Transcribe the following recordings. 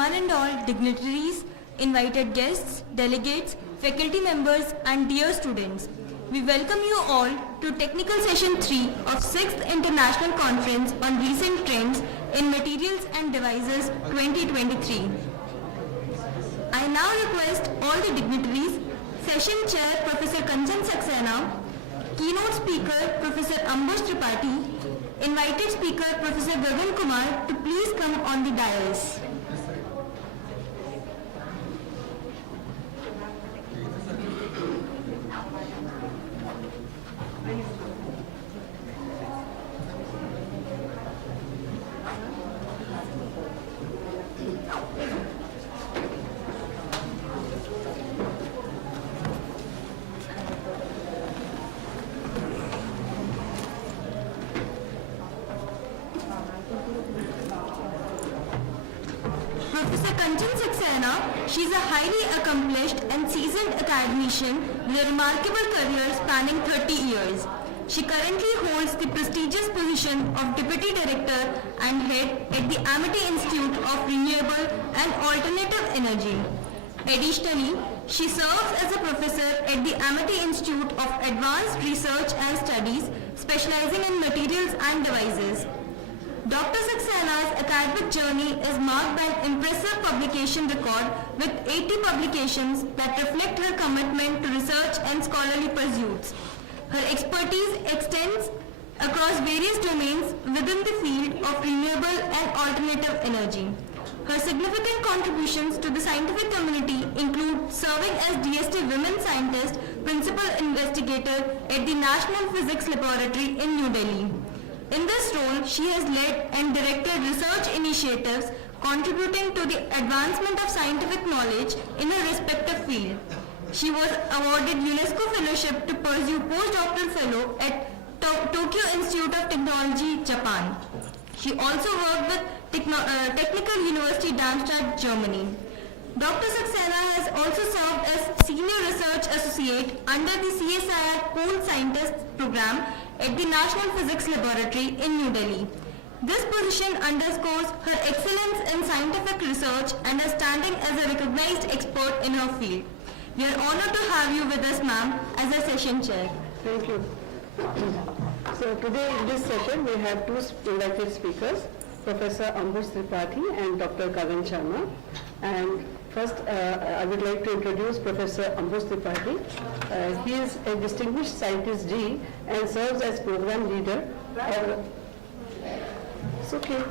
one and all dignitaries, invited guests, delegates, faculty members and dear students. We welcome you all to Technical Session 3 of 6th International Conference on Recent Trends in Materials and Devices 2023. I now request all the dignitaries, Session Chair Professor Kanchan Saxena, Keynote Speaker Professor Ambush Tripathi, Invited Speaker Professor Gagan Kumar to please come on the dais. Professor Kanchan Saxena, she is a highly accomplished and seasoned academician with a remarkable career spanning 30 years. She currently holds the prestigious position of Deputy Director and Head at the Amity Institute of Renewable and Alternative Energy. Additionally, she serves as a professor at the Amity Institute of Advanced Research and Studies, specializing in materials and devices. Dr. Saxena's academic journey is marked by an impressive publication record with 80 publications that reflect her commitment to research and scholarly pursuits. Her expertise extends across various domains within the field of renewable and alternative energy. Her significant contributions to the scientific community include serving as DST Women Scientist, Principal Investigator at the National Physics Laboratory in New Delhi. In this role, she has led and directed research initiatives contributing to the advancement of scientific knowledge in her respective field. She was awarded UNESCO Fellowship to pursue postdoctoral fellow at Tokyo Institute of Technology, Japan. She also worked with Technical University Darmstadt, Germany. Dr. Saxena has also served as Senior Research Associate under the CSIR Pool Scientist Program at the National Physics Laboratory in New Delhi. This position underscores her excellence in scientific research and her standing as a recognized expert in her field. We are honored to have you with us, ma'am, as a session chair. Thank you. So today in this session we have two invited speakers, Professor Ambush Tripathi and Dr. Gagan Sharma. And first, I would like to introduce Professor Ambush Tripathi. He is a distinguished scientist D and serves as program leader. It's okay.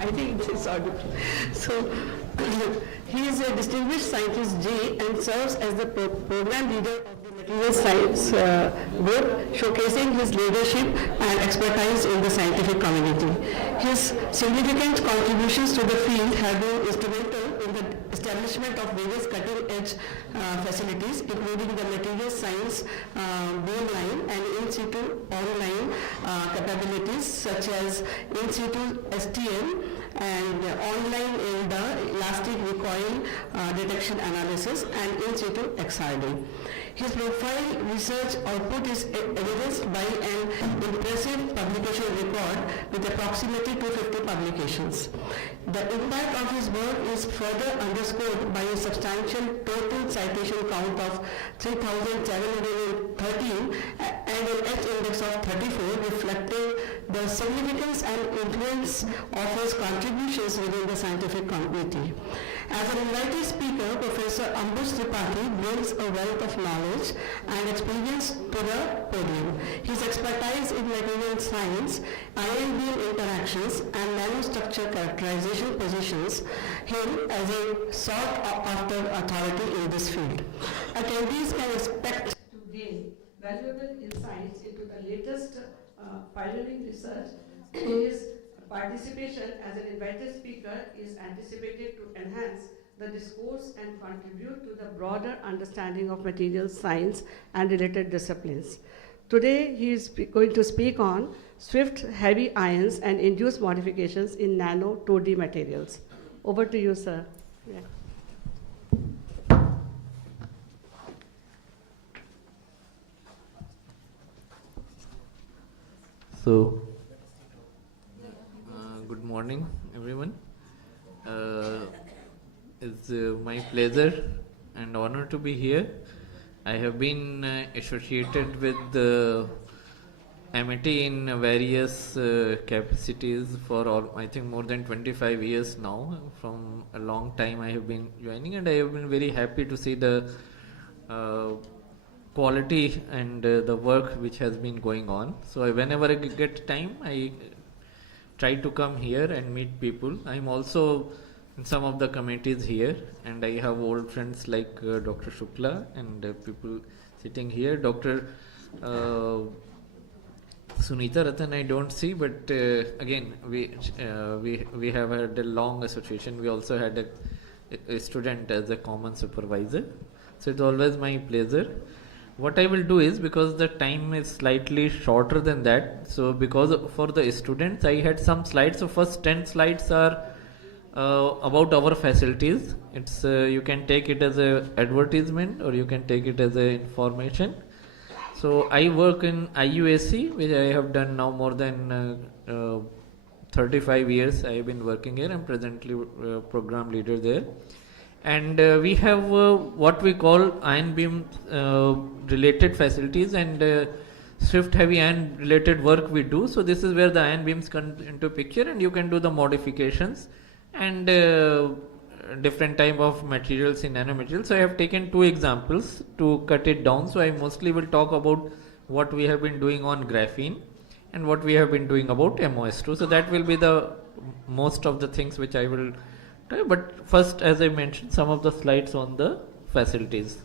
I think it is audible. So, he is a distinguished scientist J and serves as the program leader of the material science group, showcasing his leadership and expertise in the scientific community. His significant contributions to the field have been instrumental in the establishment of various cutting-edge facilities, including the material science beamline and in situ online capabilities such as in situ STM and online in the elastic recoil detection analysis and in situ XRD. His profile research output is evidenced by an impressive publication record with approximately 250 publications. The impact of his work is further underscored by a substantial total citation count of 3,713 and an H index of 34, reflecting the significance and influence of his contributions within the scientific community. As an invited speaker, Professor Ambush Tripathi brings a wealth of knowledge and experience to the podium. His expertise in material science, ion beam interactions, and nanostructure characterization positions him as a sought-after authority in this field. Attendees can expect to gain valuable insights into the latest pioneering research. His participation as an invited speaker is anticipated to enhance the discourse and contribute to the broader understanding of material science and related disciplines. Today, he is going to speak on swift heavy ions and induced modifications in nano 2D materials. Over to you, sir. Yeah. So, good morning, everyone. Uh, it's my pleasure and honor to be here. I have been associated with Amity in various capacities for all, I think more than 25 years now. From a long time I have been joining, and I have been very happy to see the uh, quality and the work which has been going on. So whenever I get time, I try to come here and meet people. I'm also in some of the committees here, and I have old friends like Dr. Shukla and people sitting here. Dr. Sunita Ratan I don't see, but again we have had a long association. We also had a student as a common supervisor, so it's always my pleasure. What I will do is, because the time is slightly shorter than that, so because for the students I had some slides. So first 10 slides are about our facilities. It's you can take it as a advertisement or you can take it as a information. So I work in IUAC, which I have done now more than 35 years. I have been working here. I'm presently program leader there. And we have what we call iron beam related facilities and swift heavy iron related work we do. So this is where the iron beams come into picture, and you can do the modifications and different type of materials in nanomaterials. So I have taken two examples to cut it down. So I mostly will talk about what we have been doing on graphene and what we have been doing about MOS2. So that will be the most of the things which I will try. But first, as I mentioned, some of the slides on the facilities.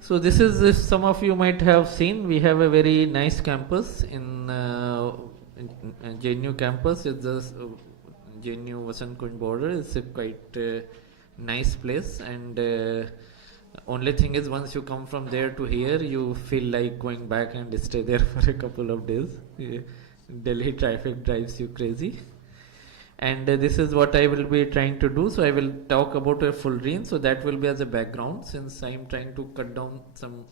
So this is, if some of you might have seen, we have a very nice campus in JNU campus. It's the JNU Vasant Kunj border. It's a quite nice place, and only thing is, once you come from there to here, you feel like going back and stay there for a couple of days. Delhi traffic drives you crazy. And this is what I will be trying to do. So I will talk about a full range. So that will be as a background, since I am trying to cut down some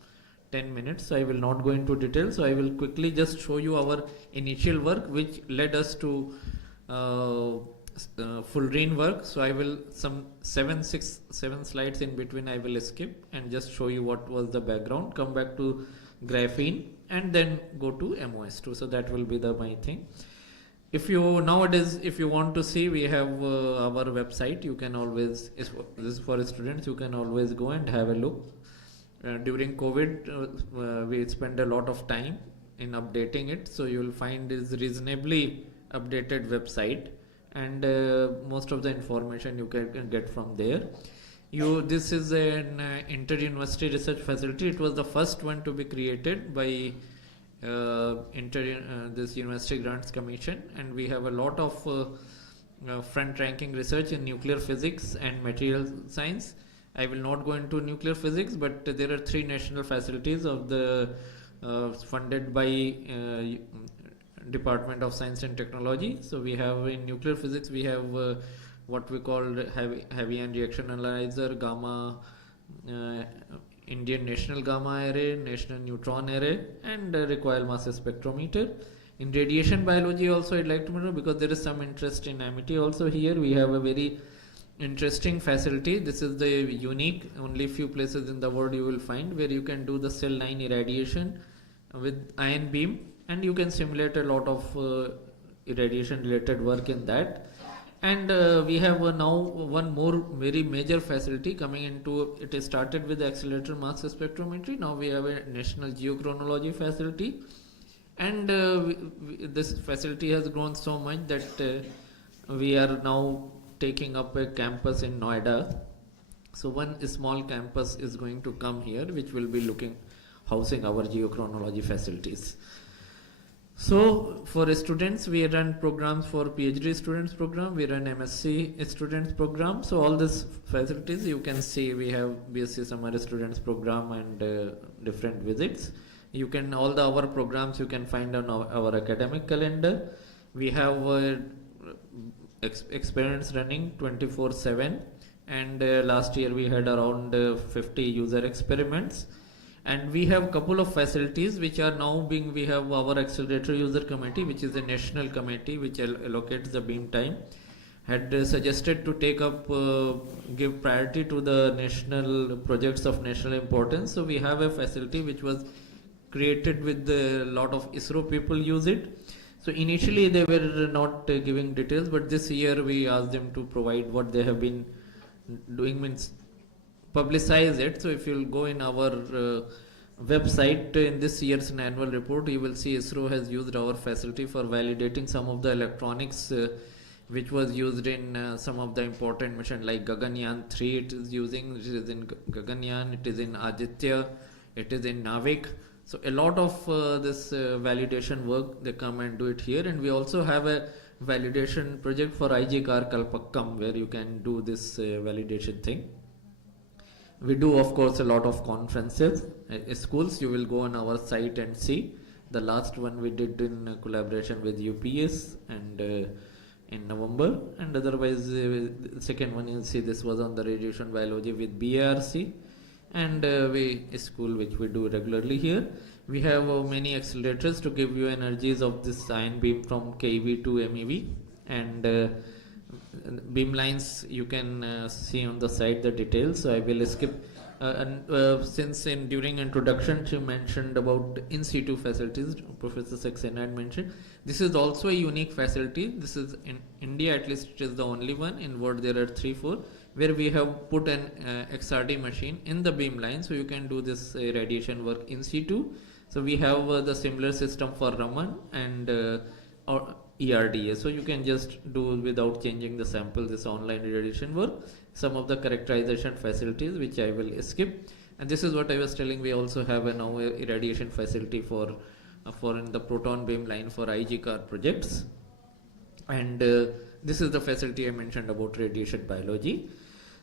10 minutes. So I will not go into detail. So I will quickly just show you our initial work, which led us to full rain work. So I will seven slides in between I will skip and just show you what was the background, come back to graphene, and then go to MOS2. So that will be my thing. If you nowadays, if you want to see, we have our website. You can always, this is for students, you can always go and have a look. During COVID, we spend a lot of time in updating it, so you will find is reasonably updated website, and most of the information you can get from there. This is an inter-university research facility. It was the first one to be created by this University Grants Commission, and we have a lot of front-ranking research in nuclear physics and material science. I will not go into nuclear physics, but there are 3 national facilities of the funded by Department of Science and Technology. So we have in nuclear physics, we have what we call heavy ion reaction analyzer, gamma, Indian National Gamma Array, National Neutron Array, and recoil mass spectrometer. In radiation biology also, I'd like to know, because there is some interest in Amity also here. We have a very interesting facility. This is the unique, only few places in the world you will find, where you can do the cell line irradiation with ion beam, and you can simulate a lot of irradiation related work in that. And we have now one more very major facility coming into it. Is started with the accelerator mass spectrometry. Now we have a national geochronology facility, and this facility has grown so much that we are now taking up a campus in Noida. So one small campus is going to come here, which will be housing our geochronology facilities. So for students, we run programs for PhD students program, we run MSc students program. So all these facilities you can see, we have BSc summer students program and different visits. You can, all our programs you can find on our academic calendar. We have experiments running 24/7, and last year we had around 50 user experiments. And we have couple of facilities which are now being, we have our accelerator user committee, which is a national committee which allocates the beam time, had suggested to take up, give priority to the national projects of national importance. So we have a facility which was created with a lot of ISRO people use it. So initially they were not giving details, but this year we asked them to provide what they have been doing, means publicize it. So if you'll go in our website in this year's annual report, you will see ISRO has used our facility for validating some of the electronics which was used in some of the important missions like Gaganyaan 3. It is in Gaganyaan, it is in Aditya, it is in Navik. So a lot of this validation work, they come and do it here. And we also have a validation project for IG car Kalpakkam, where you can do this validation thing. We do, of course, a lot of conferences, schools. You will go on our site and see. The last one we did in collaboration with UPS and in November. And otherwise, the second one you'll see, this was on the radiation biology with BARC. And school which we do regularly here. We have many accelerators to give you energies of this ion beam from KeV to MeV, and beam lines you can see on the side the details, so I will skip. Since during introduction she mentioned about in situ facilities, Professor Saxena had mentioned, this is also a unique facility. This is in India, at least it is the only one. In world there are 3-4 where we have put an XRD machine in the beam line, so you can do this radiation work in situ. So we have the similar system for Raman and or ERDA, so you can just do without changing the sample this online radiation work. Some of the characterization facilities which I will skip, and this is what I was telling, we also have a now a irradiation facility for in the proton beam line for IG car projects. And this is the facility I mentioned about radiation biology.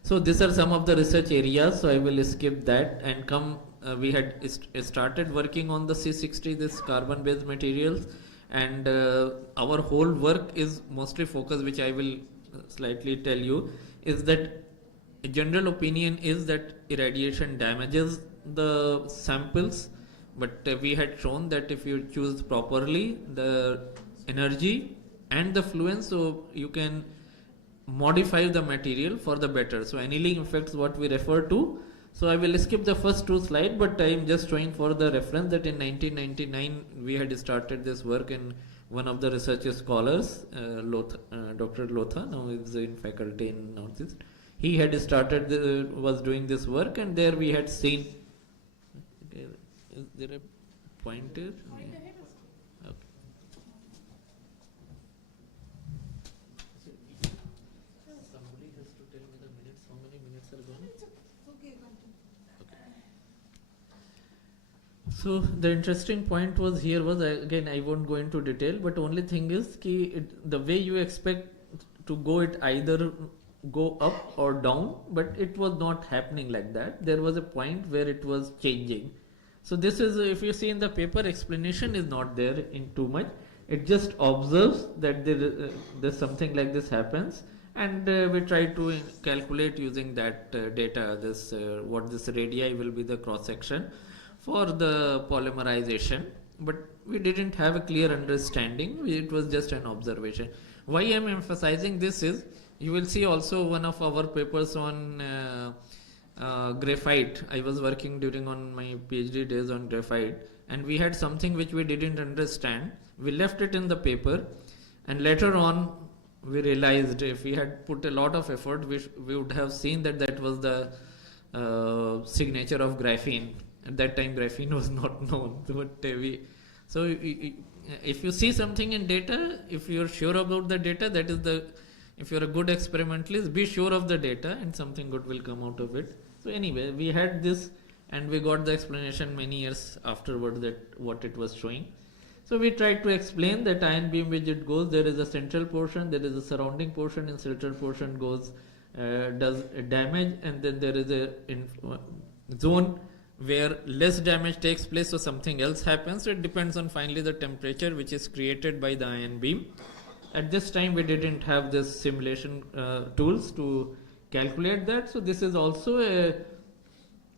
So these are some of the research areas, so I will skip that and come. We had started working on the C60, this carbon based materials, and our whole work is mostly focused, which I will slightly tell you, is that a general opinion is that irradiation damages the samples, but we had shown that if you choose properly the energy and the fluence, so you can modify the material for the better. So annealing effects what we refer to. So I will skip the first 2 slides, but I am just showing for the reference that in 1999 we had started this work, and one of the research scholars, Dr. Lotha, now is in faculty in Northeast. He had started, was doing this work, and there we had seen. Okay, is there a pointer? Okay. Somebody has to tell me the minutes. How many minutes are gone? So the interesting point was here was, again I won't go into detail, but only thing is the way you expect to go, it either go up or down, but it was not happening like that. There was a point where it was changing. So this is, if you see in the paper, explanation is not there in too much. It just observes that there's something like this happens, and we try to calculate using that data, this what this radii will be the cross section for the polymerization, but we didn't have a clear understanding. It was just an observation. Why I am emphasizing this is, you will see also one of our papers on graphite. I was working on my PhD days on graphite, and we had something which we didn't understand. We left it in the paper, and later on we realized if we had put a lot of effort, we would have seen that was the signature of graphene. At that time graphene was not known, but if you see something in data, if you are sure about the data, that is if you are a good experimentalist, be sure of the data and something good will come out of it. So anyway, we had this, and we got the explanation many years afterward that what it was showing. So we tried to explain that ion beam which it goes, there is a central portion, there is a surrounding portion, and central portion goes does damage, and then there is a zone where less damage takes place, so something else happens. So it depends on finally the temperature which is created by the ion beam. At this time we didn't have this simulation tools to calculate that, so this is also a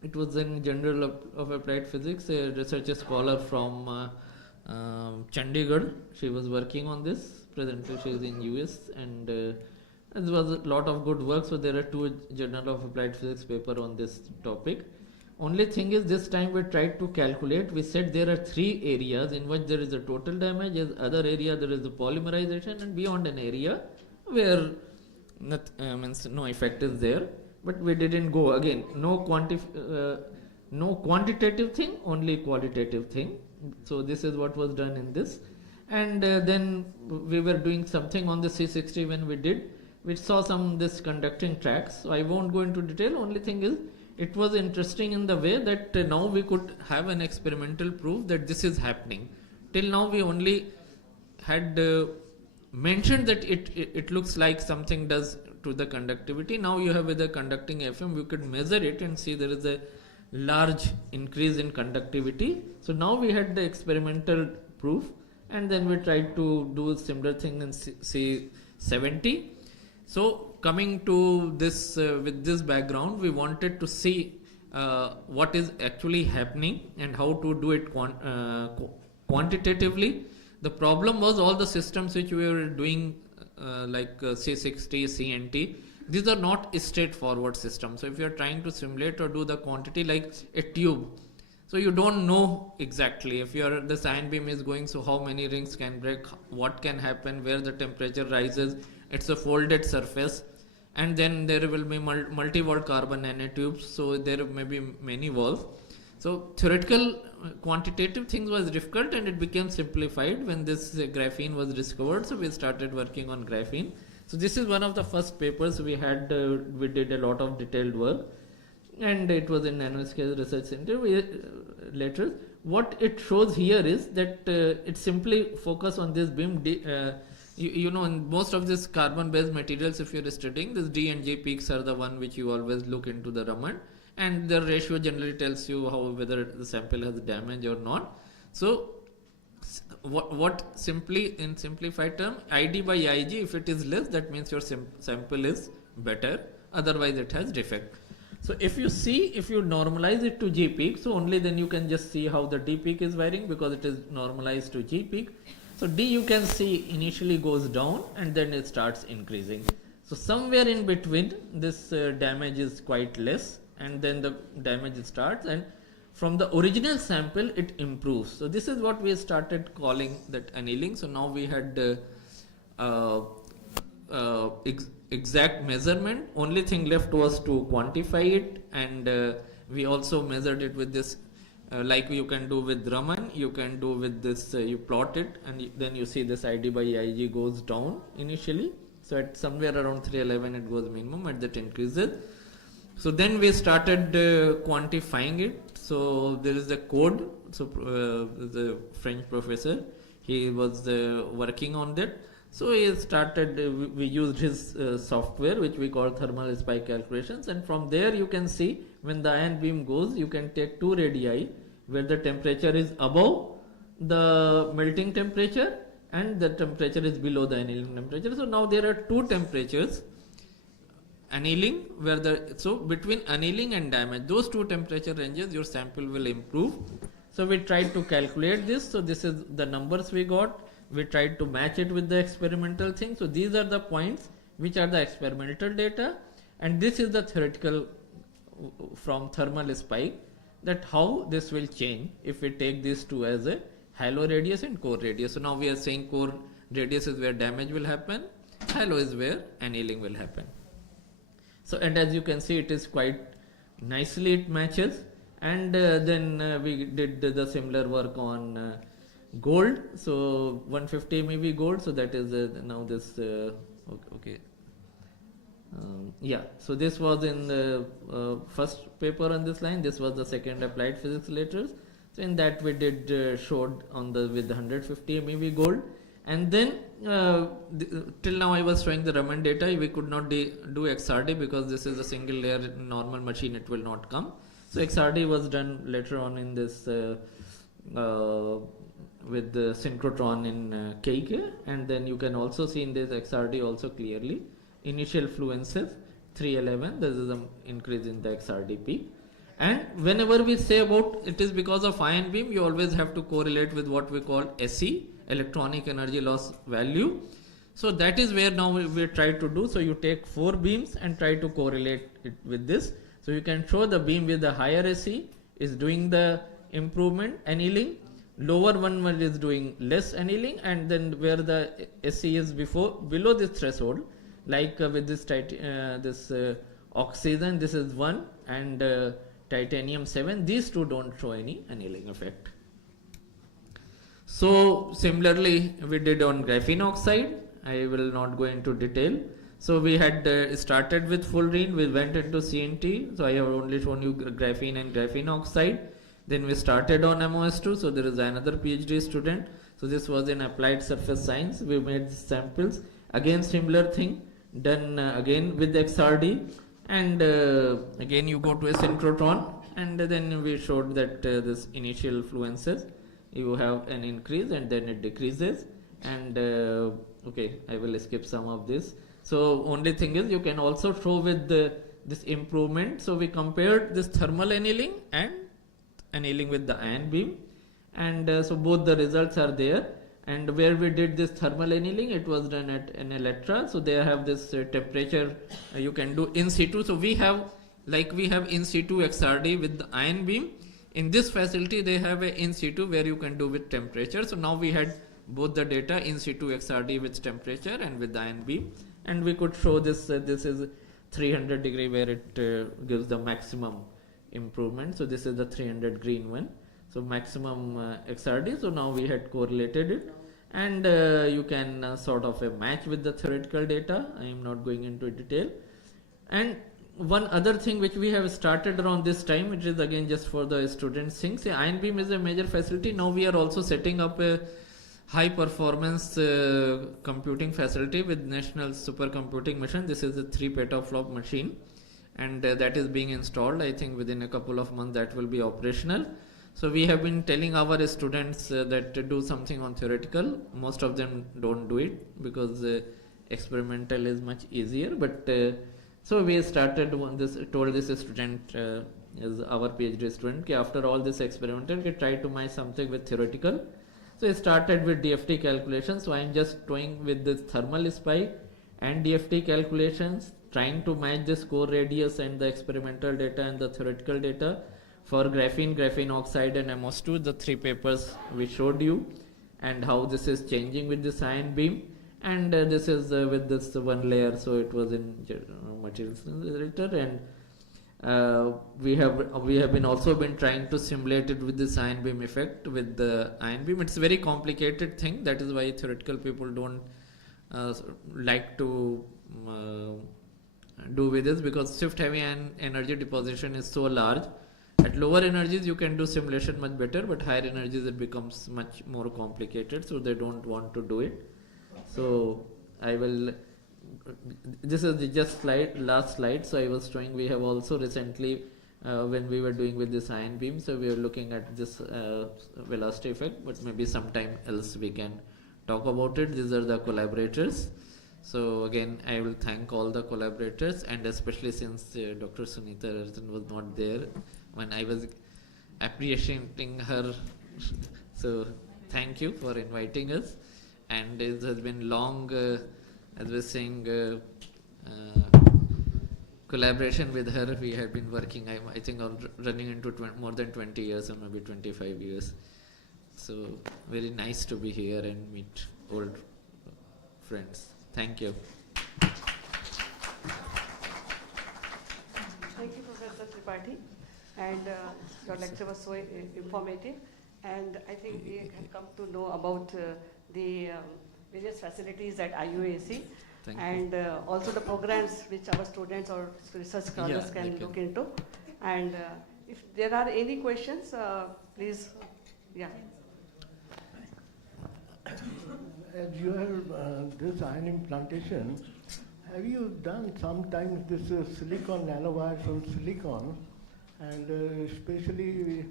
it was in Journal of Applied Physics, a researcher scholar from Chandigarh. She was working on this. Presently she is in US, and there was a lot of good work. So there are 2 Journal of Applied Physics paper on this topic. Only thing is, this time we tried to calculate. We said there are 3 areas in which there is a total damage, as other area there is a polymerization, and beyond an area where means no effect is there. But we didn't go again. No quantitative thing, only qualitative thing. So this is what was done in this. And then we were doing something on the C60 when we did. We saw some this conducting tracks. So I won't go into detail. Only thing is, it was interesting in the way that now we could have an experimental proof that this is happening. Till now we only had mentioned that it looks like something does to the conductivity. Now you have with the conducting FM, you could measure it and see there is a large increase in conductivity. So now we had the experimental proof, and then we tried to do a similar thing in C70. So coming to this with this background, we wanted to see what is actually happening and how to do it quantitatively. The problem was all the systems which we were doing like C60, CNT, these are not straightforward systems. So if you are trying to simulate or do the quantity like a tube, so you don't know exactly if this ion beam is going, so how many rings can break, what can happen, where the temperature rises. It's a folded surface, and then there will be multi-wall carbon nanotubes, so there may be many walls. So theoretical quantitative things was difficult, and it became simplified when this graphene was discovered. So we started working on graphene. So this is one of the first papers we had. We did a lot of detailed work, and it was in Nanoscale Research Center. Later, what it shows here is that it simply focus on this beam. You know, in most of these carbon-based materials, if you're studying, this D and J peaks are the one which you always look into the Raman, and the ratio generally tells you whether the sample has damage or not. So what simply in simplified term, ID by IG, if it is less, that means your sample is better, otherwise it has defect. So if you normalize it to G peak, so only then you can just see how the D peak is varying, because it is normalized to G peak. So D you can see initially goes down and then it starts increasing. So somewhere in between this damage is quite less, and then the damage starts, and from the original sample it improves. So this is what we started calling that annealing. So now we had exact measurement. Only thing left was to quantify it, and we also measured it with this like you can do with Raman, you can do with this, you plot it, and then you see this ID by IG goes down initially. So at somewhere around 311 it goes minimum, and that increases. So then we started quantifying it. So there is a code. So the French professor, he was working on that. So he started, we used his software which we call thermal spike calculations, and from there you can see when the ion beam goes, you can take 2 radii where the temperature is above the melting temperature and the temperature is below the annealing temperature. So now there are 2 temperatures, annealing so between annealing and damage, those 2 temperature ranges, your sample will improve. So we tried to calculate this. So this is the numbers we got. We tried to match it with the experimental thing. So these are the points which are the experimental data, and this is the theoretical from thermal spike, that how this will change if we take these 2 as a halo radius and core radius. So now we are saying core radius is where damage will happen, halo is where annealing will happen. So, and as you can see, it is quite nicely it matches. And then we did the similar work on gold. So 150 MeV gold. So that is now this okay. Yeah, so this was in the first paper on this line. This was the second applied physics letters. So in that we did showed on the with the 150 MeV gold, and then till now I was showing the Raman data. We could not do XRD because this is a single layer normal machine, it will not come. So XRD was done later on in this with the synchrotron in KK, and then you can also see in this XRD also clearly initial fluences 311, there is an increase in the XRD peak. And whenever we say about it is because of ion beam, you always have to correlate with what we call SE, electronic energy loss value. So that is where now we try to do. So you take 4 beams and try to correlate it with this. So you can show the beam with the higher SE is doing the improvement annealing, lower one is doing less annealing, and then where the SE is below this threshold, like with this oxygen, this is 1, and titanium 7, these two don't show any annealing effect. So similarly we did on graphene oxide. I will not go into detail. So we had started with fullerene, we went into CNT. So I have only shown you graphene and graphene oxide. Then we started on MOS2. So there is another PhD student. So this was in applied surface science. We made samples. Again similar thing done again with XRD. And again you go to a synchrotron, and then we showed that this initial fluences, you have an increase and then it decreases. And okay, I will skip some of this. So only thing is you can also show with this improvement. So we compared this thermal annealing and annealing with the ion beam, and so both the results are there. And where we did this thermal annealing, it was done at an Electra. So they have this temperature you can do in situ. So we have in situ XRD with the ion beam. In this facility they have a in situ where you can do with temperature. So now we had both the data in situ XRD with temperature and with the ion beam, and we could show this. This is 300 degree where it gives the maximum improvement. So this is the 300 green one. So maximum XRD. So now we had correlated it, and you can sort of match with the theoretical data. I am not going into detail. And one other thing which we have started around this time, which is again just for the students thing. Say ion beam is a major facility. Now we are also setting up a high performance computing facility with National Supercomputing Mission. This is a 3 petaflop machine, and that is being installed. I think within a couple of months that will be operational. So we have been telling our students that to do something on theoretical. Most of them don't do it because experimental is much easier. But so we started told this student is our PhD student, after all this experimental, we try to match something with theoretical. So I started with DFT calculations. So I am just doing with this thermal spike and DFT calculations, trying to match this core radius and the experimental data and the theoretical data for graphene, graphene oxide and MOS2, the 3 papers we showed you, and how this is changing with this ion beam. And this is with this one layer, so it was in materials generator, and we have been also been trying to simulate it with this ion beam effect with the ion beam. It's a very complicated thing. That is why theoretical people don't like to do with this, because shift heavy and energy deposition is so large. At lower energies you can do simulation much better, but higher energies it becomes much more complicated, so they don't want to do it. So I will, this is the just last slide. So I was showing we have also recently when we were doing with this ion beam, so we are looking at this velocity effect, but maybe sometime else we can talk about it. These are the collaborators. So again I will thank all the collaborators, and especially since Dr. Sunita Rajan was not there when I was appreciating her. So thank you for inviting us. And it has been long, as we were saying, collaboration with her. We have been working, I think, on running into more than 20 years or maybe 25 years. So very nice to be here and meet old friends. Thank you. Thank you, Professor Tripathi. And your lecture was so informative. And I think we have come to know about the various facilities at IUAC, and also the programs which our students or research scholars can look into. And if there are any questions, please, yeah. As you have this ion implantation, have you done sometimes this silicon nanowires from silicon, and especially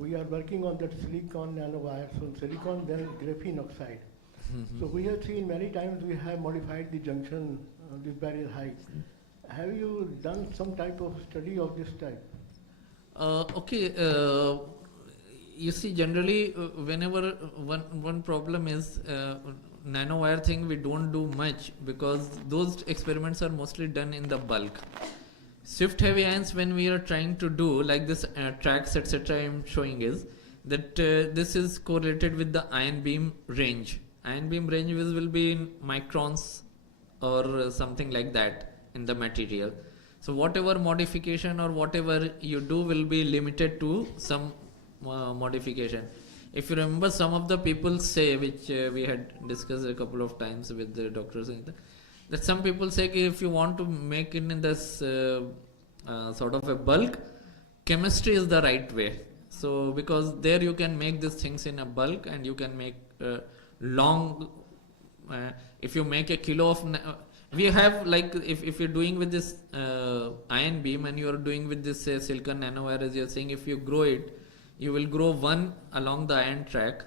we are working on that silicon nanowires from silicon, then graphene oxide. So we have seen many times we have modified the junction, this barrier height. Have you done some type of study of this type? Okay, you see, generally, whenever one problem is nanowire thing, we don't do much because those experiments are mostly done in the bulk. Shift heavy ions, when we are trying to do like this tracks etc. I am showing is that this is correlated with the ion beam range. Ion beam range will be in microns or something like that in the material. So whatever modification or whatever you do will be limited to some modification. If you remember, some of the people say, which we had discussed a couple of times with the doctors, that some people say if you want to make it in this sort of a bulk, chemistry is the right way. So because there you can make these things in a bulk and you can make long. If you make a kilo of we have like if you're doing with this ion beam and you are doing with this silicon nanowire, as you're saying, if you grow it, you will grow one along the ion track,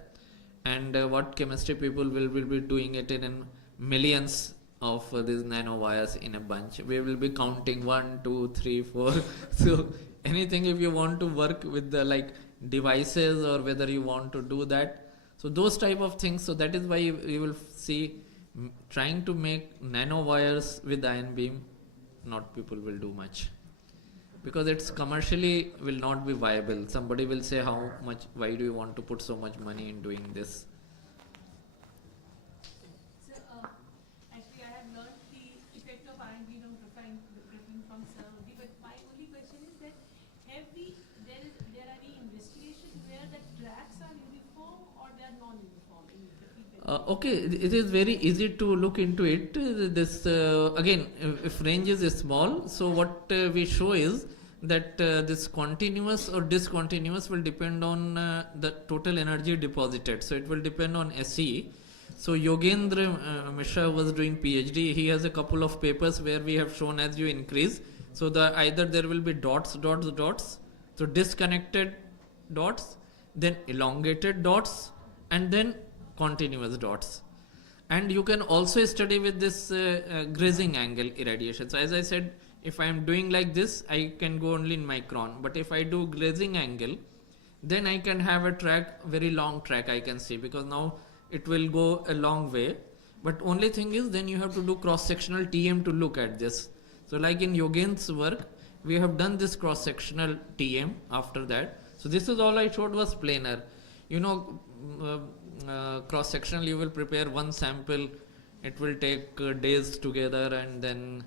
and what chemistry people will be doing it in millions of these nanowires in a bunch. We will be counting 1, 2, 3, 4. So anything, if you want to work with the like devices or whether you want to do that, so those type of things. So that is why you will see trying to make nanowires with ion beam, not people will do much because it's commercially will not be viable. Somebody will say, how much, why do you want to put so much money in doing this? So, actually I have learned the effect of ion beam on graphene from sir only, but my only question is that there are any investigations where the tracks are uniform or they are non-uniform in the Okay, it is very easy to look into it. This again, if range is small, so what we show is that this continuous or discontinuous will depend on the total energy deposited. So it will depend on SE. So Yogendra Mishra was doing PhD. He has a couple of papers where we have shown as you increase. So either there will be dots, so disconnected dots, then elongated dots, and then continuous dots. And you can also study with this grazing angle irradiation. So as I said, if I am doing like this, I can go only in micron, but if I do grazing angle, then I can have a track, very long track I can see, because now it will go a long way. But only thing is, then you have to do cross-sectional TM to look at this. So like in Yogen's work, we have done this cross-sectional TM after that. So this is all I showed was planar. You know, cross-sectional, you will prepare one sample, it will take days together, and then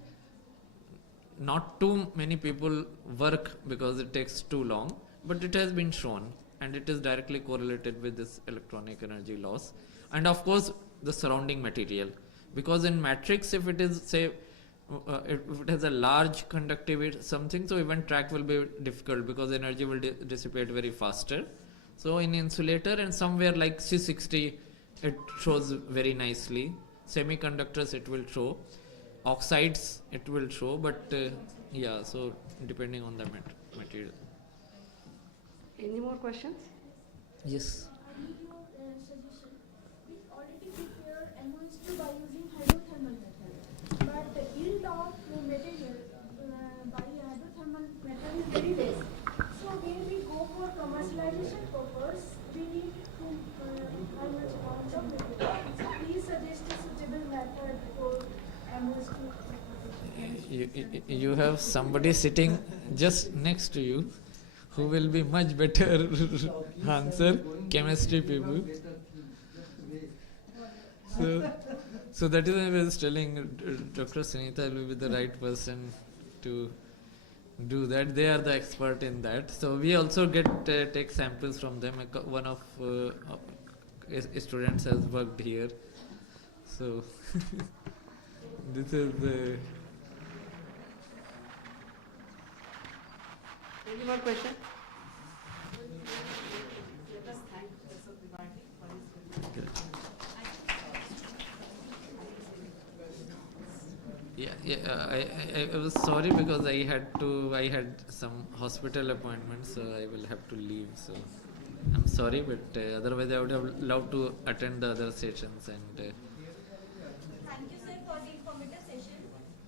not too many people work because it takes too long, but it has been shown and it is directly correlated with this electronic energy loss, and of course the surrounding material, because in matrix, if it is say if it has a large conductivity something, so even track will be difficult because energy will dissipate very faster. So in insulator and somewhere like C60, it shows very nicely. Semiconductors it will show, oxides it will show, but yeah, so depending on the material. Any more questions? Yes. I need your suggestion. We already prepare MOS2 by using hydrothermal method, but the yield of material by hydrothermal method is very less. So when we go for commercialization purpose, we need to how much amount of material. So please suggest a suitable method for MOS2. You have somebody sitting just next to you who will be much better answer, chemistry people. So that is why I was telling Dr. Sunita will be the right person to do that. They are the expert in that. So we also take samples from them. One of students has worked here. So this is the. Any more question? Let us thank Professor Tripathi for his I was sorry because I had some hospital appointments, so I will have to leave. So I'm sorry, but otherwise I would have loved to attend the other sessions. And Thank you, sir, for the informative session.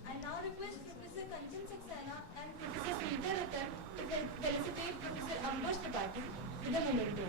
I now request Professor Kanchan Saxena and Professor Sunita Ratan to felicitate Professor Ambush Tripathi with a memento.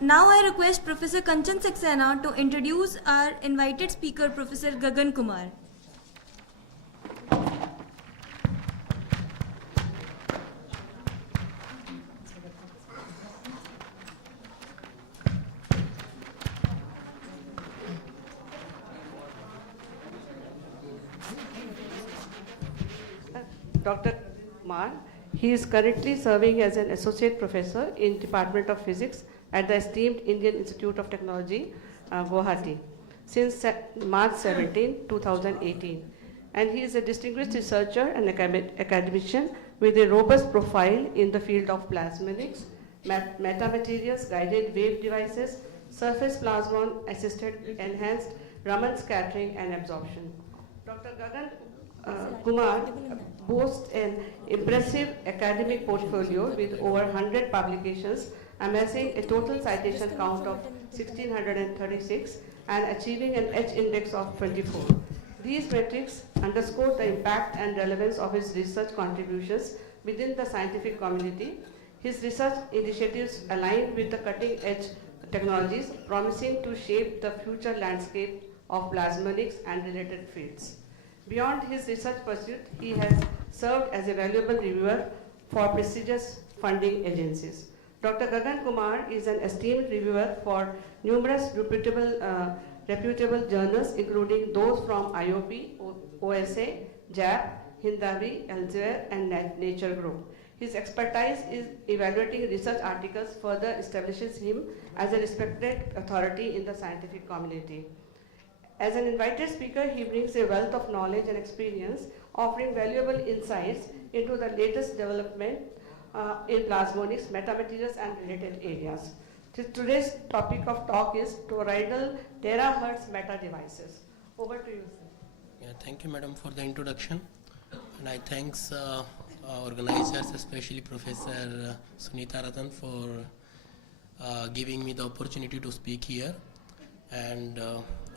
Now I request Professor Kanchan Saxena to introduce our invited speaker, Professor Gagan Kumar. Dr. Kumar. He is currently serving as an associate professor in Department of Physics at the esteemed Indian Institute of Technology, Guwahati, since March 17, 2018. And he is a distinguished researcher and academician with a robust profile in the field of plasmonics, metamaterials, guided wave devices, surface plasmon-assisted enhanced Raman scattering and absorption. Dr. Gagan Kumar boasts an impressive academic portfolio with over 100 publications, amassing a total citation count of 1,636 and achieving an H index of 24. These metrics underscore the impact and relevance of his research contributions within the scientific community. His research initiatives align with the cutting-edge technologies, promising to shape the future landscape of plasmonics and related fields. Beyond his research pursuit, he has served as a valuable reviewer for prestigious funding agencies. Dr. Gagan Kumar is an esteemed reviewer for numerous reputable journals, including those from IOP, OSA, JAP, Hindawi, Elsevier, and Nature Group. His expertise in evaluating research articles further establishes him as a respected authority in the scientific community. As an invited speaker, he brings a wealth of knowledge and experience, offering valuable insights into the latest development in plasmonics, metamaterials, and related areas. Today's topic of talk is toroidal terahertz meta devices. Over to you, sir. Yeah, thank you, madam, for the introduction. And I thanks organizers, especially Professor Sunita Ratan, for giving me the opportunity to speak here. And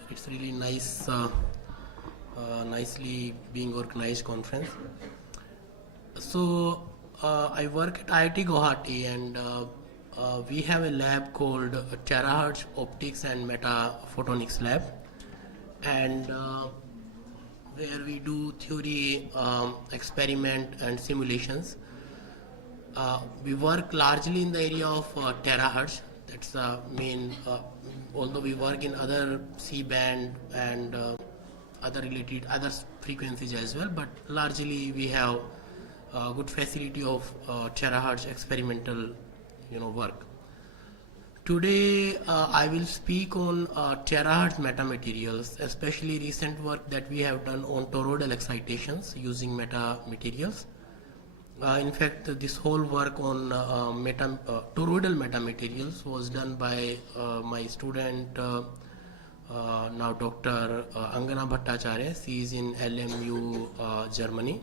it's really nice, nicely being organized conference. So I work at IIT Guwahati, and we have a lab called Terahertz Optics and Meta Photonics Lab, and where we do theory, experiment, and simulations. We work largely in the area of terahertz. That's the main. Although we work in other C-band and other frequencies as well, but largely we have good facility of terahertz experimental, work. Today I will speak on terahertz metamaterials, especially recent work that we have done on toroidal excitations using metamaterials. In fact, this whole work on toroidal metamaterials was done by my student, now Dr. Angana Bhattacharya. She is in LMU, Germany,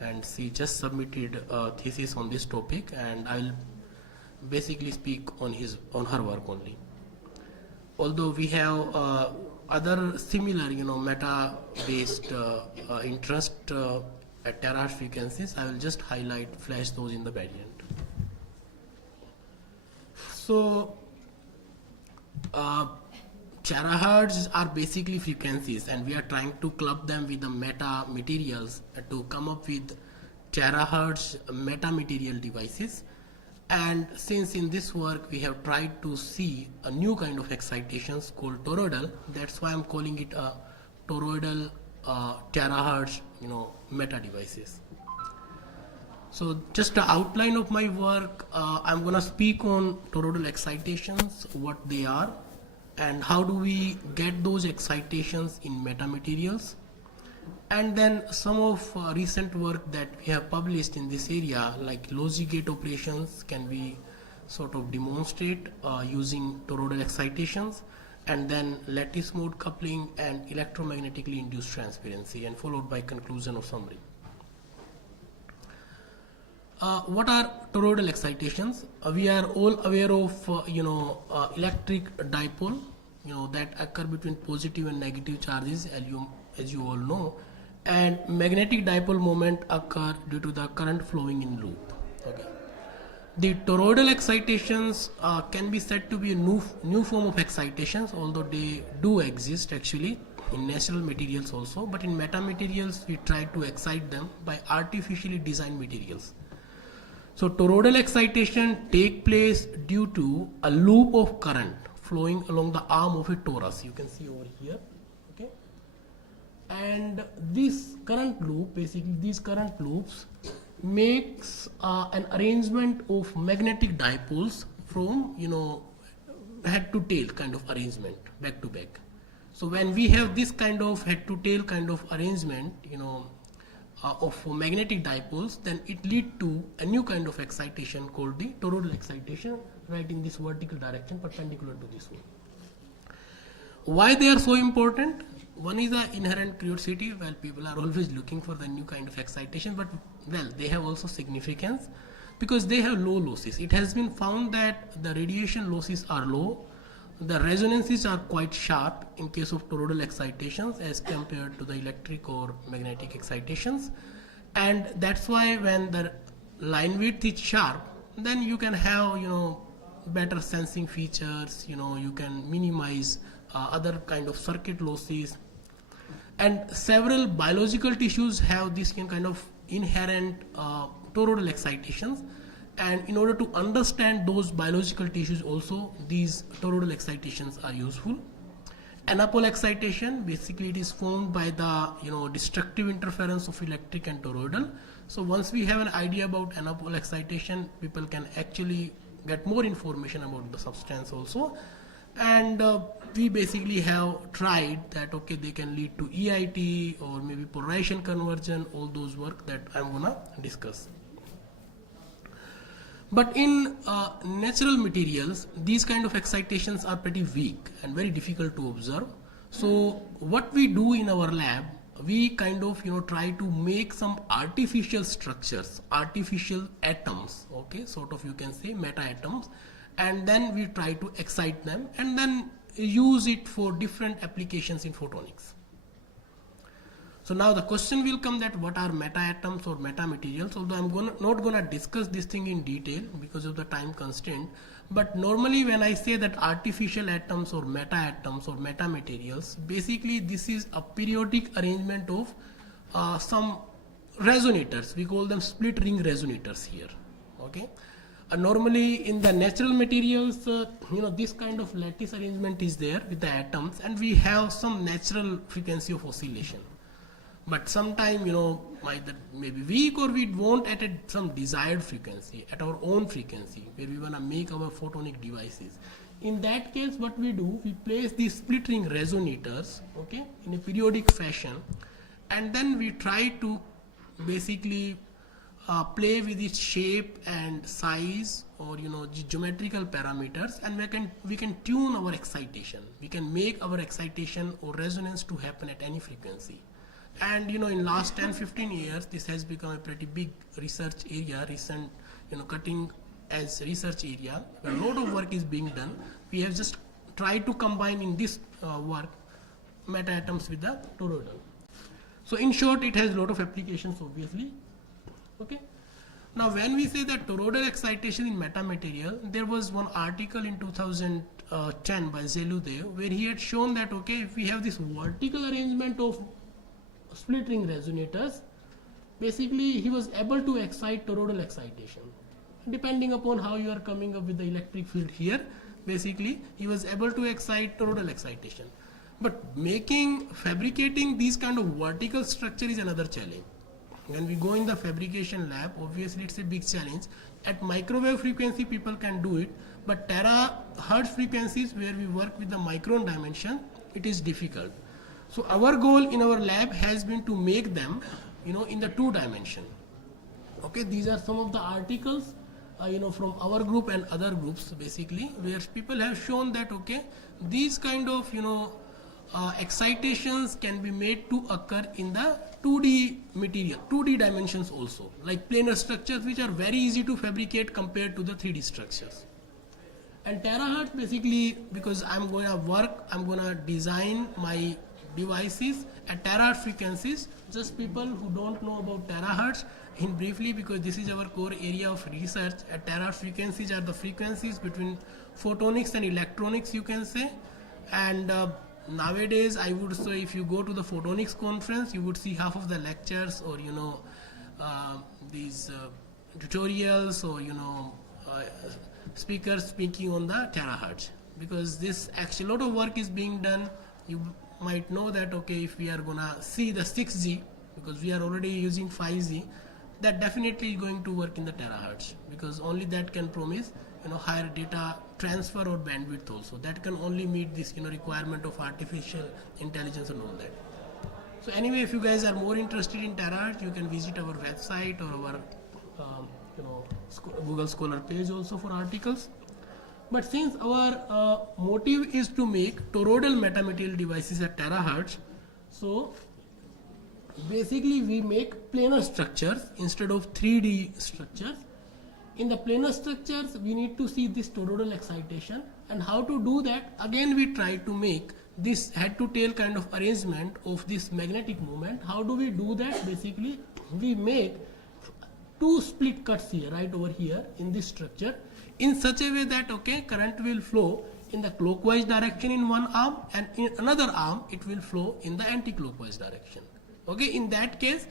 and she just submitted a thesis on this topic, and I will basically speak on her work only. Although we have other similar, meta-based interest at terahertz frequencies, I will just flash those in the variant. So, terahertz are basically frequencies, and we are trying to club them with the meta materials to come up with terahertz metamaterial devices. And since in this work we have tried to see a new kind of excitations called toroidal, that's why I'm calling it a toroidal terahertz, meta devices. So just the outline of my work, I'm going to speak on toroidal excitations, what they are, and how do we get those excitations in metamaterials, And then some of recent work that we have published in this area, like logic gate operations, can be sort of demonstrate using toroidal excitations, and then lattice mode coupling and electromagnetically induced transparency, and followed by conclusion or summary. What are toroidal excitations? We are all aware of electric dipole, that occur between positive and negative charges, as you all know, and magnetic dipole moment occur due to the current flowing in loop. Okay. The toroidal excitations can be said to be a new form of excitations, although they do exist actually in natural materials also, but in metamaterials we try to excite them by artificially designed materials. So toroidal excitation take place due to a loop of current flowing along the arm of a torus. You can see over here. Okay. And this current loop, basically these current loops makes an arrangement of magnetic dipoles from head to tail kind of arrangement, back to back. So when we have this kind of head to tail kind of arrangement, of magnetic dipoles, then it lead to a new kind of excitation called the toroidal excitation, right in this vertical direction perpendicular to this one. Why they are so important? One is the inherent curiosity. Well, people are always looking for the new kind of excitation, but well, they have also significance because they have low losses. It has been found that the radiation losses are low, the resonances are quite sharp in case of toroidal excitations as compared to the electric or magnetic excitations, and that's why when the line width is sharp, then you can have better sensing features, you can minimize other kind of circuit losses, and several biological tissues have this kind of inherent toroidal excitations, and in order to understand those biological tissues also, these toroidal excitations are useful. Anapole excitation, basically it is formed by the destructive interference of electric and toroidal. So once we have an idea about anapole excitation, people can actually get more information about the substance also, and we basically have tried that okay, they can lead to EIT or maybe polarization conversion, all those work that I'm gonna discuss. But in natural materials, these kind of excitations are pretty weak and very difficult to observe. So what we do in our lab, we kind of try to make some artificial structures, artificial atoms, okay, sort of you can say meta atoms, and then we try to excite them and then use it for different applications in photonics. So now the question will come that what are meta atoms or meta materials, although I'm not going to discuss this thing in detail because of the time constraint, but normally when I say that artificial atoms or meta atoms or meta materials, basically this is a periodic arrangement of some resonators. We call them split ring resonators here. Okay. Normally in the natural materials, this kind of lattice arrangement is there with the atoms, and we have some natural frequency of oscillation. But sometime that may be weak, or we won't at some desired frequency, at our own frequency, where we want to make our photonic devices. In that case, what we do, we place these split ring resonators, okay, in a periodic fashion, and then we try to basically play with its shape and size, or geometrical parameters, and we can tune our excitation. We can make our excitation or resonance to happen at any frequency. And in last 10-15 years, this has become a pretty big research area, recent cutting edge research area, where a lot of work is being done. We have just tried to combine in this work meta atoms with the toroidal. So in short, it has a lot of applications, obviously. Okay. Now when we say that toroidal excitation in metamaterial, there was one article in 2010 by Zeludev where he had shown that okay, if we have this vertical arrangement of split ring resonators, basically he was able to excite toroidal excitation. Depending upon how you are coming up with the electric field here, basically he was able to excite toroidal excitation. But fabricating these kind of vertical structure is another challenge. When we go in the fabrication lab, obviously it's a big challenge. At microwave frequency people can do it, but terahertz frequencies where we work with the micron dimension, it is difficult. So our goal in our lab has been to make them, in the 2 dimension. Okay, these are some of the articles, from our group and other groups basically, where people have shown that, okay, these kind of, excitations can be made to occur in the 2D material, 2D dimensions also, like planar structures which are very easy to fabricate compared to the 3D structures. And terahertz basically, because I'm going to design my devices at terahertz frequencies. Just people who don't know about terahertz, in briefly, because this is our core area of research, at terahertz frequencies are the frequencies between photonics and electronics, you can say. And nowadays, I would say if you go to the photonics conference, you would see half of the lectures or, these tutorials or, speakers speaking on the terahertz, because this actually a lot of work is being done. You might know that, okay, if we are gonna see the 6G, because we are already using 5G, that definitely is going to work in the terahertz, because only that can promise higher data transfer or bandwidth also. That can only meet this requirement of artificial intelligence and all that. So anyway, if you guys are more interested in terahertz, you can visit our website or our Google Scholar page also for articles. But since our motive is to make toroidal metamaterial devices at terahertz, so basically we make planar structures instead of 3D structures. In the planar structures, we need to see this toroidal excitation, and how to do that, again we try to make this head to tail kind of arrangement of this magnetic moment. How do we do that? Basically we make 2 split cuts here, right over here in this structure, in such a way that, okay, current will flow in the clockwise direction in one arm, and in another arm it will flow in the anti-clockwise direction. Okay, in that case,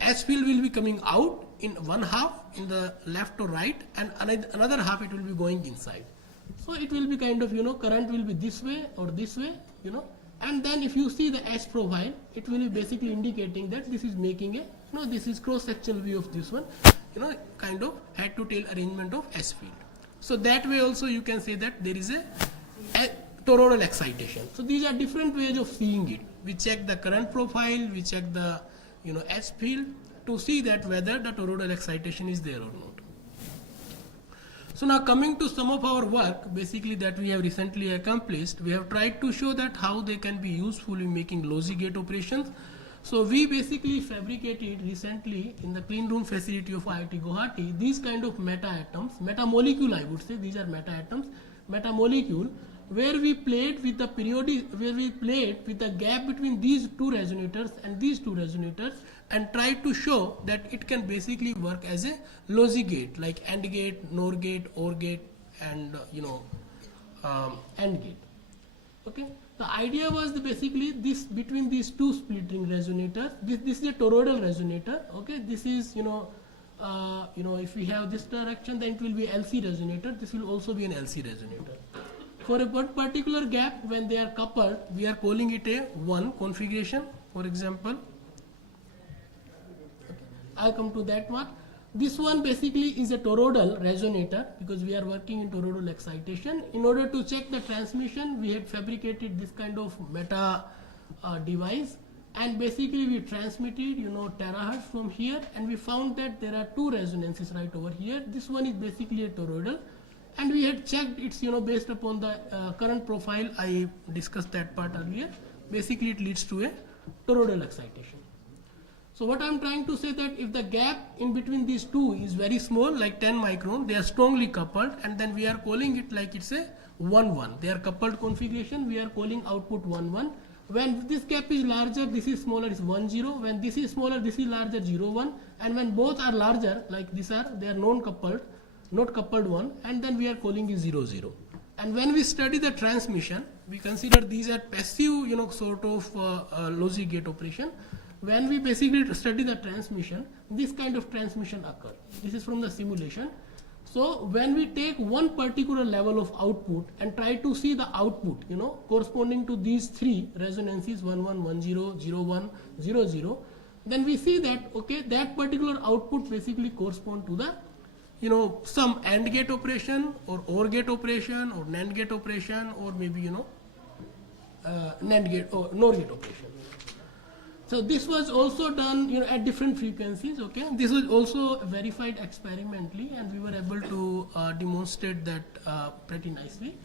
S field will be coming out in one half in the left or right, and another half it will be going inside. So it will be kind of, current will be this way or this way, and then if you see the S profile, it will be basically indicating that this is making a, this is cross-sectional view of this one, kind of head to tail arrangement of S field. So that way also you can say that there is a toroidal excitation. So these are different ways of seeing it. We check the current profile, we check the S field to see that whether the toroidal excitation is there or not. So now coming to some of our work basically that we have recently accomplished, we have tried to show that how they can be useful in making logic gate operations. So we basically fabricated recently in the clean room facility of IIT Guwahati these kind of meta-atoms, meta-molecule I would say, these are meta-atoms, meta-molecule, where we played with the gap between these 2 resonators and these 2 resonators, and tried to show that it can basically work as a logic gate, like AND gate, NOR gate, OR gate, and AND gate. Okay, the idea was basically this between these 2 split ring resonators. This is a toroidal resonator. Okay, this is if we have this direction, then it will be LC resonator. This will also be an LC resonator. For a particular gap, when they are coupled, we are calling it a 1 configuration, for example. Okay. I'll come to that one. This one basically is a toroidal resonator, because we are working in toroidal excitation. In order to check the transmission, we had fabricated this kind of meta device, and basically we transmitted terahertz from here, and we found that there are 2 resonances right over here. This one is basically a toroidal, and we had checked it's based upon the current profile. I discussed that part earlier. Basically it leads to a toroidal excitation. So what I am trying to say that if the gap in between these 2 is very small, like 10 micron, they are strongly coupled, and then we are calling it like it's a 1-1. They are coupled configuration, we are calling output 1-1. When this gap is larger, this is smaller, is 1-0. When this is smaller, this is larger, 0-1. And when both are larger, like these are, they are non-coupled, not coupled one, and then we are calling it 0-0. And when we study the transmission, we consider these are passive, sort of logic gate operation. When we basically study the transmission, this kind of transmission occur. This is from the simulation. So when we take one particular level of output and try to see the output, corresponding to these 3 resonances, 1-1, 1-0, 0-1, 0-0, then we see that, okay, that particular output basically correspond to the some AND gate operation or OR gate operation or NAND gate operation, or maybe NAND gate or NOR gate operation. So this was also done, at different frequencies. Okay, this was also verified experimentally, and we were able to demonstrate that pretty nicely.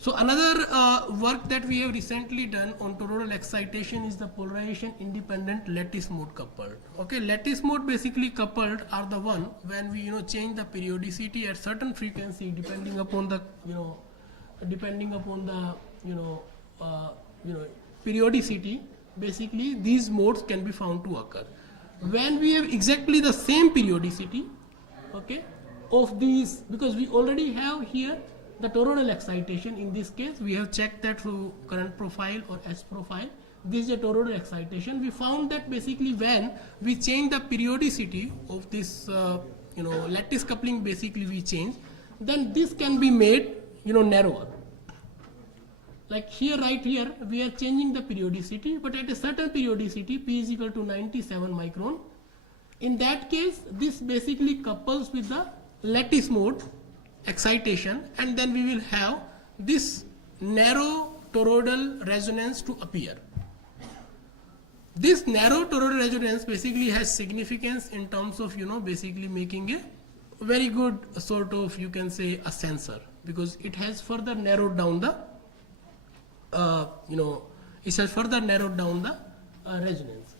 So another work that we have recently done on toroidal excitation is the polarization independent lattice mode coupled. Okay, lattice mode basically coupled are the one when we change the periodicity at certain frequency depending upon the periodicity. Basically these modes can be found to occur when we have exactly the same periodicity, okay, of these, because we already have here the toroidal excitation. In this case we have checked that through current profile or S profile. This is a toroidal excitation. We found that basically when we change the periodicity of this lattice coupling, basically we change, then this can be made narrower. Like here, right here, we are changing the periodicity, but at a certain periodicity, P is equal to 97 micron. In that case, this basically couples with the lattice mode excitation, and then we will have this narrow toroidal resonance to appear. This narrow toroidal resonance basically has significance in terms of basically making a very good sort of, you can say, a sensor, because it has further narrowed down the resonance.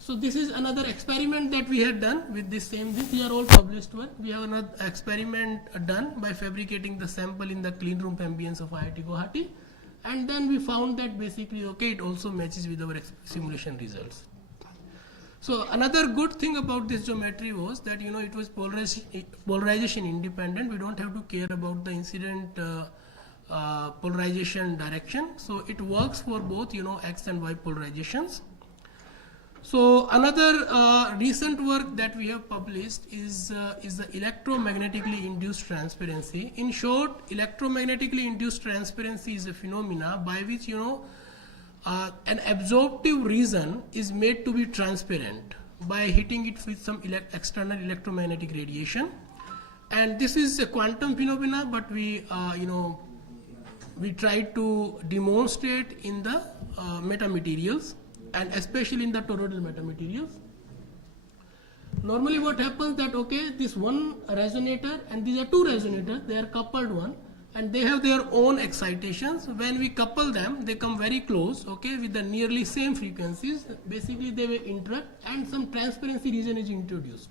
So this is another experiment that we had done with this same thing. These are all published work. We have another experiment done by fabricating the sample in the clean room ambience of IIT Guwahati, and then we found that basically it also matches with our simulation results. So another good thing about this geometry was that it was polarization independent. We don't have to care about the incident polarization direction. So it works for both X and Y polarizations. So another recent work that we have published is the electromagnetically induced transparency. In short, electromagnetically induced transparency is a phenomena by which an absorptive region is made to be transparent by hitting it with some external electromagnetic radiation, and this is a quantum phenomena, but we tried to demonstrate in the metamaterials, and especially in the toroidal metamaterials. Normally what happens that this one resonator and these are two resonators, they are coupled one, and they have their own excitations. When we couple them, they come very close, with the nearly same frequencies. Basically they will interact and some transparency region is introduced.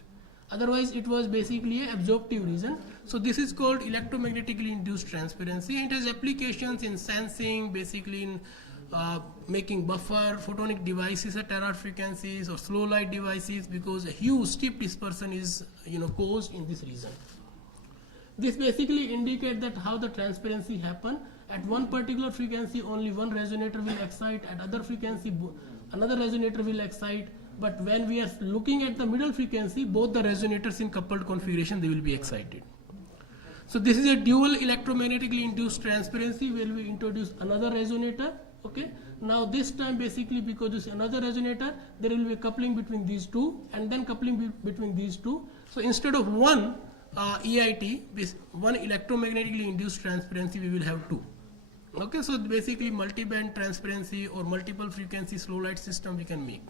Otherwise it was basically an absorptive region. So this is called electromagnetically induced transparency, and it has applications in sensing, basically in making buffer photonic devices at terahertz frequencies or slow light devices, because a huge steep dispersion is caused in this region. This basically indicates that how the transparency happen. At one particular frequency only one resonator will excite, at other frequency another resonator will excite, but when we are looking at the middle frequency, both the resonators in coupled configuration, they will be excited. So this is a dual electromagnetically induced transparency where we introduce another resonator. Now this time basically because this is another resonator, there will be a coupling between these two and then coupling between these two. So instead of one EIT, one electromagnetically induced transparency, we will have two. So basically multi-band transparency or multiple frequency slow light system we can make.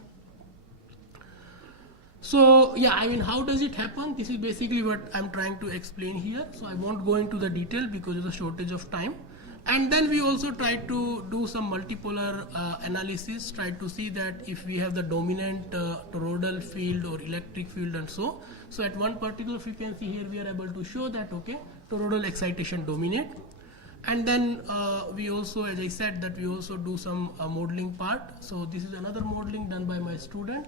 So how does it happen? This is basically what I'm trying to explain here. So I won't go into the detail because of the shortage of time. And then we also try to do some multipolar analysis, try to see that if we have the dominant toroidal field or electric field and so. So at one particular frequency here we are able to show that toroidal excitation dominate. And then we also, as I said, that we also do some modeling part. So this is another modeling done by my student.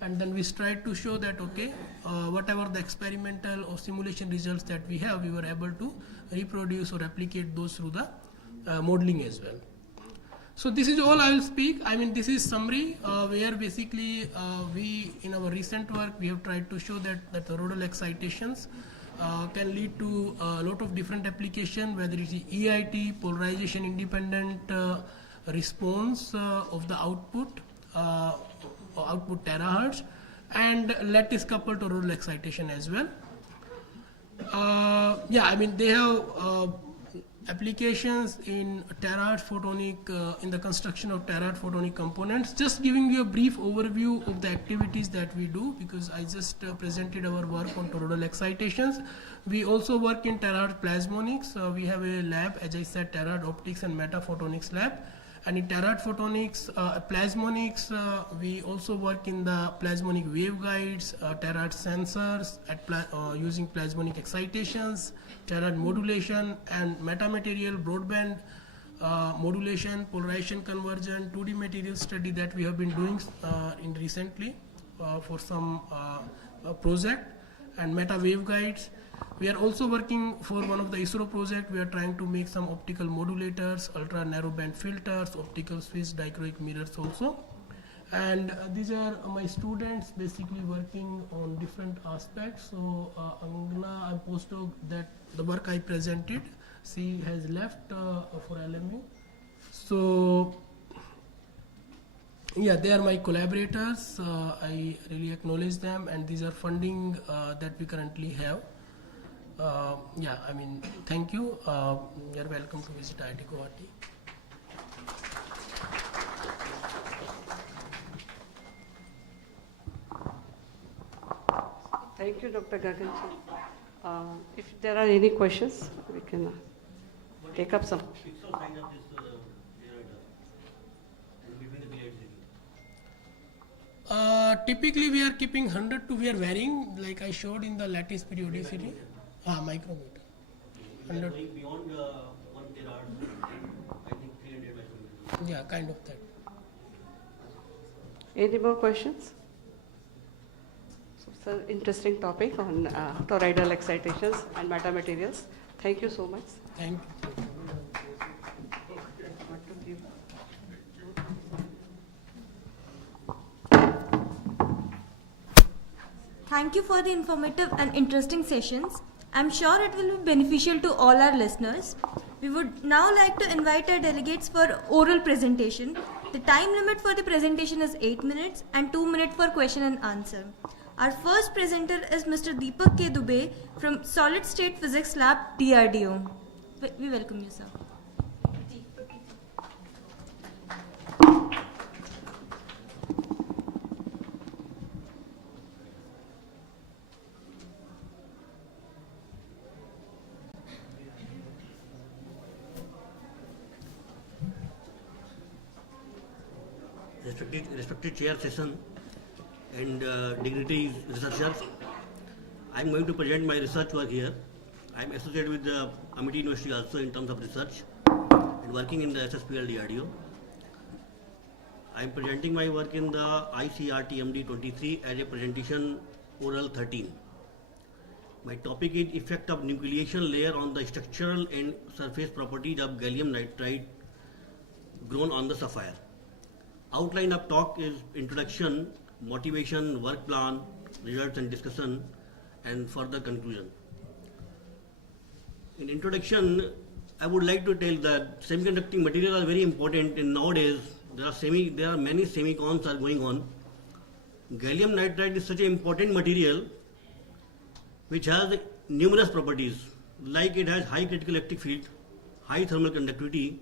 And then we tried to show that whatever the experimental or simulation results that we have, we were able to reproduce or replicate those through the modeling as well. So this is all I will speak. This is summary where basically we in our recent work we have tried to show that the toroidal excitations can lead to a lot of different application, whether it is EIT, polarization independent response of the output terahertz, and lattice coupled toroidal excitation as well. They have applications in terahertz photonic, in the construction of terahertz photonic components. Just giving you a brief overview of the activities that we do, because I just presented our work on toroidal excitations. We also work in terahertz plasmonics. We have a lab, as I said, terahertz optics and metaphotonics lab. And in terahertz photonics, plasmonics, we also work in the plasmonic waveguides, terahertz sensors, using plasmonic excitations, terahertz modulation, and metamaterial broadband modulation, polarization conversion, 2D material study that we have been doing in recently for some project, and meta waveguides. We are also working for one of the ISRO project. We are trying to make some optical modulators, ultra narrowband filters, optical Swiss dichroic mirrors also. And these are my students basically working on different aspects. So Angna, I'm postdoc that the work I presented, she has left for LMU. So yeah, they are my collaborators. I really acknowledge them, and these are funding that we currently have. Yeah, I mean, thank you. You're welcome to visit IIT Guwahati. Thank you, Dr. Gaganji. If there are any questions, we can take up some. Typically, we are keeping 100 to we are varying, like I showed in the lattice periodicity. Micrometer. 100. Beyond 1 terahertz, I think 300 micrometers. Yeah, kind of that. Any more questions? So, sir, interesting topic on toroidal excitations and metamaterials. Thank you so much. Thank you. Thank you for the informative and interesting sessions. I'm sure it will be beneficial to all our listeners. We would now like to invite our delegates for oral presentation. The time limit for the presentation is 8 minutes and 2 minutes for question and answer. Our first presenter is Mr. Deepak K. Dubey from Solid State Physics Lab, DRDO. We welcome you, sir. Respected chair session and dignitaries researchers, I am going to present my research work here. I am associated with the Amity University also in terms of research and working in the SSPL DRDO. I am presenting my work in the ICRT-MD 23 as a presentation oral 13. My topic is effect of nucleation layer on the structural and surface properties of gallium nitride grown on the sapphire. Outline of talk is introduction, motivation, work plan, results and discussion, and further conclusion. In introduction, I would like to tell that semiconducting materials are very important, and nowadays there are many semicons are going on. Gallium nitride is such an important material which has numerous properties, like it has high critical electric field, high thermal conductivity,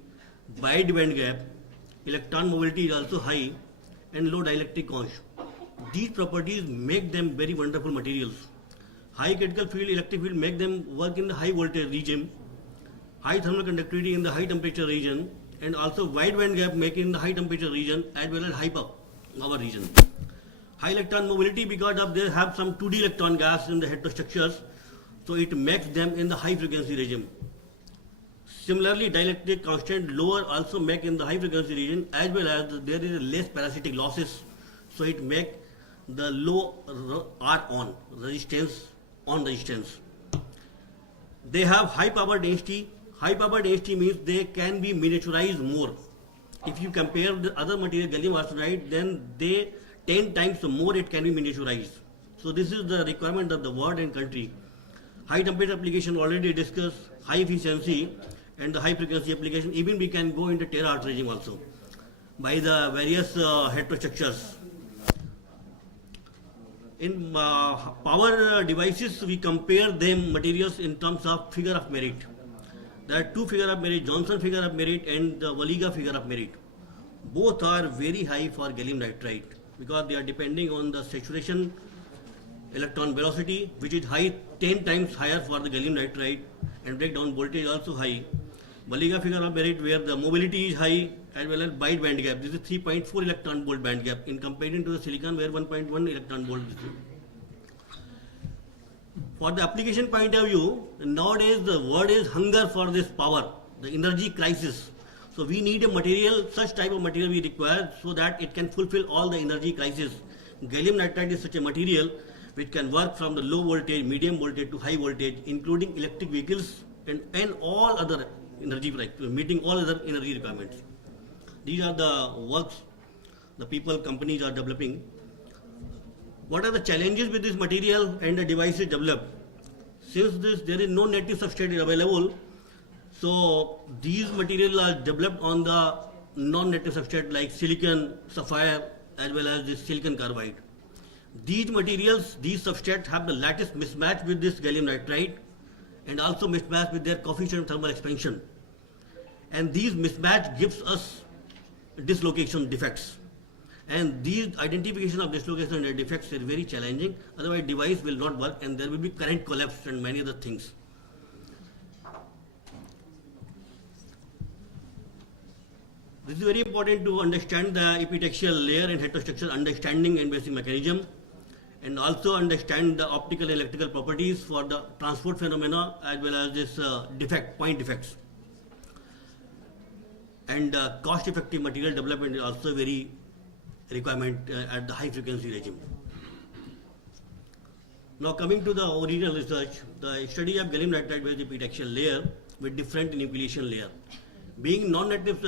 wide band gap, electron mobility is also high, and low dielectric conch. These properties make them very wonderful materials. High critical field, electric field make them work in the high voltage region, high thermal conductivity in the high temperature region, and also wide band gap make in the high temperature region as well as high power region. High electron mobility because of they have some 2D electron gas in the heterostructures, so it makes them in the high frequency region. Similarly, dielectric constant lower also make in the high frequency region, as well as there is less parasitic losses, so it make the low R on resistance. They have high power density. High power density means they can be miniaturized more. If you compare the other material gallium arsenide, then they 10 times more it can be miniaturized. So this is the requirement of the world and country. High temperature application already discussed, high efficiency and the high frequency application. Even we can go into terahertz regime also by the various heterostructures. In power devices, we compare them materials in terms of figure of merit. there are two figure of merit, Johnson figure of merit and the Valiga figure of merit. Both are very high for gallium nitride because they are depending on the saturation electron velocity, which is high, 10 times higher for the gallium nitride, and breakdown voltage also high. Valiga figure of merit where the mobility is high as well as wide band gap. This is 3.4 electron volt band gap in comparison to the silicon where 1.1 electron volt is. For the application point of view, nowadays the word is hunger for this power, the energy crisis. So we need a material, such type of material we require so that it can fulfill all the energy crisis. Gallium nitride is such a material which can work from the low voltage, medium voltage to high voltage, including electric vehicles and all other energy, meeting all other energy requirements. These are the works the people, companies are developing. What are the challenges with this material and the devices developed? Since there is no native substrate available, so these materials are developed on the non-native substrate like silicon, sapphire, as well as this silicon carbide. These materials, these substrates have the lattice mismatch with this gallium nitride and also mismatch with their coefficient of thermal expansion. And these mismatch gives us dislocation defects. And these identification of dislocation and defects is very challenging. Otherwise, device will not work and there will be current collapse and many other things. This is very important to understand the epitaxial layer and heterostructural understanding and basic mechanism, and also understand the optical and electrical properties for the transport phenomena as well as this point defects. And cost-effective material development is also very requirement at the high frequency regime. Now coming to the original research, the study of gallium nitride based epitaxial layer with different nucleation layer. Being non-native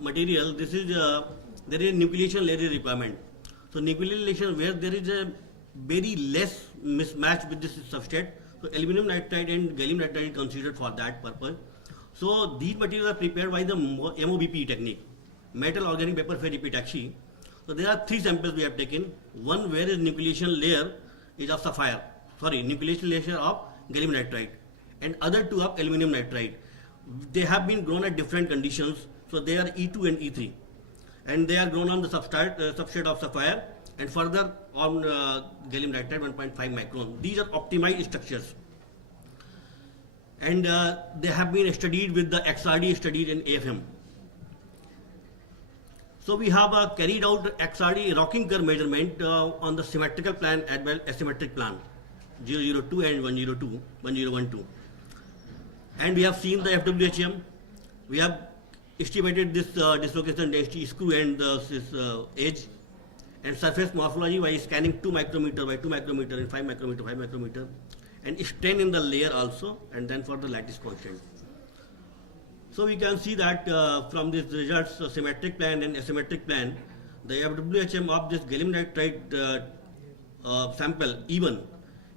material, there is a nucleation layer requirement. So nucleation where there is a very less mismatch with this substrate, so aluminum nitride and gallium nitride is considered for that purpose. So these materials are prepared by the MOBP technique, metal organic vapor phase epitaxy. So there are three samples we have taken. One where is nucleation layer is of nucleation layer of gallium nitride, and other two of aluminum nitride. They have been grown at different conditions, so they are E2 and E3, and they are grown on the substrate of sapphire and further on gallium nitride 1.5 micron. These are optimized structures, and they have been studied with the XRD studied in AFM. So we have carried out XRD rocking curve measurement on the symmetrical plan as well as asymmetric plan 002 and 1012. And we have seen the FWHM. We have estimated this dislocation density screw and this edge, and surface morphology by scanning 2 micrometer by 2 micrometer and 5 micrometer, 5 micrometer, and strain in the layer also, and then for the lattice constant. So we can see that from these results, symmetric plan and asymmetric plan, the FWHM of this gallium nitride sample even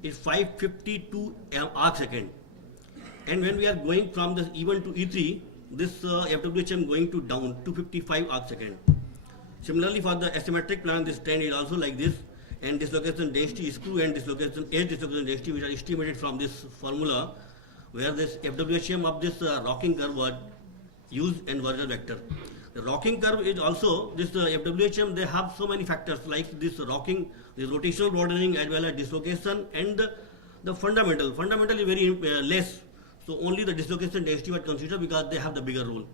is 552 arc second. And when we are going from this E1 to E3, this FWHM going to down 255 arc second. Similarly, for the asymmetric plan, this trend is also like this, and dislocation density screw and edge dislocation density, which are estimated from this formula, where this FWHM of this rocking curve was used and Werger vector. The rocking curve is also this FWHM. They have so many factors like this rocking, the rotational broadening as well as dislocation, and the fundamental. Fundamental is very less. So only the dislocation density was considered because they have the bigger role.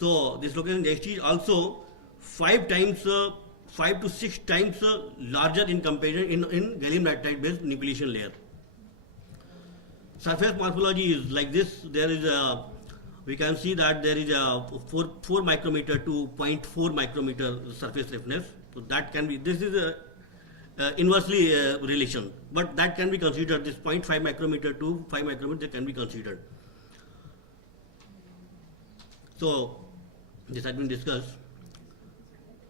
So dislocation density is also 5 to 6 times larger in comparison in gallium nitride based nucleation layer. Surface morphology is like this. There is a, we can see that there is a 4 micrometer to 0.4 micrometer surface roughness. So that can be, this is a inversely relation, but that can be considered, this 0.5 micrometer to 5 micrometer can be considered. So this has been discussed.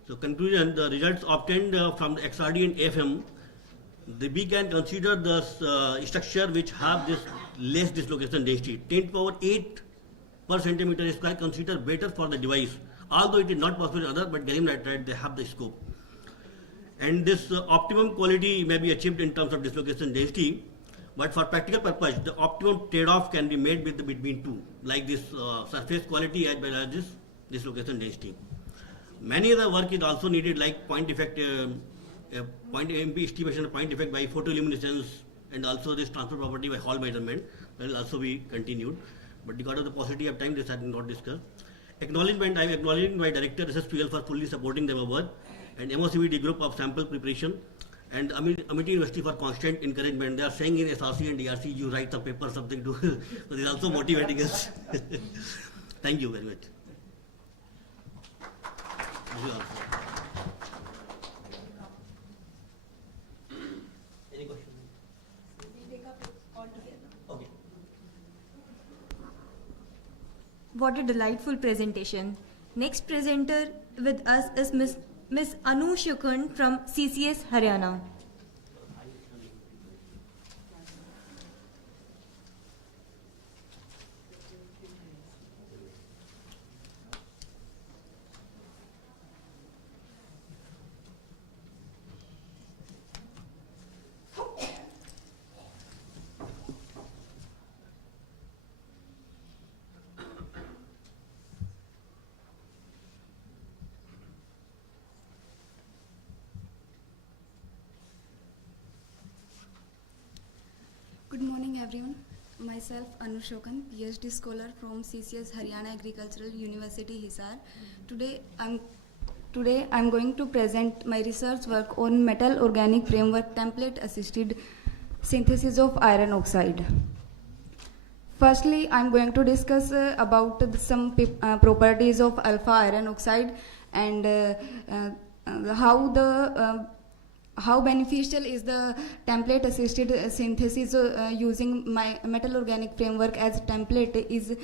So conclusion, the results obtained from the XRD and AFM, we can consider the structure which have this less dislocation density. 10 to the power 8 per centimeter square considered better for the device, although it is not possible in other, but gallium nitride, they have the scope. And this optimum quality may be achieved in terms of dislocation density But for practical purpose, the optimum trade-off can be made with between two, like this surface quality as well as this location density. Many other work is also needed, like point defect, point MP estimation of point defect by photoluminescence, and also this transfer property by Hall measurement. That will also be continued. But because of the paucity of time, this has been not discussed. Acknowledgement, I am acknowledging my director SSPL for fully supporting them above, and MOCVD group of sample preparation, and Amity University for constant encouragement. They are saying in SRC and DRC, you write a paper, something to, so they are also motivating us. Thank you very much. Any question? We'll take up it all together. Okay. What a delightful presentation. Next presenter with us is Miss Anu Shukun from CCS Haryana. Good morning everyone. Myself Anu Shokan, PhD scholar from CCS Haryana Agricultural University Hisar. Today I'm going to present my research work on metal organic framework template assisted synthesis of iron oxide. Firstly, I'm going to discuss about some properties of alpha iron oxide and how beneficial is the template assisted synthesis using my metal organic framework as template is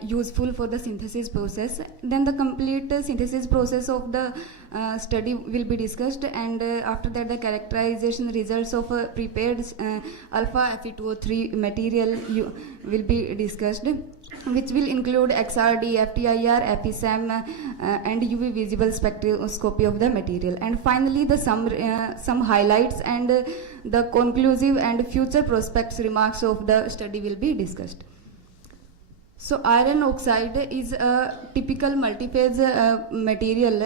useful for the synthesis process. Then the complete synthesis process of the study will be discussed, and after that the characterization results of prepared alpha Fe2O3 material will be discussed, which will include XRD, FTIR, FESAM and UV visible spectroscopy of the material. And finally the some highlights and the conclusive and future prospects remarks of the study will be discussed. So iron oxide is a typical multiphase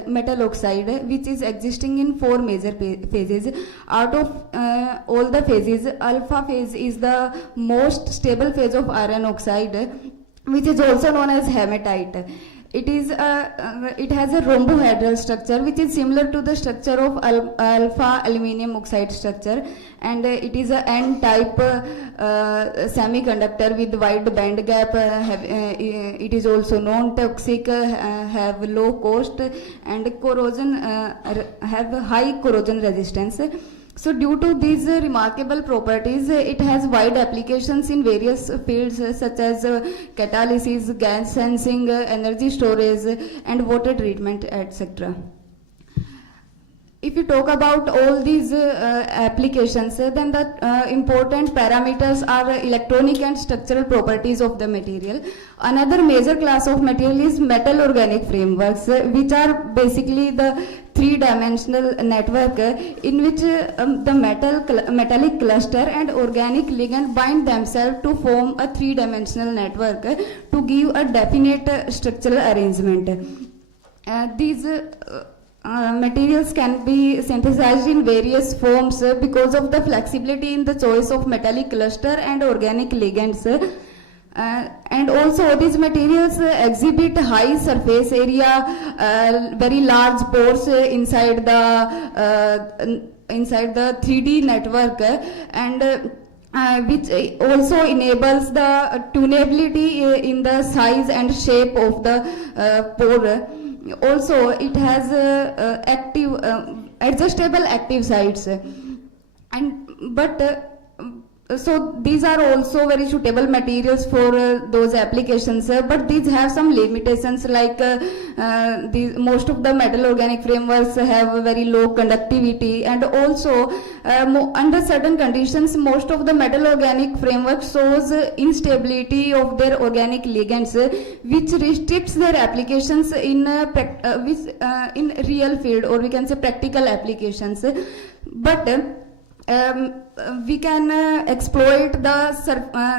metal oxide which is existing in 4 major phases. Out of all the phases, alpha phase is the most stable phase of iron oxide, which is also known as hematite. It has a rhombohedral structure which is similar to the structure of alpha aluminium oxide structure, and it is a N-type semiconductor with wide band gap. It is also non-toxic, have low cost, and corrosion have high corrosion resistance. So due to these remarkable properties, it has wide applications in various fields such as catalysis, gas sensing, energy storage and water treatment, etc. If you talk about all these applications, then the important parameters are electronic and structural properties of the material. Another major class of material is metal organic frameworks, which are basically the 3-dimensional network in which the metallic cluster and organic ligand bind themselves to form a 3-dimensional network to give a definite structural arrangement. These materials can be synthesized in various forms because of the flexibility in the choice of metallic cluster and organic ligands. And also these materials exhibit high surface area, very large pores inside the 3D network, and which also enables the tunability in the size and shape of the pore. Also it has adjustable active sites, so these are also very suitable materials for those applications, but these have some limitations, like most of the metal organic frameworks have very low conductivity, and also under certain conditions most of the metal organic framework shows instability of their organic ligands, which restricts their applications in real field, or we can say practical applications. But we can exploit the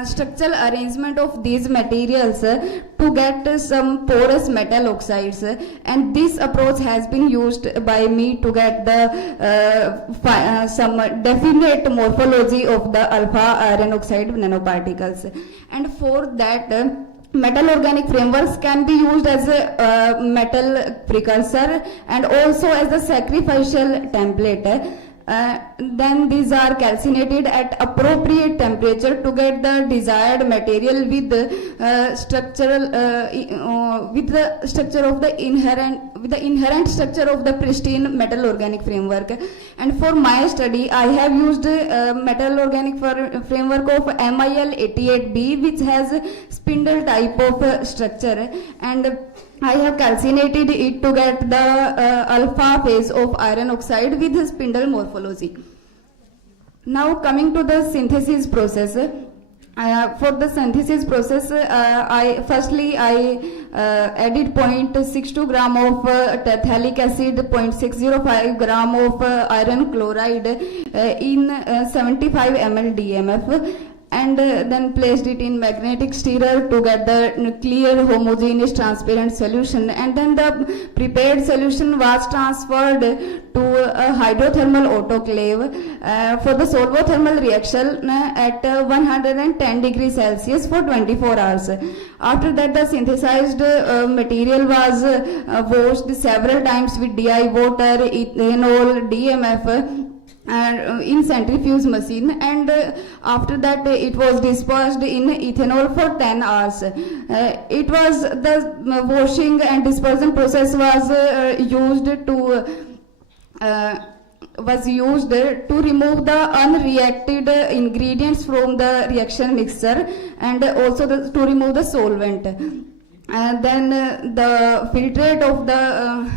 structural arrangement of these materials to get some porous metal oxides, and this approach has been used by me to get the some definite morphology of the alpha iron oxide nanoparticles. And for that, metal organic frameworks can be used as a metal precursor and also as a sacrificial template. Then these are calcinated at appropriate temperature to get the desired material with the structure of the inherent structure of the pristine metal organic framework. And for my study, I have used metal organic framework of MIL88B, which has spindle type of structure, and I have calcinated it to get the alpha phase of iron oxide with spindle morphology. Now coming to the synthesis process. For the synthesis process, I added 0.62 gram of terephthalic acid, 0.605 gram of iron chloride in 75 ml DMF, and then placed it in magnetic stirrer to get the clear homogeneous transparent solution, and then the prepared solution was transferred to a hydrothermal autoclave for the solvothermal reaction at 110 degrees Celsius for 24 hours. After that, the synthesized material was washed several times with DI water, ethanol, DMF, and in centrifuge machine, and after that it was dispersed in ethanol for 10 hours. It was the washing and dispersion process was used to remove the unreacted ingredients from the reaction mixture, and also to remove the solvent. And then the filtrate of the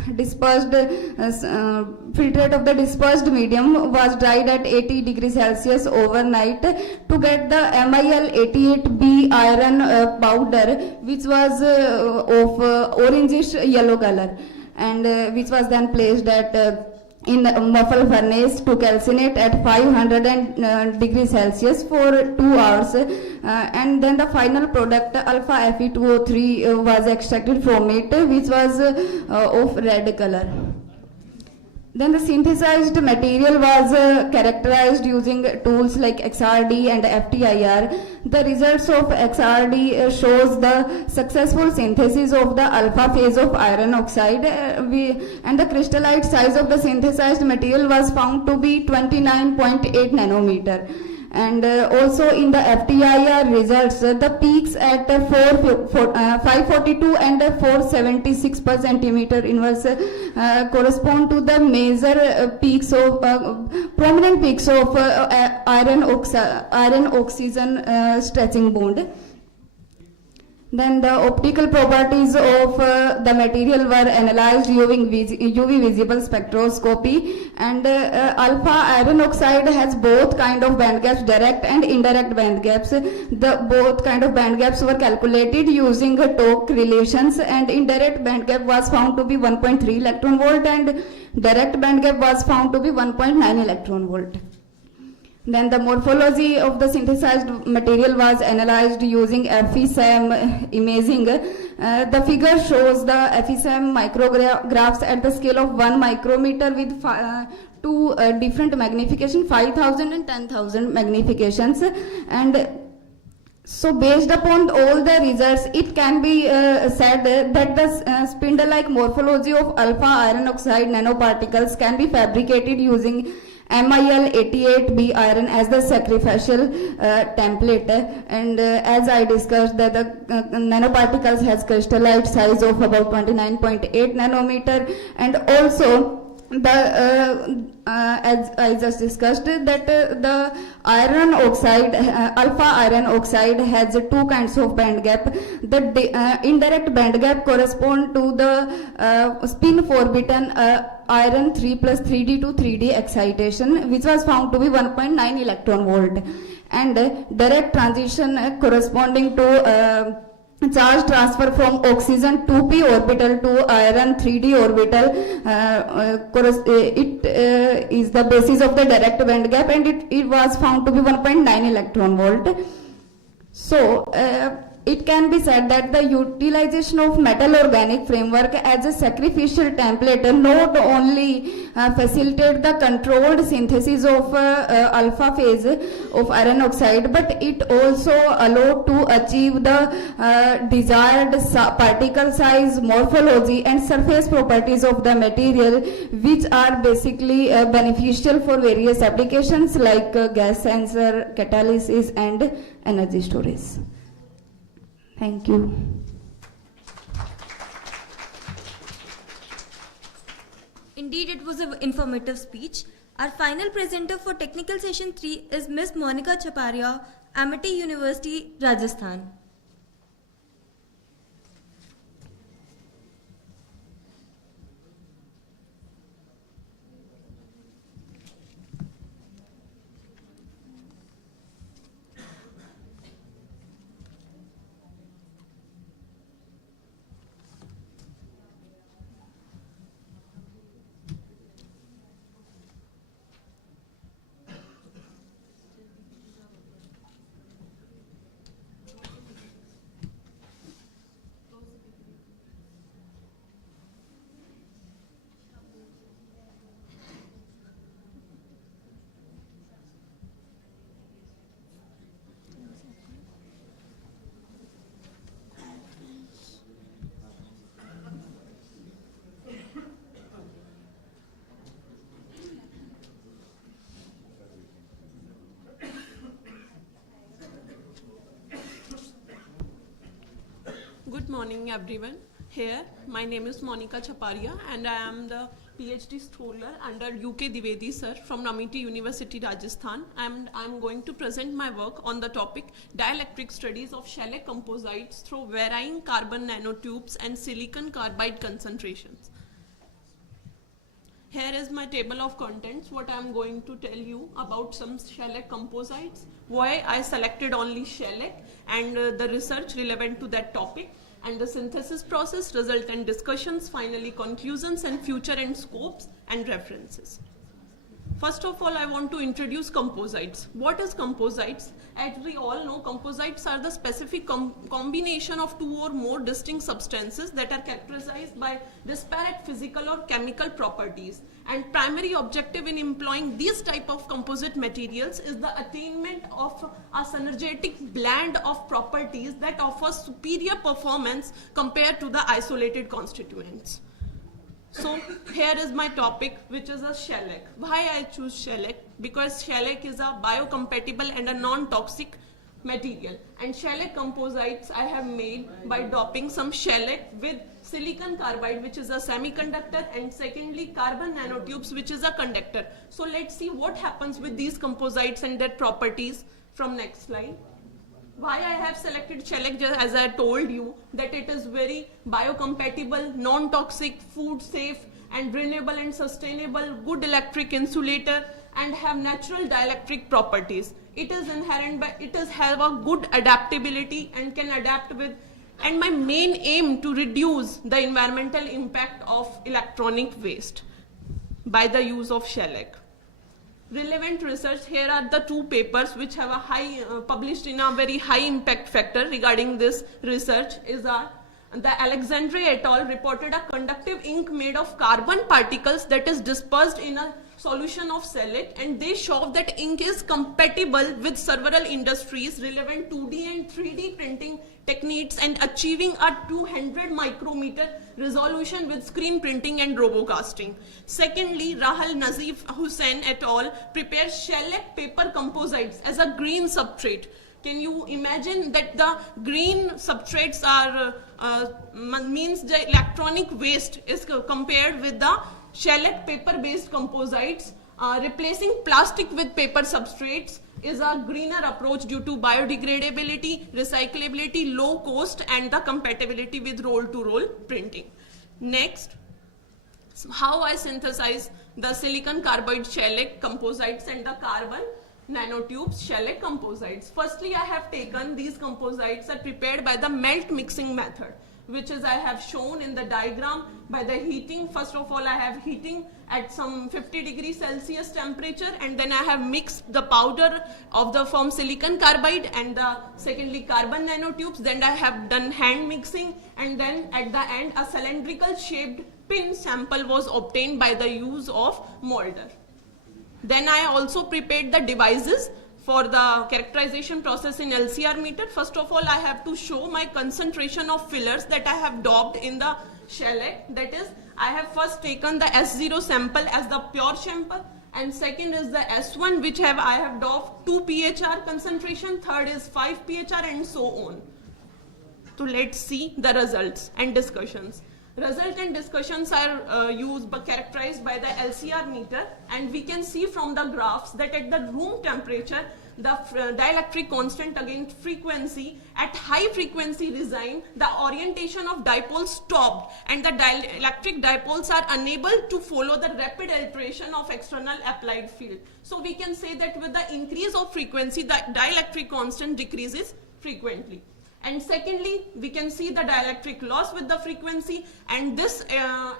dispersed medium was dried at 80 degrees Celsius overnight to get the MIL88B iron powder, which was of orangish yellow color, and which was then placed at in muffle furnace to calcinate at 500 degrees Celsius for 2 hours, and then the final product alpha Fe2O3 was extracted from it, which was of red color. Then the synthesized material was characterized using tools like XRD and FTIR. The results of XRD shows the successful synthesis of the alpha phase of iron oxide, and the crystallite size of the synthesized material was found to be 29.8 nanometer. And also in the FTIR results, the peaks at 542 and 476 per centimeter inverse correspond to the major peaks of prominent peaks of iron oxygen stretching bond. Then the optical properties of the material were analyzed using UV visible spectroscopy, and alpha iron oxide has both kind of band gaps, direct and indirect band gaps. The both kind of band gaps were calculated using Toke relations, and indirect band gap was found to be 1.3 electron volt, and direct band gap was found to be 1.9 electron volt. Then the morphology of the synthesized material was analyzed using FESAM imaging. The figure shows the FESAM micrographs at the scale of 1 micrometer with two different magnification, 5,000 and 10,000 magnifications. And so based upon all the results, it can be said that the spindle-like morphology of alpha iron oxide nanoparticles can be fabricated using MIL88B iron as the sacrificial template, and as I discussed that the nanoparticles has crystallite size of about 29.8 nanometer, and also the as I just discussed that the iron oxide, alpha iron oxide has two kinds of band gap. The indirect band gap correspond to the spin forbidden iron 3 plus 3D to 3D excitation, which was found to be 1.9 electron volt, and direct transition corresponding to charge transfer from oxygen 2p orbital to iron 3d orbital. It is the basis of the direct band gap, and it was found to be 1.9 electron volt. So it can be said that the utilization of metal organic framework as a sacrificial template not only facilitate the controlled synthesis of alpha phase of iron oxide, but it also allow to achieve the desired particle size, morphology and surface properties of the material, which are basically beneficial for various applications like gas sensor, catalysis and energy storage. Thank you. Indeed, it was an informative speech. Our final presenter for technical session 3 is Ms. Monica Chaparia, Amity University, Rajasthan. Good morning, everyone. Here, my name is Monica Chaparia, and I am the PhD scholar under UK Dwivedi sir from Amity University, Rajasthan. And I'm going to present my work on the topic dielectric studies of shellac composites through varying carbon nanotubes and silicon carbide concentrations. Here is my table of contents, what I am going to tell you about some shellac composites, why I selected only shellac, and the research relevant to that topic, and the synthesis process, resultant discussions, finally conclusions and future end scopes and references. First of all, I want to introduce composites. What is composites? As we all know, composites are the specific combination of two or more distinct substances that are characterized by disparate physical or chemical properties. And primary objective in employing these type of composite materials is the attainment of a synergetic blend of properties that offers superior performance compared to the isolated constituents. So here is my topic, which is a shellac. Why I choose shellac? Because shellac is a biocompatible and a non-toxic material. And shellac composites I have made by doping some shellac with silicon carbide, which is a semiconductor, and secondly carbon nanotubes, which is a conductor. So let's see what happens with these composites and their properties from next slide. Why I have selected shellac, just as I told you, that it is very biocompatible, non-toxic, food safe and renewable and sustainable, good electric insulator, and have natural dielectric properties. It is inherent by, it is have a good adaptability and can adapt with, and my main aim to reduce the environmental impact of electronic waste by the use of shellac. Relevant research, here are the two papers which have a high, published in a very high impact factor regarding this research is the Alexandre et al. Reported a conductive ink made of carbon particles that is dispersed in a solution of shellac, and they show that ink is compatible with several industries relevant 2D and 3D printing techniques and achieving a 200 micrometer resolution with screen printing and robocasting. Secondly, Rahul Nazif Hussain et al. Prepared shellac paper composites as a green substrate. Can you imagine that the green substrates are means the electronic waste is compared with the shellac paper based composites. Replacing plastic with paper substrates is a greener approach due to biodegradability, recyclability, low cost, and the compatibility with roll-to-roll printing. Next, how I synthesize the silicon carbide shellac composites and the carbon nanotubes shellac composites. Firstly, I have taken these composites are prepared by the melt mixing method, which is I have shown in the diagram by the heating. First of all, I have heating at some 50 degrees Celsius temperature, and then I have mixed the powder of the form silicon carbide and the secondly carbon nanotubes. Then I have done hand mixing, and then at the end a cylindrical shaped pin sample was obtained by the use of molder. Then I also prepared the devices for the characterization process in LCR meter. First of all, I have to show my concentration of fillers that I have daubed in the shellac. That is, I have first taken the S0 sample as the pure sample, and second is the S1, which I have daubed 2 pHr concentration, third is 5 pHr, and so on. So let's see the results and discussions. Result and discussions are characterized by the LCR meter, and we can see from the graphs that at the room temperature, the dielectric constant against frequency at high frequency regime, the orientation of dipoles stopped, and the dielectric dipoles are unable to follow the rapid alteration of external applied field. So we can say that with the increase of frequency, the dielectric constant decreases frequently. And secondly, we can see the dielectric loss with the frequency, and this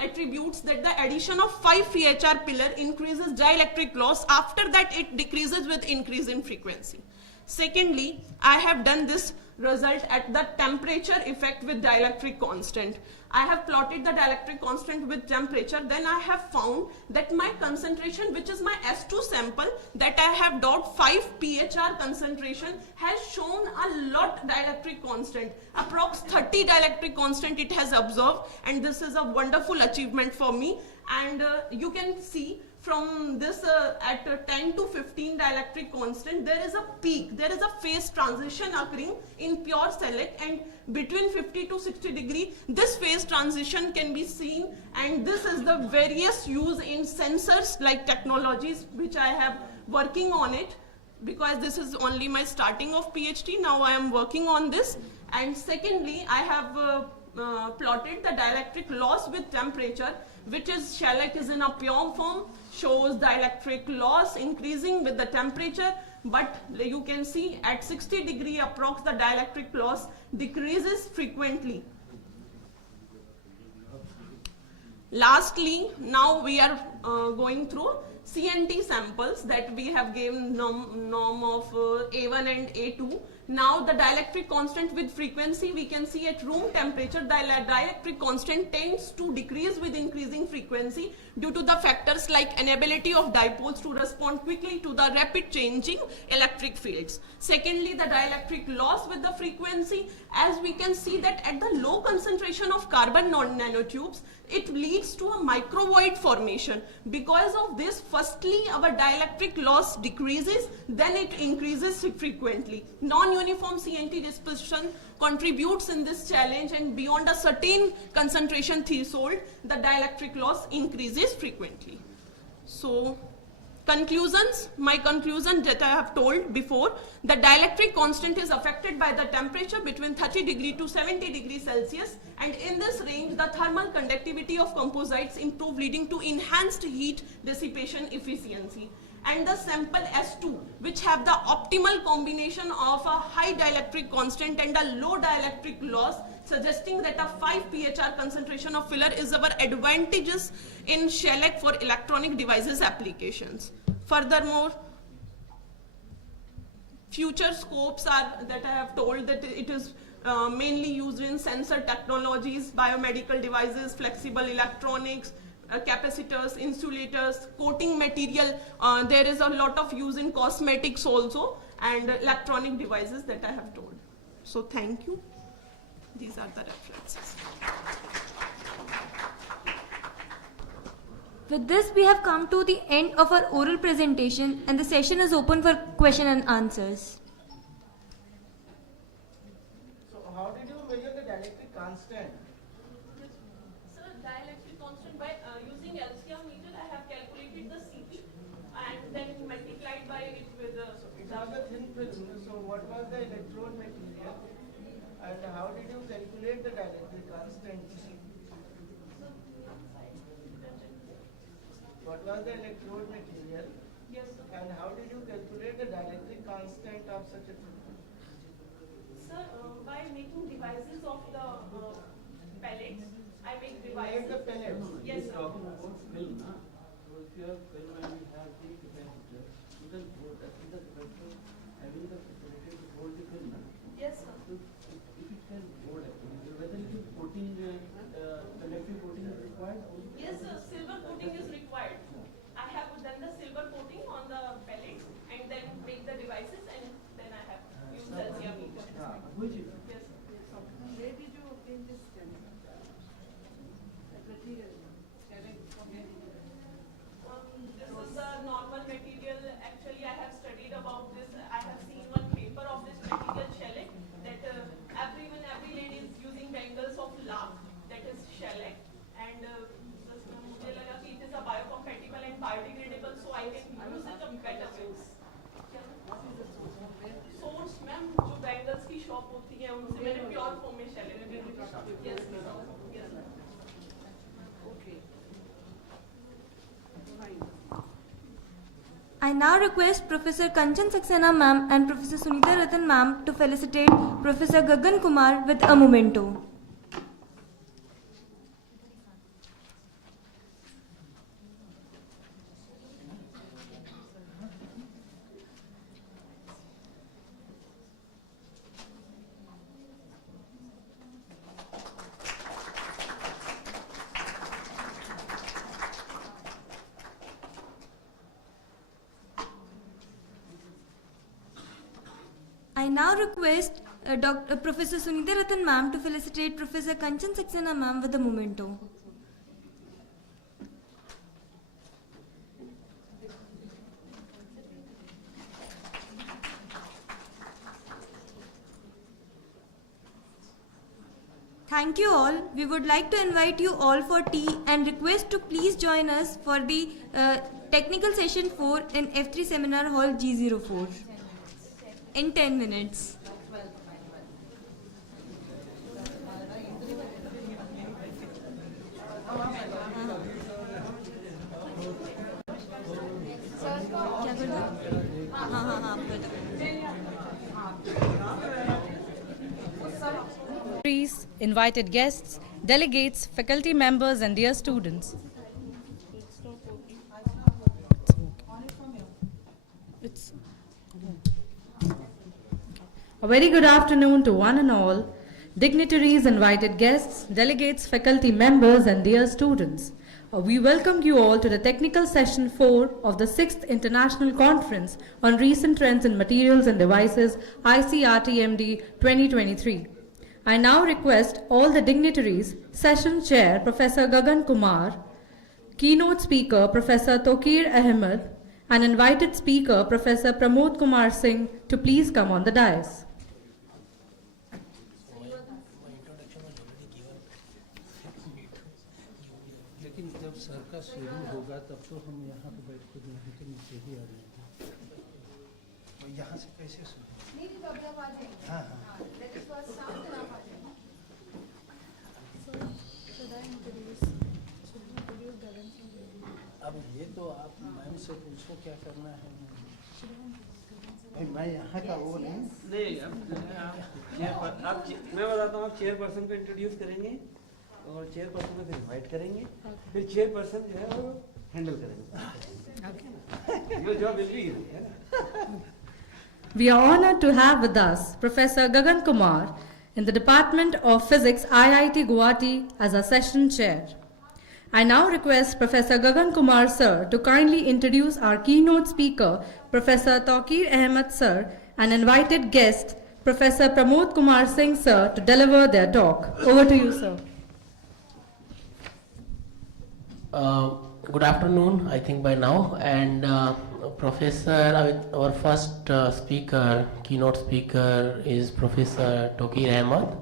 attributes that the addition of 5 pHr pillar increases dielectric loss. After that, it decreases with increase in frequency. Secondly, I have done this result at the temperature effect with dielectric constant. I have plotted the dielectric constant with temperature. Then I have found that my concentration, which is my S2 sample, that I have daubed 5 pHr concentration, has shown a lot dielectric constant. Approx 30 dielectric constant it has observed, and this is a wonderful achievement for me. And you can see from this at 10 to 15 dielectric constant, there is a peak, there is a phase transition occurring in pure shellac, and between 50 to 60 degree, this phase transition can be seen, and this is the various use in sensors like technologies which I have working on it, because this is only my starting of PhD. Now I am working on this. And secondly, I have plotted the dielectric loss with temperature, which is shellac is in a pure form, shows dielectric loss increasing with the temperature, but you can see at 60 degree approx the dielectric loss decreases frequently. Lastly, now we are going through CNT samples that we have given norm of A1 and A2. Now the dielectric constant with frequency, we can see at room temperature, the dielectric constant tends to decrease with increasing frequency due to the factors like inability of dipoles to respond quickly to the rapid changing electric fields. Secondly, the dielectric loss with the frequency, as we can see that at the low concentration of carbon nanotubes, it leads to a microvoid formation. Because of this, firstly, our dielectric loss decreases, then it increases frequently. Non-uniform CNT dispersion contributes in this challenge, and beyond a certain concentration threshold, the dielectric loss increases frequently. So, conclusions, my conclusion that I have told before, the dielectric constant is affected by the temperature between 30 degree to 70 degrees Celsius, and in this range the thermal conductivity of composites improve, leading to enhanced heat dissipation efficiency. And the sample S2, which have the optimal combination of a high dielectric constant and a low dielectric loss, suggesting that a 5 pHr concentration of filler is our advantageous in shellac for electronic devices applications. Furthermore, future scopes are that I have told that it is mainly used in sensor technologies, biomedical devices, flexible electronics, capacitors, insulators, coating material. There is a lot of use in cosmetics also, and electronic devices that I have told. So thank you. These are the references. With this, we have come to the end of our oral presentation, and the session is open for question and answers. So how did you measure the dielectric constant? Sir, dielectric constant by using LCR meter, I have calculated the CP and then multiplied by it with the... So it was a thin film, so what was the electrode material and how did you calculate the dielectric constant? What was the electrode material Yes, sir. And how did you calculate the dielectric constant of such a thing? Sir, by making devices of the pellets, I make You made devices. the pellets. Yes, sir. Talking about film, na? So if you have film and you have the capacitor, you can hold that. In the capacitor, having the facility to hold the film, na? Yes, sir. So if it can hold actually, whether it is coating, conductive coating is required. Yes, sir. Silver coating is required. I have done the silver coating on the pellets and then make the devices and then I have used the LCR meter. Which is Yes, sir. Where did you obtain this material? This is the normal material. Actually, I have studied about this. I have seen one paper of this material shellac that every lady is using bangles of lac, that is shellac, and मुझे लगा कि it is a biocompatible and biodegradable, so I can use it on better ways. Source, ma'am, जो bangles की shop होती है उनसे मैंने pure form में shellac लिया। Yes, yes. I now request Professor Kanchan Saxena ma'am and Professor Sunita Ratan ma'am to felicitate Professor Gagan Kumar with a memento. I now request Professor Sunita Ratan ma'am to felicitate Professor Kanchan Saxena ma'am with a memento. Thank you all. We would like to invite you all for tea and request to please join us for the technical session 4 in F-3 Seminar Hall G04 in 10 minutes. क्या कर दो? हाँ invited guests, delegates, faculty members, and dear students. A very good afternoon to one and all, dignitaries, invited guests, delegates, faculty members, and dear students. We welcome you all to the technical session 4 of the 6th International Conference on Recent Trends in Materials and Devices, ICRTMD 2023. I now request all the dignitaries, Session Chair Professor Gagan Kumar, Keynote Speaker Professor Tokir Ahmed, and invited speaker Professor Pramod Kumar Singh to please come on the dais. लेकिन जब sir का शुरू होगा तब तो हम यहाँ पे बैठ के यहाँ के नीचे ही आ जाएंगे। तो यहाँ से कैसे शुरू? हाँ हाँ। अब ये तो आप मैम से पूछो क्या करना है। मैं यहाँ का वो नहीं। नहीं आप मैं बताता हूँ, आप चेयरपर्सन को इंट्रोड्यूस करेंगे और चेयरपर्सन को फिर इनवाइट करेंगे, फिर चेयरपर्सन जो है वो हैंडल करेंगे। योर जॉब विल बी है ना। We are honored to have with us Professor Gagan Kumar in the Department of Physics, IIT Guwahati, as our session chair. I now request Professor Gagan Kumar sir to kindly introduce our keynote speaker, Professor Tokir Ahmed sir, and invited guest, Professor Pramod Kumar Singh sir, to deliver their talk. Over to you, sir. Good afternoon, I think by now, and Professor, our first speaker, keynote speaker is Professor Tokir Ahmed,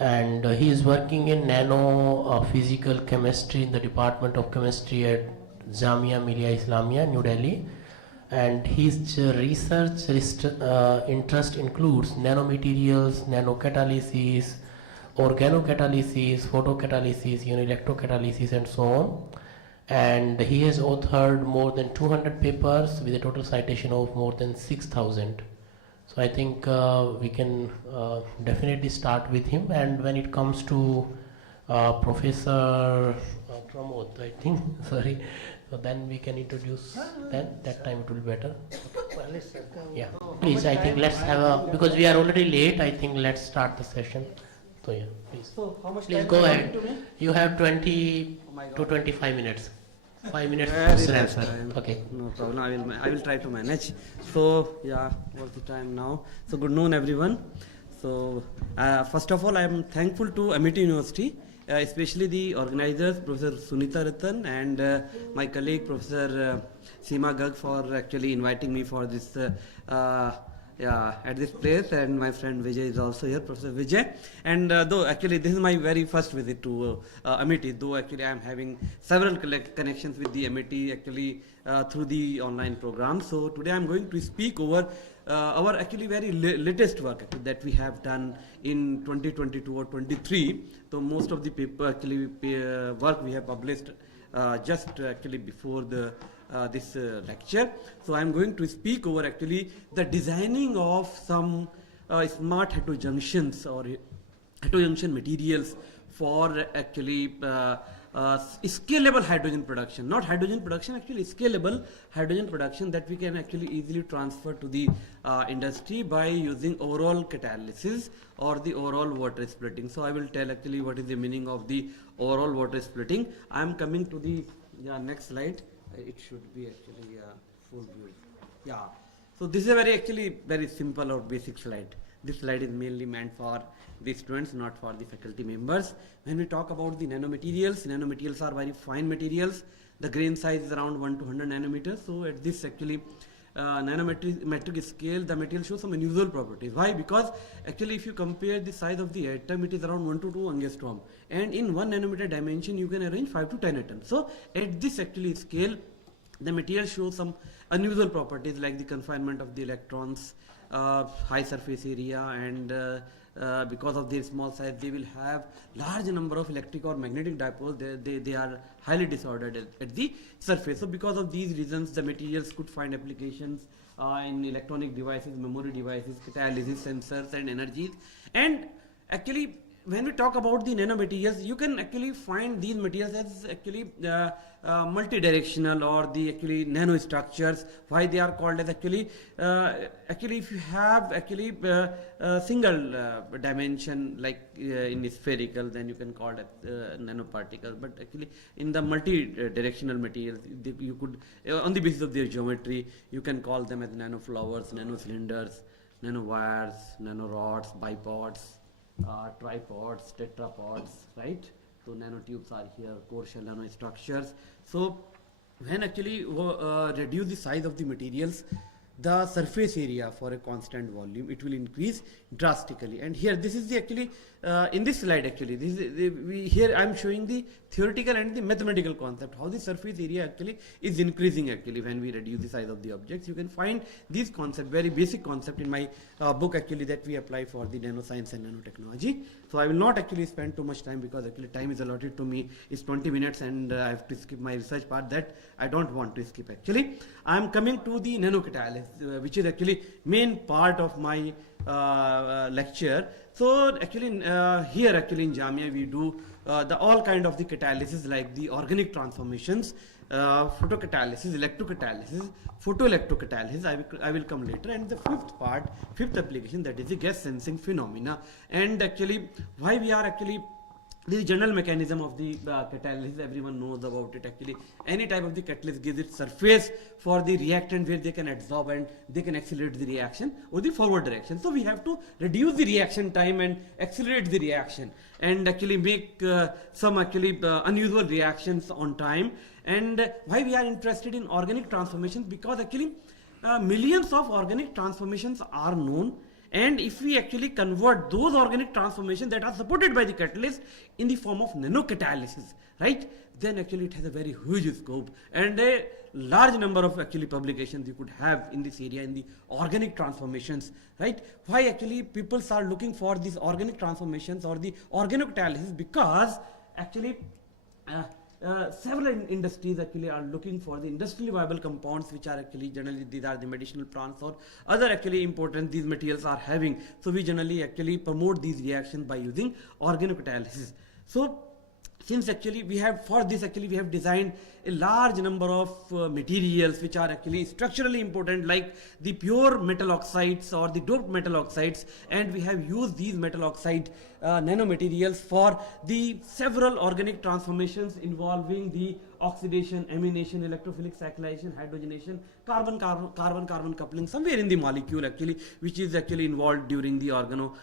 and he is working in nano physical chemistry in the Department of Chemistry at Jamia Millia Islamia, New Delhi, and his research interest includes nanomaterials, and he has authored more than 200 papers with a total citation of more than 6,000. So I think we can definitely start with him. And when it comes to Professor Pramod, I think, sorry, so then we can introduce that time it will be better. Yeah, please, I think let's have a, because we are already late, I think let's start the session. So yeah, please. So how much Please time go is ahead. to me? You have 20 to 25 minutes. 5 minutes. Very to less, answer. sir. Okay. No problem. I will try to manage. So yeah, what's the time now? So good noon, everyone. So first of all, I am thankful to Amity University, especially the organizers, Professor Sunita Ratan and my colleague Professor Seema Garg, for actually inviting me for this at this place, and my friend Vijay is also here, Professor Vijay. And though actually this is my very first visit to Amity, though actually I am having several connections with the Amity actually through the online program. So today I am going to speak over our actually very latest work that we have done in 2022 or 23. So most of the paper actually work we have published just actually before the this lecture. So I am going to speak over actually the designing of some smart heterojunctions or heterojunction materials for actually scalable hydrogen production, not hydrogen production, actually scalable hydrogen production that we can actually easily transfer to the industry by using overall catalysis or the overall water splitting. So I will tell actually what is the meaning of the overall water splitting. I am coming to the next slide. It should be actually full view. Yeah. So this is a very simple or basic slide. This slide is mainly meant for the students, not for the faculty members. When we talk about the nanomaterials are very fine materials. The grain size is around 1 to 100 nanometers. So at this actually nanometric scale, the material shows some unusual properties. Why? Because actually if you compare the size of the atom, it is around 1 to 2 angstrom, and in 1 nanometer dimension you can arrange 5 to 10 atoms. So at this actually scale, the material shows some unusual properties like the confinement of the electrons, high surface area, and because of their small size they will have large number of electric or magnetic dipoles. They are highly disordered at the surface. So because of these reasons, the materials could find applications in electronic devices, memory devices, catalysis, sensors and energies. And actually when we talk about the nanomaterials, you can actually find these materials as actually multi-directional or the actually nanostructures. Why they are called as actually if you have actually single dimension like in spherical, then you can call it nanoparticles. But actually in the multi-directional materials, you could on the basis of their geometry, you can call them as nanoflowers, nanocylinders, nanowires, nanorods, bipods, tripods, tetrapods, right? So nanotubes are here, core shell nanostructures. So when actually reduce the size of the materials, the surface area for a constant volume, it will increase drastically. And here this is the actually in this slide actually this is here I am showing the theoretical and the mathematical concept, how the surface area actually is increasing actually when we reduce the size of the objects. You can find these concept, very basic concept, in my book actually that we apply for the nanoscience and nanotechnology. So I will not actually spend too much time because actually time is allotted to me is 20 minutes and I have to skip my research part that I don't want to skip actually. I am coming to the nanocatalysis, which is actually main part of my lecture. So actually here actually in Jamia we do the all kind of the catalysis like the organic transformations, photocatalysis, electrocatalysis, photoelectrocatalysis. I will come later. And the fifth application, that is the gas sensing phenomena. And actually why we are actually the general mechanism of the catalysis, everyone knows about it actually. Any type of the catalyst gives it surface for the reactant where they can absorb and they can accelerate the reaction or the forward direction. So we have to reduce the reaction time and accelerate the reaction and actually make some actually unusual reactions on time. And why we are interested in organic transformations? Because actually millions of organic transformations are known. And if we actually convert those organic transformations that are supported by the catalyst in the form of nanocatalysis, right, then actually it has a very huge scope and a large number of actually publications you could have in this area in the organic transformations, right? Why actually people are looking for these organic transformations or the organocatalysis? Because actually several industries actually are looking for the industrially viable compounds, which are actually generally these are the medicinal plants or other actually important these materials are having. So we generally actually promote these reactions by using organocatalysis. So since actually we have for this actually we have designed a large number of materials which are actually structurally important, like the pure metal oxides or the doped metal oxides, and we have used these metal oxide nanomaterials for the several organic transformations involving the oxidation, amination, electrophilic cyclization, hydrogenation, carbon-carbon coupling somewhere in the molecule actually, which is actually involved during the organo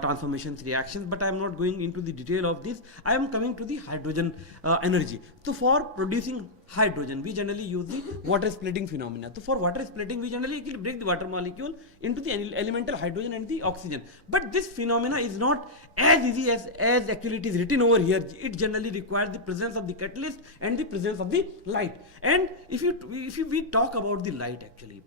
transformations reactions. But I am not going into the detail of this. I am coming to the hydrogen energy. So for producing hydrogen, we generally use the water splitting phenomena. So for water splitting, we generally break the water molecule into the elemental hydrogen and the oxygen. But this phenomena is not as easy as actually it is written over here. It generally requires the presence of the catalyst and the presence of the light. And if we talk about the light actually,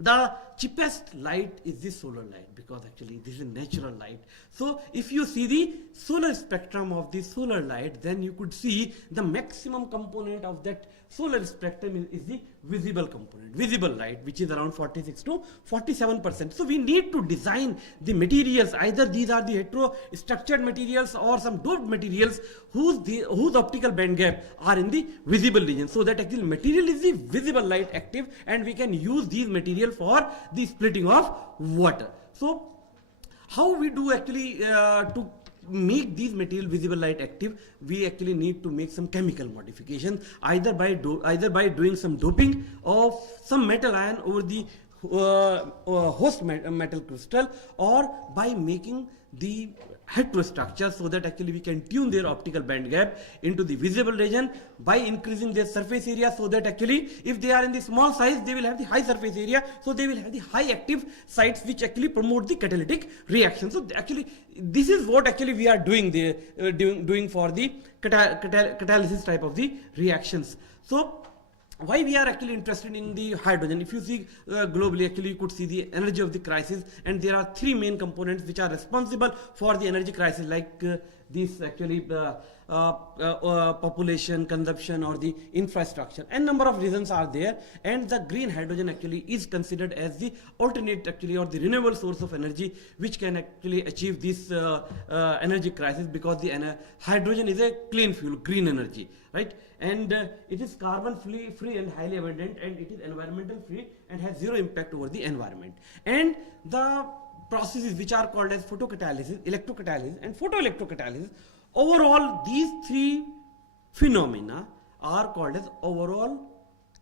the cheapest light is the solar light, because actually this is natural light. So if you see the solar spectrum of the solar light, then you could see the maximum component of that solar spectrum is the visible component, visible light, which is around 46 to 47%. So we need to design the materials, either these are the heterostructured materials or some doped materials whose optical band gap are in the visible region, so that actually material is the visible light active, and we can use these material for the splitting of water. So how we do actually to make these material visible light active, we actually need to make some chemical modification, either by doing some doping of some metal ion over the host metal crystal, or by making the heterostructure, so that actually we can tune their optical band gap into the visible region by increasing their surface area, so that actually if they are in the small size, they will have the high surface area, so they will have the high active sites which actually promote the catalytic reaction. So actually this is what actually we are doing doing for the catalysis type of the reactions. So why we are actually interested in the hydrogen? If you see globally, actually you could see the energy of the crisis, and there are three main components which are responsible for the energy crisis, like this actually population, consumption, or the infrastructure, and number of reasons are there. And the green hydrogen actually is considered as the alternate actually, or the renewable source of energy, which can actually achieve this energy crisis, because the hydrogen is a clean fuel, green energy, right? And it is carbon free and highly abundant, and it is environmental free and has zero impact over the environment. And the processes which are called as photocatalysis, electrocatalysis, and photoelectrocatalysis, overall these three phenomena are called as overall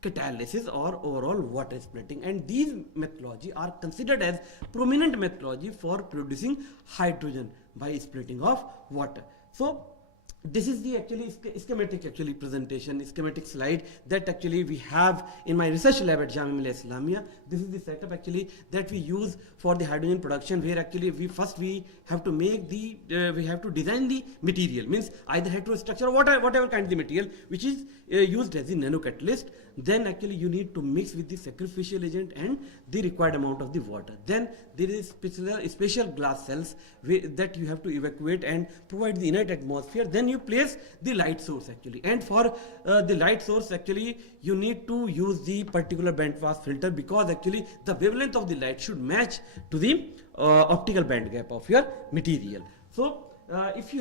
catalysis or overall water splitting, and these methodology are considered as prominent methodology for producing hydrogen by splitting of water. So this is the actually schematic actually presentation, schematic slide that actually we have in my research lab at Jamia Millia Islamia. This is the setup actually that we use for the hydrogen production, where actually we have to make the we have to design the material, means either heterostructure or whatever kind of the material which is used as the nanocatalyst. Then actually you need to mix with the sacrificial agent and the required amount of the water. Then there is special glass cells that you have to evacuate and provide the inert atmosphere. Then you place the light source actually, and for the light source actually you need to use the particular bandpass filter, because actually the wavelength of the light should match to the optical band gap of your material. So if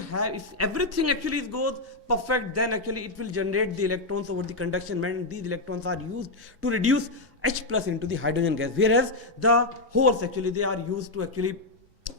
everything actually goes perfect, then actually it will generate the electrons over the conduction band. These electrons are used to reduce H plus into the hydrogen gas, whereas the holes actually they are used to actually,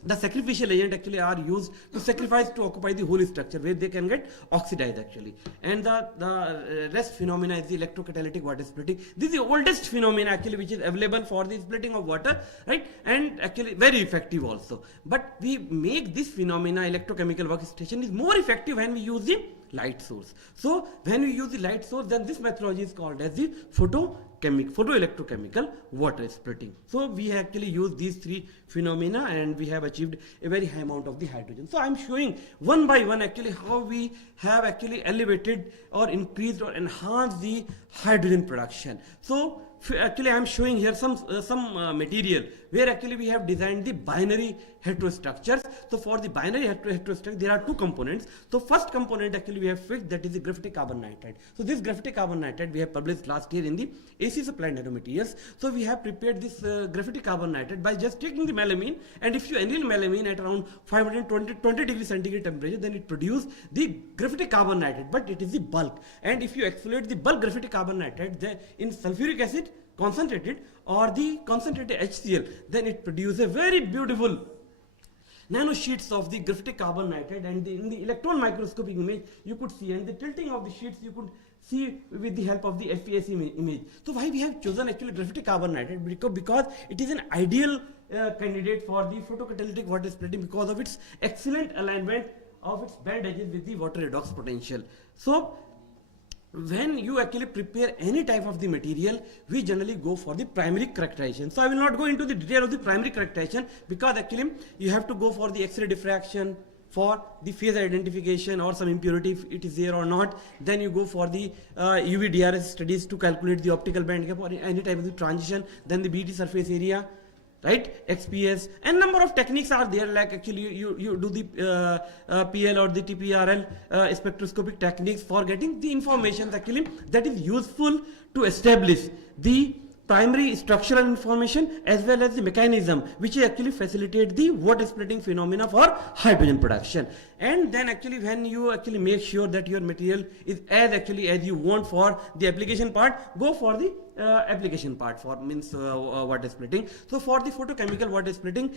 the sacrificial agent actually are used to sacrifice to occupy the whole structure, where they can get oxidized actually. And the rest phenomena is the electrocatalytic water splitting. This is the oldest phenomena actually which is available for the splitting of water, right? And actually very effective also. But we make this phenomena, electrochemical workstation, is more effective when we use the light source. So when we use the light source, then this methodology is called as the photoelectrochemical water splitting. So we actually use these three phenomena, and we have achieved a very high amount of the hydrogen. So I am showing one by one actually how we have actually elevated or increased or enhanced the hydrogen production. So actually I am showing here some material where actually we have designed the binary heterostructures. So for the binary heterostructure there are two components. So first component actually we have fixed, that is the graphite carbon nitride. So this graphite carbon nitride we have published last year in the AC Applied Nanomaterials. So we have prepared this graphite carbon nitride by just taking the melamine, and if you anneal melamine at around 520 degrees centigrade temperature, then it produces the graphite carbon nitride, but it is the bulk. And if you exfoliate the bulk graphite carbon nitride in sulfuric acid concentrated or the concentrated HCl, then it produces a very beautiful nanosheets of the graphite carbon nitride, and in the electron microscopic image you could see, and the tilting of the sheets you could see with the help of the FES image. So why we have chosen actually graphite carbon nitride? Because it is an ideal candidate for the photocatalytic water splitting because of its excellent alignment of its band edges with the water redox potential. So when you actually prepare any type of the material, we generally go for the primary characterization. So I will not go into the detail of the primary characterization, because actually you have to go for the X-ray diffraction, for the phase identification or some impurity if it is there or not. Then you go for the UV DRS studies to calculate the optical band gap or any type of the transition. Then the BT surface area, right, XPS, and number of techniques are there, like actually you do the PL or the TPRL spectroscopic techniques for getting the information actually that is useful to establish the primary structural information as well as the mechanism which actually facilitate the water splitting phenomena for hydrogen production. And then actually when you actually make sure that your material is as you want for the application part, go for the application part for water splitting. So for the photochemical water splitting,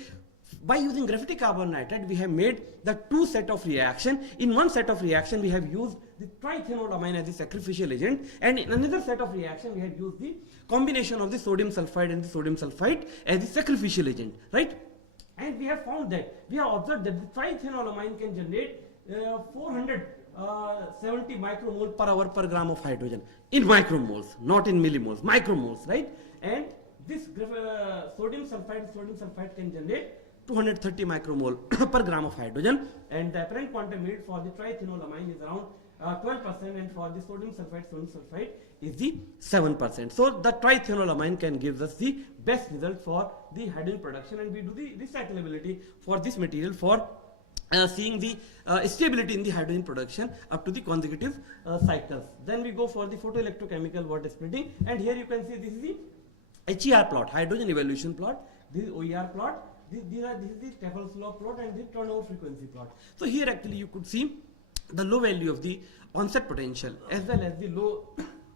by using graphite carbon nitride, we have made the two set of reaction. In one set of reaction, we have used the trithenolamine as the sacrificial agent, and in another set of reaction, we have used the combination of the sodium sulfide and the sodium sulfite as the sacrificial agent, right? And we have found that, we have observed that the trithenolamine can generate 470 micromole per hour per gram of hydrogen in micromoles, not in millimoles, micromoles, right? And this sodium sulfide can generate 230 micromole per gram of hydrogen, and the apparent quantum yield for the trithenolamine is around 12%, and for the sodium sulfide is the 7%. So the trithenolamine can give us the best result for the hydrogen production, and we do the recyclability for this material for seeing the stability in the hydrogen production up to the consecutive cycles. Then we go for the photoelectrochemical water splitting, and here you can see this is the HER plot, hydrogen evolution plot. This is OER plot. This is the Taffel slope plot and the turnover frequency plot. So here actually you could see the low value of the onset potential as well as the low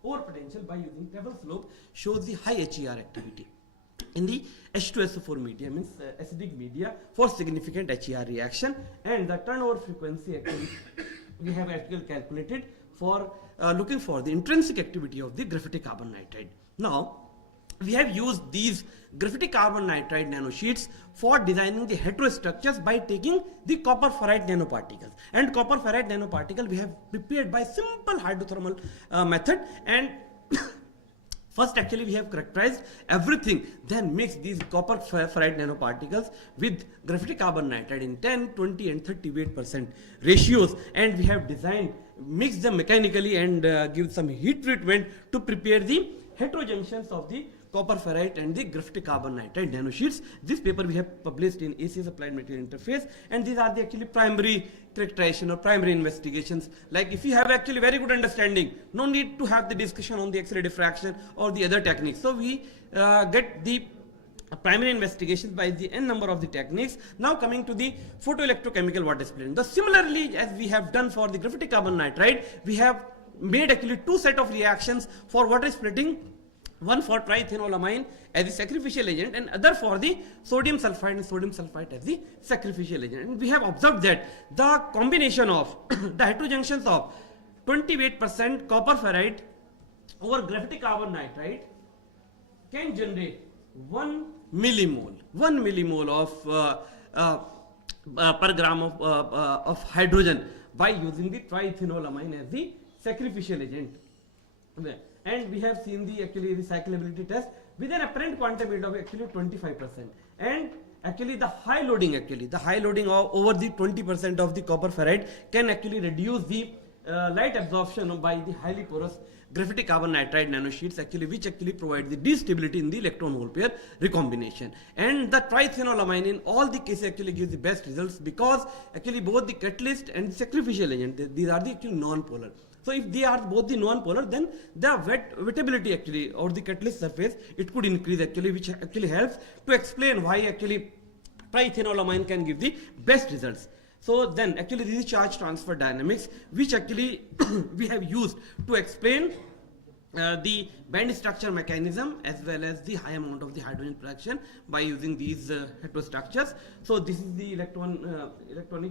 over potential by using Taffel slope shows the high HER activity in the H2SO4 media, means acidic media, for significant HER reaction, and the turnover frequency actually we have actually calculated for looking for the intrinsic activity of the graphite carbon nitride. Now we have used these graphite carbon nitride nanosheets for designing the heterostructures by taking the copper ferrite nanoparticles. And copper ferrite nanoparticle we have prepared by simple hydrothermal method, and first actually we have characterized everything, then mix these copper ferrite nanoparticles with graphite carbon nitride in 10, 20 and 38% ratios, and we have designed, mixed them mechanically and give some heat treatment to prepare the heterojunctions of the copper ferrite and the graphite carbon nitride nanosheets. This paper we have published in ACS Applied Material Interface, and these are the actually primary characterization or primary investigations. Like if you have actually very good understanding, no need to have the discussion on the X-ray diffraction or the other techniques. So we get the primary investigations by the n number of the techniques. Now coming to the photoelectrochemical water splitting. Similarly as we have done for the graphite carbon nitride, we have made actually two set of reactions for water splitting. One for trithenolamine as the sacrificial agent, and other for the sodium sulfide and sodium sulfite as the sacrificial agent. And we have observed that the combination of the heterojunctions of 28% copper ferrite over graphite carbon nitride can generate 1 millimole of per gram of hydrogen by using the trithenolamine as the sacrificial agent. Okay. And we have seen the actually recyclability test with an apparent quantum yield of actually 25%, and actually the high loading of over the 20% of the copper ferrite can actually reduce the light absorption by the highly porous graphite carbon nitride nanosheets which provide the d-stability in the electron hole pair recombination. And the trithenolamine in all the cases gives the best results because both the catalyst and the sacrificial agent, these are the non-polar. So if they are both the non-polar, then the wettability or the catalyst surface, it could increase which helps to explain why trithenolamine can give the best results. So then this is charge transfer dynamics, which we have used to explain the band structure mechanism as well as the high amount of the hydrogen production by using these heterostructures. So this is the electronic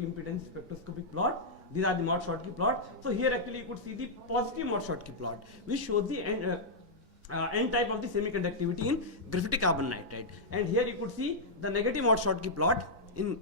impedance spectroscopic plot. These are the Mott-Schottky plot. So here you could see the positive Mott-Schottky plot, which shows the N type of the semiconductivity in graphite carbon nitride. And here you could see the negative Mott-Schottky plot in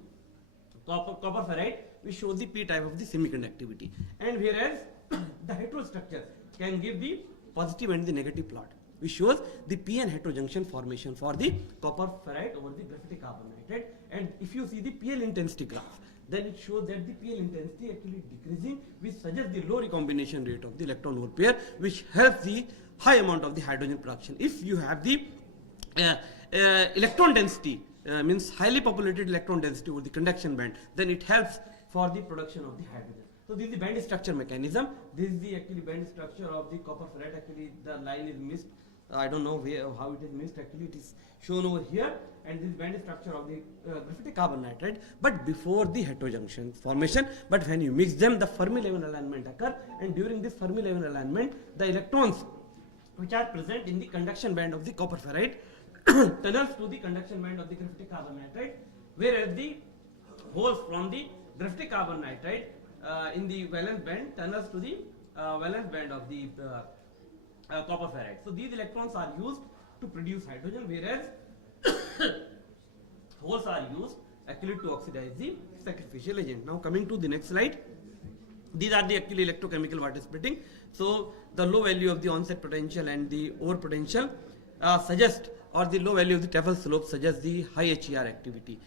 copper ferrite, which shows the P type of the semiconductivity. And whereas the heterostructure can give the positive and the negative plot, which shows the p-n heterojunction formation for the copper ferrite over the graphite carbon nitride. And if you see the PL intensity graph, then it shows that the PL intensity decreasing, which suggests the low recombination rate of the electron hole pair, which helps the high amount of the hydrogen production. If you have the electron density, means highly populated electron density over the conduction band, then it helps for the production of the hydrogen. So this is the band structure mechanism. This is the band structure of the copper ferrite. The line is missed. I don't know how it is missed. It is shown over here. And this band structure of the graphite carbon nitride. But before the heterojunction formation, but when you mix them, the Fermi level alignment occur. And during this Fermi level alignment, the electrons which are present in the conduction band of the copper ferrite tunnels to the conduction band of the graphite carbon nitride, whereas the holes from the graphite carbon nitride in the valence band tunnels to the valence band of the copper ferrite. So these electrons are used to produce hydrogen, whereas holes are used to oxidize the sacrificial agent. Now coming to the next slide, these are the electrochemical water splitting. So the low value of the onset potential and the over potential suggest, or the low value of the Teffel slope suggests the high HER activity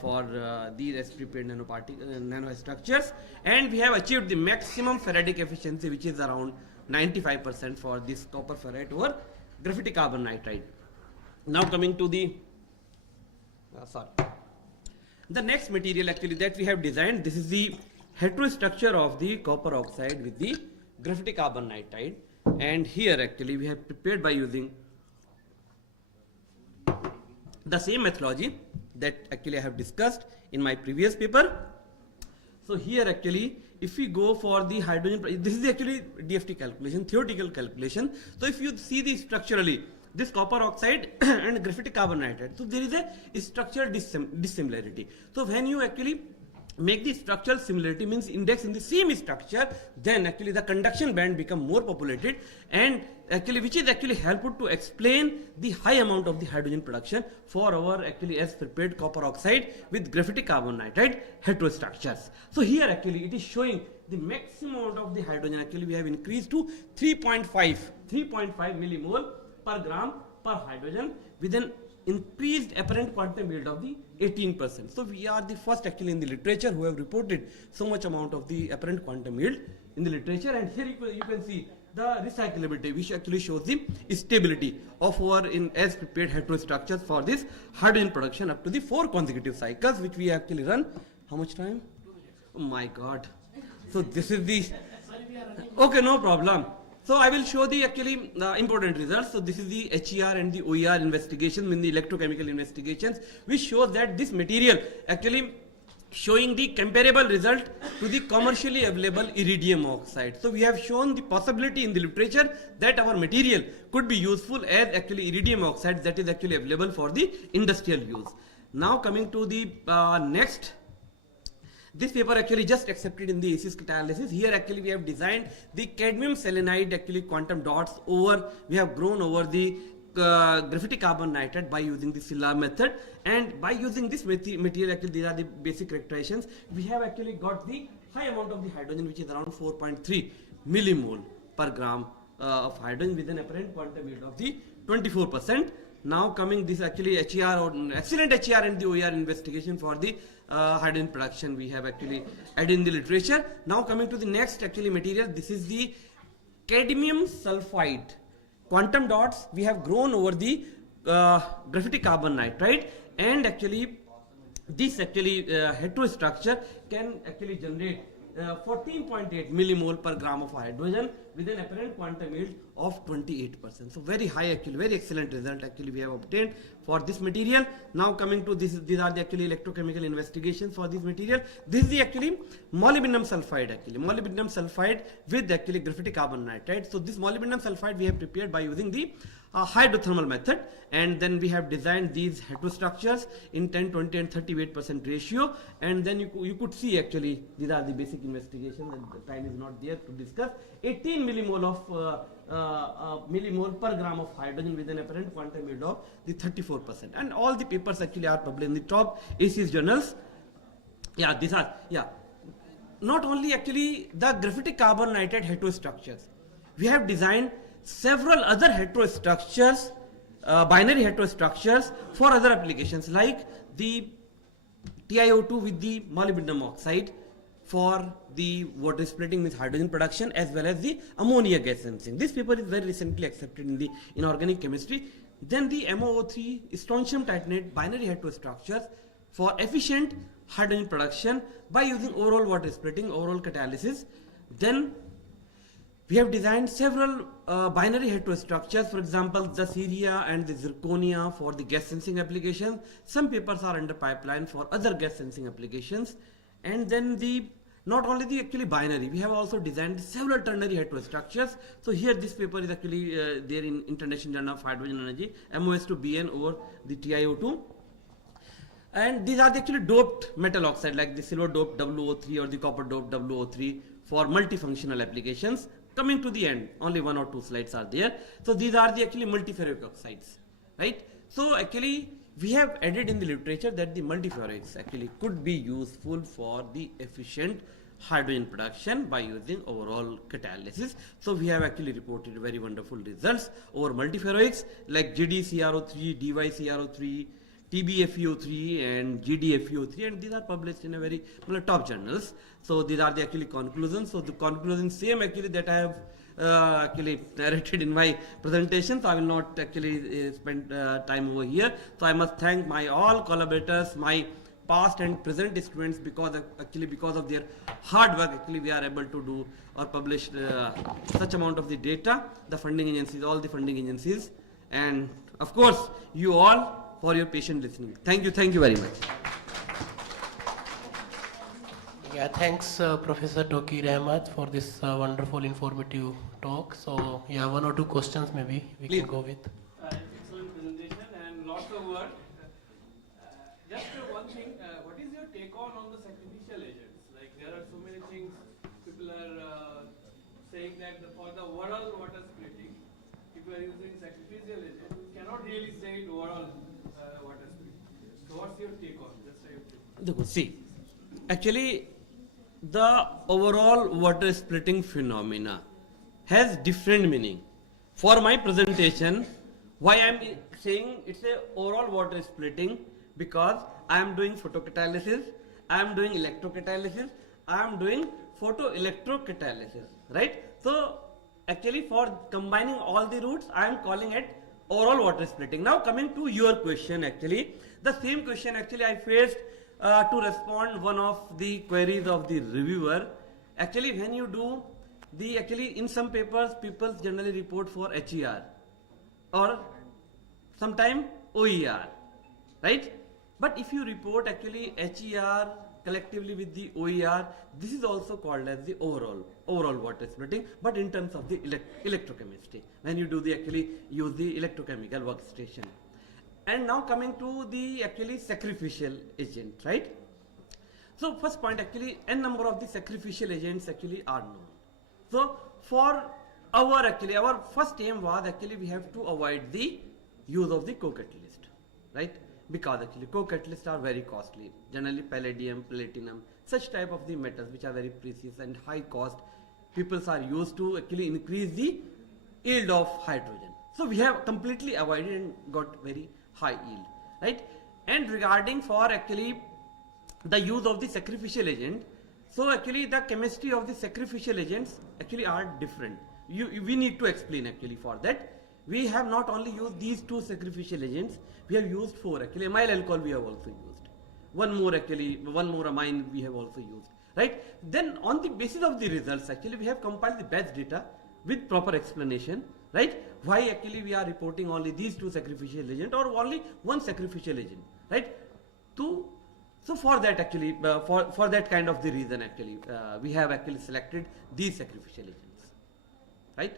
for these S-prepared nanostructures, and we have achieved the maximum Faradic efficiency, which is around 95% for this copper ferrite over graphite carbon nitride. Now coming to the the next material that we have designed. This is the heterostructure of the copper oxide with the graphite carbon nitride, and here we have prepared by using the same methodology that I have discussed in my previous paper. So here if we go for the hydrogen, this is DFT calculation, theoretical calculation. So if you see the structurally, this copper oxide and graphite carbon nitride, so there is a structural dissimilarity. So when you make the structural similarity, means index in the same structure, then the conduction band become more populated, and which is helpful to explain the high amount of the hydrogen production for our as prepared copper oxide with graphite carbon nitride heterostructures. So here it is showing the maximum amount of the hydrogen we have increased to 3.5 millimole per gram per hydrogen with an increased apparent quantum yield of the 18%. So we are the first in the literature who have reported so much amount of the apparent quantum yield in the literature. And here you can see the recyclability, which shows the stability of our as prepared heterostructures for this hydrogen production up to the 4 consecutive cycles, which we run. How much time? Oh my god. So this is the okay, no problem. So I will show the important results. So this is the HER and the OER investigation in the electrochemical investigations, which shows that this material showing the comparable result to the commercially available iridium oxide. So we have shown the possibility in the literature that our material could be useful as iridium oxide that is available for the industrial use. Now coming to the next. This paper just accepted in the ACIS catalysis. Here we have designed the cadmium selenide quantum dots over, we have grown over the graphite carbon nitride by using the SILA method, and by using this material these are the basic characterizations. We have got the high amount of the hydrogen, which is around 4.3 millimole per gram of hydrogen with an apparent quantum yield of the 24%. Now coming this actually HER or excellent HER and the OER investigation for the hydrogen production we have actually added in the literature. Now coming to the next actually material, this is the cadmium sulfide. Quantum dots we have grown over the graphite carbon nitride, and actually this actually heterostructure can actually generate 14.8 millimole per gram of hydrogen with an apparent quantum yield of 28%. So very high actually, very excellent result actually we have obtained for this material. Now coming to this, these are the actually electrochemical investigations for this material. This is the actually molybdenum sulfide actually, molybdenum sulfide with actually graphite carbon nitride. So this molybdenum sulfide we have prepared by using the hydrothermal method, and then we have designed these heterostructures in 10, 20 and 38% ratio, and then you could see actually these are the basic investigations, and the time is not there to discuss. 18 millimole of millimole per gram of hydrogen with an apparent quantum yield of the 34%, and all the papers actually are published in the top ACS journals. Yeah, these are, yeah, not only actually the graphite carbon nitride heterostructures, we have designed several other heterostructures, binary heterostructures for other applications like the TiO2 with the molybdenum oxide for the water splitting with hydrogen production, as well as the ammonia gas sensing. This paper is very recently accepted in the inorganic chemistry. Then the MOO3 strontium titanate binary heterostructures for efficient hydrogen production by using overall water splitting, overall catalysis. Then we have designed several binary heterostructures, for example, the ceria and the zirconia for the gas sensing applications. Some papers are under pipeline for other gas sensing applications. And then not only the actually binary, we have also designed several ternary heterostructures. So here this paper is actually there in International Journal of Hydrogen Energy, MOS2BN over the TiO2. And these are the actually doped metal oxide like the silver doped WO3 or the copper doped WO3 for multifunctional applications. Coming to the end, only 1 or 2 slides are there. So these are the actually multiferroic oxides, right? So actually we have added in the literature that the multiferroics actually could be useful for the efficient hydrogen production by using overall catalysis. So we have actually reported very wonderful results over multiferroics like GDCRO3, DYCRO3, TBFeO3 and GDFeO3, and these are published in a very top journals. So these are the actually conclusions. So the conclusions same actually that I have actually narrated in my presentation, so I will not actually spend time over here. So I must thank my all collaborators, my past and present students, because of their hard work actually we are able to do or publish such amount of the data, the funding agencies, all the funding agencies, and of course you all for your patient listening. Thank you very much. Yeah, thanks Professor Tokir Ahmad for this wonderful informative talk. So yeah, 1 or 2 questions maybe we can go with. Excellent presentation and lots of work. Just one thing, what is your take on the sacrificial agents? Like there are so many things, people are saying that for the overall water splitting, if you are using sacrificial agent, you cannot really say it overall water splitting. So what's your take on this? See, actually the overall water splitting phenomena has different meaning. For my presentation, why I am saying it's a overall water splitting, because I am doing photocatalysis, I am doing electrocatalysis, I am doing photoelectrocatalysis, right? So actually for combining all the routes, I am calling it overall water splitting. Now coming to your question, actually the same question actually I faced to respond one of the queries of the reviewer. Actually when you do the, actually in some papers people generally report for HER or sometime OER, right? But if you report actually HER collectively with the OER, this is also called as the overall water splitting, but in terms of the electrochemistry, when you do the actually use the electrochemical workstation. And now coming to the actually sacrificial agent, right? So first point, actually n number of the sacrificial agents actually are known. So for our first aim was actually we have to avoid the use of the co-catalyst, right? Because actually co-catalysts are very costly, generally palladium, platinum, such type of the metals which are very precious and high cost. People are used to actually increase the yield of hydrogen. So we have completely avoided and got very high yield, right? And regarding for actually the use of the sacrificial agent, so actually the chemistry of the sacrificial agents actually are different. We need to explain actually for that. We have not only used these 2 sacrificial agents, we have used 4 actually. Amyl alcohol we have also used. One more amine we have also used, right? Then on the basis of the results actually we have compiled the batch data with proper explanation, right? Why actually we are reporting only these 2 sacrificial agents or only 1 sacrificial agent, right? So for that actually, for that kind of the reason actually, we have actually selected these sacrificial agents, right?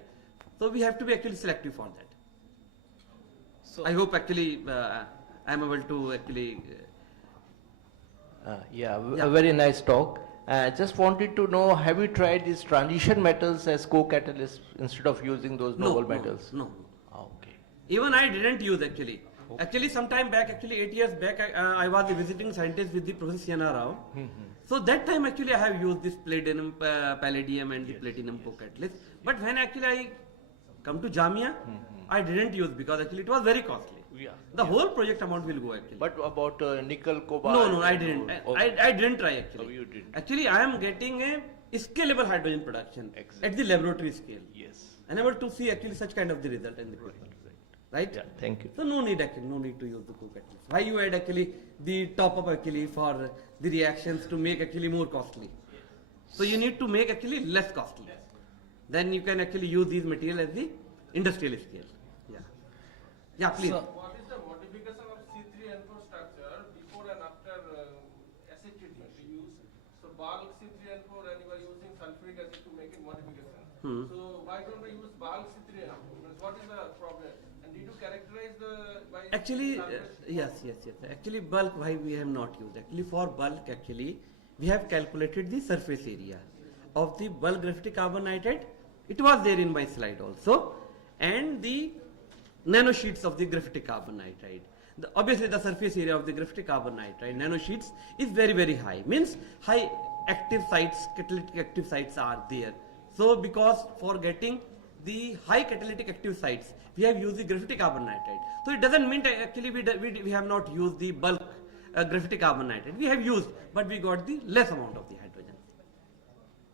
So we have to be actually selective for that. So I hope actually I am able to actually. A very nice talk. Just wanted to know, have you tried these transition metals as co-catalysts instead of using those noble metals? No. Okay. Even I didn't use actually. Okay. Actually, sometime back, actually 8 years back, I was a visiting scientist with the Professor Siana Rao. So that time actually I have used this platinum, palladium and the platinum co-catalyst. But when actually I come to Jamia, I didn't use because actually it was very costly. The whole project amount will go actually. But about nickel, cobalt? No, I didn't. I didn't try actually. Oh, you didn't. Actually, I am getting a scalable hydrogen production at the laboratory scale. Yes. Unable to see actually such kind of the result in the paper. Right? Yeah, thank you. So no need to use the co-catalyst. Why you add actually the top up actually for the reactions to make actually more costly? So you need to make actually less costly. Then you can actually use these material at the industrial scale. Yeah, please. So, what is the modification of C3N4 structure before and after acid treatment? We use bulk C3N4 and you are using sulfuric acid to make it modification. So why don't we use bulk C3N4? What is the problem? And did you characterize by actually yes. Actually bulk why we have not used. Actually for bulk actually we have calculated the surface area of the bulk graphite carbon nitride. It was there in my slide also, and the nanosheets of the graphite carbon nitride. Obviously the surface area of the graphite carbon nitride nanosheets is very, very high, means high active sites, catalytic active sites are there. So because for getting the high catalytic active sites we have used the graphite carbon nitride. So it doesn't mean that actually we have not used the bulk graphite carbon nitride. We have used, but we got the less amount of the hydrogen.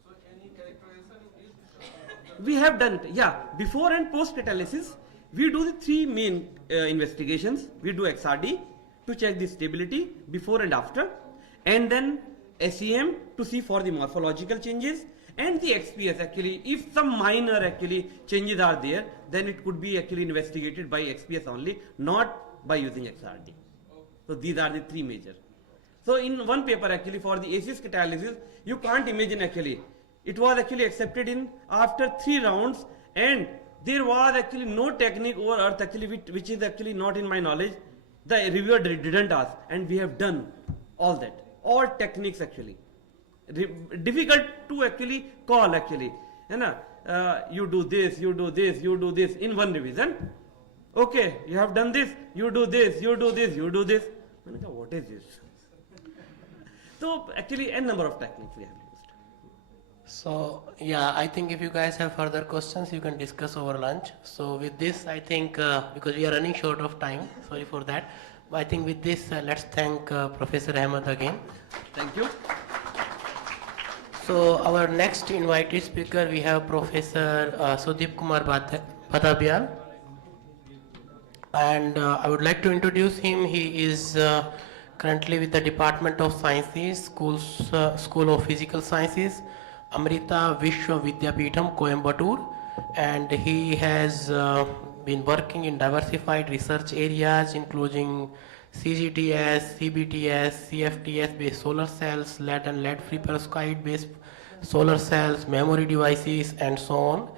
So any characterization we have done it. Yeah, before and post catalysis we do the 3 main investigations. We do XRD to check the stability before and after, and then SEM to see for the morphological changes, and the XPS actually if some minor actually changes are there, then it could be actually investigated by XPS only, not by using XRD. So these are the 3 major. So in one paper actually for the ACS catalysis you can't imagine actually, it was actually accepted in after 3 rounds, and there was actually no technique over earth actually which is actually not in my knowledge. The reviewer didn't ask, and we have done all that, all techniques actually. Difficult to actually call actually. You do this, you do this, you do this in one revision. Okay, you have done this, you do this, you do this, you do this. What is this? So actually n number of techniques we have. So yeah, I think if you guys have further questions, you can discuss over lunch. So with this, I think because we are running short of time, sorry for that. But I think with this, let's thank Professor Ahmed again. Thank you. So our next invited speaker, we have Professor Sudeep Kumar Bhadabial. And I would like to introduce him. He is currently with the Department of Sciences, School of Physical Sciences, Amrita Vishwa Vidyapeetham, Coimbatore, and he has been working in diversified research areas including CGTS, CBTS, CFTS based solar cells, lead and lead-free perovskite based solar cells, memory devices, and so on.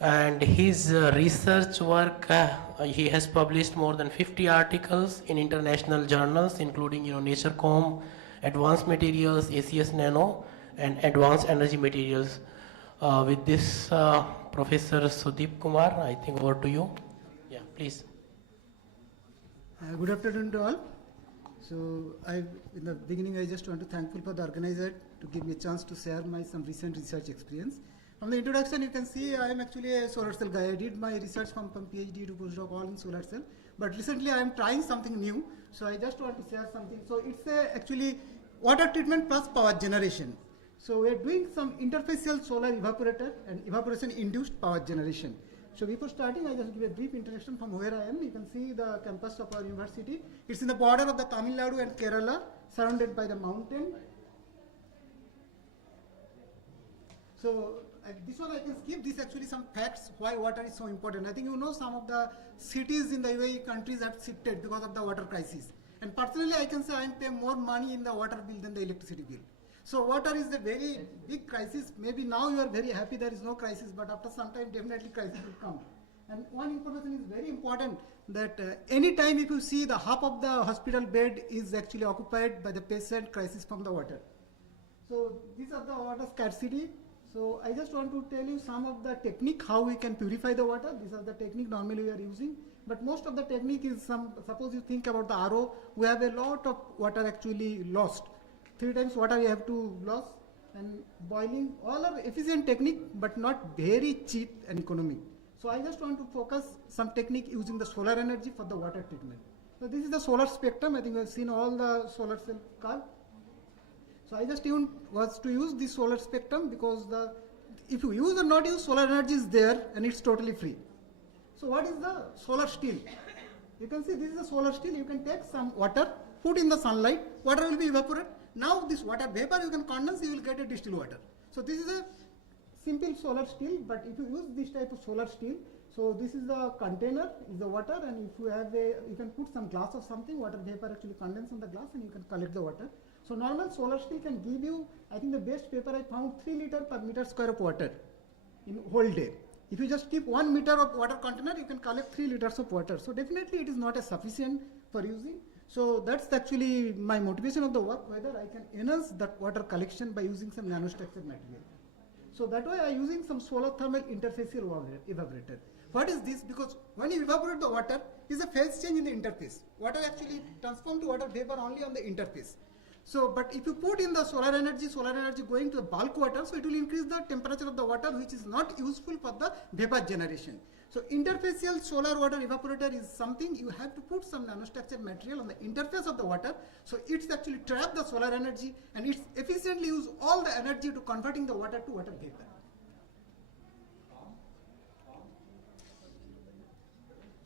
And his research work, he has published more than 50 articles in international journals including Nature.com, Advanced Materials, ACS Nano, and Advanced Energy Materials. With this, Professor Sudeep Kumar, I think over to you. Yeah, please. Good afternoon to all. So in the beginning, I just want to thankful for the organizer to give me a chance to share my some recent research experience. From the introduction, you can see I am actually a solar cell guy. I did my research from PhD to postdoc all in solar cell. But recently I am trying something new. So I just want to share something. So it's actually water treatment plus power generation. So we are doing some interfacial solar evaporator and evaporation induced power generation. So before starting, I just give a brief introduction from where I am. You can see the campus of our university. It's in the border of the Tamil Nadu and Kerala, surrounded by the mountain. So this one I can skip. This actually some facts why water is so important. I think you know some of the cities in the UAE countries have shifted because of the water crisis. And personally, I can say I pay more money in the water bill than the electricity bill. So water is a very big crisis. Maybe now you are very happy there is no crisis, but after some time definitely crisis will come. And one information is very important that any time if you see the half of the hospital bed is actually occupied by the patient crisis from the water. So these are the water scarcity. So I just want to tell you some of the technique how we can purify the water. These are the technique normally we are using. But most of the technique is suppose you think about the RO, we have a lot of water actually lost. 3 times water you have to lose, and boiling, all are efficient technique but not very cheap and economic. So I just want to focus some technique using the solar energy for the water treatment. So this is the solar spectrum. I think we have seen all the solar cell curve. So I just was to use this solar spectrum because if you use or not use, solar energy is there and it's totally free. So what is the solar steel? You can see this is a solar steel. You can take some water, put in the sunlight, water will be evaporated. Now this water vapor you can condense, you will get a distilled water. So this is a simple solar steel, but if you use this type of solar steel, so this is the container, is the water, and if you have you can put some glass or something, water vapor actually condense on the glass and you can collect the water. So normal solar steel can give you, I think the best paper I found 3 liter per meter square of water in whole day. If you just keep 1 meter of water container, you can collect 3 liters of water. So definitely it is not a sufficient for using. So that's actually my motivation of the work, whether I can enhance that water collection by using some nanostructured material. So that way I am using some solar thermal interfacial evaporator. What is this? Because when you evaporate the water, is a phase change in the interface. Water actually transforms to water vapor only on the interface. So, but if you put in the solar energy going to the bulk water, so it will increase the temperature of the water, which is not useful for the vapor generation. So interfacial solar water evaporator is something you have to put some nanostructured material on the interface of the water. So it's actually trap the solar energy and it's efficiently use all the energy to converting the water to water vapor.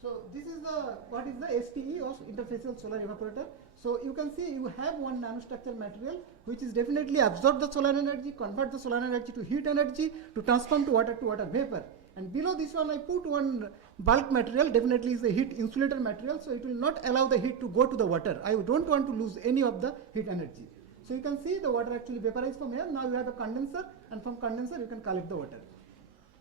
So this is what is the STE of interfacial solar evaporator. So you can see you have one nanostructured material which is definitely absorb the solar energy, convert the solar energy to heat energy to transform to water vapor. And below this one I put one bulk material, definitely is a heat insulator material, so it will not allow the heat to go to the water. I don't want to lose any of the heat energy. So you can see the water actually vaporized from here. Now you have a condenser, and from condenser you can collect the water.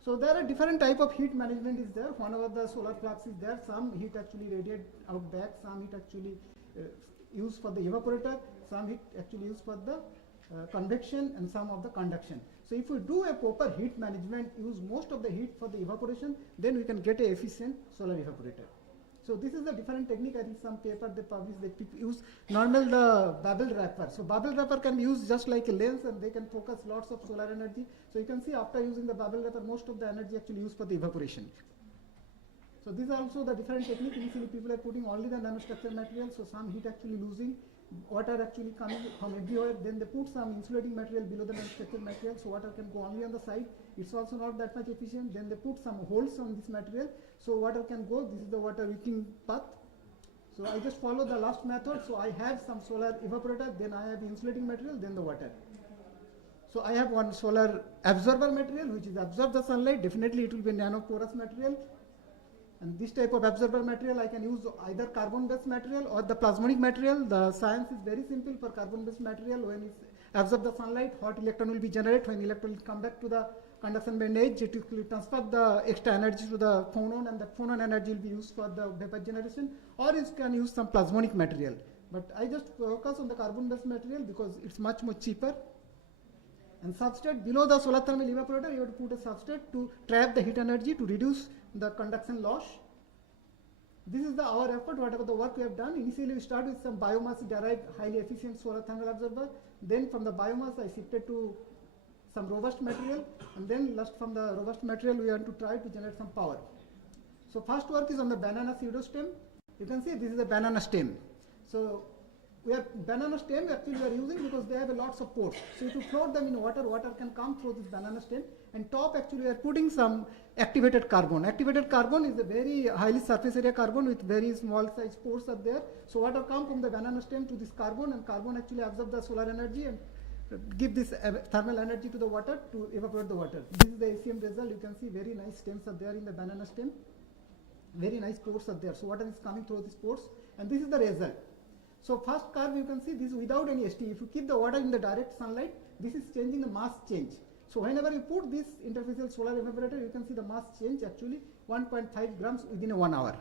So there are different type of heat management is there. Whenever the solar flux is there, some heat actually radiate out back, some heat actually used for the evaporator, some heat actually used for the convection, and some of the conduction. So if we do a proper heat management, use most of the heat for the evaporation, then we can get a efficient solar evaporator. So this is the different technique. I think some paper they publish, they use normal the bubble wrapper. So bubble wrapper can be used just like a lens, and they can focus lots of solar energy. So you can see after using the bubble wrapper, most of the energy actually used for the evaporation. So these are also the different technique. Initially people are putting only the nanostructured material, so some heat actually losing, water actually coming from everywhere. Then they put some insulating material below the nanostructured material, so water can go only on the side. It's also not that much efficient. Then they put some holes on this material, so water can go. This is the water leaking path. So I just follow the last method. So I have some solar evaporator, then I have insulating material, then the water. So I have one solar absorber material which is absorb the sunlight. Definitely it will be nanoporous material. And this type of absorber material I can use either carbon-based material or the plasmonic material. The science is very simple for carbon-based material. When it absorbs the sunlight, hot electron will be generated. When electron will come back to the conduction band edge, it will transfer the extra energy to the phonon, and that phonon energy will be used for the vapor generation. Or you can use some plasmonic material. But I just focus on the carbon-based material because it's much more cheaper. And substrate, below the solar thermal evaporator, you have to put a substrate to trap the heat energy to reduce the conduction loss. This is our effort, whatever the work we have done. Initially we start with some biomass derived highly efficient solar thermal absorber. Then from the biomass I shifted to some robust material, and then last from the robust material we want to try to generate some power. So first work is on the banana pseudo stem. You can see this is a banana stem. So banana stem actually we are using because they have a lots of pores. So if you float them in water, water can come through this banana stem, and top actually we are putting some activated carbon. Activated carbon is a very highly surface area carbon with very small size pores are there. So water come from the banana stem to this carbon, and carbon actually absorb the solar energy and give this thermal energy to the water to evaporate the water. This is the ACM result. You can see very nice stems are there in the banana stem. Very nice pores are there. So water is coming through these pores, and this is the result. So first curve you can see this without any ST. If you keep the water in the direct sunlight, this is changing the mass change. So whenever you put this interfacial solar evaporator, you can see the mass change actually 1.5 grams within 1 hour.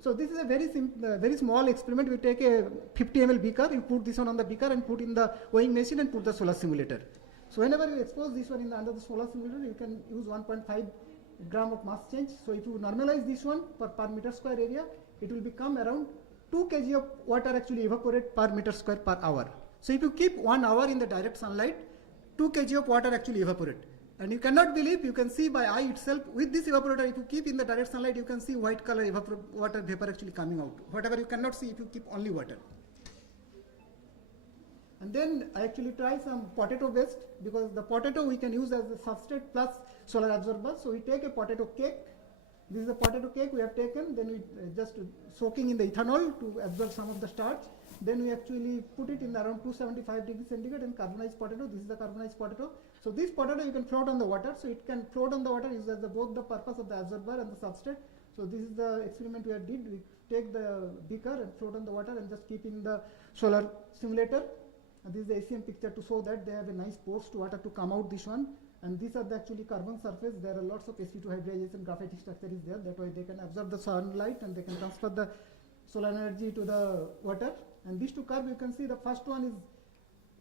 So this is a very small experiment. We take a 50 ml beaker, you put this one on the beaker and put in the weighing machine and put the solar simulator. So whenever you expose this one under the solar simulator, you can use 1.5 gram of mass change. So if you normalize this one per meter square area, it will become around 2 kg of water actually evaporate per meter square per hour. So if you keep 1 hour in the direct sunlight, 2 kg of water actually evaporate. And you cannot believe, you can see by eye itself, with this evaporator, if you keep in the direct sunlight, you can see white color water vapor actually coming out. Whatever you cannot see if you keep only water. And then I actually try some potato waste, because the potato we can use as a substrate plus solar absorber. So we take a potato cake. This is a potato cake we have taken, then we just soaking in the ethanol to absorb some of the starch. Then we actually put it in around 275 degrees centigrade and carbonized potato. This is the carbonized potato. So this potato you can float on the water. So it can float on the water is both the purpose of the absorber and the substrate. So this is the experiment we did. We take the beaker and float on the water and just keep in the solar simulator. And this is the ACM picture to show that they have a nice pores to water to come out this one. And these are the actually carbon surface. There are lots of sp2 hybridization graphite structure is there. That way they can absorb the sunlight and they can transfer the solar energy to the water. And these two curves you can see, the first one is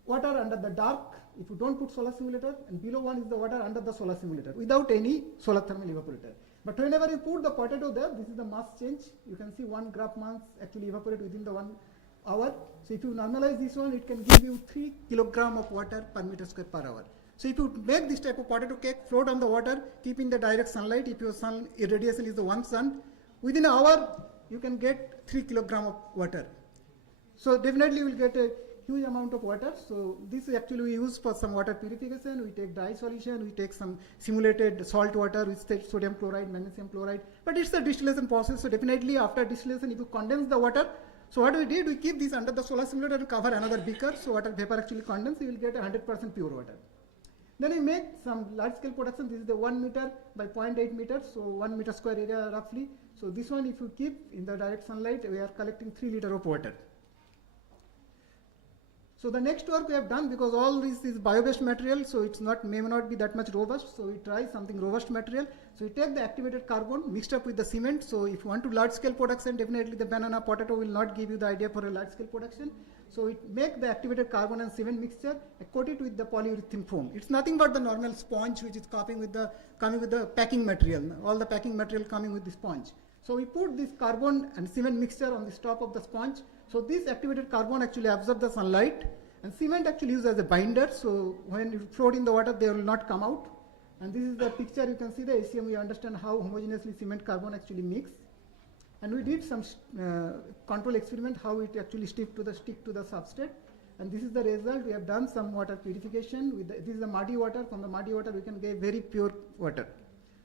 water under the dark if you don't put solar simulator, and below one is the water under the solar simulator without any solar thermal evaporator. But whenever you put the potato there, this is the mass change. You can see 1 gram mass actually evaporate within the 1 hour. So if you normalize this one, it can give you 3 kilogram of water per meter square per hour. So if you make this type of potato cake, float on the water, keep in the direct sunlight, if your sun irradiation is the one sun, within an hour you can get 3 kilogram of water. So definitely you will get a huge amount of water. So this actually we use for some water purification. We take dry solution, we take some simulated salt water with sodium chloride, magnesium chloride. But it's a distillation process. So definitely after distillation, if you condense the water, so what we did, we keep this under the solar simulator and cover another beaker. So water vapor actually condense, you will get 100% pure water. Then we make some large scale production. This is the 1 meter by 0.8 meters, so 1 meter square area roughly. So this one, if you keep in the direct sunlight, we are collecting 3 liters of water. So the next work we have done, because all this is bio-based material, so it's may not be that much robust. So we try something robust material. So we take the activated carbon mixed up with the cement. So if you want to large scale production, definitely the banana potato will not give you the idea for a large scale production. So we make the activated carbon and cement mixture, coat it with the polyurethane foam. It's nothing but the normal sponge which is coming with the packing material. All the packing material coming with the sponge. So we put this carbon and cement mixture on the top of the sponge. So this activated carbon actually absorbs the sunlight, and cement actually used as a binder. So when you float in the water, they will not come out. And this is the picture. You can see the ACM. We understand how homogeneously cement carbon actually mix. And we did some control experiment how it actually stick to the substrate. And this is the result. We have done some water purification. This is the muddy water. From the muddy water, we can get very pure water.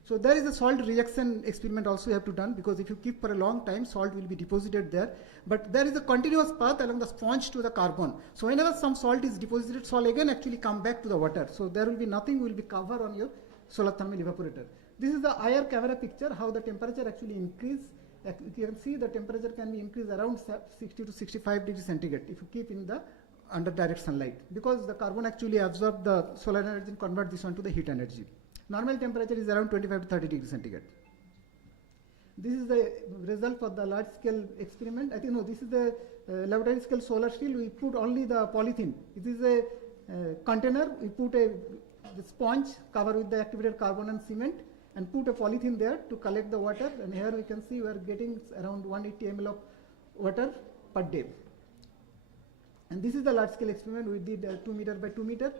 So there is a salt reaction experiment also you have to done, because if you keep for a long time, salt will be deposited there. But there is a continuous path along the sponge to the carbon. So whenever some salt is deposited, salt again actually come back to the water. So there will be nothing will be covered on your solar thermal evaporator. This is the IR camera picture, how the temperature actually increase. You can see the temperature can be increased around 60 to 65 degrees centigrade if you keep in the under direct sunlight, because the carbon actually absorb the solar energy and convert this one to the heat energy. Normal temperature is around 25 to 30 degrees centigrade. This is the result for the large scale experiment. I think no, this is the laboratory scale solar steel. We put only the polythene. It is a container. We put the sponge covered with the activated carbon and cement, and put a polythene there to collect the water. And here we can see we are getting around 180 ml of water per day. And this is the large scale experiment we did 2 meter by 2 meter.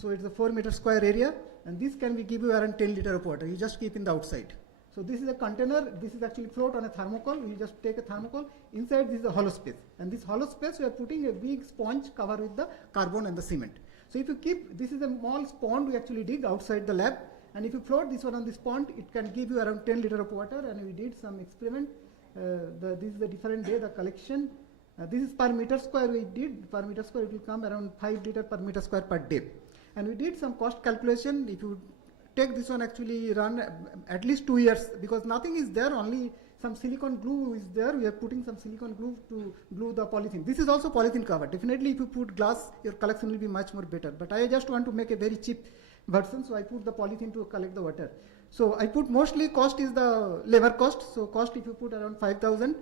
So it's a 4 meter square area, and this can be give you around 10 liter of water. You just keep in the outside. So this is a container. This is actually float on a thermocol. You just take a thermocol. Inside this is a hollow space, and this hollow space we are putting a big sponge cover with the carbon and the cement. So if you keep, this is a small pond we actually dig outside the lab, and if you float this one on this pond, it can give you around 10 liter of water. And we did some experiment. This is the different day, the collection. This is per meter square we did. Per meter square it will come around 5 liter per meter square per day. And we did some cost calculation. If you take this one, actually run at least 2 years, because nothing is there, only some silicone glue is there. We are putting some silicone glue to glue the polythene. This is also polythene cover. Definitely if you put glass, your collection will be much more better. But I just want to make a very cheap version, so I put the polythene to collect the water. So I put mostly cost is the labor cost. So cost if you put around 5,000.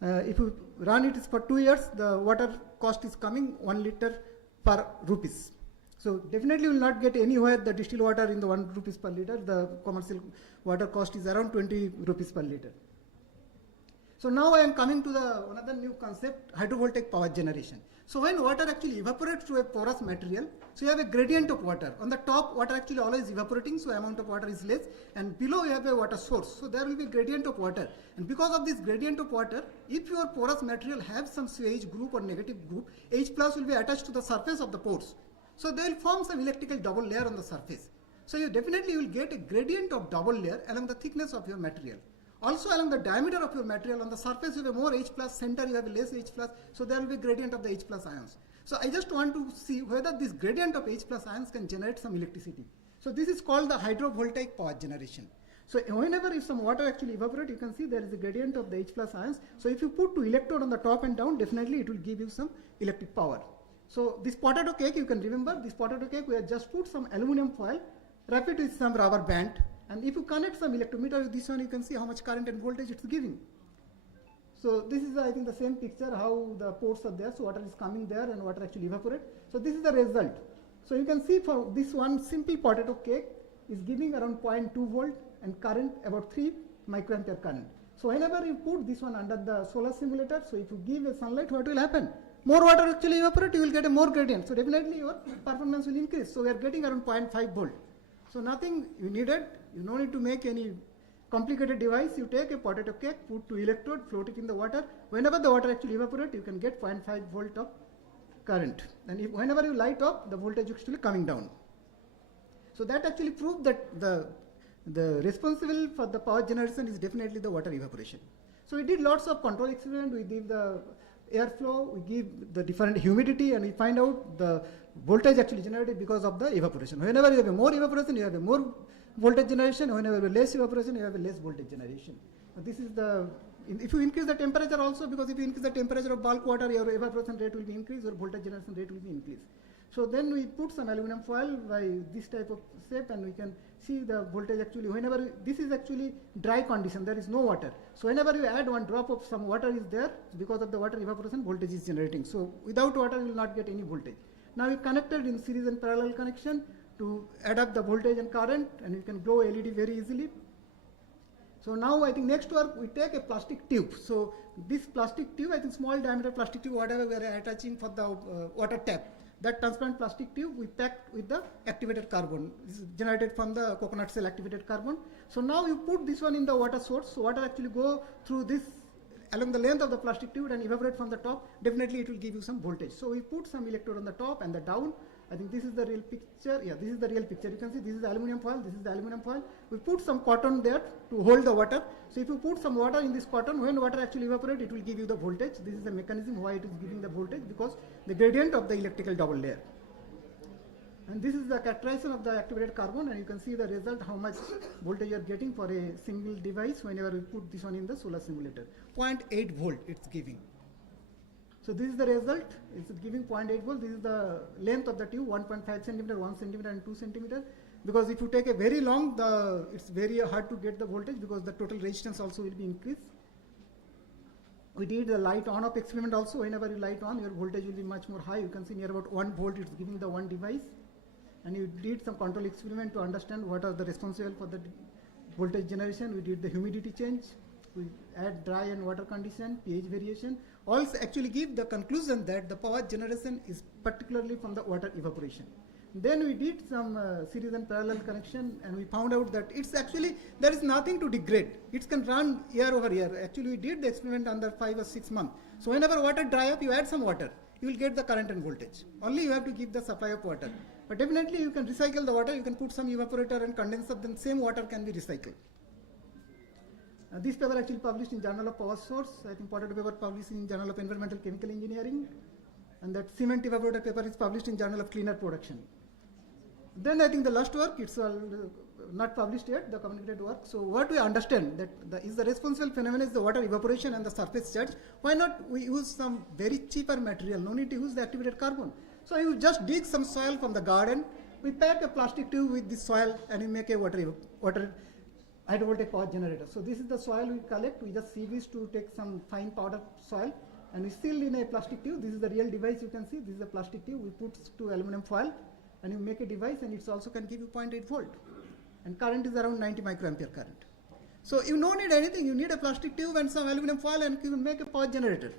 If you run it is for 2 years, the water cost is coming 1 liter per rupees. So definitely you will not get anywhere the distilled water in the 1 rupees per liter. The commercial water cost is around 20 rupees per liter. So now I am coming to the another new concept, hydrovoltaic power generation. So when water actually evaporates through a porous material, so you have a gradient of water. On the top, water actually always evaporating, so amount of water is less, and below you have a water source. So there will be gradient of water. And because of this gradient of water, if your porous material has some swage group or negative group, H plus will be attached to the surface of the pores. So they will form some electrical double layer on the surface. So you definitely will get a gradient of double layer along the thickness of your material. Also along the diameter of your material, on the surface you have a more H plus, center you have a less H plus, so there will be gradient of the H plus ions. So I just want to see whether this gradient of H plus ions can generate some electricity. So this is called the hydrovoltaic power generation. So whenever if some water actually evaporate, you can see there is a gradient of the H plus ions. So if you put 2 electrode on the top and down, definitely it will give you some electric power. So this potato cake, you can remember, this potato cake we have just put some aluminum foil, wrap it with some rubber band, and if you connect some electrometer with this one, you can see how much current and voltage it's giving. So this is, I think, the same picture, how the ports are there, so water is coming there and water actually evaporate. So this is the result. So you can see for this one simple potato cake is giving around 0.2 volt and current about 3 microampere current. So whenever you put this one under the solar simulator, so if you give a sunlight, what will happen? More water actually evaporate, you will get a more gradient. So definitely your performance will increase. So we are getting around 0.5 volt. So nothing you needed, you no need to make any complicated device. You take a potato cake, put 2 electrode, float it in the water. Whenever the water actually evaporate, you can get 0.5 volt of current. And if whenever you light up, the voltage is actually coming down. So that actually proved that the responsible for the power generation is definitely the water evaporation. So we did lots of control experiment. We did the airflow, we give the different humidity, and we find out the voltage actually generated because of the evaporation. Whenever you have a more evaporation, you have a more voltage generation. Whenever you have less evaporation, you have a less voltage generation. This is the, if you increase the temperature also, because if you increase the temperature of bulk water, your evaporation rate will be increased, your voltage generation rate will be increased. So then we put some aluminum foil by this type of shape, and we can see the voltage actually, whenever, this is actually dry condition, there is no water. So whenever you add 1 drop of some water is there, because of the water evaporation, voltage is generating. So without water, you will not get any voltage. Now we connected in series and parallel connection to add up the voltage and current, and you can glow LED very easily. So now I think next work, we take a plastic tube. So this plastic tube, I think small diameter plastic tube, whatever we are attaching for the water tap, that transparent plastic tube we packed with the activated carbon. This is generated from the coconut shell activated carbon. So now you put this one in the water source, so water actually go through this along the length of the plastic tube and evaporate from the top. Definitely it will give you some voltage. So we put some electrode on the top and the down. I think this is the real picture. Yeah, this is the real picture. You can see this is the aluminum foil, this is the aluminum foil. We put some cotton there to hold the water. So if you put some water in this cotton, when water actually evaporates, it will give you the voltage. This is the mechanism why it is giving the voltage, because the gradient of the electrical double layer. And this is the characterization of the activated carbon, and you can see the result, how much voltage you are getting for a single device whenever we put this one in the solar simulator. 0.8 volt it's giving. So this is the result. It's giving 0.8 volt. This is the length of the tube, 1.5 centimeter, 1 centimeter, and 2 centimeter. Because if you take a very long, it's very hard to get the voltage, because the total resistance also will be increased. We did the light on off experiment also. Whenever you light on, your voltage will be much more high. You can see near about 1 volt it's giving the one device. And you did some control experiment to understand what are the responsible for the voltage generation. We did the humidity change. We add dry and water condition, pH variation. All actually give the conclusion that the power generation is particularly from the water evaporation. Then we did some series and parallel connection, and we found out that it's actually, there is nothing to degrade. It can run year over year. Actually, we did the experiment under 5 or 6 months. So whenever water dry up, you add some water. You will get the current and voltage. Only you have to give the supply of water. But definitely you can recycle the water. You can put some evaporator and condenser, then same water can be recycled. This paper actually published in Journal of Power Source. I think potato paper published in Journal of Environmental Chemical Engineering. And that cement evaporator paper is published in Journal of Cleaner Production. Then I think the last work, it's not published yet, the communicated work. So what we understand that is the responsible phenomenon is the water evaporation and the surface charge. Why not we use some very cheaper material? No need to use the activated carbon. So you just dig some soil from the garden, we pack a plastic tube with this soil and we make a water hydrovoltaic power generator. So this is the soil we collect. We just sieve to take some fine powder soil and we seal in a plastic tube. This is the real device you can see. This is a plastic tube. We put to aluminum foil and you make a device, and it also can give you 0.8 volt. And current is around 90 microampere current. So you don't need anything. You need a plastic tube and some aluminum foil and you can make a power generator.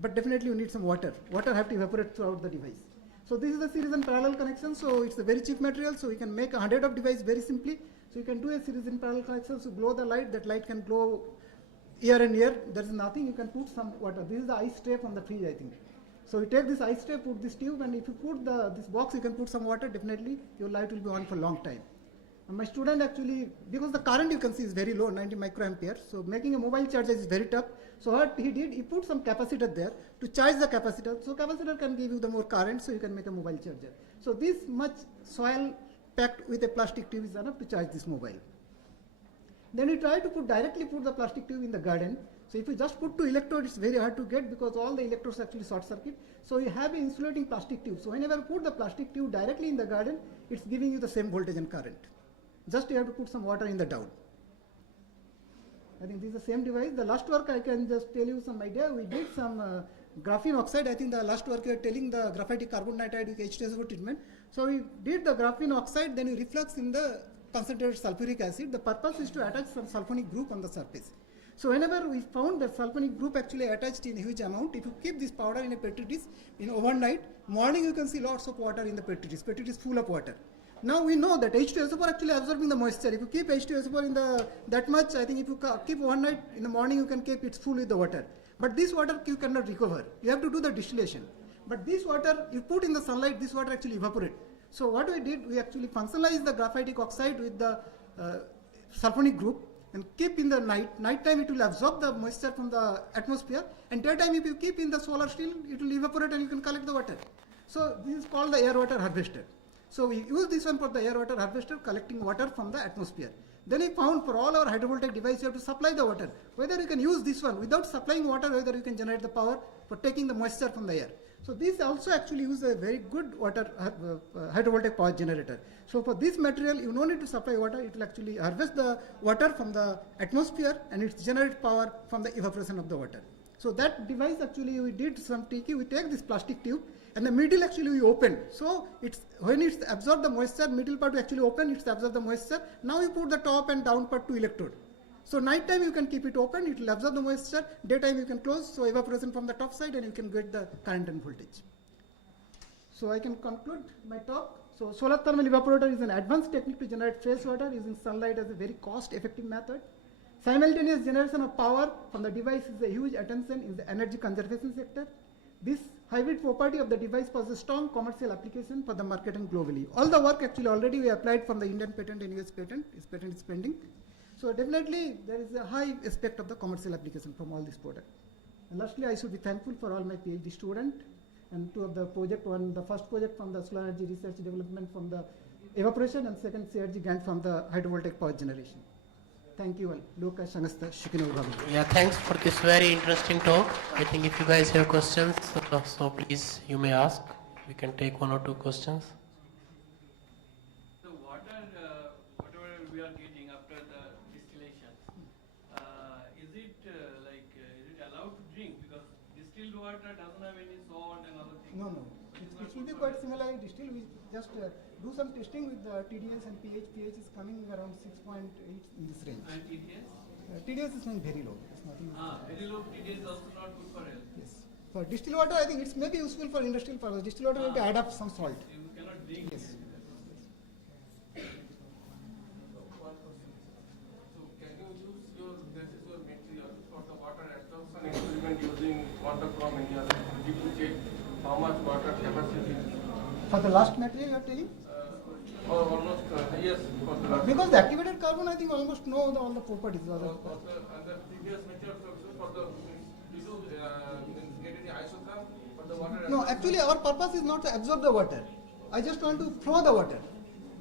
But definitely you need some water. Water have to evaporate throughout the device. So this is the series and parallel connection. So it's a very cheap material. So we can make 100 of device very simply. So you can do a series and parallel connection. So glow the light. That light can glow year and year. There is nothing. You can put some water. This is the ice tray from the fridge, I think. So you take this ice tray, put this tube, and if you put this box, you can put some water. Definitely your light will be on for a long time. And my student actually, because the current you can see is very low, 90 microampere. So making a mobile charger is very tough. So what he did, he put some capacitor there to charge the capacitor. So capacitor can give you the more current, so you can make a mobile charger. So this much soil packed with a plastic tube is enough to charge this mobile. Then we try to directly put the plastic tube in the garden. So if you just put 2 electrodes, it's very hard to get because all the electrodes actually short circuit. So you have an insulating plastic tube. So whenever you put the plastic tube directly in the garden, it's giving you the same voltage and current. Just you have to put some water in the down. I think this is the same device. The last work I can just tell you some idea. We did some graphene oxide. I think the last work you are telling the graphitic carbon nitride with H2SO4 treatment. So we did the graphene oxide, then we reflux in the concentrated sulfuric acid. The purpose is to attach some sulfonic group on the surface. So whenever we found that sulfonic group actually attached in a huge amount, if you keep this powder in a petri dish in overnight, morning you can see lots of water in the petri dish full of water. Now we know that H2SO4 actually absorbing the moisture. If you keep H2SO4 in that much, I think if you keep overnight, in the morning you can keep it full with the water. But this water you cannot recover. You have to do the distillation. But this water, you put in the sunlight, this water actually evaporate. So what we did, we actually functionalized the graphitic oxide with the sulfonic group and keep in the night time it will absorb the moisture from the atmosphere, and daytime if you keep in the solar still, it will evaporate and you can collect the water. So this is called the air water harvester. So we use this one for the air water harvester, collecting water from the atmosphere. Then we found for all our photovoltaic devices, you have to supply the water. Whether you can use this one without supplying water, whether you can generate the power for taking the moisture from the air. So this also actually uses a very good water hydrovoltaic power generator. So for this material, you don't need to supply water. It will actually harvest the water from the atmosphere and it generates power from the evaporation of the water. So that device actually we did some tricky. We take this plastic tube and the middle actually we open. So it's when it's absorbed the moisture, middle part we actually open, it's absorb the moisture. Now you put the top and down part 2 electrode. So night time you can keep it open, it will absorb the moisture. Daytime you can close, so evaporation from the top side and you can get the current and voltage. So I can conclude my talk. So solar thermal evaporator is an advanced technique to generate fresh water using sunlight as a very cost-effective method. Simultaneous generation of power from the device is a huge attention in the energy conservation sector. This hybrid property of the device poses strong commercial application for the market and globally. All the work actually already we applied from the Indian patent and US patent. This patent is pending. So definitely there is a high aspect of the commercial application from all this product. And lastly, I should be thankful for all my PhD students and 2 of the project. One, the first project from the solar energy research development from the evaporation, and second CRG grant from the hydrovoltaic power generation. Thank you all. Loka Shangasta Shikino. Yeah, thanks for this very interesting talk. I think if you guys have questions, so please you may ask. We can take 1 or 2 questions. The water, whatever we are getting after the distillation, is it allowed to drink? Because distilled water doesn't have any salt and other things. No. It will be quite similar in distill. We just do some testing with the TDS and pH. pH is coming around 6.8 in this range. And TDS? TDS is going very low. It's nothing. Very low TDS is also not good for health. Yes. For distilled water, I think it's maybe useful for industrial purpose. Distilled water will add up some salt. You cannot drink. Yes. water from in your people check how much water capacity? For the last material you are telling? Or almost, yes, for the last. Because the activated carbon, I think almost know all the properties. And the previous methods also for the, did you get any isotherm for the water? No, actually our purpose is not to absorb the water. I just want to flow the water.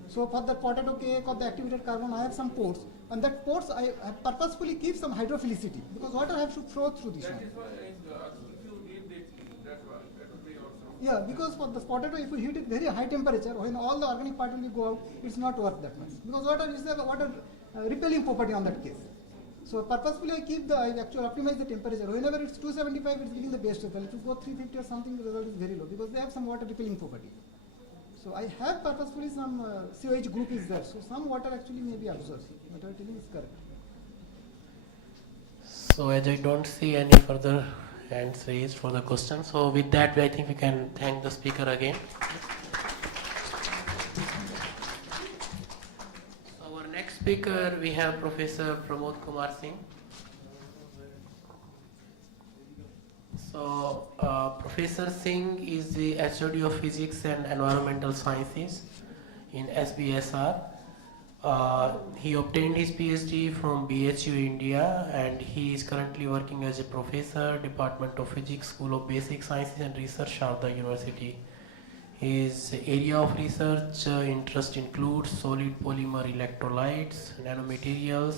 So for the potato cake or the activated carbon, I have some ports. And that ports I purposefully keep some hydrophilicity because water has to flow through this one. That is why if you need it, that would be also. Yeah, because for the potato, if you heat it very high temperature, when all the organic part will go out, it's not worth that much. Because water is a water repelling property on that case. So purposefully I keep I actually optimize the temperature. Whenever it's 275, it's giving the best result. If you go 350 or something, the result is very low because they have some water repelling property. So I have purposefully some COH group is there. So some water actually may be absorbed. What I am telling is correct. So as I don't see any further hands raised for the question, so with that I think we can thank the speaker again. Our next speaker we have Professor Pramod Kumar Singh. So Professor Singh is the HOD of Physics and Environmental Sciences in SBSR. He obtained his PhD from BHU India and he is currently working as a professor, Department of Physics, School of Basic Sciences and Research, Sharda University. His area of research interest includes solid polymer electrolytes, nanomaterials,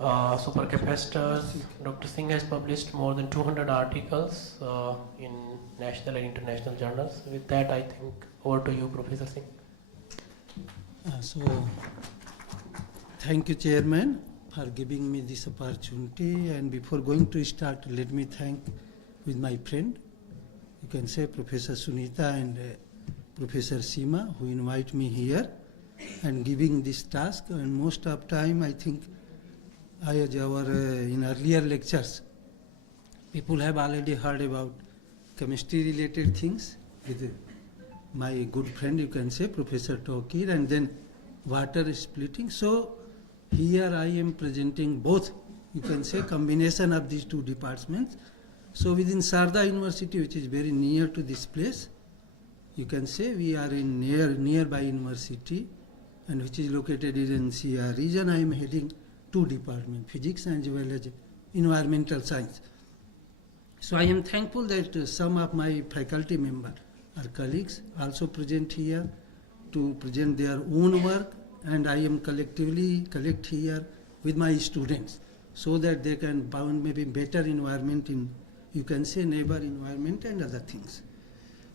supercapacitors. Dr. Singh has published more than 200 articles in national and international journals. With that, I think over to you, Professor Singh. So, thank you, Chairman, for giving me this opportunity. And before going to start, let me thank with my friend, you can say Professor Sunita and Professor Seema, who invite me here and giving this task. And most of time, I think, in earlier lectures, people have already heard about chemistry-related things with my good friend, you can say, Professor Tokir, and then water splitting. So here I am presenting both, you can say, combination of these two departments. So within Sharda University, which is very near to this place, you can say we are in nearby university, and which is located in NCR region. I am heading two departments, physics and as well as environmental science. So I am thankful that some of my faculty members, our colleagues, also present here to present their own work, and I am collect here with my students so that they can bound maybe better environment in, you can say, neighbor environment and other things.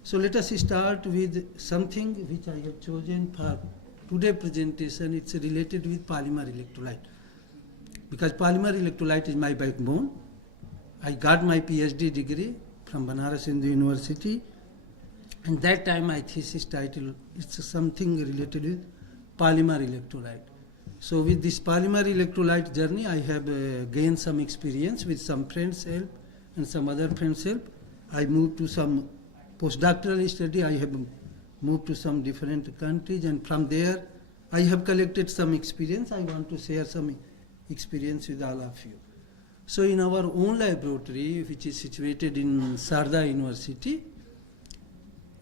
So let us start with something which I have chosen for today's presentation. It's related with polymer electrolyte. Because polymer electrolyte is my backbone. I got my PhD degree from Banaras Hindu University, and that time my thesis title is something related with polymer electrolyte. So with this polymer electrolyte journey, I have gained some experience with some friends' help and some other friends' help. I moved to some postdoctoral study. I have moved to some different countries, and from there I have collected some experience. I want to share some experience with all of you. So in our own laboratory, which is situated in Sharda University,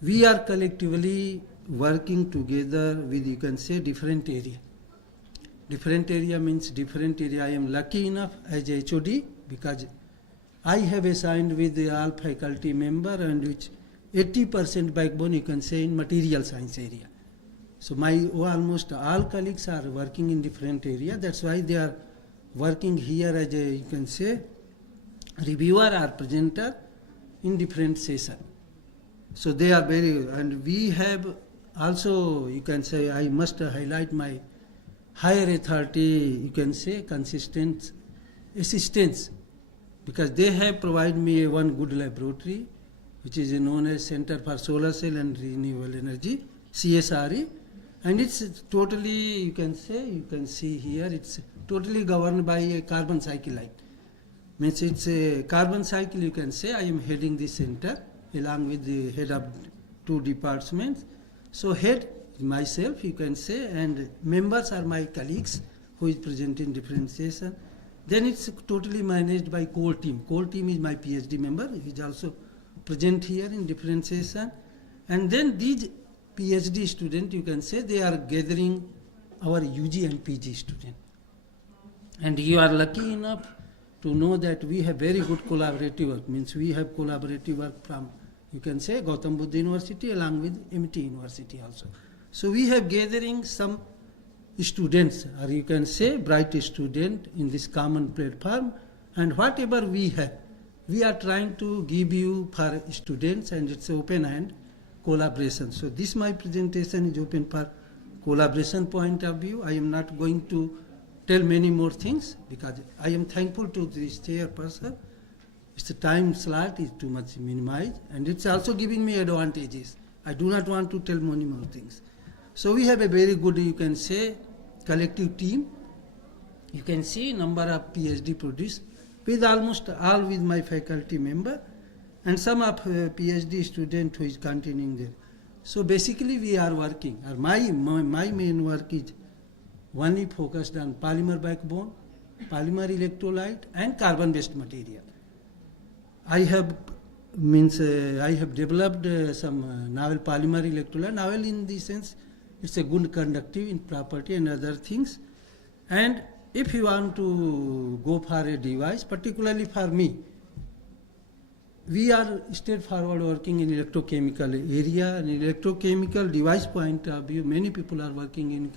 we are collectively working together with, you can say, different area. Different area means different area. I am lucky enough as HOD because I have assigned with the all faculty member and which 80% backbone, you can say, in material science area. So my almost all colleagues are working in different area. That's why they are working here as a, you can say, reviewer or presenter in different session. So they are very, and we have also, you can say, I must highlight my higher authority, you can say, consistent assistance, because they have provided me one good laboratory, which is known as Center for Solar Cell and Renewable Energy, CSRE, and it's totally, you can say, you can see here, it's totally governed by a carbon cycle light. Means it's a carbon cycle, you can say. I am heading this center along with the head of two departments. So head myself, you can say, and members are my colleagues who is present in different sessions. Then it's totally managed by core team. Core team is my PhD member. He is also present here in different session. And then these PhD students, you can say, they are gathering our UG and PG students. And you are lucky enough to know that we have very good collaborative work. Means we have collaborative work from, you can say, Gautam Buddha University along with MIT University also. So we have gathering some students, or you can say bright student in this common platform, and whatever we have, we are trying to give you for students, and it's open hand collaboration. So this my presentation is open for collaboration point of view. I am not going to tell many more things because I am thankful to this chairperson. It's the time slot is too much minimized, and it's also giving me advantages. I do not want to tell many more things. So we have a very good, you can say, collective team. You can see number of PhD produced with almost all with my faculty member and some of PhD student who is continuing there. So basically we are working, or my main work is only focused on polymer backbone, polymer electrolyte and carbon-based material. I have developed some novel polymer electrolyte, novel in the sense it's a good conductive in property and other things. And if you want to go for a device, particularly for me, we are straightforward working in electrochemical area and electrochemical device point of view. Many people are working in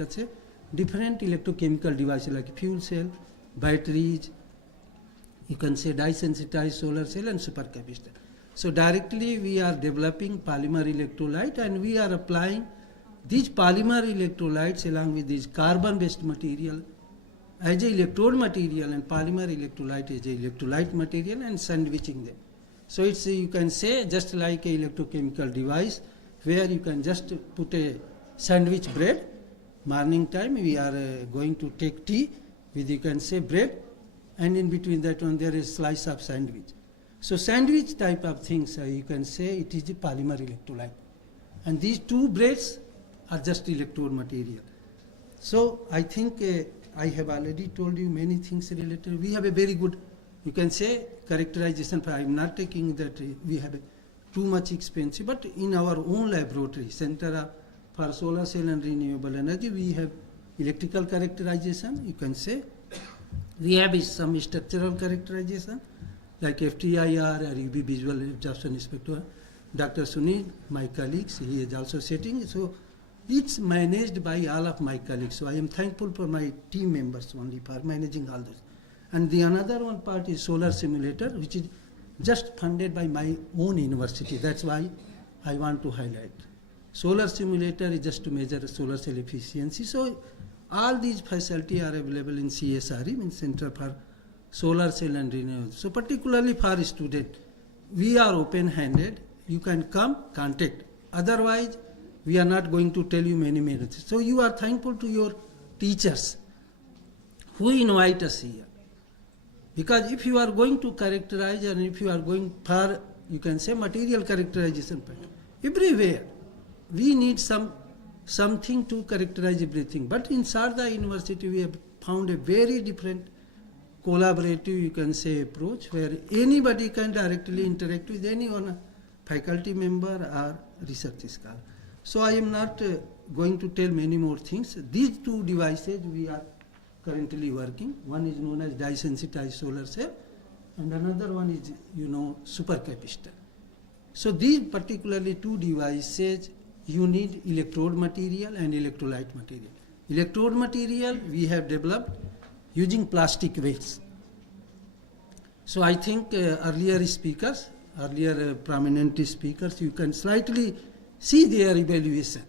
different electrochemical devices like fuel cell, batteries, you can say dye-sensitized solar cell and supercapacitor. So directly we are developing polymer electrolyte, and we are applying these polymer electrolytes along with this carbon-based material as a electrode material and polymer electrolyte as a electrolyte material and sandwiching them. So it's you can say just like a electrochemical device where you can just put a sandwich bread. Morning time we are going to take tea with, you can say, bread, and in between that one there is slice of sandwich. So sandwich type of things you can say it is the polymer electrolyte, and these two breads are just electrode material. So I think I have already told you many things related. We have a very good, you can say, characterization. I am not taking that we have too much expensive, but in our own laboratory, Center for Solar Cell and Renewable Energy, we have electrical characterization, you can say. We have some structural characterization like FTIR or UV visual absorption spectrum. Dr. Sunil, my colleagues, he is also sitting. So it's managed by all of my colleagues. So I am thankful for my team members only for managing all this. And the another one part is solar simulator, which is just funded by my own university. That's why I want to highlight. Solar simulator is just to measure solar cell efficiency. So all these facilities are available in CSRE, means Center for Solar Cell and Renewable. So particularly for students, we are open-handed. You can come, contact. Otherwise, we are not going to tell you many minutes. So you are thankful to your teachers who invite us here. Because if you are going to characterize and if you are going for, you can say, material characterization, everywhere we need something to characterize everything. But in Sharda University, we have found a very different collaborative, you can say, approach where anybody can directly interact with anyone, faculty member or research scholar. So I am not going to tell many more things. These two devices we are currently working. One is known as dye-sensitized solar cell, and another one is, supercapacitor. So these particularly two devices, you need electrode material and electrolyte material. Electrode material we have developed using plastic weights. So I think earlier prominent speakers, you can slightly see their evaluation.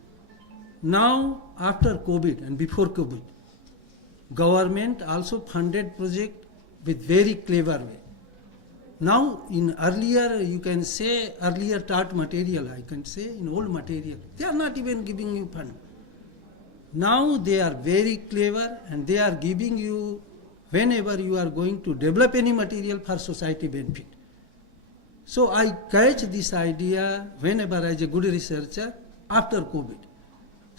Now after COVID and before COVID, government also funded project with very clever way. Now in earlier, you can say earlier taught material, I can say in old material, they are not even giving you fund. Now they are very clever and they are giving you whenever you are going to develop any material for society benefit. So I catch this idea whenever as a good researcher after COVID.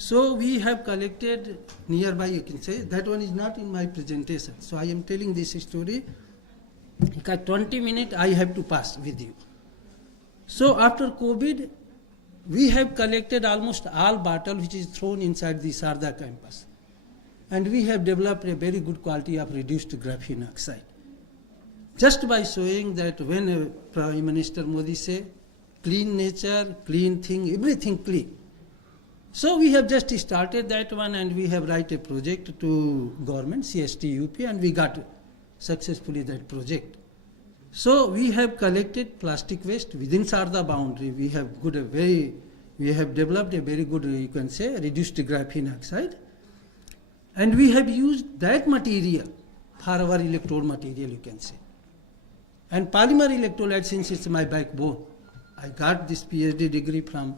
So we have collected nearby, you can say, that one is not in my presentation. So I am telling this story. 20 minutes I have to pass with you. So after COVID, we have collected almost all bottle which is thrown inside the Sarda campus. And we have developed a very good quality of reduced graphene oxide. Just by showing that when Prime Minister Modi say, clean nature, clean thing, everything clean. So we have just started that one and we have write a project to government, CST UP, and we got successfully that project. So we have collected plastic waste within Sarda boundary. We have developed a very good, you can say, reduced graphene oxide. And we have used that material for our electrode material, you can say. And polymer electrolyte, since it's my backbone, I got this PhD degree from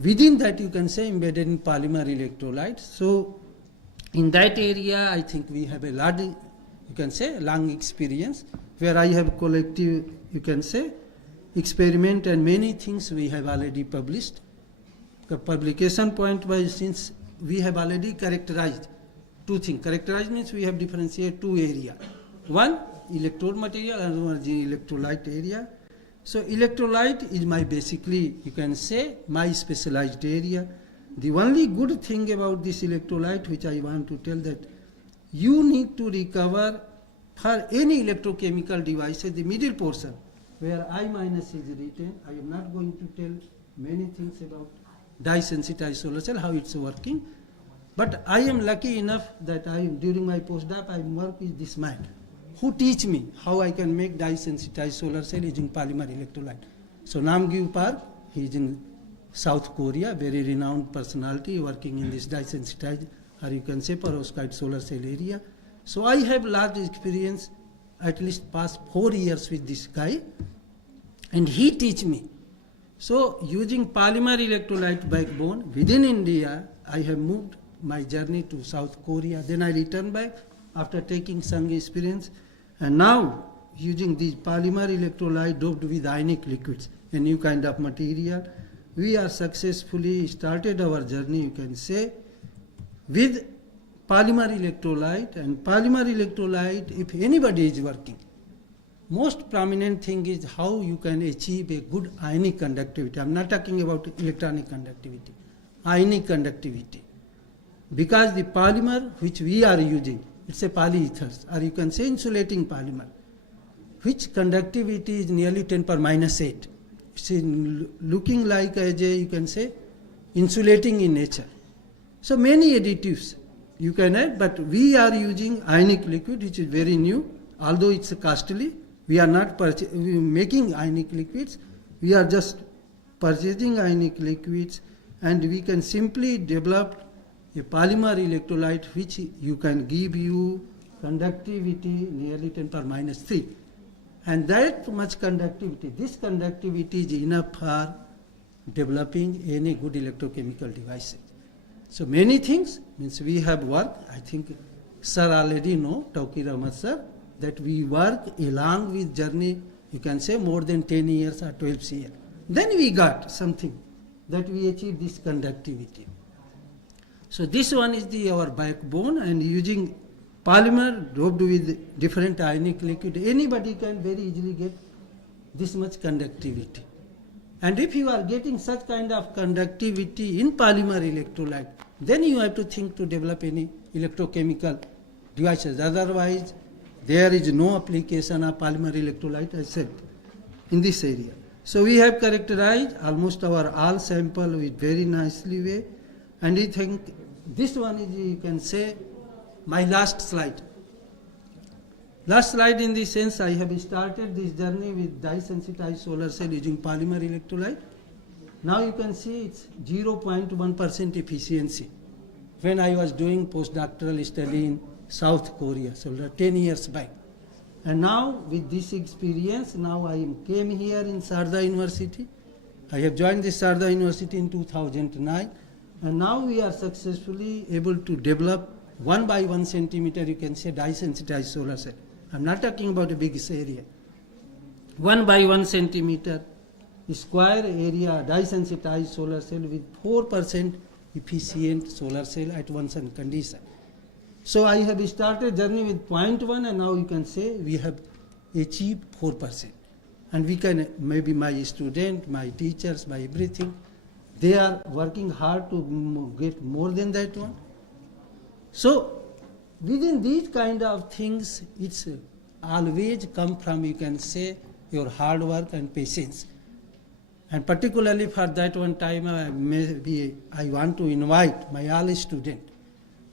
within that, you can say, embedded in polymer electrolyte. So in that area, I think we have a lot, you can say, long experience, where I have collective, you can say, experiment and many things we have already published. The publication point wise, since we have already characterized two things. Characterized means we have differentiated two areas. One, electrode material, and one is the electrolyte area. So electrolyte is my basically, you can say, my specialized area. The only good thing about this electrolyte which I want to tell that you need to recover for any electrochemical devices the middle portion where I minus is written. I am not going to tell many things about dye sensitized solar cell, how it's working. But I am lucky enough that during my postdoc I work with this man who teach me how I can make dye sensitized solar cell using polymer electrolyte. So Namgyu Park, he is in South Korea, very renowned personality working in this dye sensitized, or you can say perovskite solar cell area. So I have large experience, at least past 4 years with this guy, and he teach me. So using polymer electrolyte backbone within India, I have moved my journey to South Korea. Then I returned back after taking some experience, and now using these polymer electrolyte doped with ionic liquids, a new kind of material, we are successfully started our journey, you can say, with polymer electrolyte. And polymer electrolyte, if anybody is working, most prominent thing is how you can achieve a good ionic conductivity. I am not talking about electronic conductivity, ionic conductivity. Because the polymer which we are using, it's a polyethers, or you can say insulating polymer, which conductivity is nearly 10⁻⁸. It's looking like as a, you can say, insulating in nature. So many additives you can add, but we are using ionic liquid, which is very new. Although it's costly, we are not making ionic liquids, we are just purchasing ionic liquids, and we can simply develop a polymer electrolyte which you can give you conductivity nearly 10⁻⁻3. And that much conductivity, this conductivity is enough for developing any good electrochemical devices. So many things, means we have worked, I think sir already know, Tawqir Ahmad sir, that we work along with journey, you can say more than 10 years or 12 years. Then we got something that we achieved this conductivity. So this one is our backbone, and using polymer doped with different ionic liquid, anybody can very easily get this much conductivity. And if you are getting such kind of conductivity in polymer electrolyte, then you have to think to develop any electrochemical devices. Otherwise, there is no application of polymer electrolyte except in this area. So we have characterized almost our all sample with very nicely way, and I think this one is, you can say, my last slide. Last slide in the sense I have started this journey with dye sensitized solar cell using polymer electrolyte. Now you can see it's 0.1% efficiency. When I was doing postdoctoral study in South Korea, so 10 years back. And now with this experience, now I came here in Sarda University. I have joined this Sarda University in 2009. And now we are successfully able to develop 1 by 1 centimeter, you can say, dye sensitized solar cell. I'm not talking about a big area. 1 by 1 centimeter square area dye sensitized solar cell with 4% efficient solar cell at one certain condition. So I have started journey with 0.1 and now you can say we have achieved 4%. And we can, maybe my student, my teachers, my everything, they are working hard to get more than that one. So within these kind of things, it's always come from, you can say, your hard work and patience. And particularly for that one time, maybe I want to invite my all students.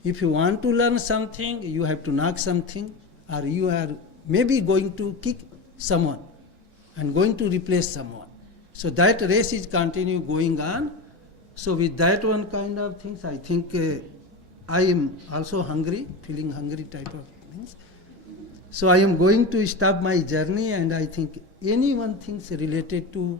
If you want to learn something, you have to knock something, or you are maybe going to kick someone and going to replace someone. So that race is continue going on. So with that one kind of things, I think I am also hungry, feeling hungry type of things. So I am going to stop my journey, and I think anyone things related to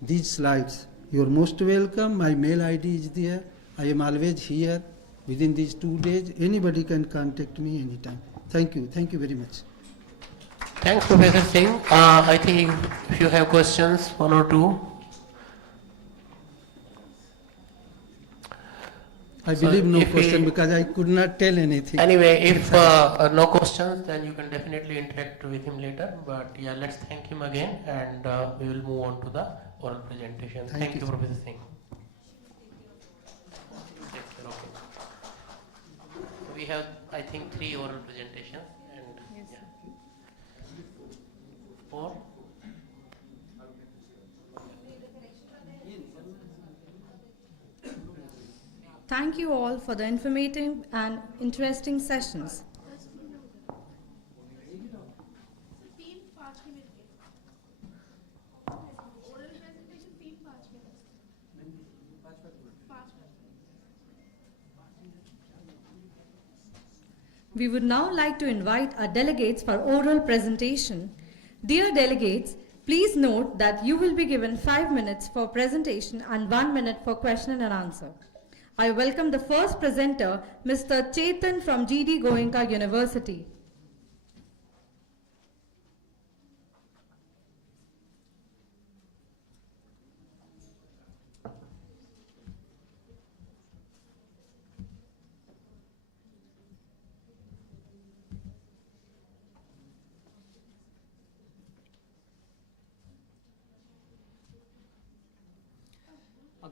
these slides, you're most welcome. My mail ID is there. I am always here. Within these 2 days, anybody can contact me anytime. Thank you. Thank you very much. Thanks, Professor Singh. I think if you have questions, one or two. I believe no question because I could not tell anything. Anyway, if no questions, then you can definitely interact with him later. But yeah, let's thank him again, and we will move on to the oral presentation. Thank you, Professor Singh. We have, I think, 3 oral presentations and 4. Thank you all for the informative and interesting sessions. We would now like to invite our delegates for oral presentation. Dear delegates, please note that you will be given 5 minutes for presentation and 1 minute for question and answer. I welcome the first presenter, Mr. Chetan from GD Goenka University.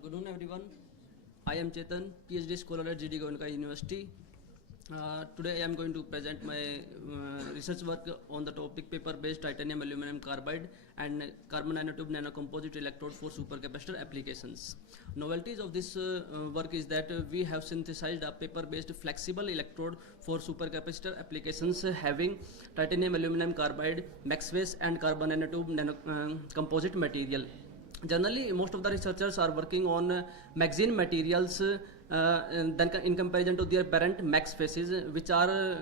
Good noon, everyone. I am Chetan, PhD scholar at GD Goenka University. Today I am going to present my research work on the topic paper-based titanium aluminum carbide and carbon nanotube nanocomposite electrode for supercapacitor applications. Novelties of this work is that we have synthesized a paper-based flexible electrode for supercapacitor applications having titanium aluminum carbide, max phase and carbon nanotube composite material. Generally, most of the researchers are working on magazine materials then in comparison to their parent max phases, which are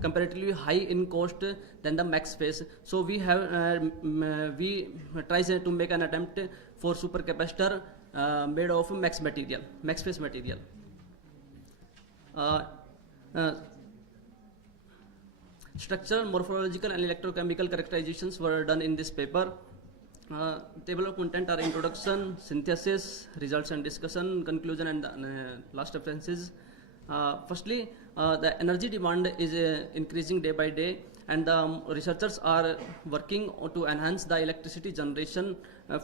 comparatively high in cost than the max phase. So we have we try to make an attempt for supercapacitor made of max phase material. Structural, morphological and electrochemical characterizations were done in this paper. Table of content are introduction, synthesis, results and discussion, conclusion and last references. Firstly, the energy demand is increasing day by day, and the researchers are working to enhance the electricity generation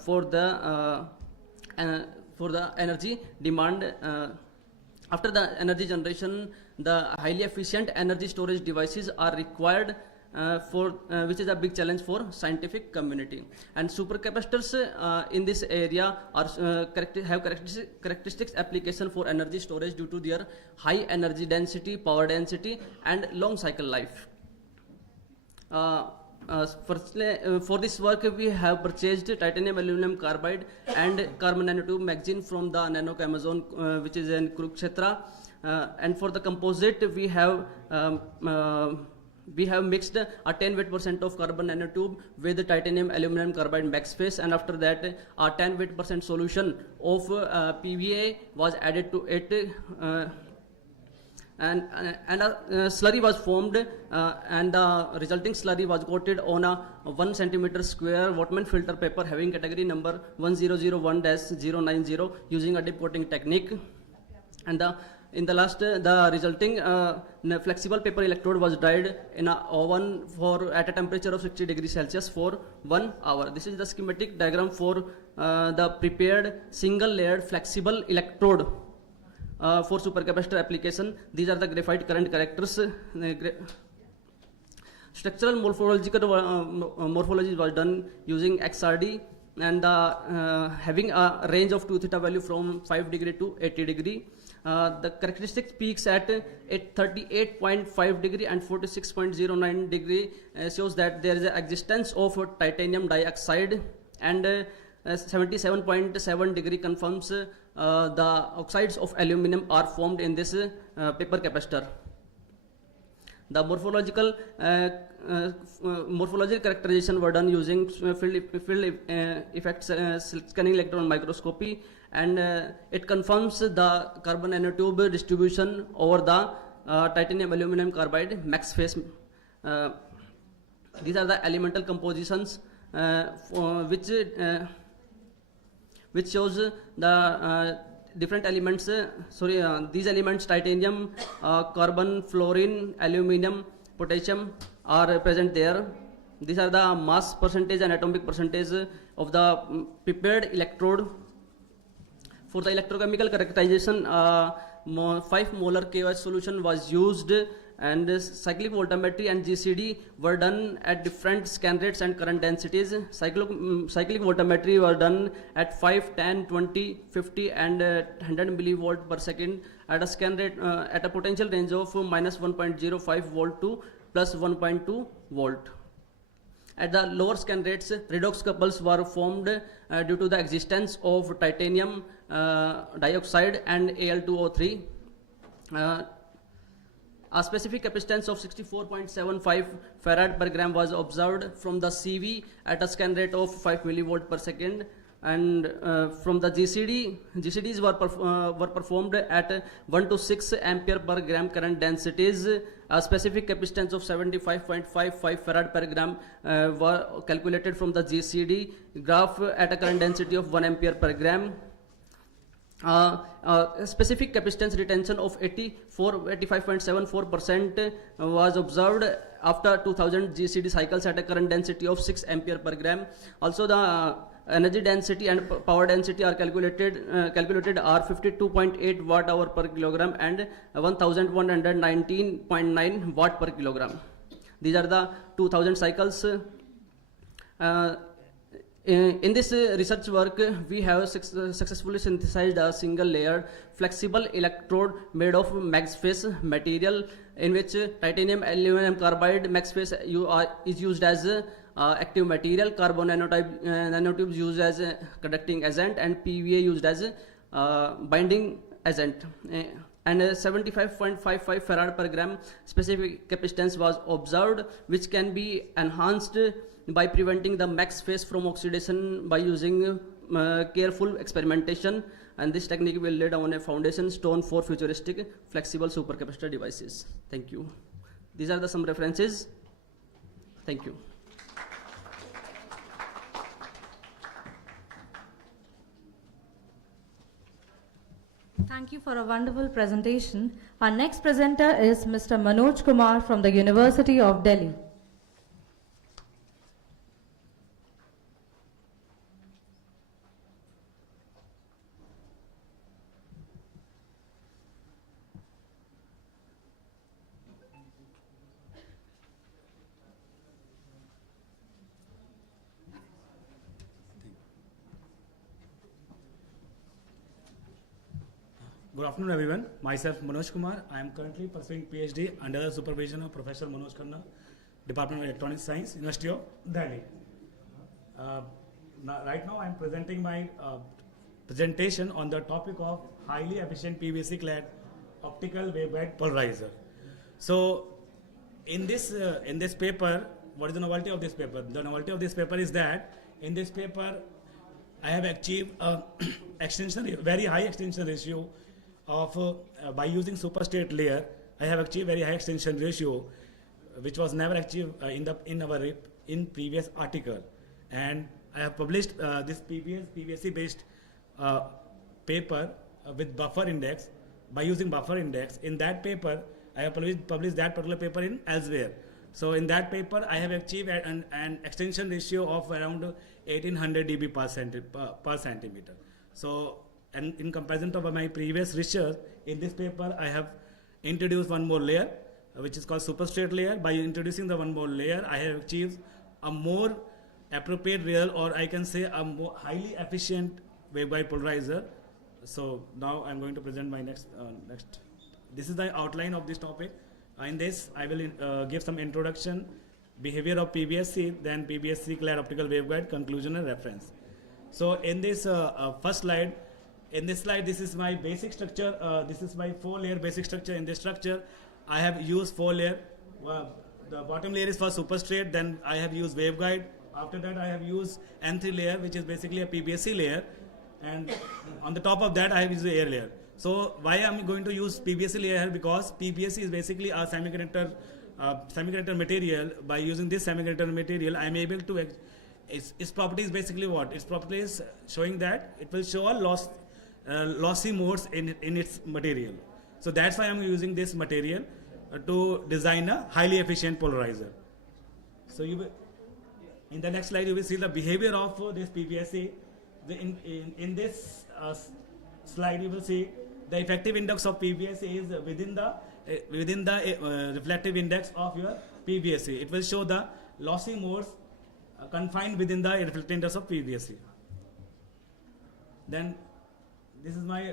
for the energy demand. After the energy generation, the highly efficient energy storage devices are required which is a big challenge for scientific community. And supercapacitors in this area are have characteristics application for energy storage due to their high energy density, power density and long cycle life. Firstly, for this work we have purchased titanium aluminum carbide and carbon nanotube magazine from the Nano Amazon which is in Kurukshetra, and for the composite we have mixed a 10 weight % of carbon nanotube with the titanium aluminum carbide max phase, and after that a 10 weight % solution of PVA was added to it, and a slurry was formed, and the resulting slurry was coated on a 1 centimeter square Wattman filter paper having category number 1001-090 using a dip coating technique. And in the last, the resulting flexible paper electrode was dried in a oven at a temperature of 60 degrees Celsius for 1 hour. This is the schematic diagram for the prepared single layered flexible electrode for supercapacitor application. These are the graphite current characters. Structural morphology was done using XRD and having a range of 2 theta value from 5 degree to 80 degree. The characteristics peaks at 38.5 degree and 46.09 degree shows that there is an existence of titanium dioxide, and 77.7 degree confirms the oxides of aluminum are formed in this paper capacitor. The morphological characterization were done using field effects scanning electron microscopy, and it confirms the carbon nanotube distribution over the titanium aluminum carbide max phase. These are the elemental compositions which shows the different elements. These elements: titanium, carbon, fluorine, aluminum, potassium are present there. These are the mass percentage and atomic percentage of the prepared electrode. For the electrochemical characterization, 5 molar KOH solution was used, and cyclic voltammetry and GCD were done at different scan rates and current densities. Cyclic voltammetry was done at 5, 10, 20, 50 and 100 millivolt per second at a scan rate at a potential range of minus 1.05 volt to plus 1.2 volt. At the lower scan rates, redox couples were formed due to the existence of titanium dioxide and Al2O3. A specific capacitance of 64.75 farad per gram was observed from the CV at a scan rate of 5 millivolt per second, and from the GCDs were performed at 1 to 6 ampere per gram current densities. A specific capacitance of 75.55 farad per gram were calculated from the GCD graph at a current density of 1 ampere per gram. Specific capacitance retention of 85.74% was observed after 2000 GCD cycles at a current density of 6 ampere per gram. Also, the energy density and power density are calculated are 52.8 watt hour per kilogram and 1119.9 watt per kilogram. These are the 2000 cycles. In this research work, we have successfully synthesized a single layered flexible electrode made of max phase material, in which titanium aluminum carbide max phase is used as active material, carbon nanotubes used as conducting agent, and PVA used as binding agent. And 75.55 farad per gram specific capacitance was observed, which can be enhanced by preventing the max phase from oxidation by using careful experimentation, and this technique will lay down a foundation stone for futuristic flexible supercapacitor devices. Thank you. These are some references. Thank you. Thank you for a wonderful presentation. Our next presenter is Mr. Manoj Kumar from the University of Delhi. Good afternoon, everyone. Myself, Manoj Kumar. I am currently pursuing PhD under the supervision of Professor Manoj Khanna, Department of Electronic Science, University of Delhi. Right now, I am presenting my presentation on the topic of highly efficient PVC-clad optical waveguide polarizer. So, in this paper, what is the novelty of this paper? The novelty of this paper is that in this paper, I have achieved a very high extension ratio of by using superstate layer. I have achieved very high extension ratio, which was never achieved in previous article, and I have published this PVC based paper with buffer index by using buffer index. In that paper, I have published that particular paper in elsewhere. So in that paper, I have achieved an extension ratio of around 1800 dB per centimeter. So, and in comparison to my previous research, in this paper, I have introduced one more layer, which is called superstrate layer. By introducing the one more layer, I have achieved a more appropriate real, or I can say a more highly efficient waveguide polarizer. So now I'm going to present my next. This is the outline of this topic. In this, I will give some introduction, behavior of PBSC, then PBSC clear optical waveguide, conclusion and reference. So in this first slide, this is my basic structure. This is my 4-layer basic structure. In this structure, I have used 4 layers. The bottom layer is for superstrate. Then I have used waveguide. After that, I have used N3 layer, which is basically a PBSC layer. And on the top of that, I have used the air layer. So why I'm going to use PBSC layer here? Because PBSC is basically a semiconductor material. By using this semiconductor material, I'm able to. Its property is basically what? Its property is showing that it will show a lossy modes in its material. So that's why I'm using this material to design a highly efficient polarizer. So you will, in the next slide, you will see the behavior of this PBSC. In this slide, you will see the effective index of PBSC is within the reflective index of your PBSC. It will show the lossy modes confined within the reflective index of PBSC. Then this is my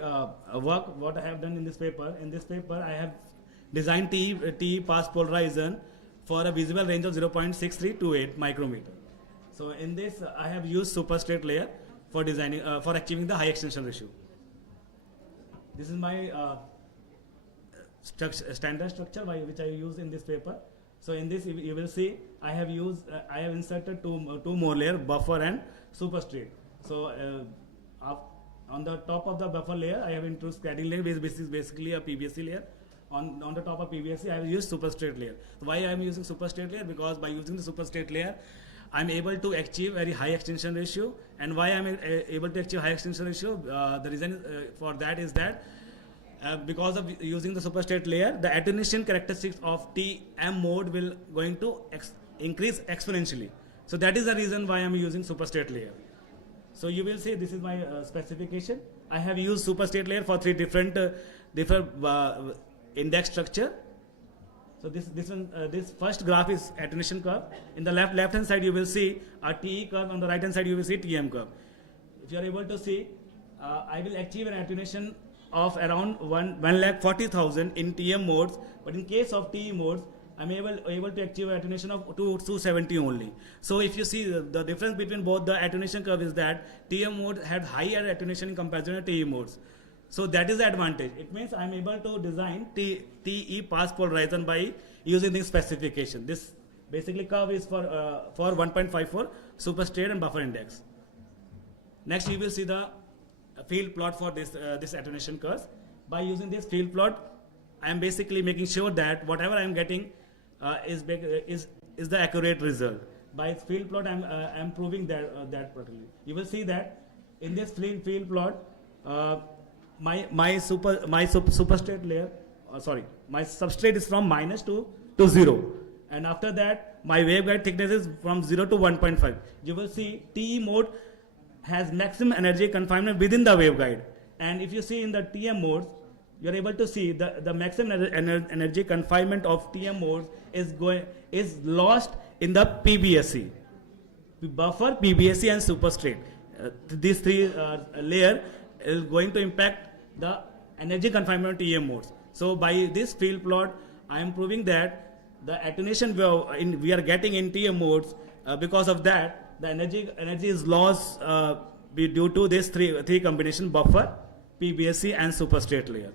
work, what I have done in this paper. In this paper, I have designed TE pass polarizer for a visible range of 0.6328 micrometer. So in this, I have used superstrate layer for designing, for achieving the high extension ratio. This is my standard structure which I use in this paper. So in this, you will see I have inserted two more layers, buffer and superstrate. So on the top of the buffer layer, I have introduced cladding layer, which is basically a PBSC layer. On the top of PBSC, I have used superstrate layer. Why I am using superstrate layer? Because by using the superstrate layer, I am able to achieve very high extension ratio. And why I am able to achieve high extension ratio? The reason for that is that because of using the superstrate layer, the attenuation characteristics of TM mode will going to increase exponentially. So that is the reason why I am using superstrate layer. So you will see this is my specification. I have used superstrate layer for 3 different index structure. So this first graph is attenuation curve. In the left hand side, you will see a TE curve. On the right hand side, you will see TM curve. If you are able to see, I will achieve an attenuation of around 1,40,000 in TM modes. But in case of TE modes, I'm able to achieve an attenuation of 270 only. So if you see the difference between both the attenuation curve is that TM mode had higher attenuation in comparison to TE modes. So that is the advantage. It means I'm able to design TE pass polarizer by using this specification. This basically curve is for 1.54 superstrate and buffer index. Next, you will see the field plot for this attenuation curve. By using this field plot, I am basically making sure that whatever I am getting is the accurate result. By field plot, I am proving that particularly. You will see that in this field plot, my superstrate layer, my substrate is from minus to 0, and after that my waveguide thickness is from 0 to 1.5. You will see TE mode has maximum energy confinement within the waveguide, and if you see in the TM modes, you are able to see the maximum energy confinement of TM modes is lost in the PBSC, buffer, PBSC, and superstrate. These 3 layer is going to impact the energy confinement of TM modes. So by this field plot, I am proving that the attenuation we are getting in TM modes, because of that, the energy is lost due to this three combination, buffer, PBSC, and superstrate layer.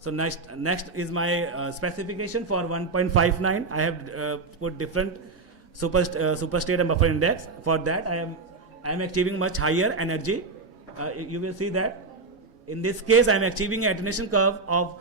So next is my specification for 1.59. I have put different superstate and buffer index. For that, I am achieving much higher energy. You will see that in this case I am achieving an attenuation curve of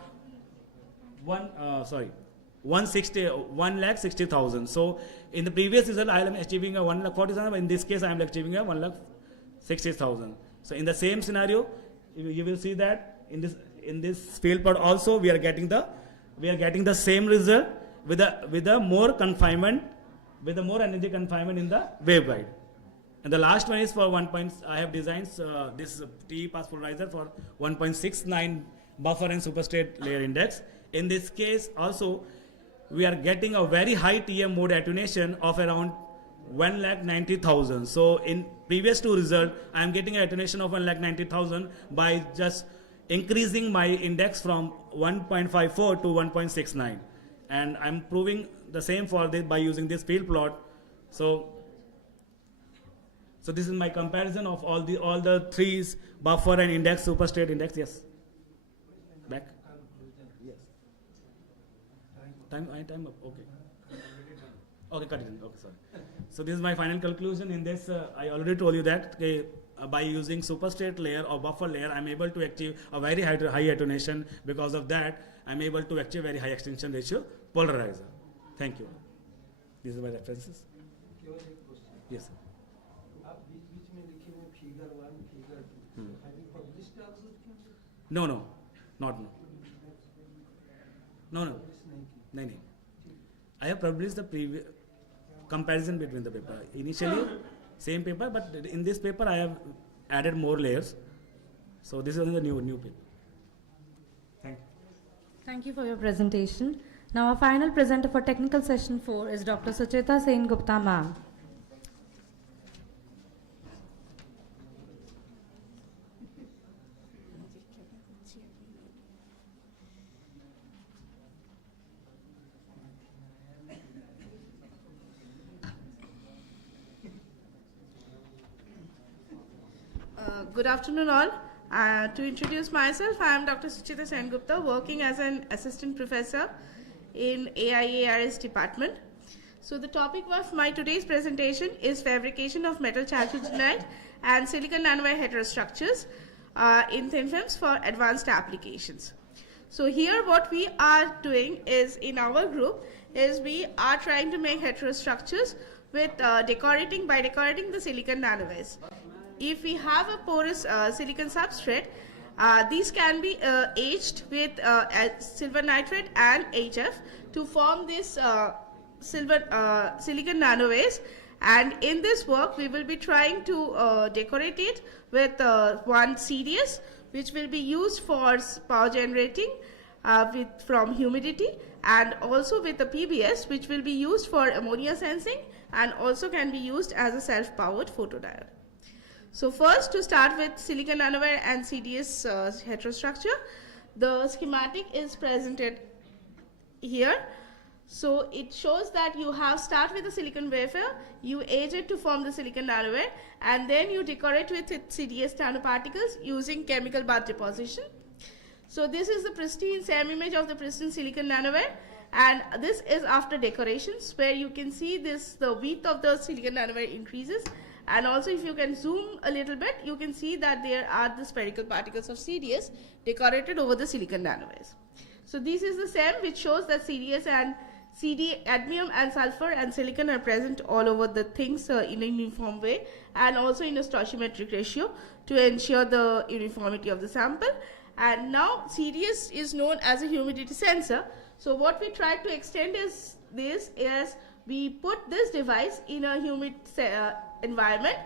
1,60,000. So in the previous result I am achieving a 1,40,000. In this case I am achieving a 1,60,000. So in the same scenario, you will see that in in this field plot also we are getting the same result with a more confinement, with a more energy confinement in the waveguide. And the last one is for I have designed this TE pass polarizer for 1.69 buffer and superstrate layer index. In this case also, we are getting a very high TM mode attenuation of around 1,90,000. So in previous two results, I am getting an attenuation of 1,90,000 by just increasing my index from 1.54 to 1.69. And I'm proving the same for this by using this field plot. So this is my comparison of all the threes, buffer and index, superstrate index. Yes. Back. Yes. Time up. Okay. Okay, cut it. Okay, sorry. So this is my final conclusion. In this, I already told you that by using superstrate layer or buffer layer, I'm able to achieve a very high attenuation. Because of that, I'm able to achieve very high extinction ratio polarizer. Thank you. These are my references. Yes, sir. No, not. No. I have published the previous comparison between the paper. Initially, same paper, but in this paper I have added more layers. So this is the new paper. Thank you. Thank you for your presentation. Now our final presenter for technical session 4 is Dr. Sucheta Sen Gupta ma'am. Good afternoon all. To introduce myself, I am Dr. Sucheta Sen Gupta, working as an assistant professor in AIARS department. So the topic of my today's presentation is fabrication of metal chalcogenide and silicon nanowire heterostructures in thin films for advanced applications. So here what we are doing is, in our group, is we are trying to make heterostructures with decorating the silicon nanowires. If we have a porous silicon substrate, these can be aged with silver nitrate and HF to form this silicon nanowires. And in this work, we will be trying to decorate it with one CDS, which will be used for power generating from humidity, and also with the PBS, which will be used for ammonia sensing and also can be used as a self-powered photodiode. So first, to start with silicon nanowire and CDS heterostructure, the schematic is presented here. So it shows that you start with the silicon wafer, you age it to form the silicon nanowire, and then you decorate with CDS nanoparticles using chemical bath deposition. So this is the pristine SEM image of the pristine silicon nanowire, and this is after decorations, where you can see the width of the silicon nanowire increases. And also, if you can zoom a little bit, you can see that there are the spherical particles of CDS decorated over the silicon nanowires. So this is the SEM, which shows that CDS and cadmium and sulfur and silicon are present all over the things in a uniform way, and also in a stoichiometric ratio to ensure the uniformity of the sample. And now CDS is known as a humidity sensor. So what we try to extend is this, as we put this device in a humid environment,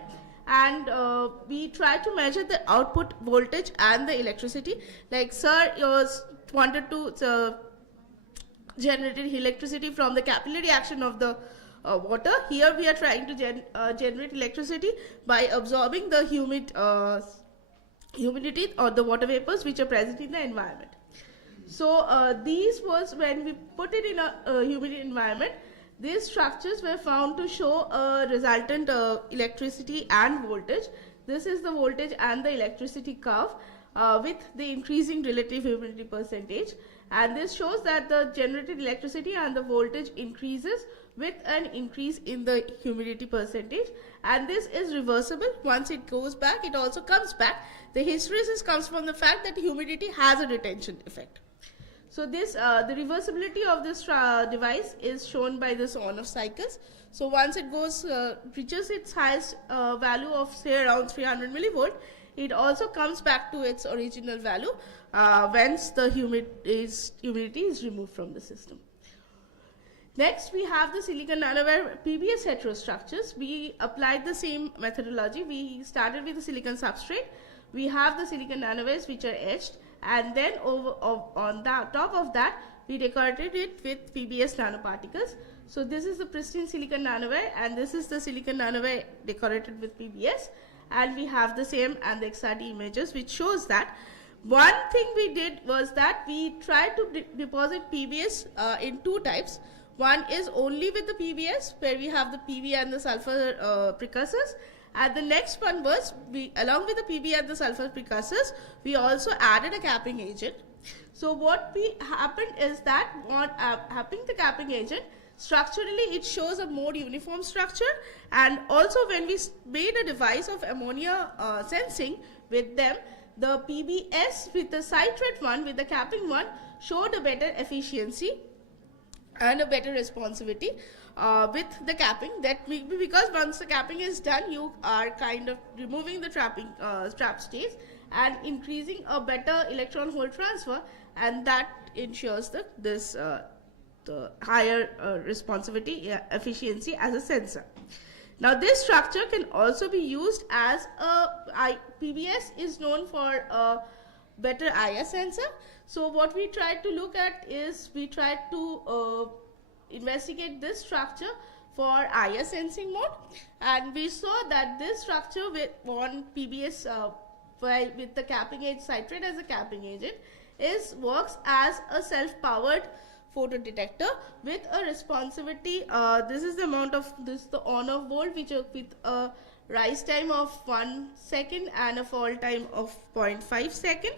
and we try to measure the output voltage and the electricity. Like sir wanted to generate electricity from the capillary action of the water. Here we are trying to generate electricity by absorbing the humidity or the water vapors which are present in the environment. So these was when we put it in a humid environment. These structures were found to show a resultant electricity and voltage. This is the voltage and the electricity curve with the increasing relative humidity percentage. And this shows that the generated electricity and the voltage increases with an increase in the humidity percentage. And this is reversible. Once it goes back, it also comes back. The hysteresis comes from the fact that humidity has a retention effect. So this, the reversibility of this device is shown by this on-off cycles. So once it goes, reaches its highest value of say around 300 millivolt, it also comes back to its original value once the humidity is removed from the system. Next, we have the silicon nanowire PBS heterostructures. We applied the same methodology. We started with the silicon substrate. We have the silicon nanowires which are etched, and then on the top of that, we decorated it with PBS nanoparticles. So this is the pristine silicon nanowire, and this is the silicon nanowire decorated with PBS. And we have the same and the XRD images, which shows that one thing we did was that we tried to deposit PBS in two types. One is only with the PBS, where we have the PB and the sulfur precursors. And the next one was, along with the PB and the sulfur precursors, we also added a capping agent. So what happened is that on having the capping agent, structurally it shows a more uniform structure. And also when we made a device of ammonia sensing with them, the PBS with the citrate one, with the capping one, showed a better efficiency and a better responsivity with the capping. Because once the capping is done, you are kind of removing the trap stays and increasing a better electron hole transfer, and that ensures the higher responsivity efficiency as a sensor. Now this structure can also be used as PBS is known for a better IS sensor. So what we tried to look at is we tried to investigate this structure for IS sensing mode, and we saw that this structure with on PBS with the capping agent citrate as a capping agent works as a self-powered photodetector with a responsivity. This is the amount of the on-off volt, which with a rise time of 1 second and a fall time of 0.5 second.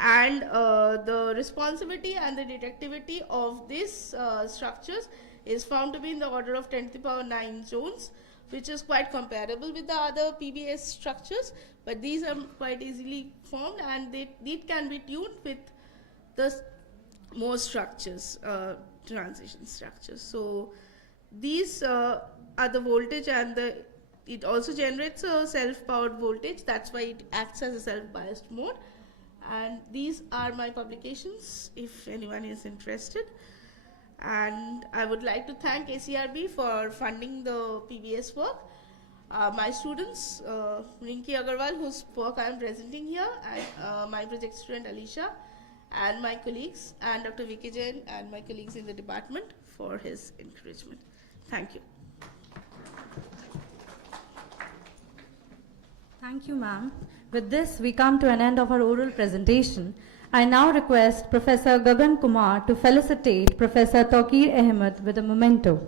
And the responsivity and the detectivity of these structures is found to be in the order of 10 to the power 9 zones, which is quite comparable with the other PBS structures, but these are quite easily formed, and they can be tuned with the more structures, transition structures. So these are the voltage, and it also generates a self-powered voltage. That's why it acts as a self-biased mode. And these are my publications if anyone is interested. And I would like to thank ACRB for funding the PBS work. My students, Rinki Agarwal, whose work I am presenting here, and my project student Alisha, and my colleagues, and Dr. Vicky Jain and my colleagues in the department for his encouragement. Thank you. Thank you, ma'am. With this, we come to an end of our oral presentation. I now request Professor Gagan Kumar to felicitate Professor Tawqir Ahmed with a memento.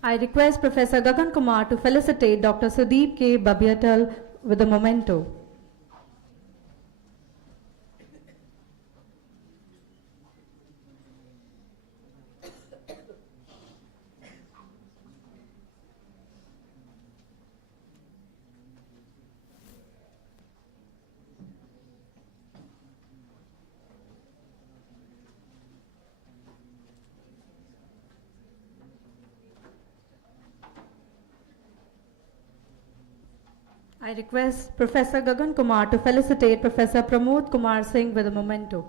I request Professor Gagan Kumar to felicitate Dr. Sudeep K. Babyatal with a memento. I request Professor Gagan Kumar to felicitate Professor Pramod Kumar Singh with a memento.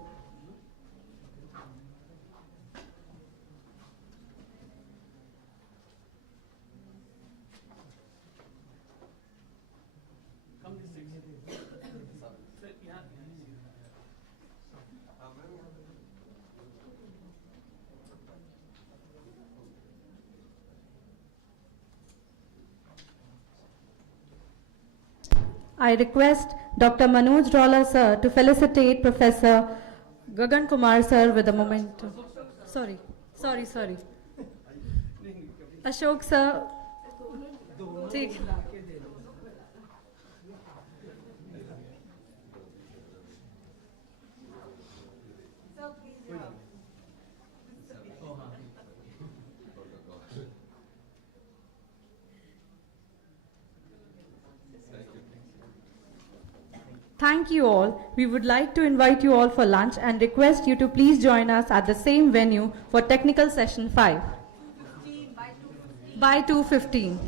I request Dr. Manoj Rawla sir to felicitate Professor Gagan Kumar sir with a memento. Sorry. Ashok sir. ठीक. Thank you all. We would like to invite you all for lunch and request you to please join us at the same venue for technical session 5 by 2:15.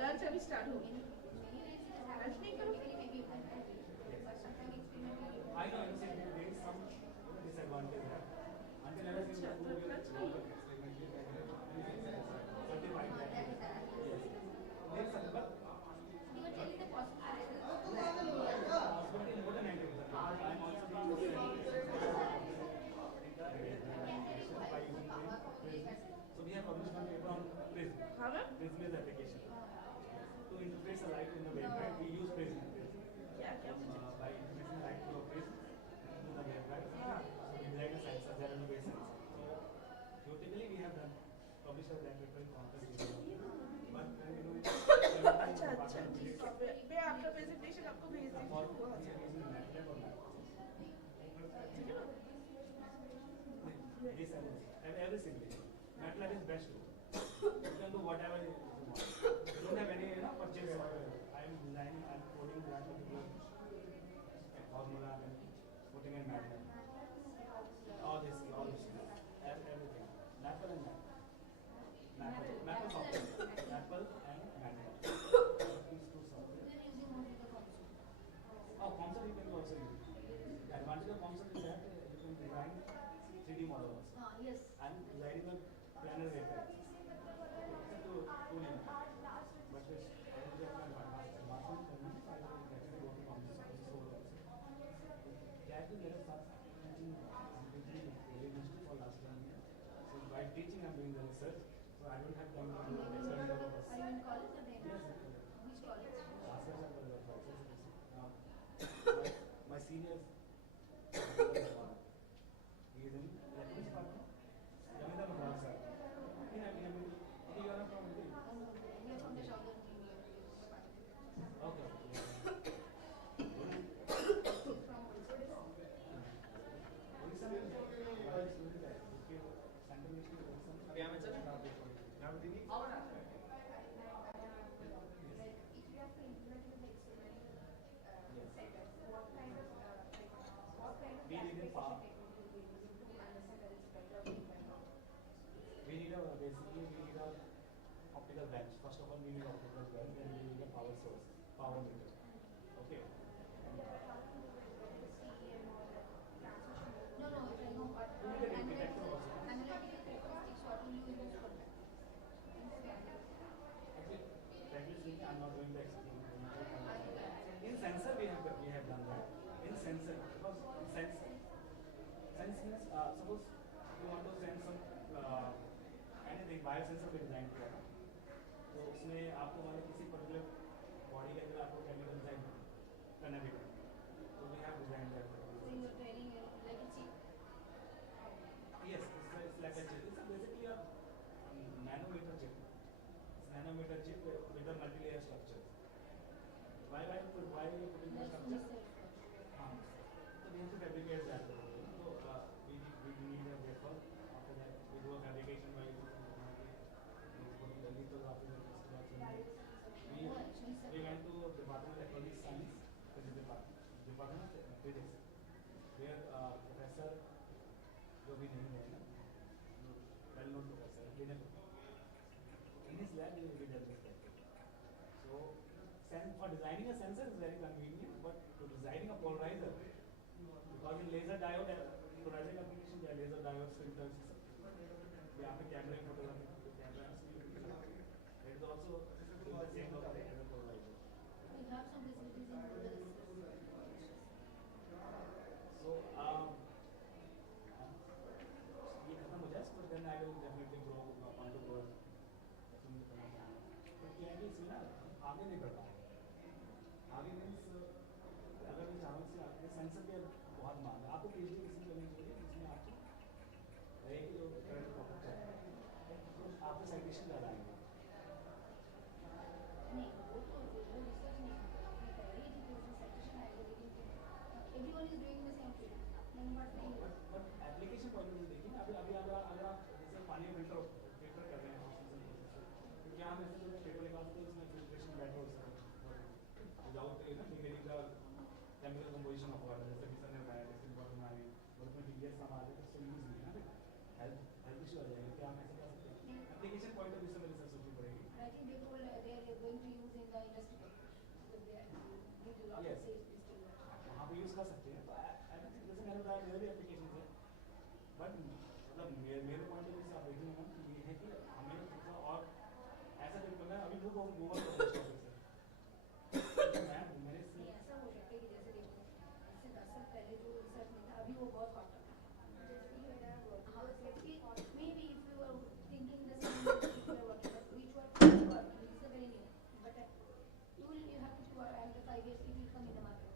Lunch अभी start होगी. Lunch नहीं करो? I know, there is some disadvantage there. Until I was certified that. Yes. There's some, but possibility more than 90%. I'm also doing by using Prism. So we have published one paper on Prism. Prism is application. To interface a light in the waveguide, we use Prism. By interfacing light through a prism to the waveguide, so we design a sensor, there are no base sensor. So theoretically we have done published a that paper in conference. But अच्छा अच्छा ठीक है. मैं आपका presentation आपको भेज देती हूँ. Everything. MATLAB is best tool. You can do whatever you want. You don't have any purchase. I am designing and coding that particular formula and putting in MATLAB. All this, everything. Maple and MATLAB. Maple software. Maple and MATLAB. These two software. Oh, COMSOL you can also use. The advantage of COMSOL is that you can design 3D models. model also. Yes. I'm designing a planner wafer. It's a tooling. But this I will get my advancement करना है, I will definitely working on this also. That is there are teaching completely university for last 1 year. So while teaching I'm doing the research. So I don't have time to do the experimental purpose. Are you in college or then? Yes. Which college? Masters and my seniors. He is in electronics department. Ramendra Maharaj sir. You are from We are from the Southern India. Okay. Odisha में हमारे student है उसके central university Odisha अभी हमें चल नाम दिनी If you have to implement in the experiment setup, what kind of we need a power. We need a basically we need a optical bench. First of all, we need optical bench, then we need a power source, power meter. Okay. No, but analytical characteristics, what will you use for that? Actually, frankly speaking, I'm not doing the experiment. In sensor, we have done that. In sensor, because sense means suppose you want to send some anything biosensor पे design किया था, तो उसमें आपको मान लो किसी particular body के अंदर आपको केमिकल डिजाइन करना भी पड़ेगा, तो we have designed that. So you're training like a chip? Yes, it's like a chip. It's basically a nanometer chip. It's nanometer chip with a multi-layer structure. Why are you putting the structure? So we have to fabricate that. So we need a wafer. After that, we do a fabrication by we went to Department of Electronics Science, Department of Physics, where professor जो भी नहीं है ना, well known professor, in his lab he did everything. So for designing a sensor is very convenient, but to designing a polarizer, because in laser diode polarizing application there are laser diodes, filters, यहाँ पे कैमरे photography camera it is also in the same location as a polarizer. We have some facilities in Google. So ये खत्म हो जाए, so then I will definitely go on to go. But क्या है कि इसमें ना आगे नहीं बढ़ पाएंगे. आगे मीन्स अगर मैं चाहूँ से आपके सेंसर पे बहुत मांग है, आपको PhD किसी करनी चाहिए जिसमें आपको रहेगी जो करंट प्रॉपर चाहिए, तो आपको साइटेशन ज़्यादा आएंगे. नहीं, वो रिसर्च नहीं है. साइटेशन आएगा, लेकिन everyone is doing the same thing. But application point of view देखिए ना, अभी अगर आप जैसे पानी में फिल्टर कर रहे हैं, तो क्या हम ऐसे पेपर निकालते हैं इसमें फिल्ट्रेशन बेटर हो सकता है without degrading the chemical composition of water, जैसे कि सर ने बताया जैसे वाटर में अभी उसमें टीडीएस का मार है तो यूज नहीं है ना, हेल्थ इशू आ जाएगा. क्या हम ऐसे कर सकते हैं? एप्लीकेशन पॉइंट ऑफ व्यू से रिसर्च होनी पड़ेगी. I think they told they are going to use in the industry because they are give a lot of safety to that. वहाँ पे यूज कर सकते हैं. तो आई थिंक जैसे मैंने बताया मेरे भी एप्लीकेशन है, बट मतलब मेरे पॉइंट ऑफ व्यू से आप देखेंगे ना कि ये है कि हमें थोड़ा और ऐसा देखो मैं अभी वो गूगल पर मैंने ऐसा हो सकता है कि जैसे देखो इससे 10 साल पहले जो रिसर्च में था, अभी वो बहुत हॉट था. Maybe if you were thinking the same way which you are working, which you are working, is a very new. But you have to do another 5 years, it will come in the market.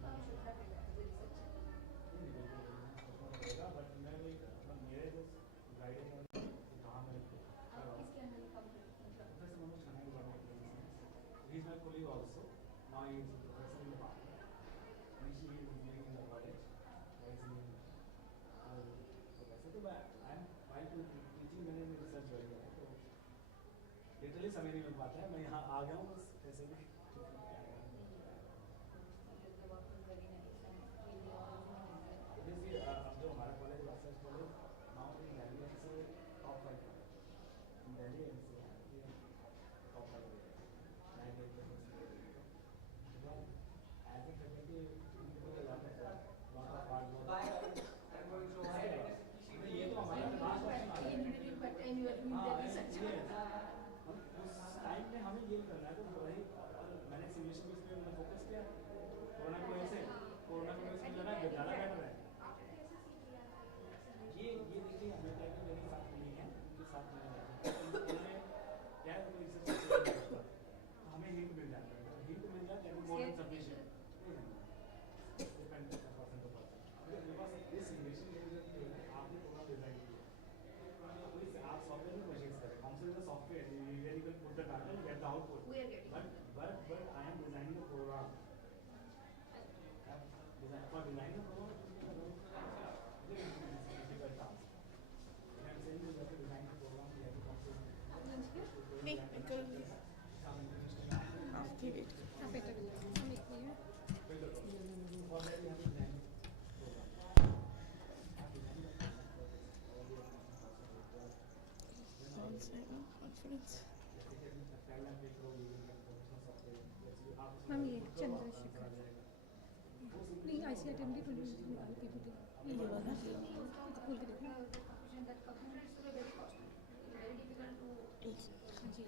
Come should have it as a research. But मैं भी मेरे जो guidance है कहाँ मैं आप किसके अंदर काम करते हैं? Professor Manoj Khanna department of business. He is my colleague also. Now he is a professor in the department. Initially he was doing in the college. Now he is in professor. तो I am while teaching मैंने research join किया है, तो literally समय नहीं मिल पाता है. मैं यहाँ आ गया हूँ बस ऐसे भी. अब जो हमारा college research college now in Delhi से टॉप 5 इन दिल्ली से top 5 as a faculty lot of hard work. Ma'am ये चंद्रशेखर नहीं ICITMD 20 निकाल PPT ये वाला खोल के देखो जी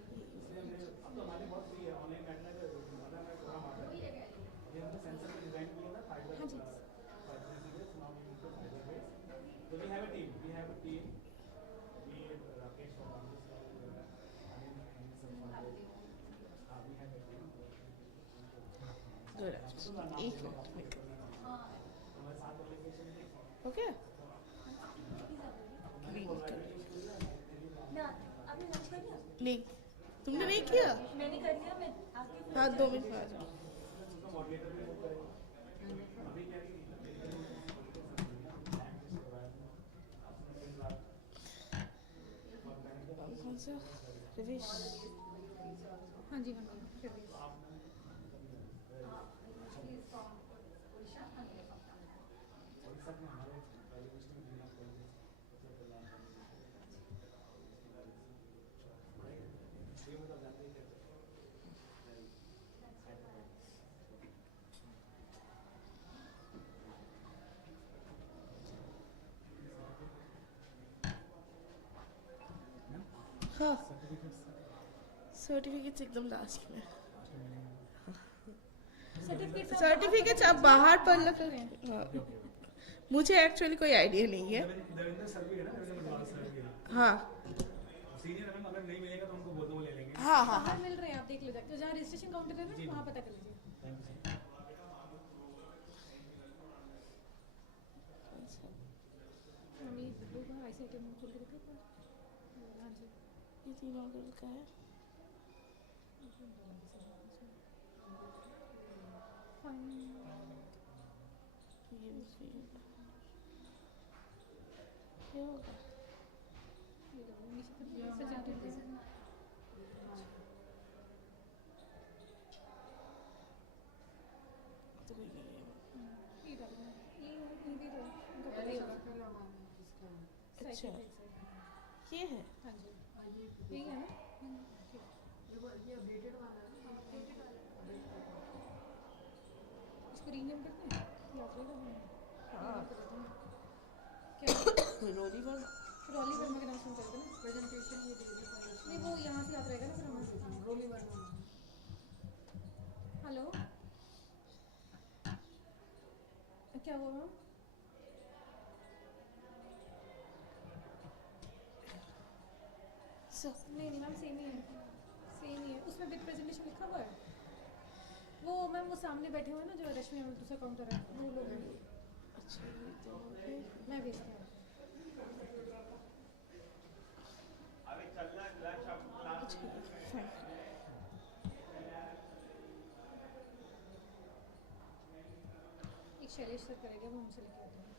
अब तो हमारे बहुत फ्री है ऑनलाइन मैटर है मतलब मैं थोड़ा मार रहा हूं ये हमने सेंसर पे डिजाइन किया था फाइबर हाँ जी now we use fibre base so we have a team we Rakesh from this we have a team good एक मिनट ओके नहीं तुमने नहीं किया मैंने कर लिया मैं हाँ 2 मिनट में आ जाओ कौन सा रिवेश हाँ जी प्रवेश हाँ सर्टिफिकेट्स एकदम लास्ट में सर्टिफिकेट्स आप बाहर पर लग रहे हैं मुझे एक्चुअली कोई आइडिया नहीं है हाँ हाँ हाँ बाहर मिल रहे हैं आप देख लो जाके जहाँ रजिस्ट्रेशन काउंटर है ना वहाँ पता कर लीजिए मम्मी होगा ICITM खोल के देखो हाँ जी ये तीनों गर्ल का है ये होगा अच्छा ये है हाँ जी यही है ना इसको रीनेम करते हैं यात्रा का हाँ क्या रोली वर्मा रॉली वर्मा के नाम सुन सकते हैं प्रेजेंटेशन ये नहीं वो यहाँ से याद रहेगा ना फिर हमें रॉली वर्मा हेलो क्या हुआ मैम नहीं मैम सेम ही है उसमें विद प्रेजेंटेशन लिखा हुआ है वो मैम वो सामने बैठे हुए हैं ना जो रश्मि मैम दूसरा काउंटर है वो लोग हैं अच्छा मैं भेजती हूँ एक शैलेश सर करेगा वो हमसे लेके आते हैं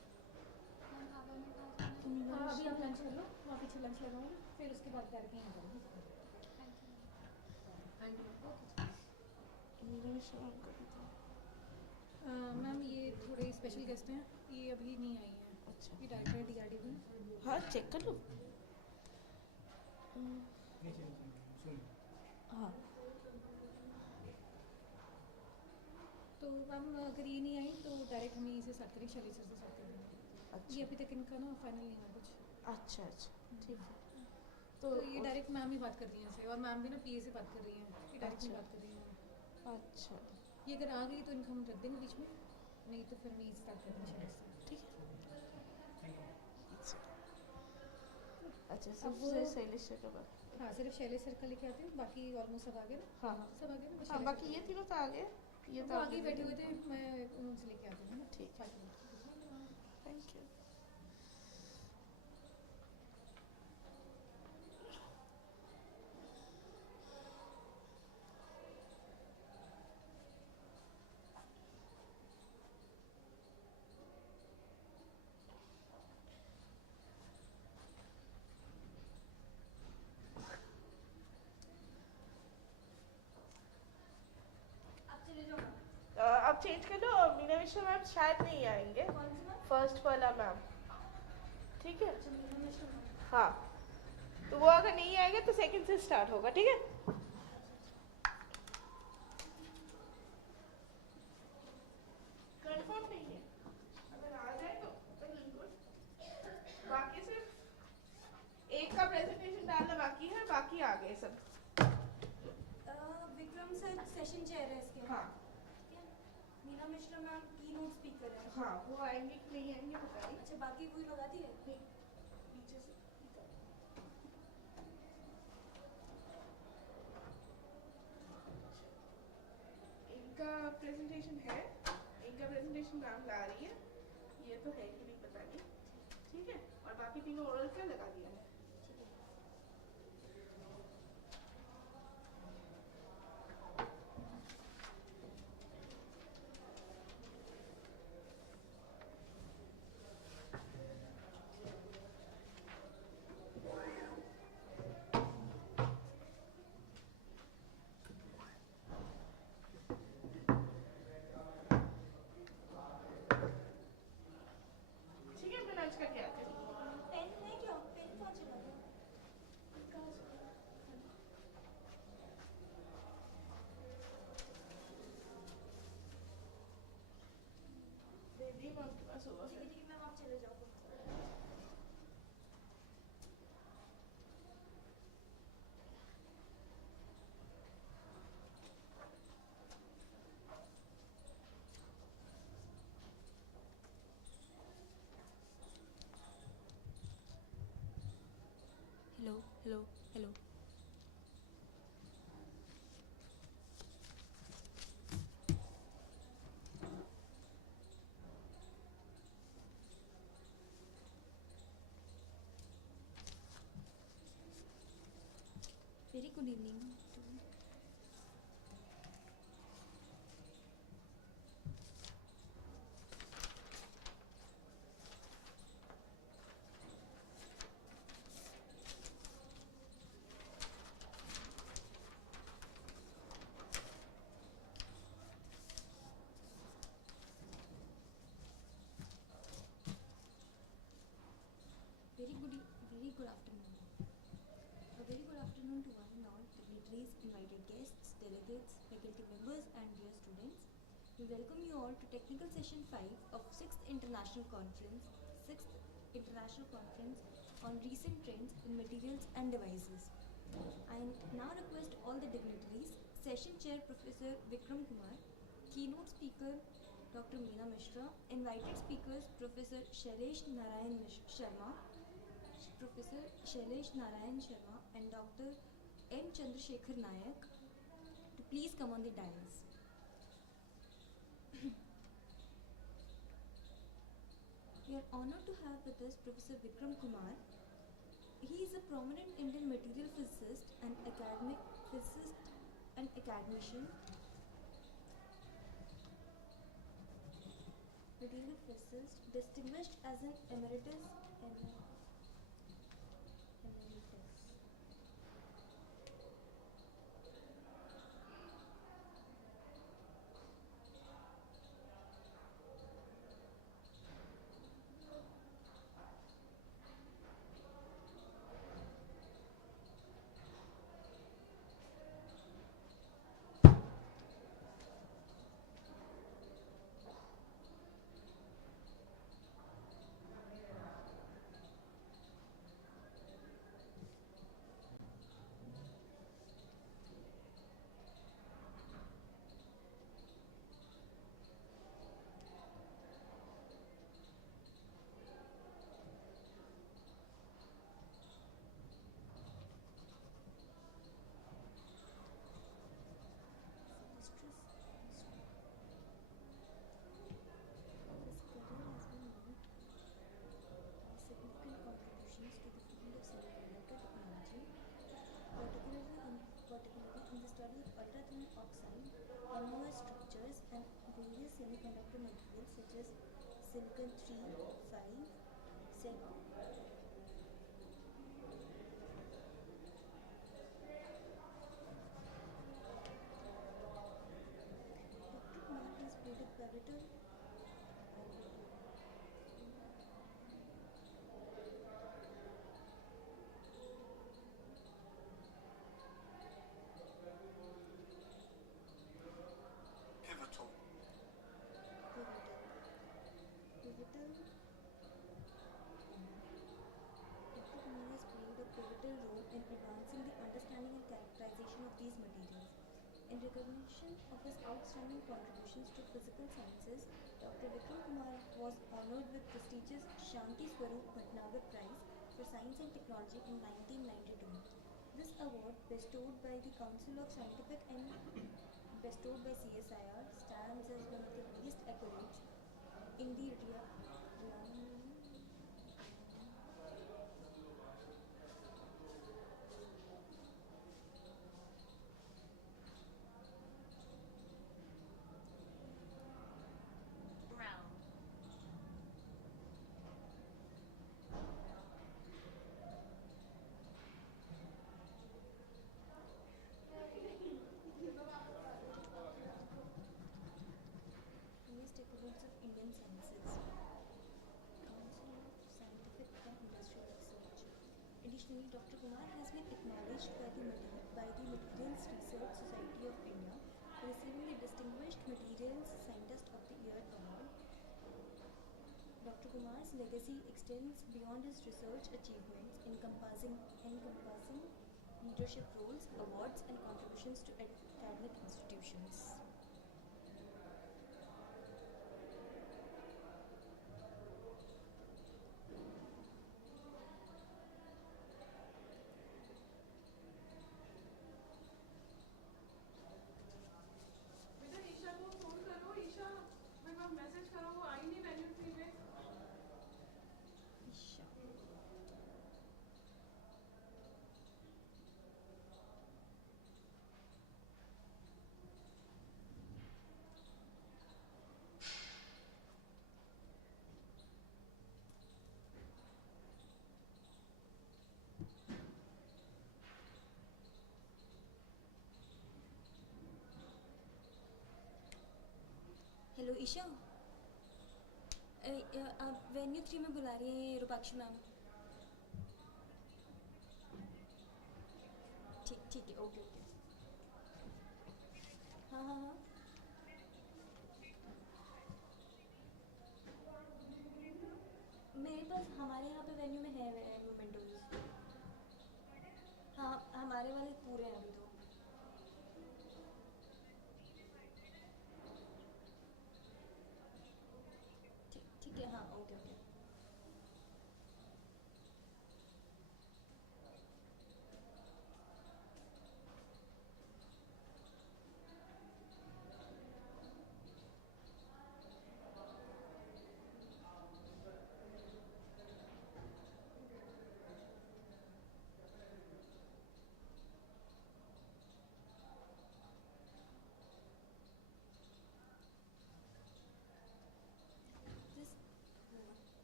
हाँ अभी आप लंच कर लो वहाँ पीछे लंच लगाओ फिर उसके बाद डायरेक्ट नहीं करेंगे मैम ये थोड़े स्पेशल गेस्ट हैं ये अभी नहीं आई हैं अच्छा ये डायरेक्टर DRD में हाँ चेक कर लो हाँ तो मैम अगर ये नहीं आई तो डायरेक्ट हम इसे स्टार्ट करेंगे शैलेश सर से स्टार्ट करेंगे अच्छा ये अभी तक इनका ना फाइनल नहीं हुआ कुछ अच्छा ठीक है तो ये डायरेक्ट मैम ही बात कर रही हैं इनसे और मैम भी ना PA से बात कर रही हैं ये डायरेक्ट अच्छा। बात कर रही हैं अच्छा ये अगर आ गई तो इनको हम रख देंगे बीच में नहीं तो फिर मैं स्टार्ट करेंगे शैलेश से ठीक है अच्छा अब सिर्फ वो- शैलेश सर का बात हाँ सिर्फ शैलेश सर का लेके आते हैं बाकी ऑलमोस्ट सब आ गए ना हाँ सब आ गए ना बस हाँ शैलेश बाकी सर ये तीनों तो आ गए ये वो तो आगे ही बैठे हुए थे मैं उनसे लेके आती हूँ ना ठीक है थैंक यू अब चेंज कर लो मीना मिश्रा मैम शायद नहीं आएंगे फर्स्ट वाला मैम ठीक है हाँ तो वो अगर नहीं आएगा तो सेकंड से स्टार्ट होगा, ठीक है? कंफर्म नहीं है, अगर आ जाए तो बिल्कुल। बाकी सिर्फ एक का प्रेजेंटेशन डालना बाकी है, बाकी आ गए सब। विक्रम सर सेशन चेयर है इसके। हाँ। मीना मिश्रा मैम की नोट स्पीकर है। हाँ, वो आएंगे कि नहीं आएंगे पता नहीं। अच्छा, बाकी कोई लगा दी है? नहीं, नीचे से इनका प्रेजेंटेशन है, इनका प्रेजेंटेशन मैम ला रही है, ये तो है कि नहीं पता नहीं, ठीक है? और बाकी तीनों ओरल का लगा दिया है। ठीक है, मैं लंच करके आती हूँ। पेन है क्या? पेन कहाँ चला गया? दे दी मैं आपके पास होगा फिर। ठीक है मैम, आप चले जाओ। Hello hello hello. Very good evening. Very good afternoon. A very good afternoon to one and all dignitaries, invited guests, delegates, faculty members and dear students. We welcome you all to technical session 5 of 6th International Conference on recent trends in materials and devices. I now request all the dignitaries, session chair Professor Vikram Kumar, keynote speaker Dr. Meena Mishra, invited speakers Professor Shailesh Narayan Sharma, and Dr. M. Chandrasekhar Nayak to please come on the dais. We are honored to have with us Professor Vikram Kumar. He is a prominent Indian material physicist and academician. Material physicist, distinguished as an emeritus. Semiconductor materials such as silicon 3, 5, 7. Dr. Kumar has played a pivotal pivotal role in advancing the understanding and characterization of these materials. In recognition of his outstanding contributions to physical sciences, Dr. Vikram Kumar was honored with prestigious Shanti Swaroop Bhatnagar Prize for Science and Technology in 1992. This award, bestowed by the Council of Scientific and bestowed by CSIR, stands as one of the least accolades in the least accolades of Indian sciences. Council of Scientific and Industrial Research. Additionally, Dr. Kumar has been acknowledged by the Materials Research Society of India, receiving the Distinguished Materials Scientist of the Year award. Dr. Kumar's legacy extends beyond his research achievements, encompassing leadership roles, awards, and contributions to academic institutions. बेटा ईशा को phone करो, ईशा मेरे पास message करो, वो आई नहीं value tree में. Hello Isha, आप venue 3 में बुला रही हैं रूपाक्षी मैम. ठीक है, ओके ओके. हाँ हाँ हाँ. मेरे पास हमारे यहाँ पे वेन्यू में है मोमेंटोज. हाँ हमारे वाले पूरे हैं अभी तो. ठीक है, हाँ okay okay.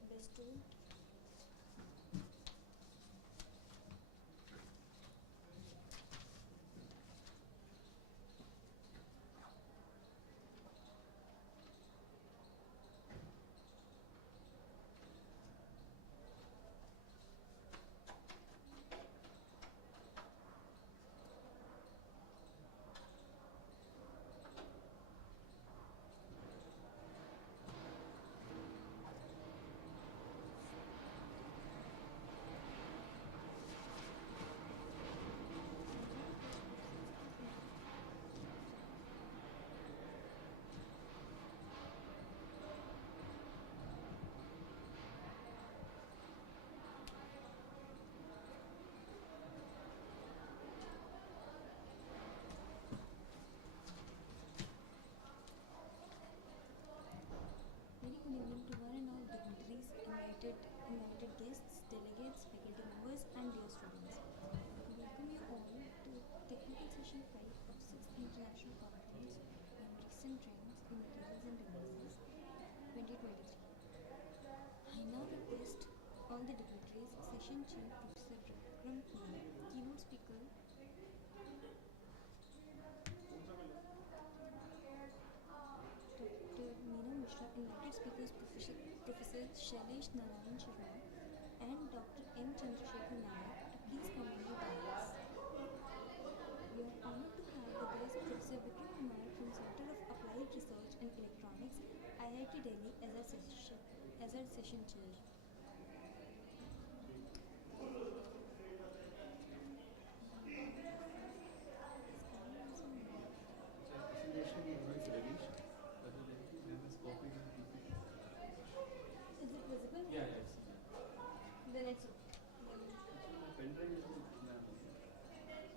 This bestowed very good evening to one and all dignitaries, invited guests, delegates, faculty members, and dear students. We welcome you all to technical session 5 of 6th International Conference on Recent Trends in Materials and Devices 2023. I now request all the dignitaries, session chair Professor Vikram Kumar, keynote speaker Dr. Meena Mishra, invited speakers Professor Shailesh Narayan Sharma and Dr. M. Chandrasekhar Nayak to please come on the dais. We are honored to have with us Professor Vikram Kumar from Center of Applied Research and Electronics, IIT Delhi as our session chair.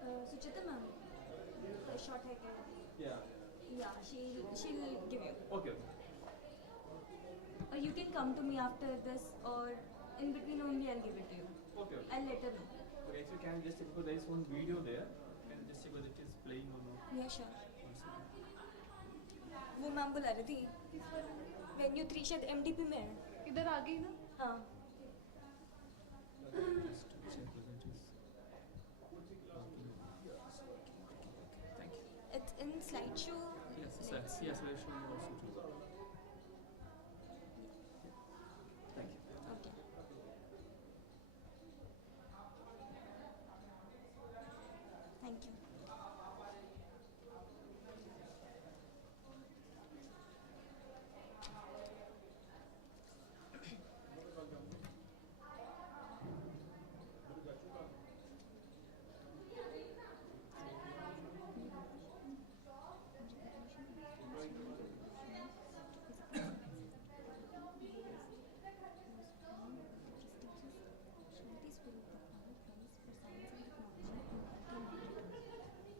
Suchita ma'am, a short hair care. Yeah. Yeah, she'll give you. Okay. Or you can come to me after this, or in between only I'll give it to you. Okay. I'll let her know. Okay, actually, can you just check because there is one video there? Can you just check whether it is playing or not? Yeah, sure. One second. वो ma'am बुला रही थी venue 3 शायद MDP में है इधर आ गई ना हाँ Just check whether it is. Thank you. it's in slideshow Yes, yes, yes, we'll show you also too. Thank you. okay thank you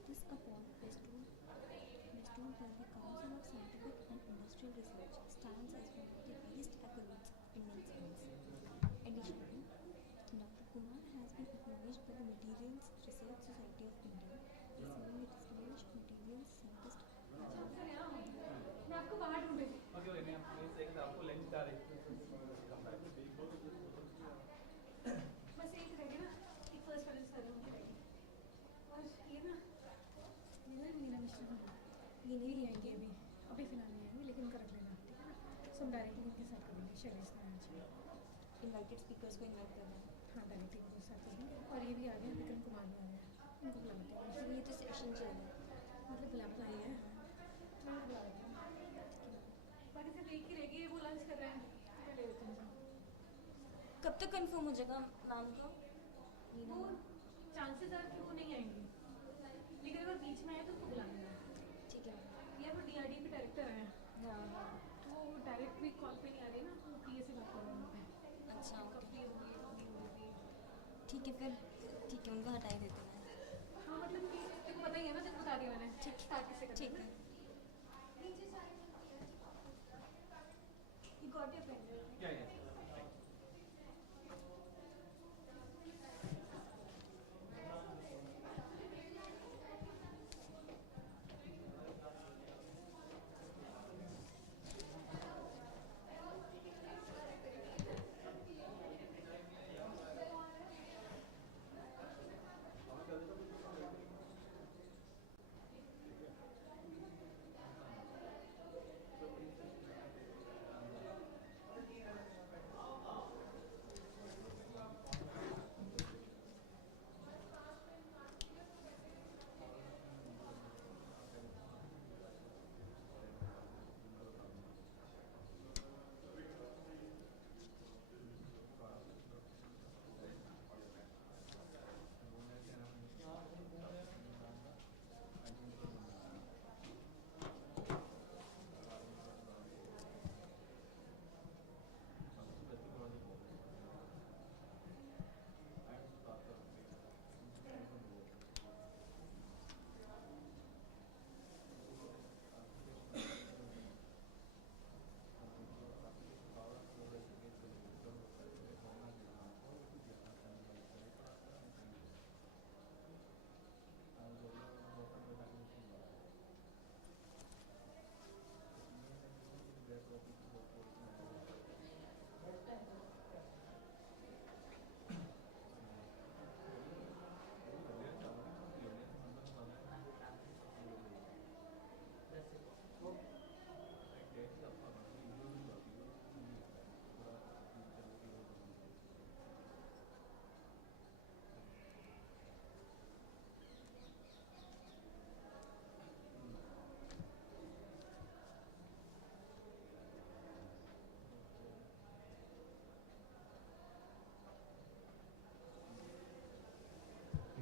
This award bestowed by the Council of Scientific and Industrial Research stands as one of the highest accolades of Indian science. Additionally, Dr. Kumar has been acknowledged by the Materials Research Society of India as being a distinguished materials scientist. मैं आपको बाहर ढूंढूंगी Okay, okay, ma'am. Please एक आपको link कर रही हूँ. Come back. बस एक रह गया ना एक फर्स्ट वाले सारे होंगे रहेंगे और ये ना मीना मिश्रा ये नहीं आएंगे अभी फिलहाल नहीं आएंगे लेकिन कर रख लेना ठीक है ना सो हम डायरेक्टली उनके साथ करेंगे शैलेश नारायण जी इनवाइटेड स्पीकर्स को इनवाइट कर रहे हैं हाँ डायरेक्टली उनके साथ करेंगे और ये भी आ गए विक्रम कुमार भी आ गए उनको बुलाते हैं तो ये तो सेशन चल रहा है मतलब बुला रही है मैं बुला रही हूँ बाकी सिर्फ एक ही रहेगी वो लंच कर रहे हैं मैं ले लेती हूँ कब तक कंफर्म हो जाएगा मैम को वो चांसेस आर कि वो नहीं आएंगी लेकिन अगर बीच में आए तो उसको बुला लेना ठीक है ये वो DRD के डायरेक्टर हैं हाँ तो वो डायरेक्ट भी कॉल पे नहीं आ रही ना वो PA से बात कर रहे हैं अच्छा कब फ्री होगी ठीक है फिर ठीक है उनको हटा ही देते हैं हाँ मतलब कि तेको पता ही है ना तेको बता दिया मैंने ठीक स्टार्ट किससे करना ठीक है You got your pen, right? Yeah, yeah.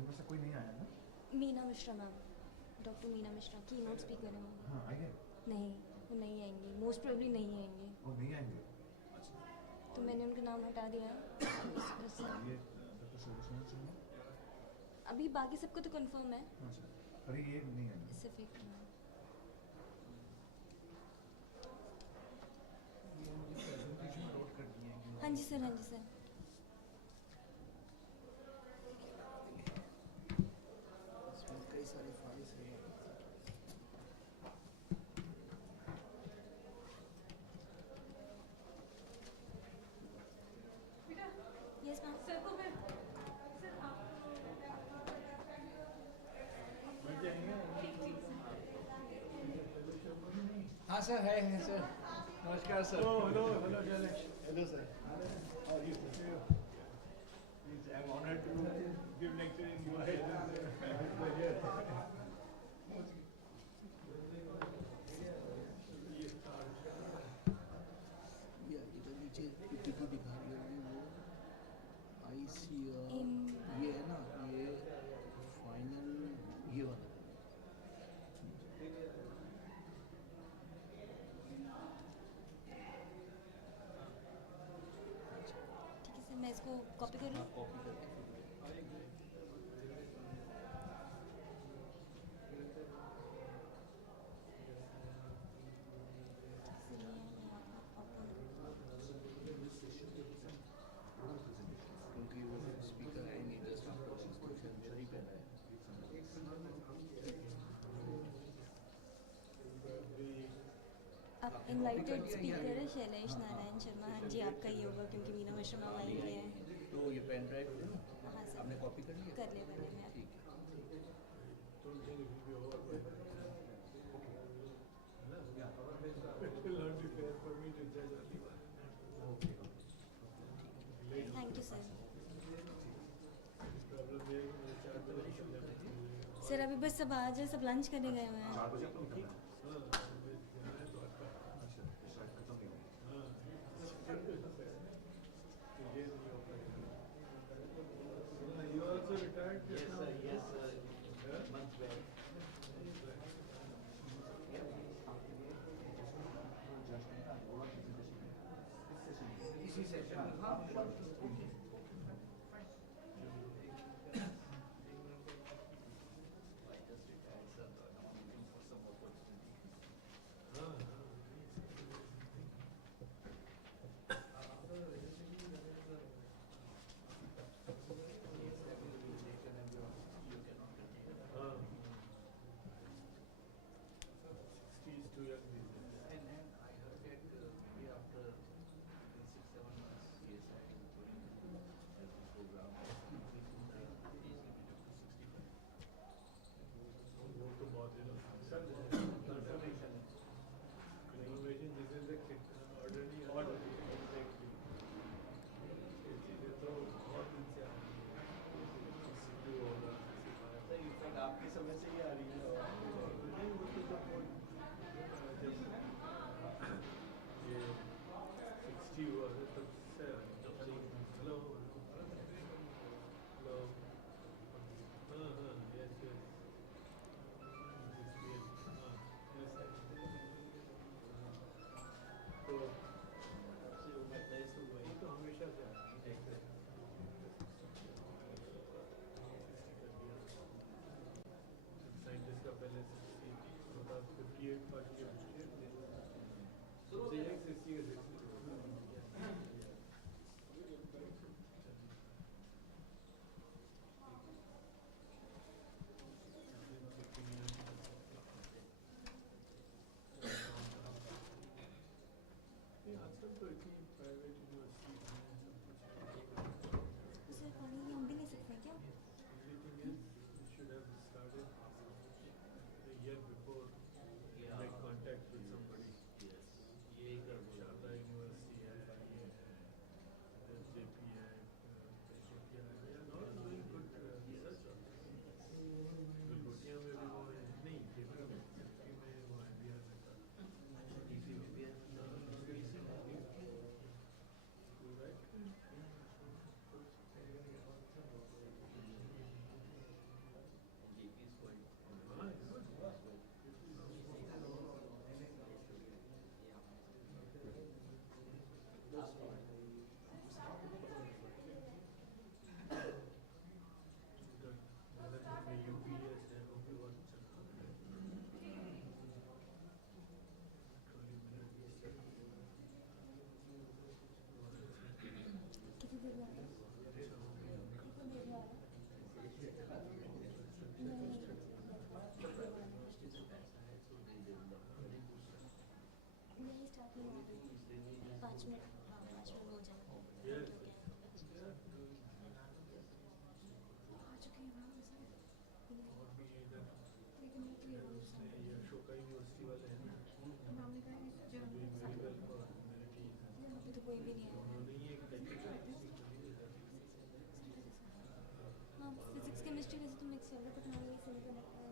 इनमें से कोई नहीं आया ना? मीना मिश्रा मैम डॉक्टर मीना मिश्रा की नोट स्पीकर है मैम हाँ आएंगे? नहीं वो नहीं आएंगे मोस्ट प्रोबेबली नहीं आएंगे वो नहीं आएंगे? अच्छा। तो मैंने उनका नाम हटा दिया इस वजह से। ये डॉक्टर सूरज नारायण सिंह अभी बाकी सबको तो कंफर्म है अच्छा अरे ये नहीं है सिर्फ एक प्रेजेंटेशन नोट कर दिए हैं हाँ जी सर हाँ जी सर इसमें कई सारी फाइल्स हैं यस मैम सर को मैं सर आप हाँ सर है सर नमस्कार sir hello hello Jaylesh hello sir how are you I am honoured to give lecture in your इधर नीचे पीपीटी दिखा रही होगी वो आई सी ये है ना ये फाइनल ये वाला ठीक है सर मैं इसको कॉपी कर लूँ कॉपी करके क्योंकि वो स्पीकर है नहीं जस्ट आपको क्वेश्चन ही कर रहा अब इनवाइटेड स्पीकर है शैलेश नारायण शर्मा हाँ जी आपका ही होगा क्योंकि मीना मिश्रा मैम आई हुई है तो ये पेन ड्राइव है ना हाँ सर आपने कॉपी कर लिया कर ले मैंने मैं ठीक थैंक यू सर सर अभी बस सब आ जाए सब लंच करने गए हुए हैं You also retired? Yes, sir. Yes, sir. Months back. इसी सेशन हाँ आपके समय से ही आ रही है ये 60 हुआ है तब से हेलो हेलो हाँ हाँ यस यस तो वही तो हमेशा से देखते हैं साइंटिस्ट का पहले 58 पार्ट किया सबसे एक 60 का 60 आजकल तो इतनी प्राइवेट यूनिवर्सिटी सर पानी हम भी ले सकते हैं क्या should have started a year before make contact with somebody. Yes. यही कर बोला था 5 मिनट, हाँ 5 मिनट हो जाएगा। आ चुके हैं मैम वैसे, लेकिन वो क्लियर हो मैम ने कहा यहाँ पे तो कोई भी नहीं है। हाँ फिजिक्स केमिस्ट्री वैसे तो मिक्स है बट हाँ ये सेमीकंडक्टर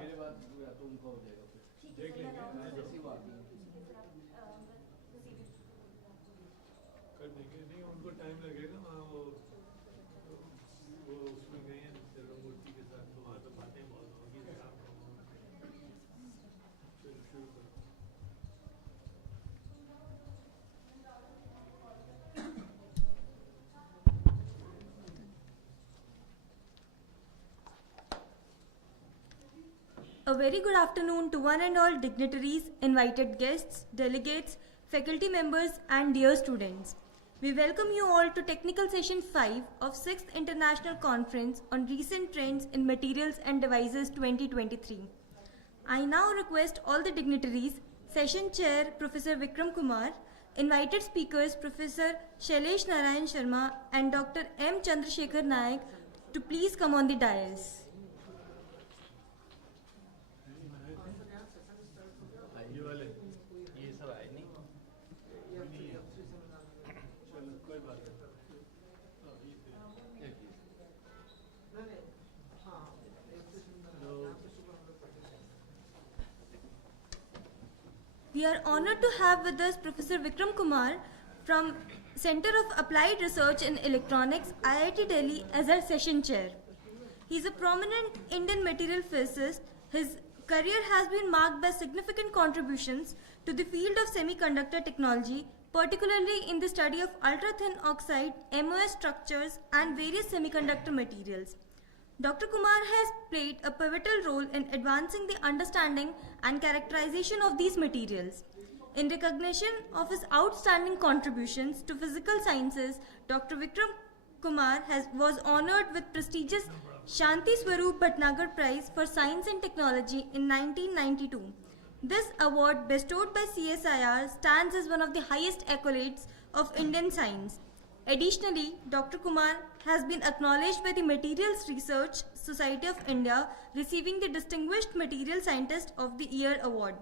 मेरे बाद या तो उनका हो जाएगा फिर देख लेंगे जैसी बात कर देंगे। नहीं उनको टाइम लगेगा वहाँ वो उसमें गए हैं मूर्ति के साथ तो वहाँ तो बातें बहुत होगी। चलो शुरू करो। A very good afternoon to one and all dignitaries, invited guests, delegates, faculty members and dear students. We welcome you all to Technical Session 5 of 6th International Conference on Recent Trends in Materials and Devices 2023. I now request all the dignitaries, Session Chair Professor Vikram Kumar, invited speakers Professor Shailesh Narayan Sharma and Dr. M. Chandrasekhar Naik to please come on the dais. We are honored to have with us Professor Vikram Kumar from Center of Applied Research in Electronics, IIT Delhi as our session chair. He is a prominent Indian material physicist. His career has been marked by significant contributions to the field of semiconductor technology, particularly in the study of ultra-thin oxide, MOS structures and various semiconductor materials. Dr. Kumar has played a pivotal role in advancing the understanding and characterization of these materials. In recognition of his outstanding contributions to physical sciences, Dr. Vikram Kumar was honored with prestigious Shanti Swarup Bhatnagar Prize for Science and Technology in 1992. This award bestowed by CSIR stands as one of the highest accolades of Indian science. Additionally, Dr. Kumar has been acknowledged by the Materials Research Society of India, receiving the Distinguished Material Scientist of the Year award.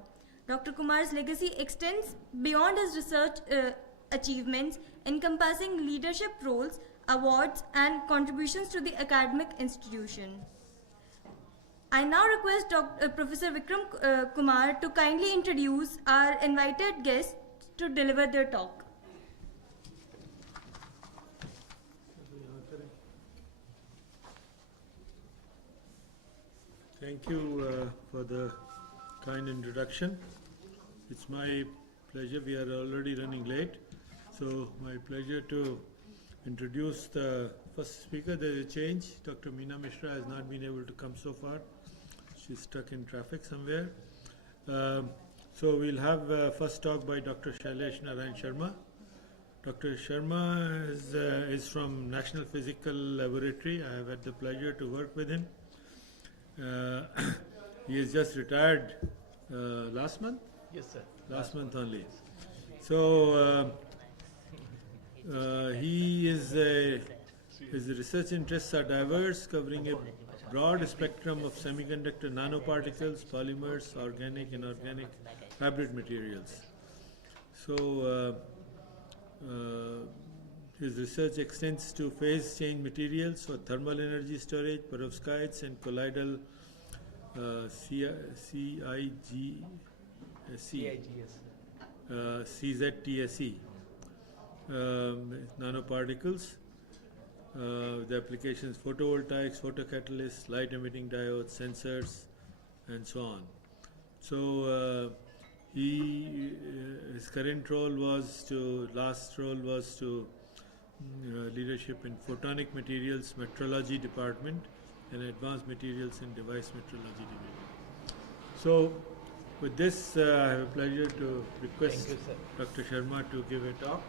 Dr. Kumar's legacy extends beyond his research achievements, encompassing leadership roles, awards, and contributions to the academic institution. I now request Professor Vikram Kumar to kindly introduce our invited guests to deliver their talk. Thank you for the kind introduction. It's my pleasure. We are already running late, so my pleasure to introduce the first speaker. There is a change. Dr. Meena Mishra has not been able to come so far. She's stuck in traffic somewhere. So we'll have first talk by Dr. Shailesh Narayan Sharma. Dr. Sharma is from National Physical Laboratory. I have had the pleasure to work with him. He has just retired last month? Yes, sir. Last month only. So his research interests are diverse, covering a broad spectrum of semiconductor nanoparticles, polymers, organic, inorganic, hybrid materials. So his research extends to phase change materials for thermal energy storage, perovskites, and colloidal CZTSE nanoparticles. The applications photovoltaics, photocatalysts, light emitting diodes, sensors, and so on. So his current role was leadership in photonic materials metrology department and advanced materials and device metrology division. So with this, I have a pleasure to request Dr. Sharma to give a talk.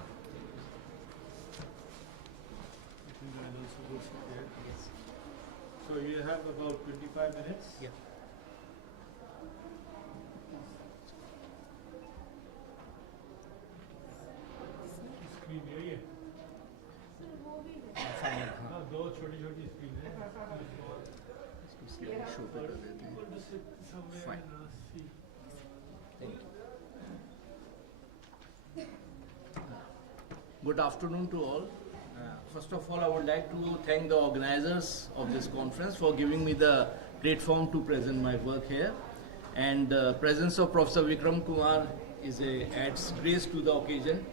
So you have about 25 minutes? Yeah. Screen यही है हाँ दो छोटी छोटी screen है show पे कर देते हैं fine Good afternoon to all. First of all, I would like to thank the organizers of this conference for giving me the platform to present my work here. And the presence of Professor Vikram Kumar adds grace to the occasion.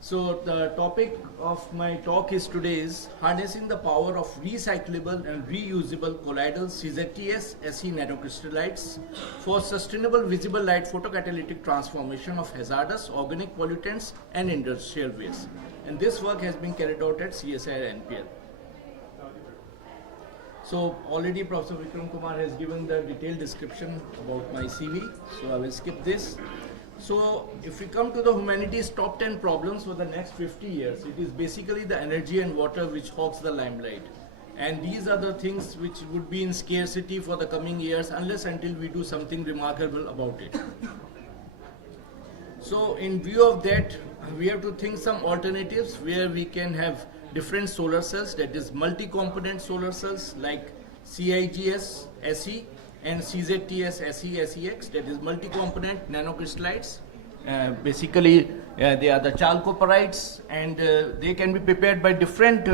So the topic of my talk today is harnessing the power of recyclable and reusable colloidal CZTS SE nanocrystallites for sustainable visible light photocatalytic transformation of hazardous organic pollutants and industrial waste. And this work has been carried out at CSIR NPL. So already Professor Vikram Kumar has given the detailed description about my CV, so I will skip this. So if we come to the humanity's top 10 problems for the next 50 years, it is basically the energy and water which hogs the limelight. And these are the things which would be in scarcity for the coming years unless until we do something remarkable about it. So in view of that, we have to think some alternatives where we can have different solar cells, that is multi-component solar cells like CIGS SE and CZTS SE SEX, that is multi-component nanocrystallites. Basically, they are the chalcopyrites, and they can be prepared by different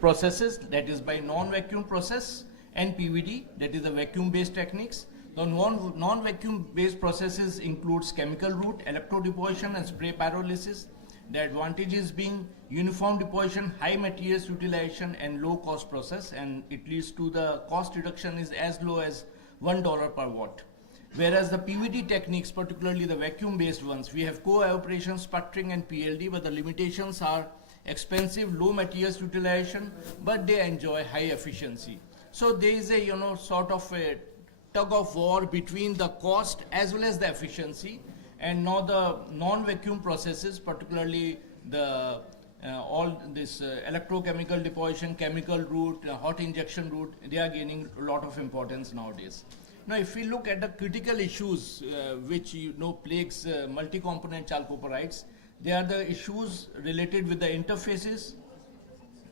processes, that is by non-vacuum process and PVD, that is the vacuum-based techniques. The non-vacuum based processes includes chemical route, electrodeposition and spray pyrolysis. The advantages being uniform deposition, high materials utilization and low cost process, and it leads to the cost reduction is as low as $1 per watt. Whereas the PVD techniques, particularly the vacuum based ones, we have co-evaporation, sputtering and PLD, but the limitations are expensive, low materials utilization, but they enjoy high efficiency. So there is a sort of a tug of war between the cost as well as the efficiency, and now the non-vacuum processes, particularly the all this electrochemical deposition, chemical route, hot injection route, they are gaining a lot of importance nowadays. Now, if we look at the critical issues which plagues multi-component chalcopyrites, they are the issues related with the interfaces,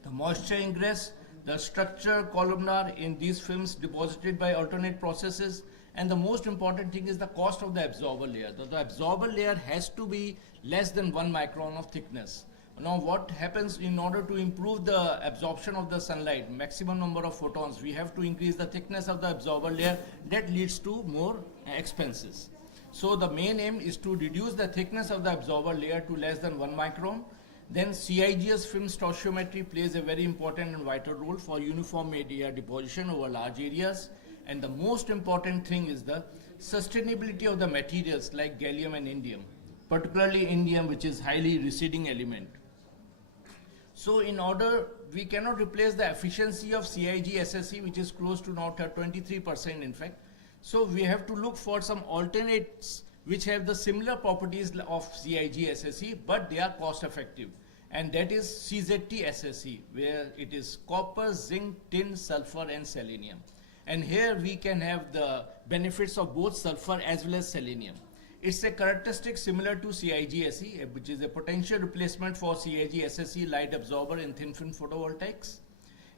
the moisture ingress, the structure columnar in these films deposited by alternate processes, and the most important thing is the cost of the absorber layer. The absorber layer has to be less than 1 micron of thickness. Now what happens, in order to improve the absorption of the sunlight, maximum number of photons, we have to increase the thickness of the absorber layer. That leads to more expenses. So the main aim is to reduce the thickness of the absorber layer to less than 1 micron. Then CIGS film stoichiometry plays a very important and vital role for uniform media deposition over large areas. And the most important thing is the sustainability of the materials like gallium and indium, particularly indium, which is highly receding element. So in order, we cannot replace the efficiency of CIG SSE, which is close to now 23% in fact. So we have to look for some alternates which have the similar properties of CIG SSE, but they are cost effective. And that is CZT SSE, where it is copper, zinc, tin, sulfur and selenium. And here we can have the benefits of both sulfur as well as selenium. It's a characteristic similar to CIG SE, which is a potential replacement for CIG SSE light absorber in thin film photovoltaics.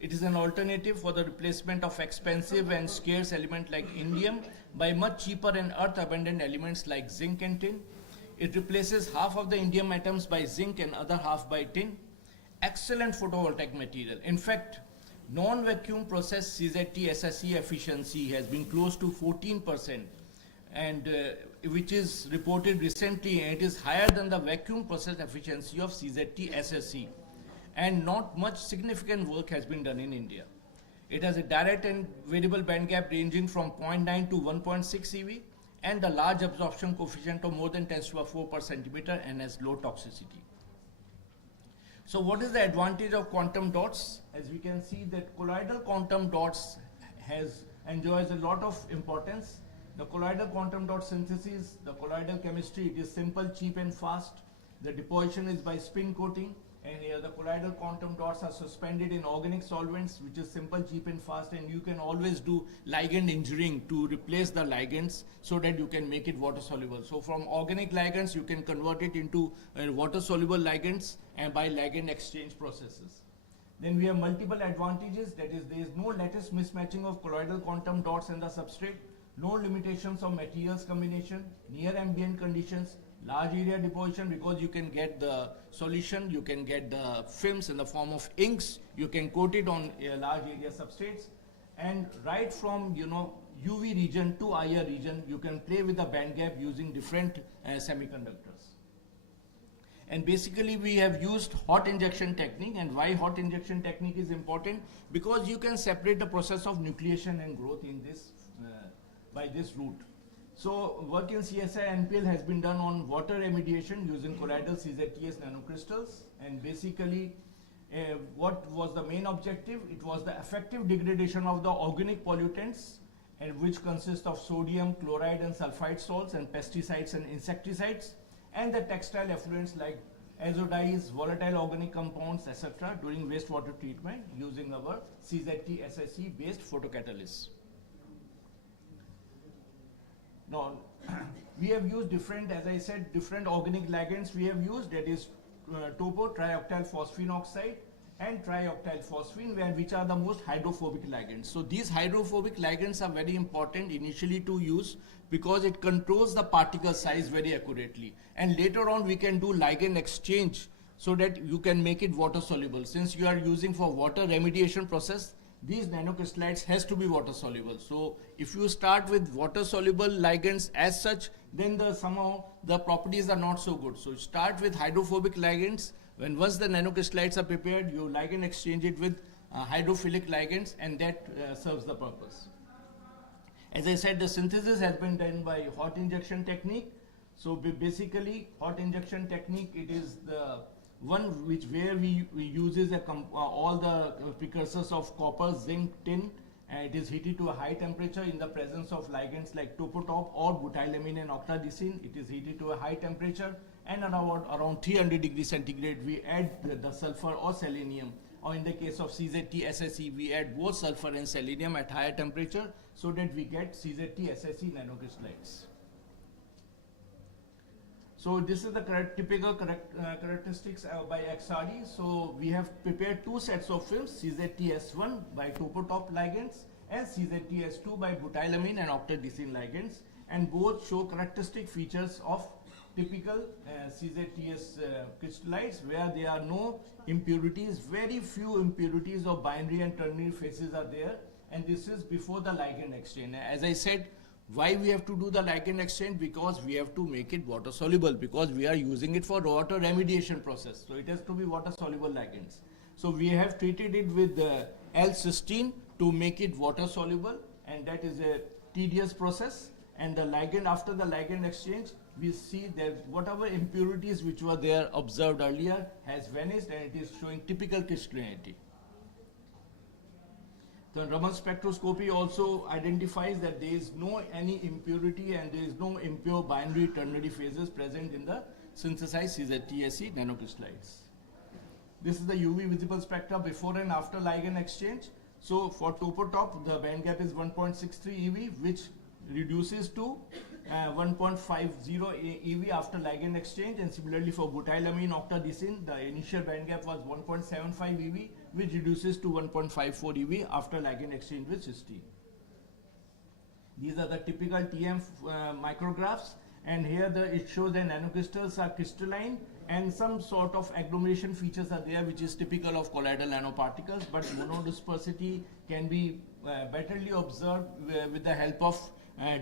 It is an alternative for the replacement of expensive and scarce element like indium by much cheaper and earth abundant elements like zinc and tin. It replaces half of the indium atoms by zinc and other half by tin. Excellent photovoltaic material. In fact, non-vacuum process CZT SSE efficiency has been close to 14%, and which is reported recently, and it is higher than the vacuum process efficiency of CZT SSE. And not much significant work has been done in India. It has a direct and variable band gap ranging from 0.9 to 1.6 eV, and a large absorption coefficient of more than 10⁴ per centimeter, and has low toxicity. So what is the advantage of quantum dots? As we can see that colloidal quantum dots enjoys a lot of importance. The colloidal quantum dot synthesis, the colloidal chemistry, it is simple, cheap and fast. The deposition is by spin coating, and here the colloidal quantum dots are suspended in organic solvents, which is simple, cheap and fast, and you can always do ligand engineering to replace the ligands so that you can make it water soluble. So from organic ligands you can convert it into water soluble ligands and by ligand exchange processes. Then we have multiple advantages, that is, there is no lattice mismatching of colloidal quantum dots in the substrate, no limitations of materials combination, near ambient conditions, large area deposition, because you can get the solution, you can get the films in the form of inks, you can coat it on large area substrates, and right from UV region to IR region, you can play with the band gap using different semiconductors. And basically we have used hot injection technique. And why hot injection technique is important? Because you can separate the process of nucleation and growth in this by this route. So work in CSI NPL has been done on water remediation using colloidal CZTS nanocrystals, and basically what was the main objective? It was the effective degradation of the organic pollutants, and which consist of sodium, chloride and sulfide salts, and pesticides and insecticides, and the textile effluents like azodyes, volatile organic compounds, etc. during wastewater treatment using our CZT SSE based photocatalysts. Now, we have used different, as I said, different organic ligands we have used, that is topo, trioctyl phosphine oxide and trioctyl phosphine, which are the most hydrophobic ligands. So these hydrophobic ligands are very important initially to use because it controls the particle size very accurately, and later on we can do ligand exchange so that you can make it water soluble. Since you are using for water remediation process, these nanocrystallites has to be water soluble. So if you start with water soluble ligands as such, then somehow the properties are not so good. So start with hydrophobic ligands. Once the nanocrystallites are prepared, you ligand exchange it with hydrophilic ligands, and that serves the purpose. As I said, the synthesis has been done by hot injection technique. So basically hot injection technique, it is the one where we uses all the precursors of copper, zinc, tin, and it is heated to a high temperature in the presence of ligands like topotop or butylamine and octadecene. It is heated to a high temperature, and around 300 degrees centigrade we add the sulfur or selenium or in the case of CZT SSE, we add both sulfur and selenium at higher temperature so that we get CZT SSE nanocrystallites. So this is the typical characteristics by XRD. So we have prepared two sets of films, CZTS1 by topotop ligands and CZTS2 by butylamine and octadecene ligands, and both show characteristic features of typical CZTS crystallites, where there are no impurities, very few impurities of binary and ternary phases are there, and this is before the ligand exchange. As I said, why we have to do the ligand exchange? Because we have to make it water soluble, because we are using it for water remediation process. So it has to be water soluble ligands. So we have treated it with L-cysteine to make it water soluble, and that is a tedious process. And the ligand, after the ligand exchange, we see that whatever impurities which were there observed earlier has vanished, and it is showing typical crystallinity. The Raman spectroscopy also identifies that there is no any impurity and there is no impure binary ternary phases present in the synthesized CZTSE nanocrystallites. This is the UV visible spectra before and after ligand exchange. So for topotop, the band gap is 1.63 eV, which reduces to 1.50 eV after ligand exchange, and similarly for butylamine octadecene, the initial band gap was 1.75 eV, which reduces to 1.54 eV after ligand exchange with cysteine. These are the typical TM micrographs, and here it shows that nanocrystals are crystalline and some sort of agglomeration features are there, which is typical of colloidal nanoparticles, but monodispersity can be betterly observed with the help of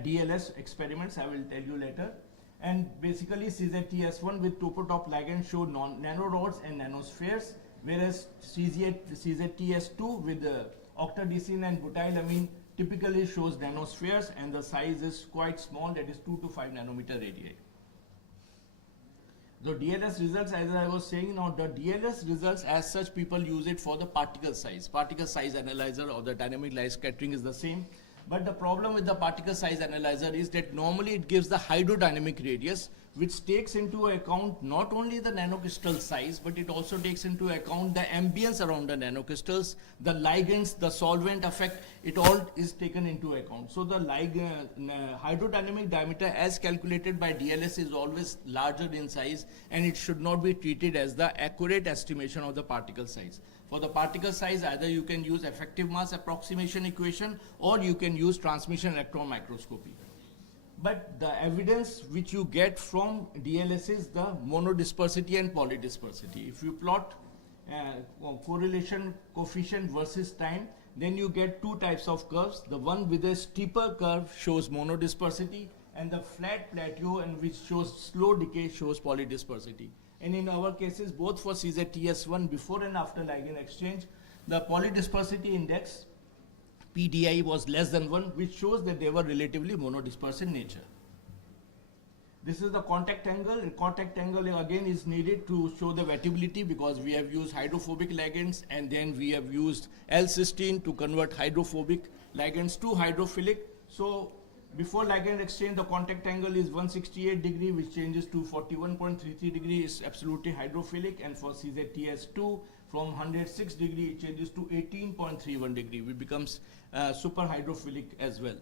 DLS experiments. I will tell you later. And basically CZTS1 with topotop ligand show nanorods and nanospheres, whereas CZTS2 with octadecene and butylamine typically shows nanospheres, and the size is quite small, that is 2 to 5 nanometer radii. The DLS results, as I was saying, now the DLS results as such, people use it for the particle size. Particle size analyzer or the dynamic light scattering is the same. But the problem with the particle size analyzer is that normally it gives the hydrodynamic radius, which takes into account not only the nanocrystal size, but it also takes into account the ambience around the nanocrystals, the ligands, the solvent effect, it all is taken into account. So the hydrodynamic diameter as calculated by DLS is always larger in size, and it should not be treated as the accurate estimation of the particle size. For the particle size, either you can use effective mass approximation equation or you can use transmission electron microscopy. But the evidence which you get from DLS is the monodispersity and polydispersity. If you plot correlation coefficient versus time, then you get two types of curves. The one with a steeper curve shows monodispersity, and the flat plateau and which shows slow decay shows polydispersity. And in our cases, both for CZTS1 before and after ligand exchange, the polydispersity index PDI was less than 1, which shows that they were relatively monodispersed in nature. This is the contact angle. And contact angle again is needed to show the wettability, because we have used hydrophobic ligands, and then we have used L-cysteine to convert hydrophobic ligands to hydrophilic. So before ligand exchange, the contact angle is 168 degree, which changes to 41.33 degree, is absolutely hydrophilic, and for CZTS2 from 106 degree it changes to 18.31 degree, which becomes super hydrophilic as well.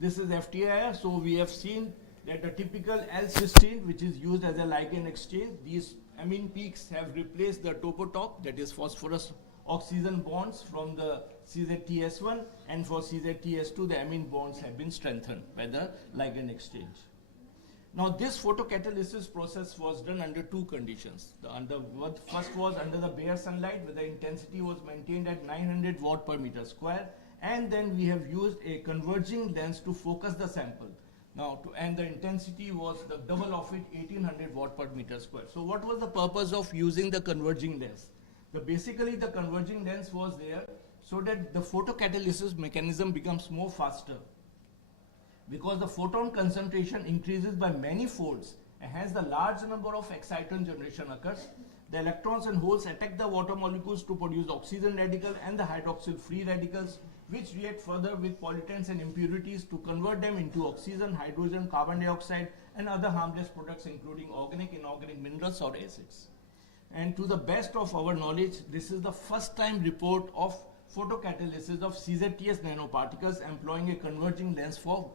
This is FTIR. So we have seen that the typical L-cysteine, which is used as a ligand exchange, these amine peaks have replaced the topotop, that is phosphorus oxygen bonds from the CZTS1, and for CZTS2 the amine bonds have been strengthened by the ligand exchange. Now this photocatalysis process was done under two conditions. First was under the bare sunlight, where the intensity was maintained at 900 watt per meter square, and then we have used a converging lens to focus the sample. Now, and the intensity was the double of it, 1800 watt per meter square. So what was the purpose of using the converging lens? Basically the converging lens was there so that the photocatalysis mechanism becomes more faster, because the photon concentration increases by many folds, and hence the large number of exciton generation occurs. The electrons and holes attack the water molecules to produce oxygen radical and the hydroxyl free radicals, which react further with pollutants and impurities to convert them into oxygen, hydrogen, carbon dioxide and other harmless products, including organic, inorganic minerals or acids. And to the best of our knowledge, this is the first time report of photocatalysis of CZTS nanoparticles employing a converging lens for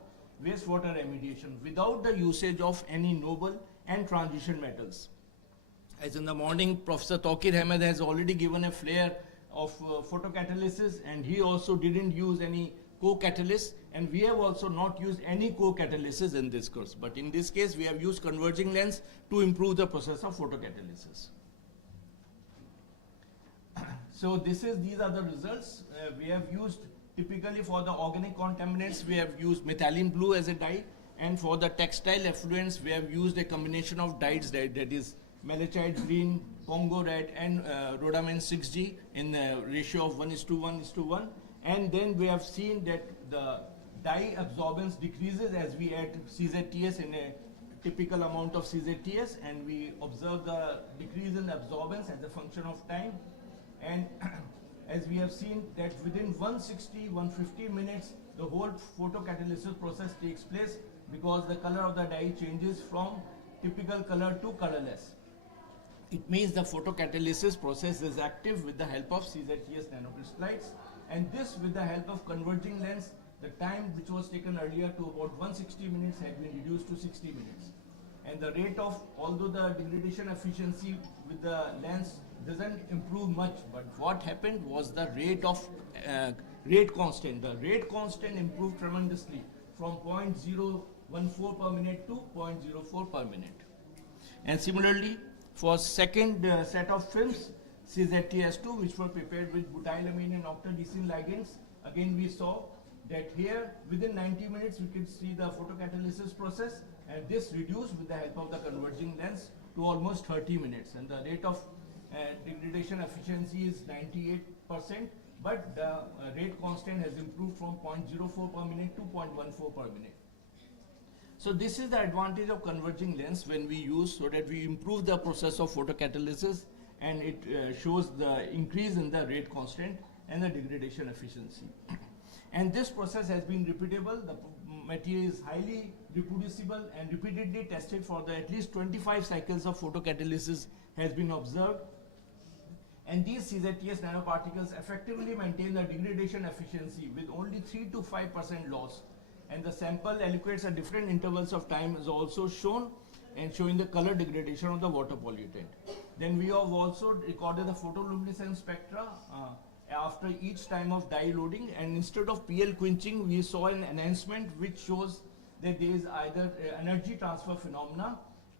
wastewater remediation without the usage of any noble and transition metals. As in the morning, Professor Tawqir Ahmed has already given a flare of photocatalysis, and he also didn't use any co-catalyst, and we have also not used any co-catalysis in this course. But in this case, we have used converging lens to improve the process of photocatalysis. So these are the results. We have used, typically for the organic contaminants, we have used methylene blue as a dye, and for the textile effluents, we have used a combination of dyes, that is malachite green, Congo red, and rhodamine 6G in the ratio of 1:1:1. And then we have seen that the dye absorbance decreases as we add CZTS in a typical amount of CZTS, and we observe the decrease in absorbance as a function of time. And as we have seen that within 160-150 minutes, the whole photocatalysis process takes place because the color of the dye changes from typical color to colorless. It means the photocatalysis process is active with the help of CZTS nanocrystallites, and this with the help of converging lens, the time which was taken earlier to about 160 minutes had been reduced to 60 minutes. And the rate of, although the degradation efficiency with the lens doesn't improve much, but what happened was the rate of rate constant. The rate constant improved tremendously from 0.014 per minute to 0.04 per minute. And similarly, for second set of films, CZTS2, which were prepared with butylamine and octadecene ligands, again we saw that here within 90 minutes we could see the photocatalysis process, and this reduced with the help of the converging lens to almost 30 minutes, and the rate of degradation efficiency is 98%, but the rate constant has improved from 0.04 per minute to 0.14 per minute. So this is the advantage of converging lens when we use, so that we improve the process of photocatalysis, and it shows the increase in the rate constant and the degradation efficiency. And this process has been repeatable. The material is highly reproducible and repeatedly tested for the at least 25 cycles of photocatalysis has been observed. And these CZTS nanoparticles effectively maintain the degradation efficiency with only 3 to 5% loss. And the sample allocates at different intervals of time is also shown, and showing the color degradation of the water pollutant. Then we have also recorded the photoluminescence spectra after each time of dye loading, and instead of PL quenching, we saw an enhancement which shows that there is either energy transfer phenomena.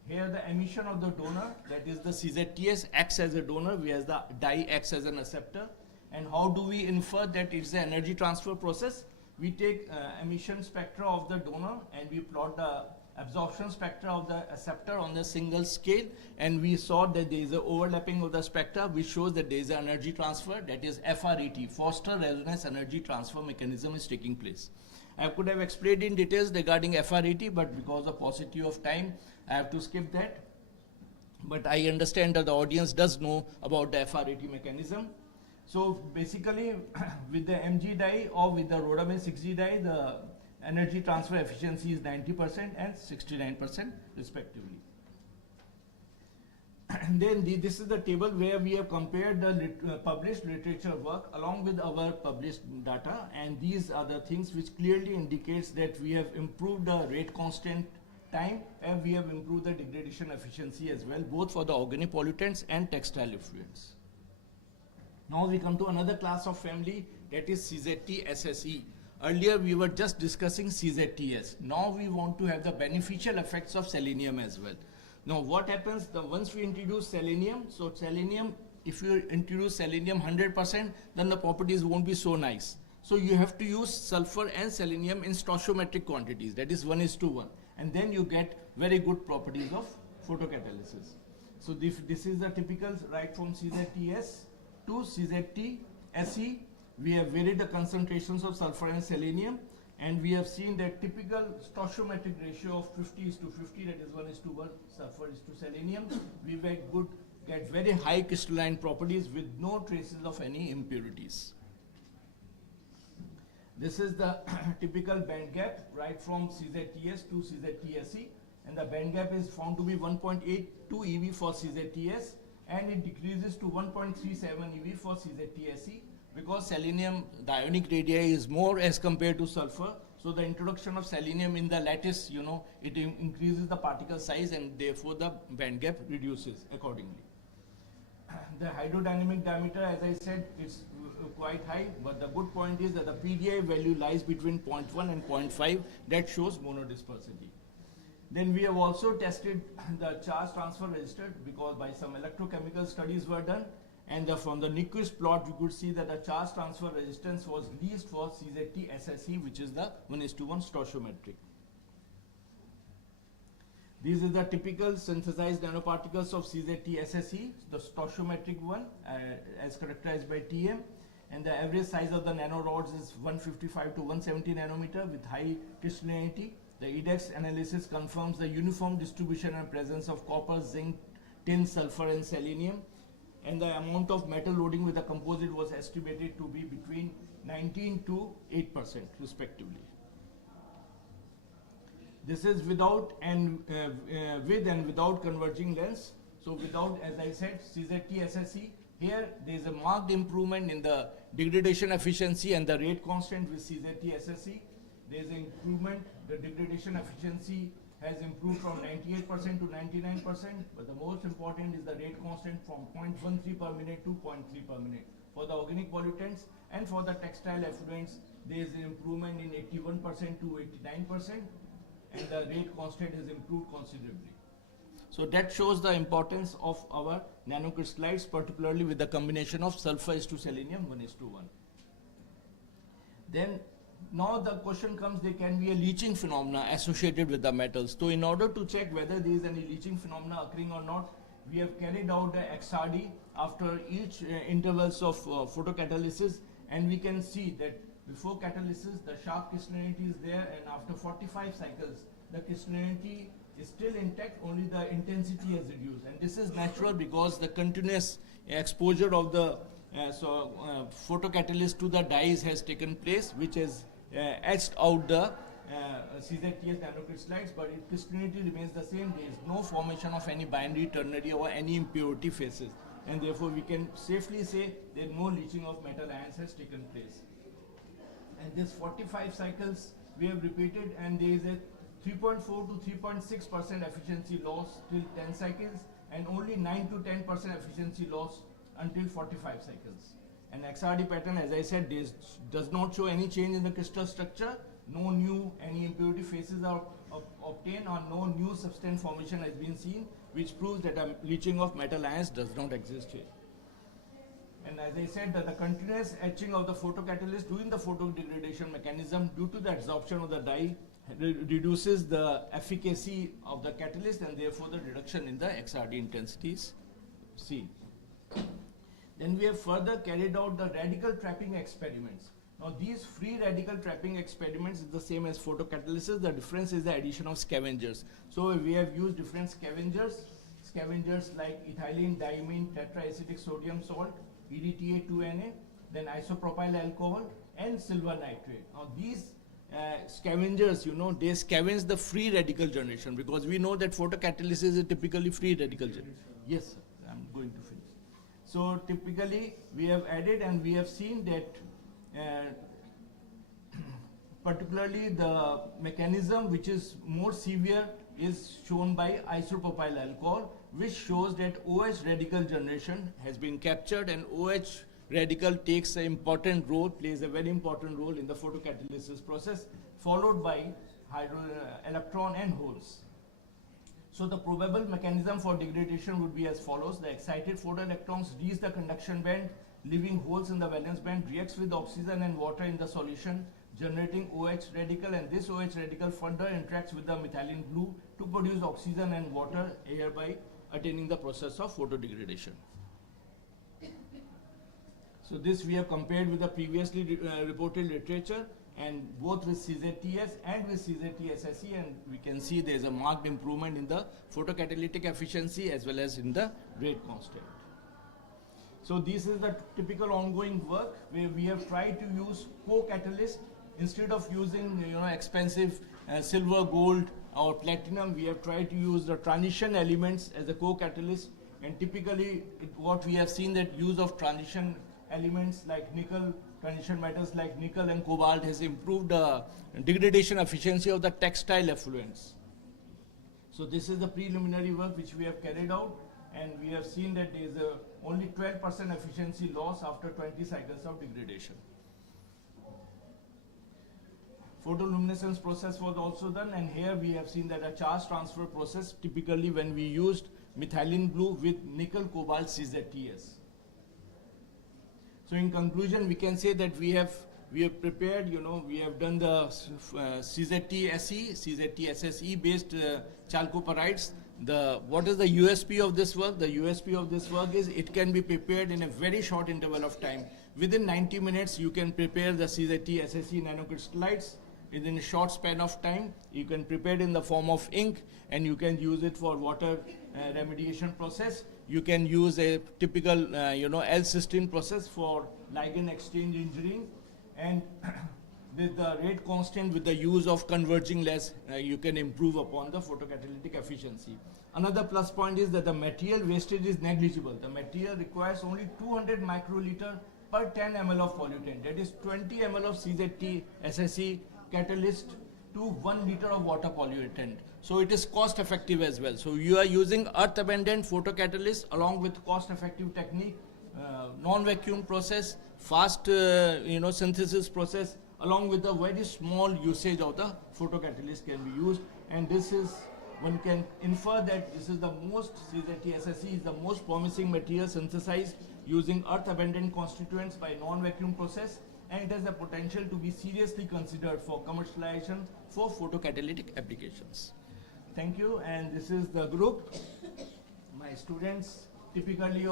Here the emission of the donor, that is the CZTS, acts as a donor, whereas the dye acts as an acceptor. And how do we infer that it's the energy transfer process? We take emission spectra of the donor and we plot the absorption spectra of the acceptor on a single scale, and we saw that there is an overlapping of the spectra which shows that there is an energy transfer, that is FRET, Foster Resonance Energy Transfer mechanism is taking place. I could have explained in details regarding FRET, but because of paucity of time, I have to skip that. But I understand that the audience does know about the FRET mechanism. So basically, with the MG dye or with the rhodamine 6G dye, the energy transfer efficiency is 90% and 69% respectively. And then this is the table where we have compared the published literature work along with our published data, and these are the things which clearly indicates that we have improved the rate constant time, and we have improved the degradation efficiency as well, both for the organic pollutants and textile effluents. Now we come to another class of family, that is CZT SSE. Earlier we were just discussing CZTS. Now we want to have the beneficial effects of selenium as well. Now what happens once we introduce selenium? So selenium, if you introduce selenium 100%, then the properties won't be so nice. So you have to use sulfur and selenium in stoichiometric quantities, that is 1:1, and then you get very good properties of photocatalysis. So this is the typical right from CZTS to CZT SE. We have varied the concentrations of sulfur and selenium, and we have seen that typical stoichiometric ratio of 50:50, that is 1:1 sulfur is to selenium. We get very high crystalline properties with no traces of any impurities. This is the typical band gap right from CZTS to CZTSE, and the band gap is found to be 1.82 EV for CZTS, and it decreases to 1.37 eV for CZT-SE because selenium, the ionic radii is more as compared to sulfur. So the introduction of selenium in the lattice, it increases the particle size and therefore the band gap reduces accordingly. The hydrodynamic diameter, as I said, is quite high, but the good point is that the PDI value lies between 0.1 and 0.5. That shows monodispersity. Then we have also tested the charge transfer resistor because by some electrochemical studies were done, and from the Nyquist plot we could see that the charge transfer resistance was least for CZT-SSE, which is the 1:1 stoichiometric. These are the typical synthesized nanoparticles of CZT-SSE, the stoichiometric one as characterized by TM, and the average size of the nanorods is 155 to 170 nanometer with high crystallinity. The EDEX analysis confirms the uniform distribution and presence of copper, zinc, tin, sulfur and selenium, and the amount of metal loading with the composite was estimated to be between 19 to 8% respectively. This is without and with and without converging lens. So without, as I said, CZT-SSE, here there is a marked improvement in the degradation efficiency and the rate constant with CZT-SSE. There is an improvement, the degradation efficiency has improved from 98% to 99%, but the most important is the rate constant from 0.13 per minute to 0.3 per minute. For the organic pollutants and for the textile effluents, there is an improvement in 81% to 89%, and the rate constant has improved considerably. So that shows the importance of our nanocrystallites, particularly with the combination of sulfur to selenium 1:1. Then now the question comes, there can be a leaching phenomena associated with the metals. So in order to check whether there is any leaching phenomena occurring or not, we have carried out the XRD after each intervals of photocatalysis, and we can see that before catalysis the sharp crystallinity is there, and after 45 cycles the crystallinity is still intact, only the intensity has reduced, and this is natural because the continuous exposure of the photocatalyst to the dyes has taken place, which has etched out the CZTS nanocrystallites, but its crystallinity remains the same. There is no formation of any binary, ternary or any impurity phases, and therefore we can safely say that no leaching of metal ions has taken place. And this 45 cycles we have repeated, and there is a 3.4 to 3.6% efficiency loss till 10 cycles, and only 9 to 10% efficiency loss until 45 cycles. An XRD pattern, as I said, does not show any change in the crystal structure, no new any impurity phases are obtained, or no new substance formation has been seen, which proves that a leaching of metal ions does not exist here. And as I said, that the continuous etching of the photocatalyst during the photodegradation mechanism due to the absorption of the dye reduces the efficacy of the catalyst, and therefore the reduction in the XRD intensities seen. Then we have further carried out the radical trapping experiments. Now these free radical trapping experiments is the same as photocatalysis. The difference is the addition of scavengers. So we have used different scavengers like ethylene diamine tetraacetic sodium salt, EDTA2Na, then isopropyl alcohol and silver nitrate. Now these scavengers, they scavenge the free radical generation, because we know that photocatalysis is a typically free radical generation. Yes, sir, I'm going to finish. So typically we have added, and we have seen that particularly the mechanism which is more severe is shown by isopropyl alcohol, which shows that OH radical generation has been captured, and OH radical takes an important role, plays a very important role in the photocatalysis process, followed by electron and holes. So the probable mechanism for degradation would be as follows. The excited photoelectrons reach the conduction band, leaving holes in the valence band, reacts with oxygen and water in the solution, generating OH radical, and this OH radical further interacts with the methylene blue to produce oxygen and water, hereby attaining the process of photodegradation. So this we have compared with the previously reported literature, and both with CZTS and with CZT-SSE, and we can see there is a marked improvement in the photocatalytic efficiency as well as in the rate constant. So this is the typical ongoing work where we have tried to use co-catalyst instead of using expensive silver, gold or platinum. We have tried to use the transition elements as a co-catalyst And typically, what we have seen that use of transition elements like nickel, transition metals like nickel and cobalt has improved the degradation efficiency of the textile effluents. So this is the preliminary work which we have carried out, and we have seen that there is only 12% efficiency loss after 20 cycles of degradation. Photoluminescence process was also done, and here we have seen that a charge transfer process, typically when we used methylene blue with nickel cobalt CZTS. So in conclusion, we can say that we have prepared, we have done the CZT-SE, CZT-SSE based chalcopyrides. What is the USP of this work? The USP of this work is it can be prepared in a very short interval of time. Within 90 minutes, you can prepare the CZT-SSE nanocrystallites. Within a short span of time, you can prepare it in the form of ink, and you can use it for water remediation process. You can use a typical, L-cysteine process for ligand exchange engineering, and with the rate constant, with the use of converging layers, you can improve upon the photocatalytic efficiency. Another plus point is that the material wastage is negligible. The material requires only 200 microliter per 10 ml of pollutant. That is 20 ml of CZT SSE catalyst to 1 liter of water pollutant. So it is cost effective as well. So you are using earth abundant photocatalyst along with cost effective technique, non-vacuum process, fast synthesis process, along with a very small usage of the photocatalyst can be used. And this is, one can infer that this is the most, CZT SSE is the most promising material synthesized using earth abundant constituents by non-vacuum process, and it has the potential to be seriously considered for commercialization for photocatalytic applications. Thank you, and this is the group. My students, typically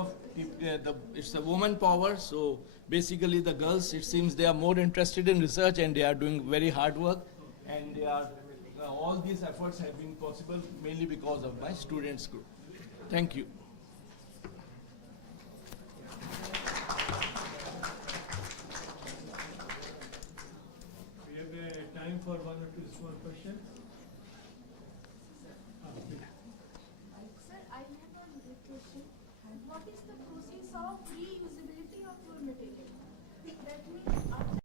it's a woman power, so basically the girls, it seems they are more interested in research and they are doing very hard work, and they are, all these efforts have been possible mainly because of my students group. Thank you. Time for one or two small questions. Sir, I have a question. What is the process of reusability of your material? That means after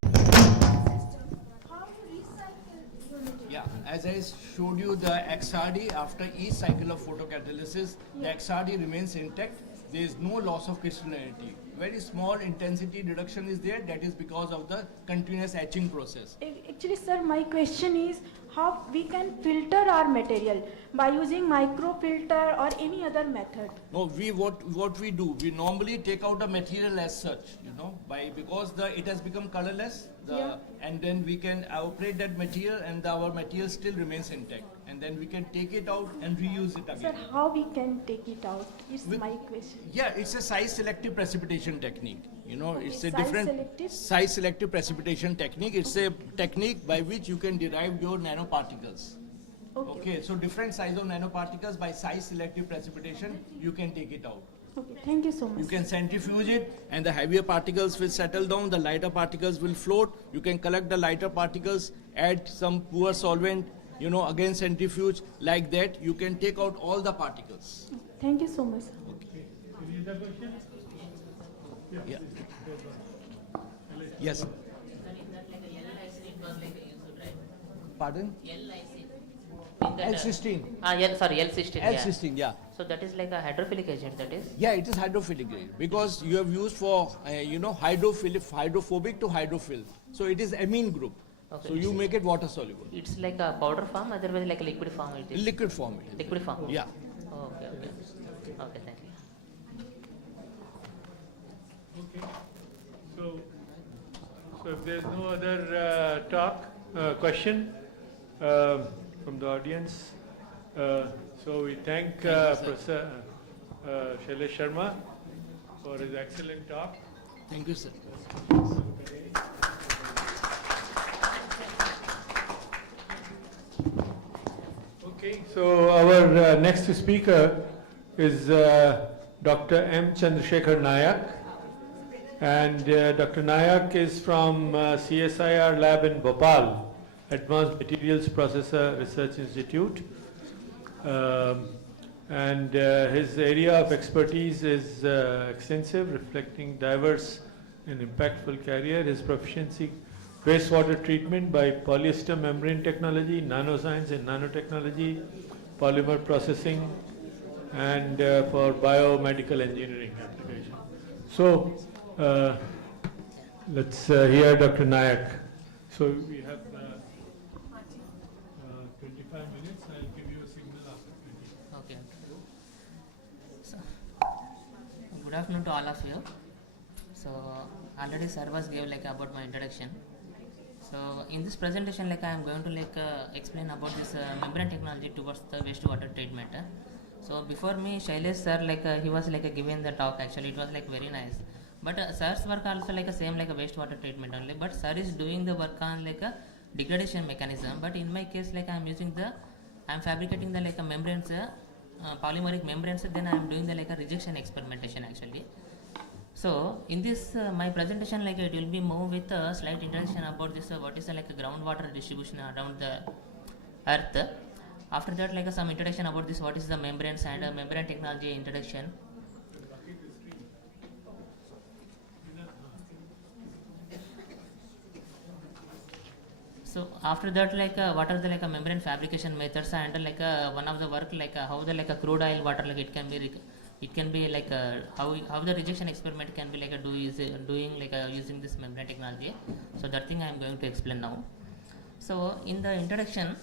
system, how you recycle your material? Yeah, as I showed you the XRD, after each cycle of photocatalysis, the XRD remains intact. There is no loss of crystallinity. Very small intensity reduction is there. That is because of the continuous etching process. Actually, sir, my question is how we can filter our material by using microfilter or any other method. No, what we do, we normally take out the material as such, because it has become colorless, and then we can operate that material, and our material still remains intact, and then we can take it out and reuse it again. Sir, how we can take it out? It's my question. Yeah, it's a size selective precipitation technique. It's a size different selective? size selective precipitation technique. It's a technique by which you can derive your nanoparticles. Okay, so different size of nanoparticles by size selective precipitation, you can take it out. Okay, thank you so much. You can centrifuge it, and the heavier particles will settle down, the lighter particles will float. You can collect the lighter particles, add some poor solvent, again centrifuge, like that. You can take out all the particles. Thank you so much. Any other questions? Yeah. Yes. Pardon? L-cysteine. L-cysteine. L-cysteine, yeah. So that is like a hydrophilic agent, that is? Yeah, it is hydrophilic agent because you have used for, hydrophobic to hydrophil. So it is amine group. Okay. So you make it water soluble. It's like a powder form, otherwise like a liquid form it is? Liquid form. Liquid form? Yeah. Okay, okay. Okay, thank you. Okay. So if there's no other question from the audience, so we thank Professor Shailesh Sharma for his excellent talk. Thank you, sir. Okay, so our next speaker is Dr. M. Chandrasekhar Nayak, and Dr. Nayak is from CSIR lab in Bhopal, Advanced Materials Processor Research Institute. and his area of expertise is extensive, reflecting diverse and impactful career. His proficiency: wastewater treatment by polyester membrane technology, nanoscience and nanotechnology, polymer processing, and for biomedical engineering application. So let's hear Dr. Nayak. So we have 25 minutes. I'll give you a signal after 20. Okay. So, good afternoon to all of you. So already sir was gave like about my introduction. So in this presentation, like I am going to explain about this membrane technology towards the wastewater treatment. So before me, Shailesh sir he was giving the talk. Actually, it was very nice. But sir's work also same like a wastewater treatment only. But sir is doing the work on a degradation mechanism. But in my case, I am fabricating the membranes, polymeric membranes. Then I am doing the a rejection experimentation actually. So in this my presentation, it will be more with a slight introduction about this what is groundwater distribution around the earth. After that, some introduction about this what is the membranes and membrane technology introduction. So after that, what are the membrane fabrication methods and one of the work how the crude oil water it can be how the rejection experiment can be doing using this membrane technology. So that thing I am going to explain now. So in the introduction,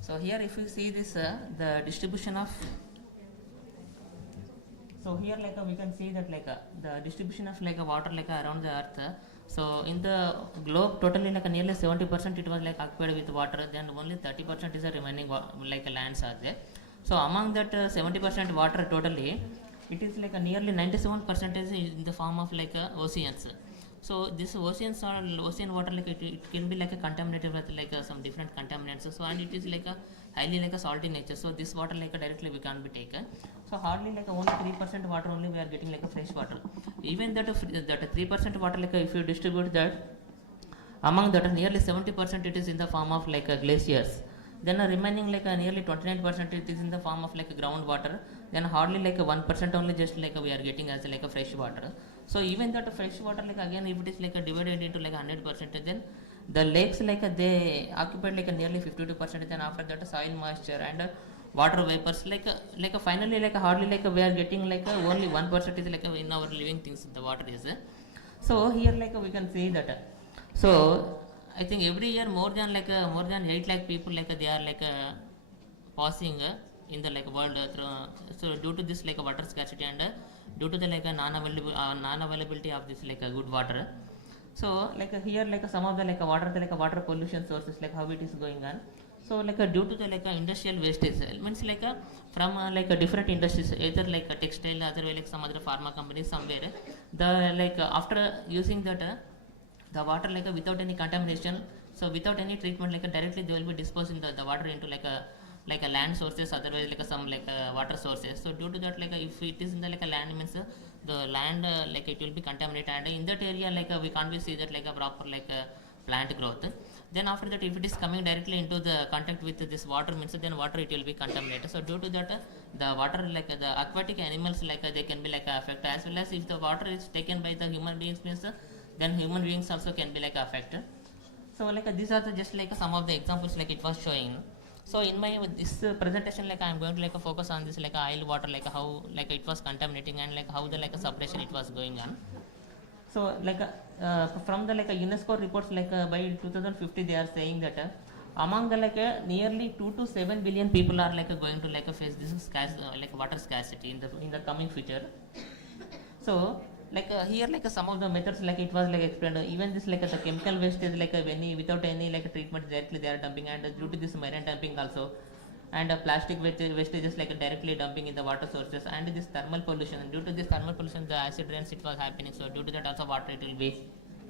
so here if you see this the distribution of, so here we can see that the distribution of water around the earth. So in the globe totally nearly 70% it was occupied with water, then only 30% is the remaining lands are there. So among that 70% water totally, it is nearly 97% is in the form of oceans. So this oceans or ocean water it can be contaminated with some different contaminants. So and it is highly salty nature. So this water directly we can't be taken. So hardly only 3% water only we are getting fresh water. Even that 3% water if you distribute that, among that nearly 70% it is in the form of glaciers. Then remaining nearly 29% it is in the form of groundwater. Then hardly 1% only just we are getting as fresh water. So even that fresh water again if it is divided into 100%, then the lakes they occupied nearly 52%. Then after that soil moisture and water vapors finally hardly we are getting only 1% is in our living things the water is. So here we can see that. So I think every year more than 8 lakh people they are passing in the world so due to this water scarcity and due to the non-availability of this good water. So here some of the water pollution sources how it is going on. So due to the industrial wastage means from different industries, either textile, other way some other pharma companies somewhere, the after using that the water without any contamination, so without any treatment directly they will be disposing the water into a land sources, otherwise some water sources. So due to that if it is in the land means the land it will be contaminated, and in that area we can't be see that proper plant growth. Then after that if it is coming directly into the contact with this water means then water it will be contaminated. So due to that the water the aquatic animals they can be affected, as well as if the water is taken by the human beings means then human beings also can be affected. So these are just some of the examples it was showing. So in my this presentation I am going to focus on this oil water how it was contaminating and how the separation it was going on. So from the UNESCO reports by 2050 they are saying that among the nearly 2 to 7 billion people are going to face this water scarcity in the coming future. So here some of the methods it was explained, even this the chemical wastage when without any treatment directly they are dumping, and due to this marine dumping also, and plastic wastages directly dumping in the water sources, and this thermal pollution. Due to this thermal pollution the acid rains it was happening, so due to that also water it will be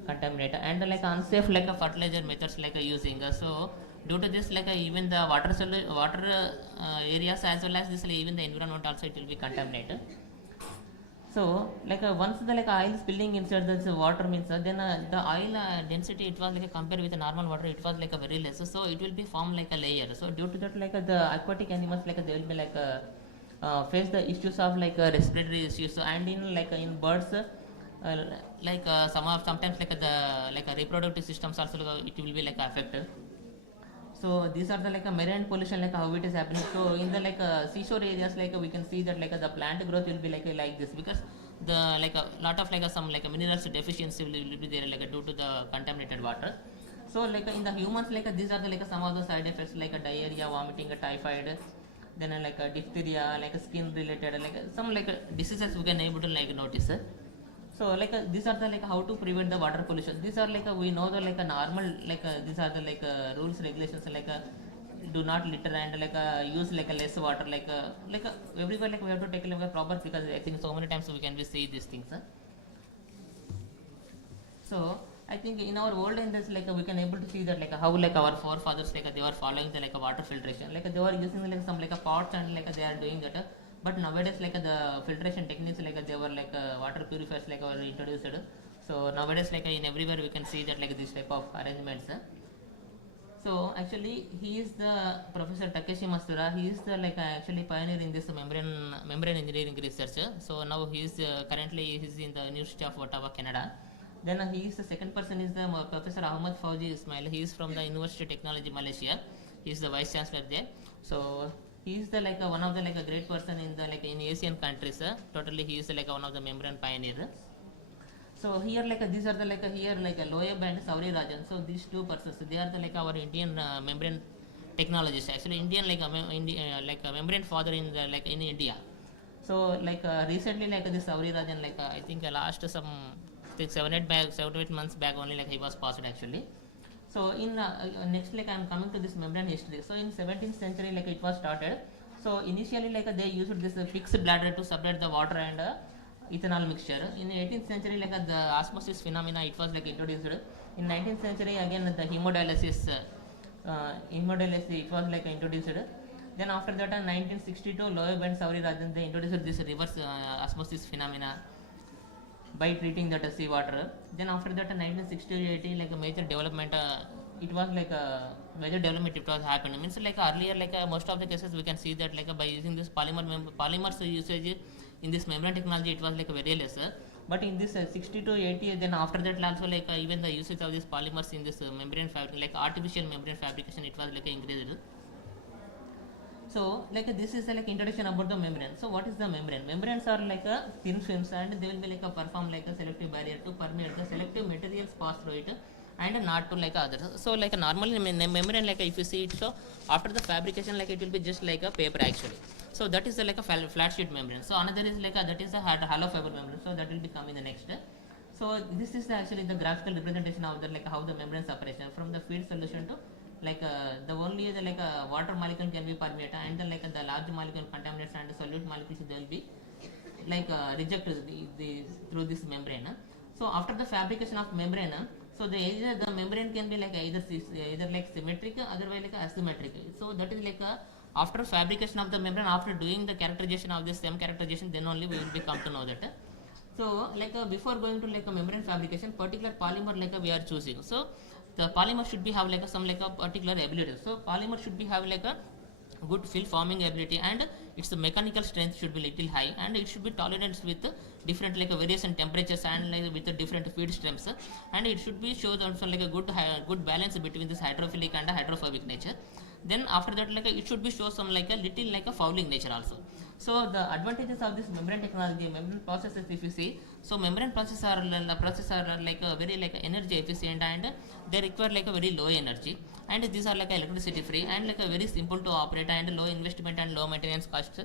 contaminated, and unsafe fertilizer methods using. So due to this even the water areas as well as this even the environment also it will be contaminated. So once the oil spilling inside this water means then the oil density it was compared with the normal water it was very less, so it will be formed a layer. So due to that the aquatic animals they will be face the issues of like respiratory issues. So, and in like in birds, sometimes like the reproductive systems also it will be like affected. So these are the like marine pollution, like how it is happening. So in the like seashore areas, like we can see that like the plant growth will be like this, because the like a lot of like some like minerals deficiency will be there like due to the contaminated water. So like in the humans, like these are the like some of the side effects, like diarrhea, vomiting, typhoid, then like diphtheria, like skin related, like some like diseases we can able to like notice. So like these are the like how to prevent the water pollution. These are like we know the like a normal like these are the like rules regulations, like do not litter and like use like less water, like everywhere like we have to take like a proper, because I think so many times we can be see these things. So I think in our old days, like we can able to see that like how like our forefathers, like they were following the like water filtration, like they were using like some like pots and like they are doing that. But nowadays like the filtration techniques, like they were like water purifiers like were introduced. So nowadays like in everywhere we can see that like this type of arrangements. So actually he is the Professor Takeshi Masura. He is the like actually pioneer in this membrane engineering research. So now he is currently he is in the University of Ottawa, Canada. Then he is the second person is the Professor Ahmad Fauji Ismail. He is from the University of Technology Malaysia. He is the vice chancellor there. So he is the like one of the like a great person in the like in Asian countries. Totally he is like one of the membrane pioneer. So here like these are the like here like Loeb and Sauri Rajan. So these two persons, they are the like our Indian membrane technologists. Actually Indian like a membrane father in the like in India. So like recently like this Sauri Rajan, like I think last some 7 to 8 months back only, like he was passed actually. So in next like I am coming to this membrane history. So in 17th century like it was started. So initially like they used this fixed bladder to separate the water and ethanol mixture. In 18th century like the osmosis phenomena it was like introduced. In 19th century again the hemodialysis it was like introduced. Then after that in 1962 Loeb and Sauri Rajan they introduced this reverse osmosis phenomena by treating that sea water. Then after that in 1960-80 like a major development, it was like a major development it was happened. Means like earlier like most of the cases we can see that like by using this polymers usage in this membrane technology it was like very less. But in this 60 to 80 then after that also like even the usage of these polymers in this membrane fabric, like artificial membrane fabrication, it was like increased. So like this is like introduction about the membrane. So what is the membrane? Membranes are like a thin films and they will be like a perform like a selective barrier to permeate the selective materials pass through it and not to like others. So like normally membrane, like if you see it, so after the fabrication like it will be just like a paper actually. So that is like a flat sheet membrane. So another is like that is a hollow fiber membrane. So that will be coming in the next. So this is actually the graphical representation of the like how the membrane separation from the feed solution to like the only the like water molecule can be permeate and the like the large molecule contaminates and the solute molecules they will be like rejected through this membrane. So after the fabrication of membrane, so the membrane can be like either like symmetric, otherwise like asymmetric. So that is like after fabrication of the membrane, after doing the characterization of this same characterization, then only we will be come to know that. So like before going to like a membrane fabrication, particular polymer like we are choosing. So the polymer should be have like some like a particular ability. So polymer should be have like a good film forming ability and its mechanical strength should be little high and it should be tolerant with different like various in temperatures and like with the different feed streams, and it should be shows also like a good balance between this hydrophilic and hydrophobic nature. Then after that like it should be show some like a little like a fouling nature also. So the advantages of this membrane technology, membrane processes, if you see, so membrane processes are like very like energy efficient and they require like a very low energy, and these are like electricity free and like a very simple to operate and low investment and low maintenance costs,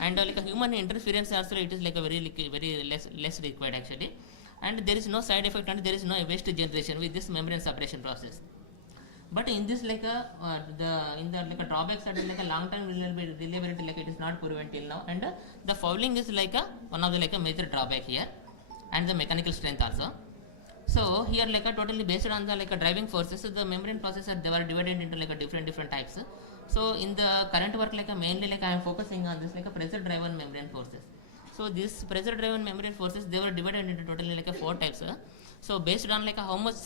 and like a human interference also it is like a very less required actually, and there is no side effect and there is no waste generation with this membrane separation process. But in this like the drawbacks are like a long term reliability like it is not proven till now, and the fouling is like one of the like a major drawback here, and the mechanical strength also. So here like totally based on the like driving forces, the membrane processes they were divided into like different types. So in the current work like mainly like I am focusing on this like a pressure driven membrane forces. So this pressure driven membrane forces they were divided into totally like 4 types. So based on like how much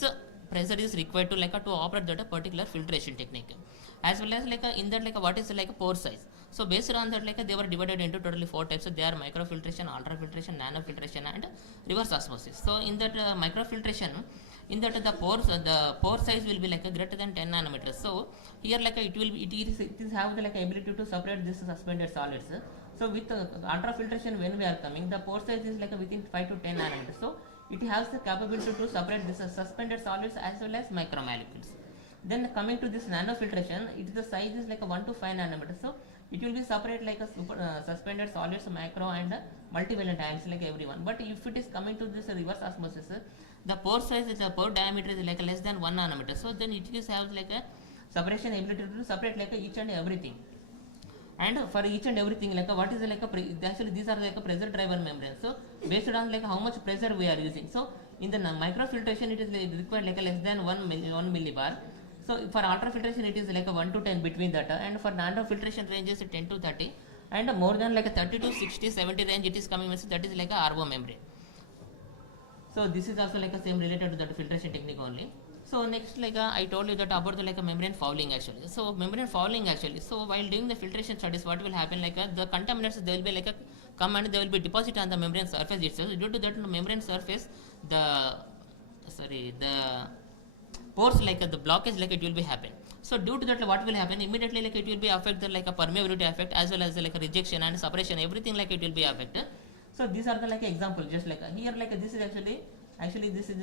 pressure is required to like to operate that particular filtration technique, as well as like in that like what is like a pore size. So based on that, like they were divided into totally 4 types. So they are microfiltration, ultrafiltration, nanofiltration, and reverse osmosis. So in that microfiltration, in that the pore size will be like a greater than 10 nanometers. So here like it is have the like ability to separate this suspended solids. So with ultrafiltration, when we are coming, the pore size is like within 5 to 10 nanometers. So it has the capability to separate this suspended solids as well as micromolecules. Then coming to this nanofiltration, the size is like a 1 to 5 nanometers. So it will be separate like a suspended solids, macro and multivalent ions like everyone. But if it is coming to this reverse osmosis, the pore size, the pore diameter is like less than 1 nanometer. So then it is have like a separation ability to separate like each and everything. And for each and everything, like what is like actually these are like a pressure driver membrane. So based on like how much pressure we are using. So in the microfiltration, it is like required like less than 1 millibar. So for ultrafiltration, it is like a 1 to 10 between that, and for nanofiltration ranges 10 to 30, and more than like a 30 to 60, 70 range it is coming. That is like a RO membrane. So this is also like a same related to that filtration technique only. So next, like I told you that about the like a membrane fouling actually. So membrane fouling actually. So while doing the filtration studies, what will happen, like the contaminants, they will be like a come and they will be deposited on the membrane surface itself. Due to that membrane surface, the pores like the blockage like it will be happen. So due to that, what will happen immediately, like it will be affect the like a permeability effect as well as like a rejection and separation, everything like it will be affected. So these are the like example, just like here, like this is actually this is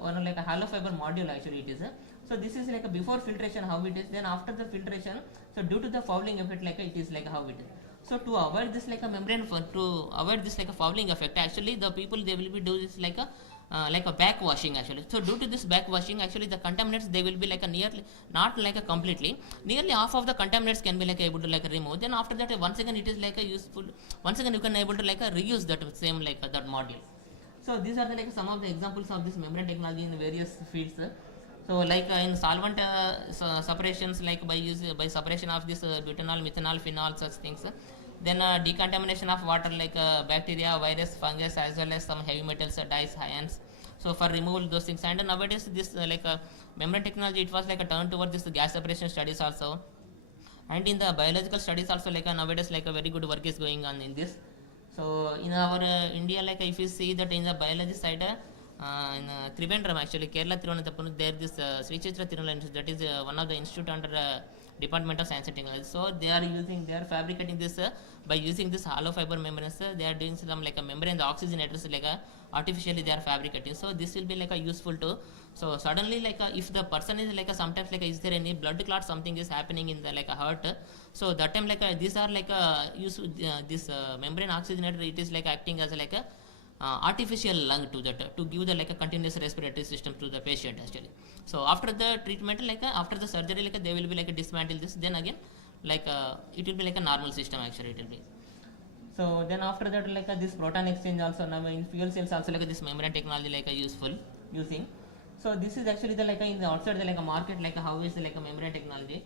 one like a hollow fiber module actually it is. So this is like a before filtration how it is, then after the filtration, so due to the fouling effect, like it is like how it is. So to avoid this like a membrane, to avoid this like a fouling effect, actually the people they will be do this like a back washing actually. So due to this back washing, actually the contaminants they will be like a nearly, not like a completely, nearly half of the contaminants can be like able to like remove. Then after that, once again it is like a useful, once again you can able to like reuse that same like that module. So these are the like some of the examples of this membrane technology in various fields. So like in solvent separations, like by separation of this butanol, methanol, phenol, such things. Then decontamination of water, like bacteria, virus, fungus, as well as some heavy metals, dyes, ions. So for removal those things. And nowadays this membrane technology, it was like a turn towards this gas separation studies also. And in the biological studies also, like nowadays like a very good work is going on in this. So in our India, like if you see that in the biology side, in Trivandrum actually, Kerala Thiruvananthapuram, there this Sri Chitra Tirunala, that is one of the institute under Department of Science and Technology. So they are fabricating this by using this hollow fiber membranes. They are doing some like a membrane, the oxygenators like artificially they are fabricating. So this will be like a useful too. So suddenly like if the person is like sometimes like is there any blood clot, something is happening in the like a heart. So that time like these are like this membrane oxygenator, it is like acting as like a artificial lung to that, to give the like a continuous respiratory system to the patient actually. So after the treatment, like after the surgery, like they will be like dismantle this, then again like it will be like a normal system actually it will be. So then after that, like this proton exchange also, now in fuel cells also like this membrane technology like useful using. So this is actually the like in the outside the like a market, like how is the like a membrane technology.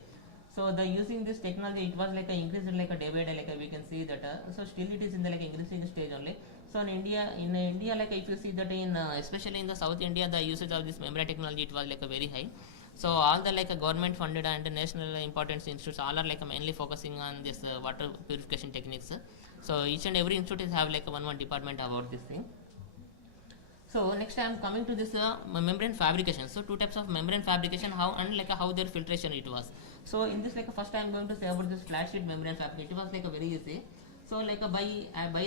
So the using this technology, it was like a increased like a day by day, like we can see that so still it is in the like increasing stage only. So in India, like if you see that in especially in the South India, the usage of this membrane technology, it was like a very high. So all the like government funded and national importance institutes all are like mainly focusing on this water purification techniques. So each and every institute is have like one department about this thing. So next I am coming to this membrane fabrication. So two types of membrane fabrication, how and like how their filtration it was. So in this like first I am going to say about this flat sheet membrane fabrication. It was like a very easy. So like by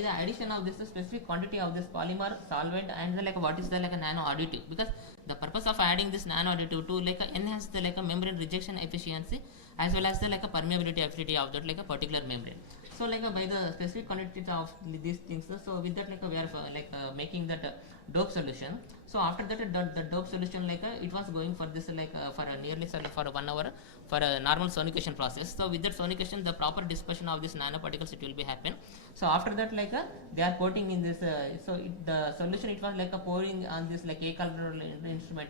the addition of this specific quantity of this polymer solvent and the like what is the like a nano additive, because the purpose of adding this nano additive to like enhance the like a membrane rejection efficiency as well as the like a permeability affinity of that like a particular membrane. So like by the specific quantities of these things, so with that like we are making that dope solution. So after that the dope solution like it was going for this like for nearly for 1 hour for a normal sonication process. So with that sonication, the proper dispersion of this nanoparticles it will be happen. So after that like they are coating in this the solution, it was like pouring on this like a color instrument.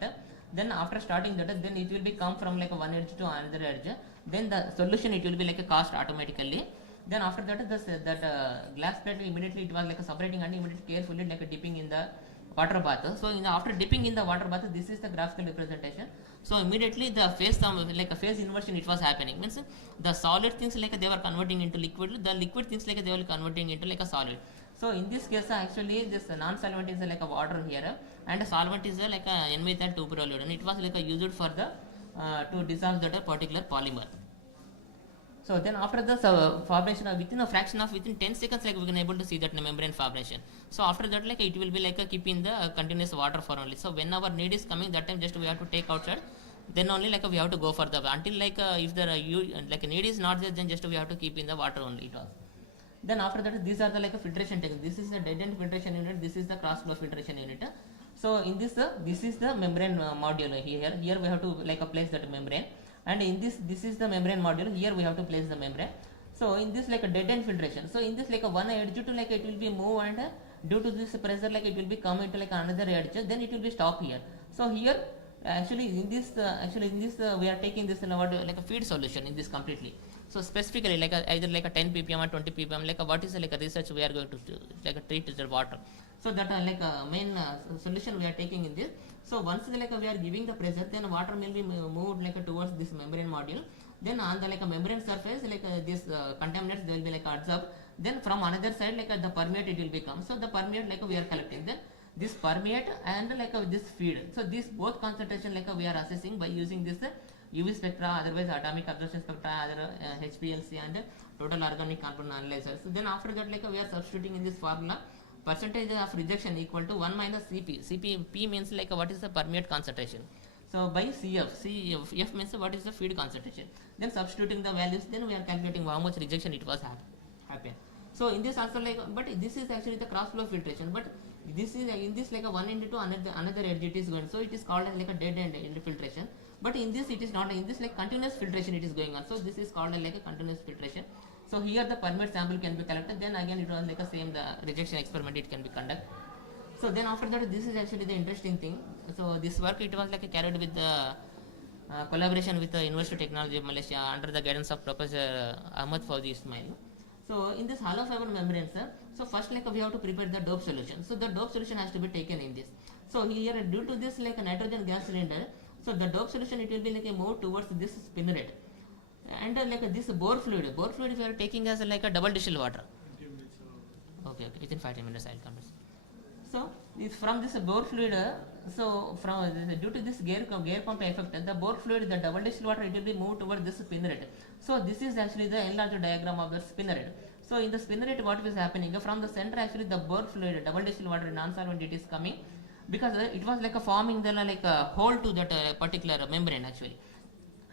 Then after starting that, then it will be come from like one edge to another edge. Then the solution it will be like cast automatically. Then after that that glass plate immediately it was like separating and immediately carefully like dipping in the water bath. So after dipping in the water bath, this is the graphical representation. So immediately the phase like a phase inversion it was happening, means the solid things like they were converting into liquid, the liquid things like they were converting into like a solid. So in this case actually this non-solvent is like a water here, and a solvent is like a N-methyl 2-pyrrolidone. It was like a used for the to dissolve that particular polymer. So then after the formation within a fraction of within 10 seconds, like we can able to see that membrane formation. So after that, like it will be like a keep in the continuous water for only. So when our need is coming, that time just we have to take outside. Then only like we have to go for the until like if the like need is not there, then just we have to keep in the water only. It was. Then after that, these are the like a filtration technique. This is the dead end filtration unit. This is the cross flow filtration unit. So in this this is the membrane module here. Here we have to like place that membrane. And in this is the membrane module. Here we have to place the membrane. So in this like a dead end filtration. So in this like a one edge to like it will be move, and due to this pressure like it will be come into like another edge. Then it will be stop here. So here actually in this we are taking this like a feed solution in this completely. So specifically like either like a 10 ppm or 20 ppm, like what is like a research we are going to do, like a treat the water. So that like a main solution we are taking in this. So once like we are giving the pressure, then water will be moved like towards this membrane module. Then on the like a membrane surface, like this contaminants they will be like absorbed. Then from another side like the permeate it will become. So the permeate like we are collecting. Then this permeate and like this feed. So this both concentration like we are assessing by using this UV spectra, otherwise atomic absorption spectra, other HPLC and total organic compound analyzer. So then after that like we are substituting in this formula. Percentage of rejection equal to 1 minus Cp. P means like what is the permeate concentration. So by Cf, F means what is the feed concentration. Then substituting the values, then we are calculating how much rejection it was happen. So in this also like, but this is actually the cross flow filtration. But this is in this like a one end to another edge it is going. So it is called like a dead end filtration. But in this it is not. In this like continuous filtration it is going on. So this is called like a continuous filtration. So here the permeate sample can be collected. Then again it was like a same the rejection experiment it can be conducted. So then after that, this is actually the interesting thing. So this work it was like carried with the collaboration with the University of Technology of Malaysia under the guidance of Professor Ahmad Fauzi Ismail. So in this hollow fiber membrane, sir, so first like we have to prepare the dope solution. So the dope solution has to be taken in this. So here due to this like a nitrogen gas cylinder, so the dope solution it will be like a more towards this spinneret. And like this bore fluid we are taking as like a double distilled water. Okay, within 5 minutes I'll come. So from this bore fluid, so from due to this gear pump effect, the bore fluid, the double distilled water, it will be moved towards this spinneret. So this is actually the enlarged diagram of the spinneret. So in the spinneret, what is happening from the center? Actually, the bore fluid, double distilled water, non-solvent, it is coming because it was like a forming the like a hole to that particular membrane actually.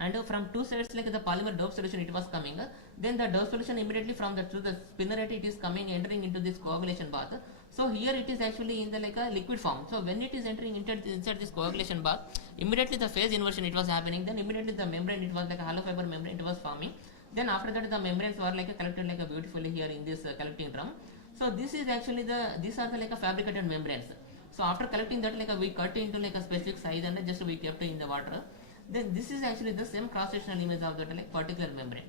And from two sides like the polymer dope solution it was coming. Then the dope solution immediately from the through the spinneret it is coming entering into this coagulation bath. So here it is actually in the like a liquid form. So when it is entering inside this coagulation bath, immediately the phase inversion it was happening. Then immediately the membrane it was like a hollow fiber membrane it was forming. Then after that the membranes were like collected like beautifully here in this collecting drum. So this is actually these are the like a fabricated membranes. So after collecting that like we cut into like a specific size and just we kept it in the water. Then this is actually the same cross-sectional image of that like particular membrane.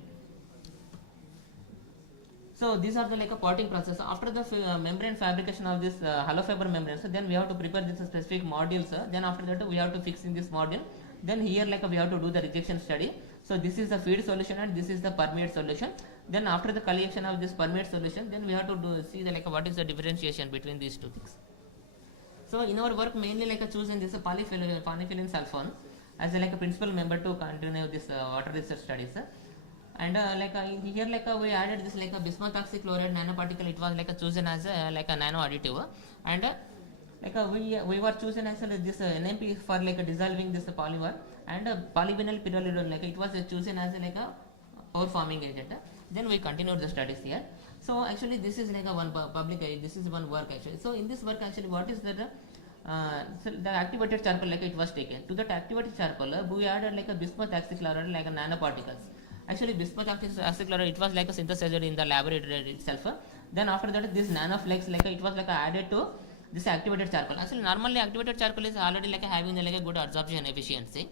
So these are the like a potting process. So after the membrane fabrication of this hollow fiber membrane, so then we have to prepare this specific modules. Then after that we have to fix in this module. Then here like we have to do the rejection study. So this is the feed solution and this is the permeate solution. Then after the collection of this permeate solution, then we have to see the like what is the differentiation between these two things. So in our work mainly like choosing this polyphenylene sulfone as like a principal member to continue this water research studies. And here we added this like a bismuth oxychloride nanoparticle. It was like chosen as like a nano additive, and we were chosen as this NMP for like dissolving this polymer, and polyvinyl pyrrolidone like it was chosen as like a pore forming agent. Then we continued the studies here. So actually this is like a one this is one work actually. So in this work actually what is that? So the activated charcoal like it was taken. To that activated charcoal, we added like a bismuth oxychloride like a nanoparticles. Actually bismuth oxychloride it was like a synthesized in the laboratory itself. Then after that this nanoflex like it was like added to this activated charcoal. Actually normally activated charcoal is already like having the, like a good absorption efficiency.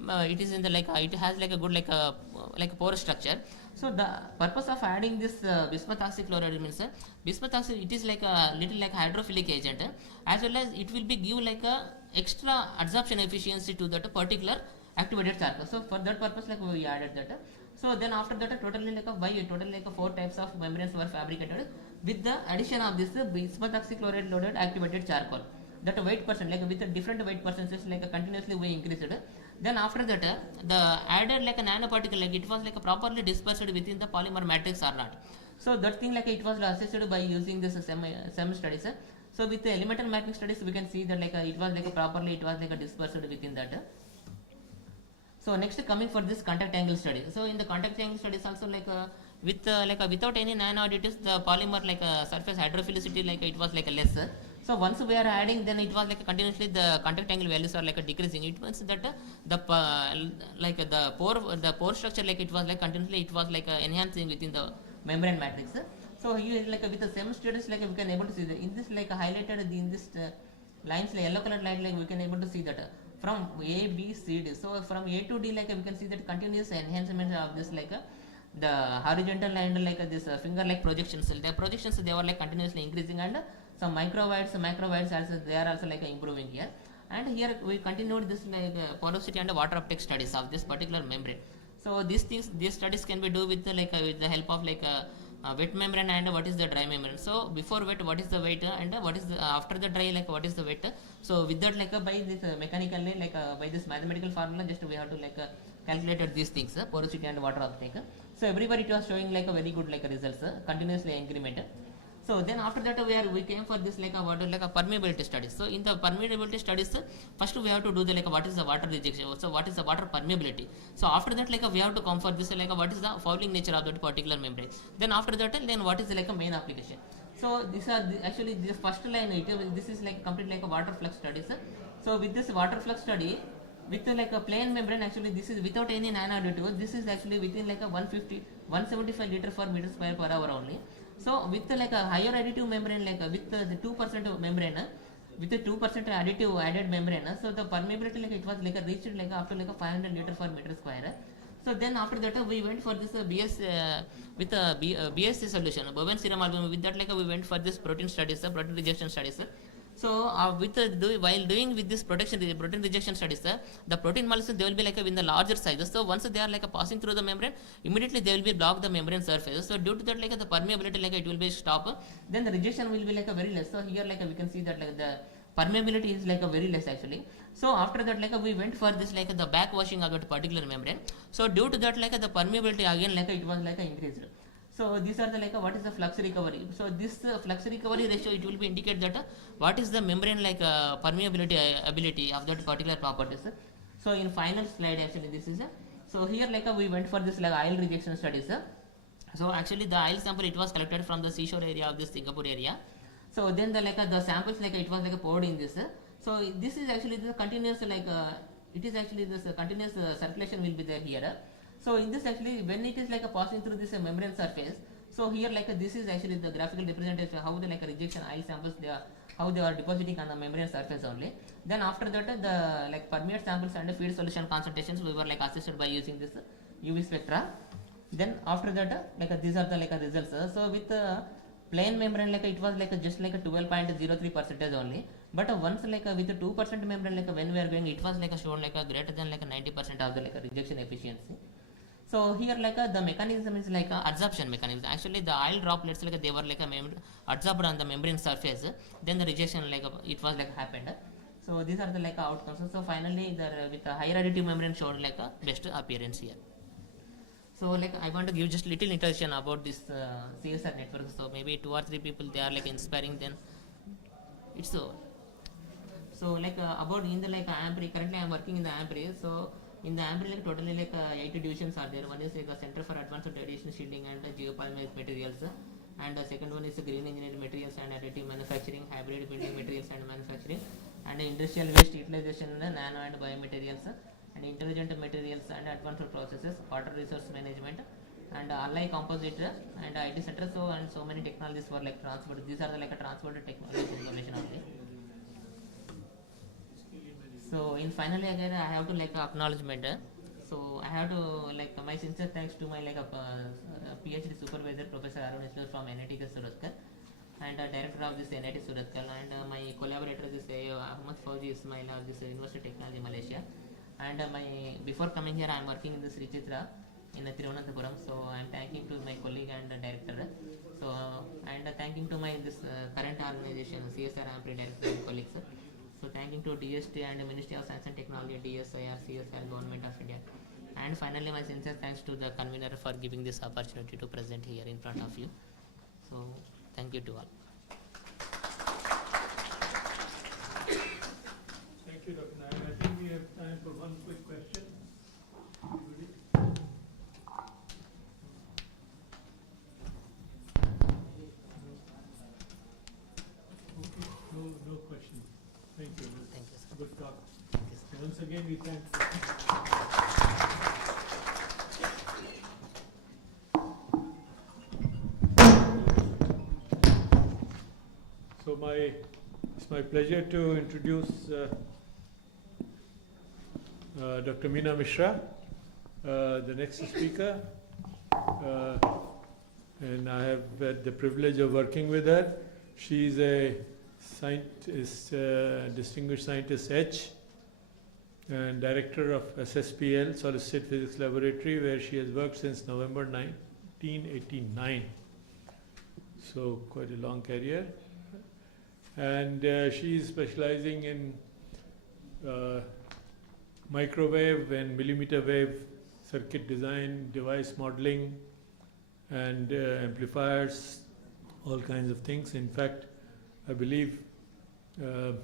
It is in the like it has like a good like a pore structure. So the purpose of adding this bismuth oxychloride means bismuth oxy, it is like a little like hydrophilic agent, as well as it will be give like a extra absorption efficiency to that particular activated charcoal. So for that purpose, like we added that. So then after that, totally like totally like 4 types of membranes were fabricated with the addition of this bismuth oxychloride loaded activated charcoal. That weight percent, like with a different weight percentages, like continuously we increased. Then after that, the added like a nanoparticle, like it was like properly dispersed within the polymer matrix or not. So that thing like it was assessed by using this SEM studies. So with the elemental matrix studies, we can see that like it was like properly it was like dispersed within that. So next coming for this contact angle study. So in the contact angle studies also like without any nano additives, the polymer like surface hydrophilicity like it was like less. So once we are adding, then it was like continuously the contact angle values are like decreasing. It means that the pore structure like it was like continuously it was like enhancing within the membrane matrix. So here like with the same studies like we can able to see that in this like highlighted in this lines like yellow colored line, like we can able to see that from A, B, C, D. So from A to D, like we can see that continuous enhancement of this like the horizontal line like this finger like projections. The projections they were like continuously increasing, and some macrovides also they are also like improving here. And here we continued this like porosity and water uptake studies of this particular membrane. So these studies can be do with the with the help of like wet membrane and what is the dry membrane. So before wet, what is the weight, and what is the after the dry, like what is the weight. So with that like by this mechanically like by this mathematical formula, just we have to like calculated these things, porosity and water uptake. So everybody it was showing like a very good like results, continuously increment. So then after that we came for this like a water like a permeability studies. So in the permeability studies, first we have to do the like what is the water rejection, so what is the water permeability. So after that like we have to come for this like what is the fouling nature of that particular membrane. Then after that then what is the, like a main application. So these are actually the first line, this is like complete like a water flux studies. So with this water flux study, with like a plain membrane, actually this is without any nano additive, this is actually within like a 175 liter per meter square per hour only. So with like a higher additive membrane, like with the 2% of membrane, with the 2% additive added membrane, so the permeability like it was like reached like up to like a 500 liter per meter square. So then after that we went for this with a BSC solution, bovine serum albumin. With that like we went for this protein studies, protein rejection studies. So while doing with this protein rejection studies, the protein molecules they will be like in the larger sizes. So once they are like passing through the membrane, immediately they will be block the membrane surface. So due to that like the permeability like it will be stop. Then the rejection will be like a very less. So here like we can see that like the permeability is like a very less actually. So after that like we went for this like the back washing of that particular membrane. So due to that like the permeability again like it was like increased. So these are the like what is the flux recovery. So this flux recovery ratio it will be indicate that what is the membrane like permeability ability of that particular properties. So in final slide actually this is so here like we went for this like oil rejection studies. So actually the oil sample it was collected from the seashore area of this Singapore area. So then the like the samples like it was like poured in this. So this is actually the continuous like it is actually this continuous circulation will be there here. So in this actually when it is like passing through this membrane surface, so here like this is actually the graphical representation how the like rejection oil samples they are how they are depositing on the membrane surface only. Then after that the like permeate samples and feed solution concentrations we were like assessed by using this UV spectra. Then after that like these are the like results. So with plain membrane like it was like just like a 12.03% only, but once like with the 2% membrane like when we are going it was like shown like a greater than like a 90% of the like rejection efficiency. So here like the mechanism is like adsorption mechanism. Actually the oil droplets like they were like adsorbed on the membrane surface, then the rejection like it was like happened. So these are the like outcomes. So finally the with the higher additive membrane showed like a best appearance here. So like I want to give just little introduction about this CSR network. So maybe 2 or 3 people they are like inspiring, then it's so. So like about in the like AMPRI, currently I am working in the AMPRI. So in the AMPRI like totally like 80 divisions are there. One is like a Center for Advanced Radiation Shielding and Geopolymer Materials, and the second one is Green Engineered Materials and Additive Manufacturing, Hybrid Building Materials and Manufacturing, and Industrial Waste Utilization, Nano and Biomaterials, and Intelligent Materials and Advanced Processes, Water Resource Management, and Allied Composite and IT Center. So and so many technologies were like transferred. These are the like a transferred technology information only. So in finally again I have to like acknowledgement. So I have to my sincere thanks to my PhD supervisor Professor Arun Isler from NIT Suratkal and director of this NIT Suratkal, and my collaborator is Ahmad Fauji Ismail of this University of Technology Malaysia. And before coming here I am working in this Richitra in Thiruvananthapuram, so I am thanking to my colleague and director. So and thanking to my this current organization CSR Ampre director and colleagues. So thanking to DST and Ministry of Science and Technology, DSIR, CSR, Government of India. And finally my sincere thanks to the convener for giving this opportunity to present here in front of you. So thank you to all. Thank you, Dr. Nayak. I think we have time for one quick question. Anybody? Okay, no questions. Thank you. Thank you, sir. Good talk. Thank you, sir. Once again, we thank So it's my pleasure to introduce Dr. Meena Mishra, the next speaker, and I have had the privilege of working with her. She is a scientist, distinguished scientist H, and director of SSPL, Solid State Physics Laboratory, where she has worked since November 1989. So quite a long career. And she is specializing in microwave and millimeter wave circuit design, device modeling, and amplifiers, all kinds of things. In fact, I believe the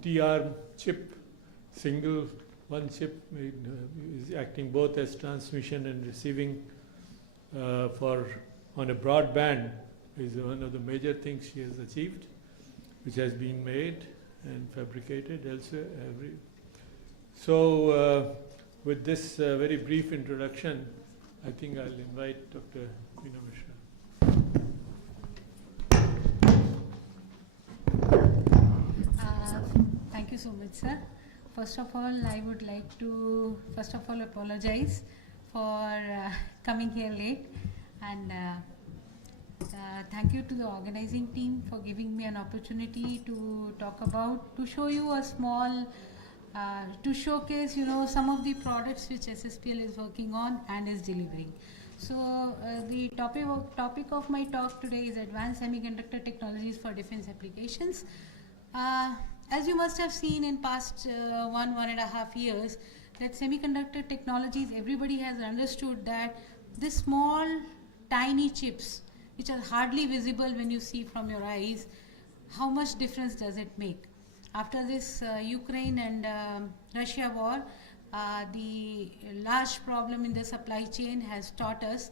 T-arm chip, one chip is acting both as transmission and receiving on a broadband is one of the major things she has achieved, which has been made and fabricated elsewhere. So with this very brief introduction, I think I'll invite Dr. Meena Mishra. Thank you so much, sir. First of all, I would like to apologize for coming here late, and thank you to the organizing team for giving me an opportunity to show you a small, to showcase, some of the products which SSPL is working on and is delivering. So the topic of my talk today is Advanced Semiconductor Technologies for Defense Applications. As you must have seen in past 1.5 years, that semiconductor technologies, everybody has understood that this small, tiny chips, which are hardly visible when you see from your eyes, how much difference does it make? After this Ukraine and Russia war, the large problem in the supply chain has taught us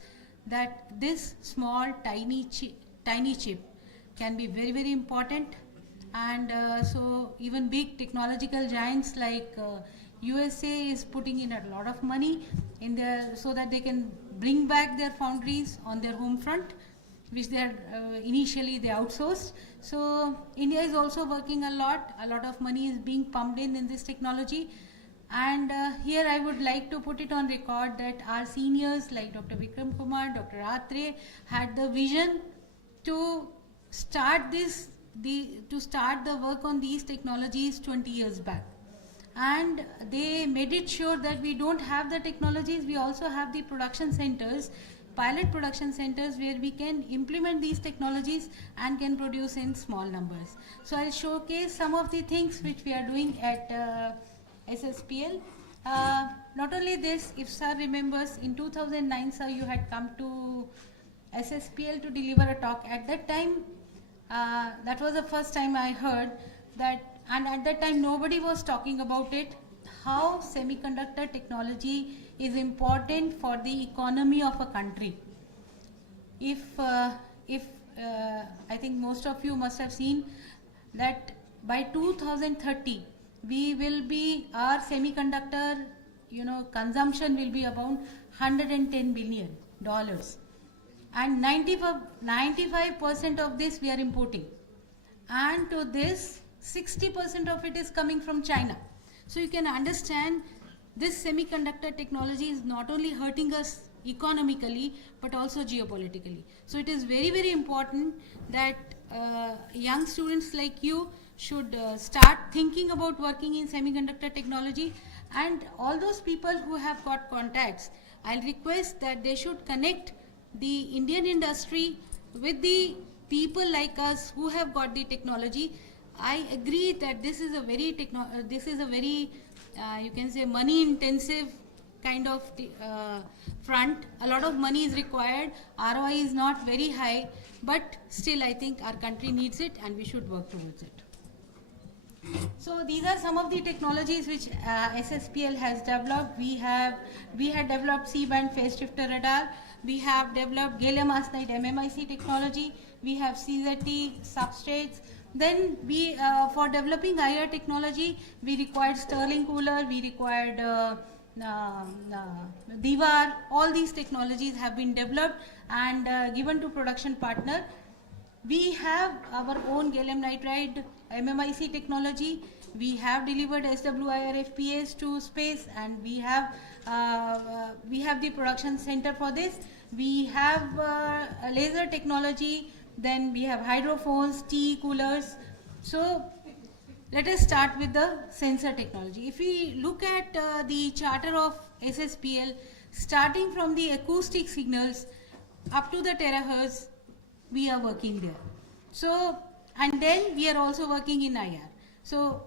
that this small, tiny chip can be very, very important. And so even big technological giants like USA is putting in a lot of money in their, so that they can bring back their foundries on their home front, which they initially they outsourced. So India is also working a lot of money is being pumped in this technology. And here I would like to put it on record that our seniors like Dr. Vikram Kumar, Dr. Atre had the vision to start the work on these technologies 20 years back. And they made it sure that we don't have the technologies, we also have the production centers, pilot production centers, where we can implement these technologies and can produce in small numbers. So I'll showcase some of the things which we are doing at SSPL. Not only this, if sir remembers, in 2009, sir, you had come to SSPL to deliver a talk. At that time, that was the first time I heard that, and at that time nobody was talking about it, how semiconductor technology is important for the economy of a country. I think most of you must have seen that by 2030, our semiconductor, consumption will be about $110 billion. And 95% of this we are importing. And to this, 60% of it is coming from China. So you can understand this semiconductor technology is not only hurting us economically but also geopolitically. So it is very, very important that young students like you should start thinking about working in semiconductor technology, and all those people who have got contacts, I'll request that they should connect the Indian industry with the people like us who have got the technology. I agree that this is a very you can say money intensive kind of front. A lot of money is required, ROI is not very high, but still I think our country needs it and we should work towards it. So these are some of the technologies which SSPL has developed. We had developed C-band phase shifter radar. We have developed gallium arsenide MMIC technology. We have CZT substrates. Then we, for developing IR technology, we required Stirling cooler, we required DIVAR. All these technologies have been developed and given to production partner. We have our own gallium nitride MMIC technology. We have delivered SWIR FPAs to space, and we have the production center for this. We have a laser technology. Then we have hydrophones, tea coolers. So let us start with the sensor technology. If we look at the charter of SSPL, starting from the acoustic signals up to the terahertz, we are working there. So, and then we are also working in IR. So,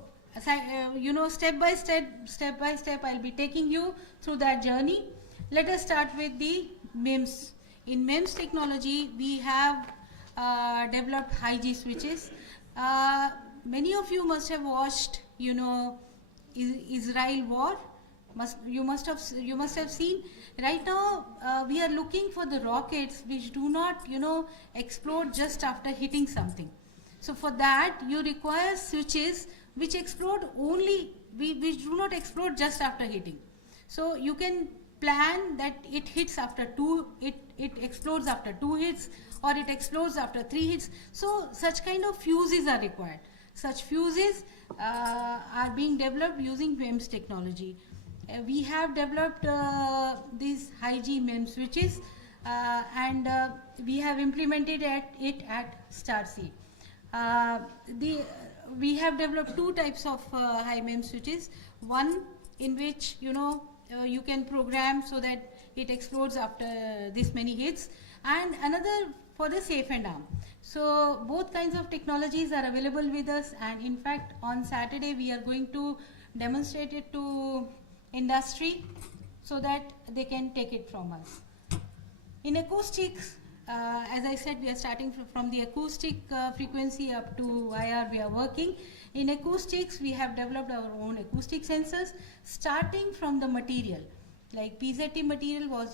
you know, step by step, I'll be taking you through that journey. Let us start with the MEMS. In MEMS technology, we have developed high G switches. Many of you must have watched, you know, Israel war. You must have seen. Right now, we are looking for the rockets which do not, you know, explode just after hitting something. So for that, you require switches which explode only, which do not explode just after hitting. So you can plan that it hits after it explodes after 2 hits, or it explodes after 3 hits. So such kind of fuses are required. Such fuses are being developed using MEMS technology. We have developed these high G MEMS switches and we have implemented it at StarC. We have developed 2 types of high MEMS switches. One in which, you know, you can program so that it explodes after this many hits, and another for the safe and arm. So both kinds of technologies are available with us, and in fact on Saturday we are going to demonstrate it to industry so that they can take it from us. In acoustics, as I said, we are starting from the acoustic frequency up to IR we are working. In acoustics, we have developed our own acoustic sensors, starting from the material. Like PZT material was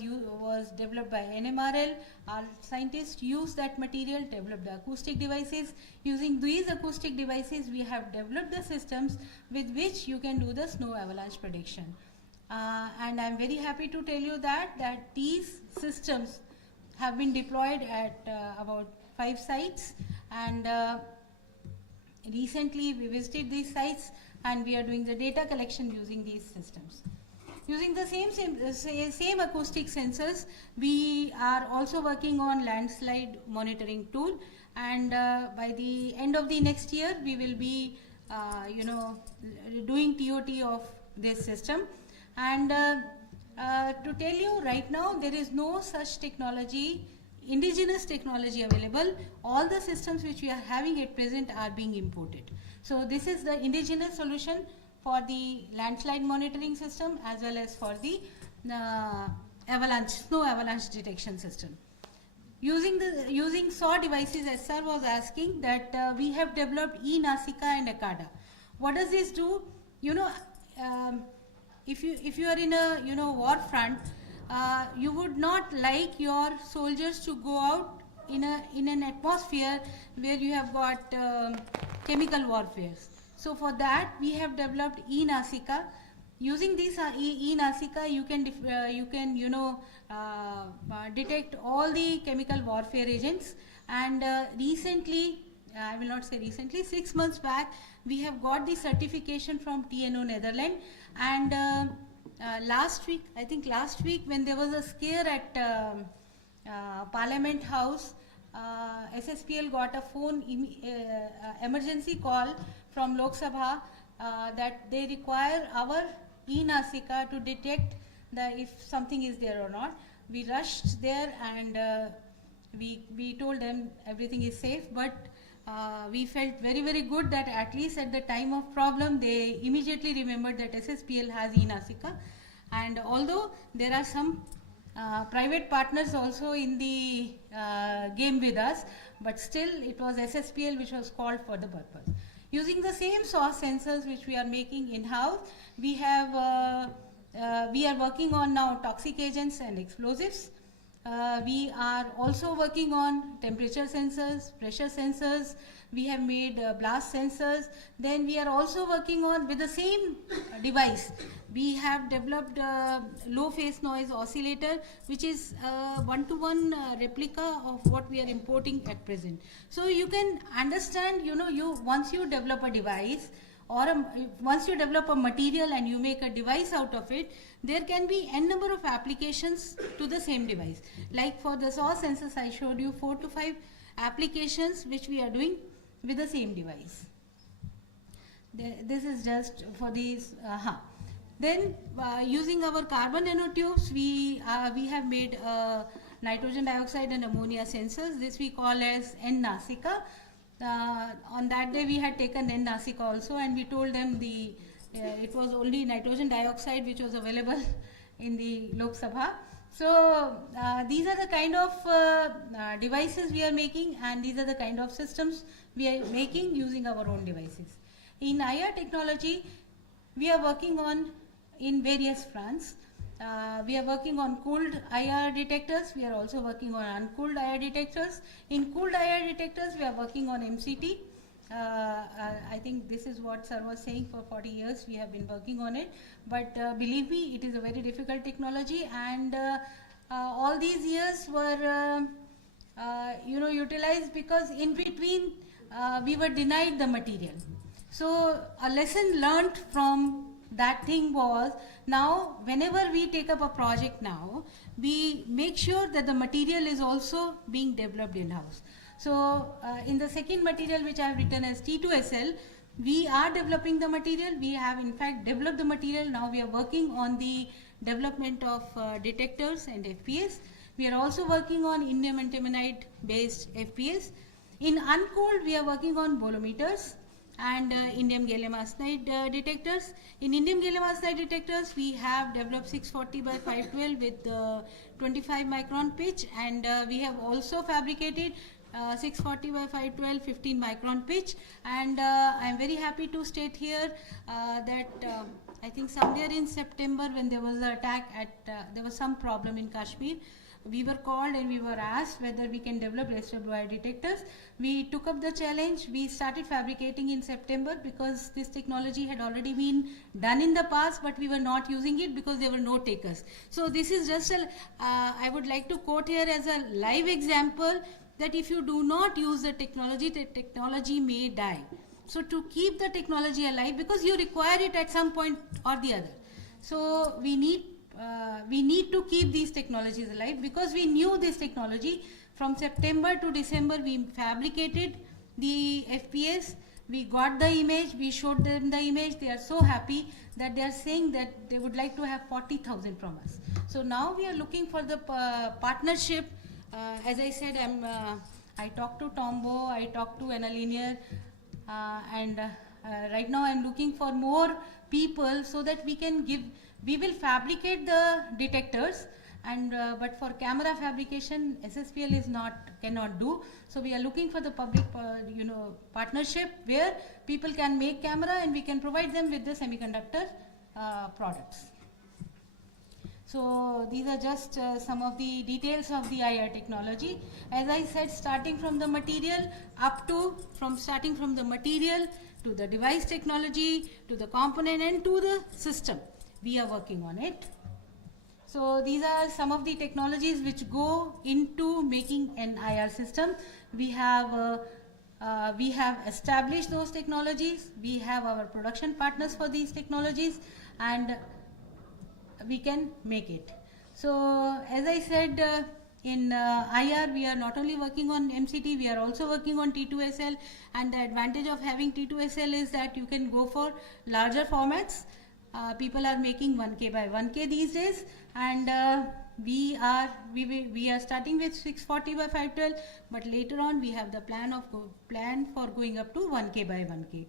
developed by NMRL. Our scientists use that material, developed the acoustic devices. Using these acoustic devices, we have developed the systems with which you can do the snow avalanche prediction. And I'm very happy to tell you that these systems have been deployed at about 5 sites, and recently we visited these sites and we are doing the data collection using these systems. Using the same acoustic sensors, we are also working on landslide monitoring tool, and by the end of the next year we will be doing TOT of this system. And to tell you right now, there is no such technology, indigenous technology available. All the systems which we are having at present are being imported. So this is the indigenous solution for the landslide monitoring system as well as for the snow avalanche detection system. Using SAW devices, as sir was asking, that we have developed eNASICA and ACADA. What does this do? You know, if you are in a war front, you would not like your soldiers to go out in an atmosphere where you have got chemical warfare. So for that we have developed eNASICA. Using this eNASICA, you can detect all the chemical warfare agents. And recently, I will not say recently, 6 months back, we have got the certification from TNO Netherlands, and last week, I think last week when there was a scare at Parliament House, SSPL got a phone emergency call from Lok Sabha that they require our e-Nasika to detect if something is there or not. We rushed there and we told them everything is safe, but we felt very, very good that at least at the time of problem they immediately remembered that SSPL has e-Nasika. And although there are some private partners also in the game with us, but still it was SSPL which was called for the purpose. Using the same source sensors which we are making in-house, we are working on now toxic agents and explosives. We are also working on temperature sensors, pressure sensors. We have made blast sensors. Then we are also working on, with the same device, we have developed a low phase noise oscillator, which is a one-to-one replica of what we are importing at present. So you can understand, once you develop a device, or once you develop a material and you make a device out of it, there can be n number of applications to the same device. Like for the source sensors, I showed you 4 to 5 applications which we are doing with the same device. This is just for these. Then using our carbon nanotubes, we have made nitrogen dioxide and ammonia sensors. This we call as N-Nasika. On that day we had taken N-Nasika also, and we told them it was only nitrogen dioxide which was available in the Lok Sabha. So these are the kind of devices we are making, and these are the kind of systems we are making using our own devices. In IR technology, we are working on in various fronts. We are working on cooled IR detectors. We are also working on uncooled IR detectors. In cooled IR detectors, we are working on MCT. I think this is what sir was saying. For 40 years we have been working on it, but believe me, it is a very difficult technology, and all these years were utilized because in between we were denied the material. So a lesson learnt from that thing was, now whenever we take up a project now, we make sure that the material is also being developed in-house. So in the second material which I have written as T2SL, we are developing the material. We have in fact developed the material. Now we are working on the development of detectors and FPS. We are also working on indium antimonide based FPS. In uncooled, we are working on bolometers and indium gallium arsenide detectors. In indium gallium arsenide detectors, we have developed 640 by 512 with 25 micron pitch, and we have also fabricated 640 by 512 15 micron pitch. And I am very happy to state here that I think somewhere in September, when there was an attack at there was some problem in Kashmir, we were called and we were asked whether we can develop SWI detectors. We took up the challenge. We started fabricating in September because this technology had already been done in the past, but we were not using it because there were no takers. So this is just I would like to quote here as a live example that if you do not use the technology may die. So to keep the technology alive, because you require it at some point or the other. So we need to keep these technologies alive, because we knew this technology. From September to December, we fabricated the FPS, we got the image, we showed them the image. They are so happy that they are saying that they would like to have 40,000 from us. So now we are looking for the partnership. As I said, I talked to Tombow, I talked to Enalinear, and right now I am looking for more people so that we will fabricate the detectors, and but for camera fabrication SSPL cannot do. So we are looking for the public partnership where people can make camera and we can provide them with the semiconductor products. So these are just some of the details of the IR technology. As I said, starting from the material starting from the material to the device technology to the component and to the system, we are working on it. So these are some of the technologies which go into making an IR system. We have established those technologies. We have our production partners for these technologies, and we can make it. So as I said, in IR we are not only working on MCT, we are also working on T2SL, and the advantage of having T2SL is that you can go for larger formats. People are making 1K by 1K these days, and we are starting with 640 by 512, but later on we have the plan for going up to 1K by 1K.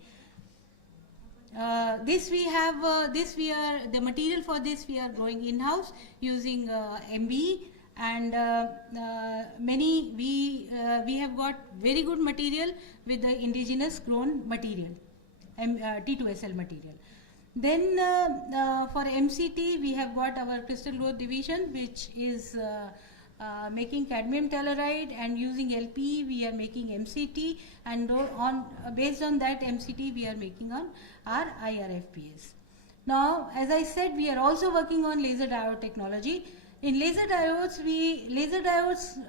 The material for this we are growing in-house using MBE, and we have got very good material with the indigenous grown material, T2SL material. Then for MCT we have got our crystal growth division, which is making cadmium telluride, and using LPE we are making MCT, and based on that MCT we are making on our IRFPS. Now, as I said, we are also working on laser diode technology. In laser diodes,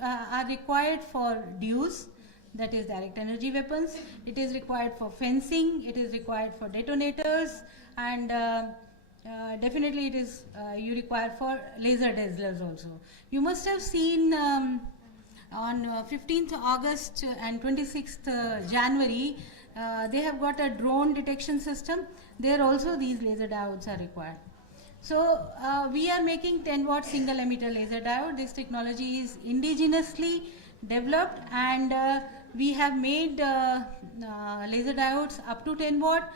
are required for DUs, that is direct energy weapons. It is required for fencing. It is required for detonators, and definitely it is you require for laser dazzlers also. You must have seen on 15th August and 26th January, they have got a drone detection system. There also these laser diodes are required. So we are making 10 watt single emitter laser diode. This technology is indigenously developed, and we have made laser diodes up to 10 watt.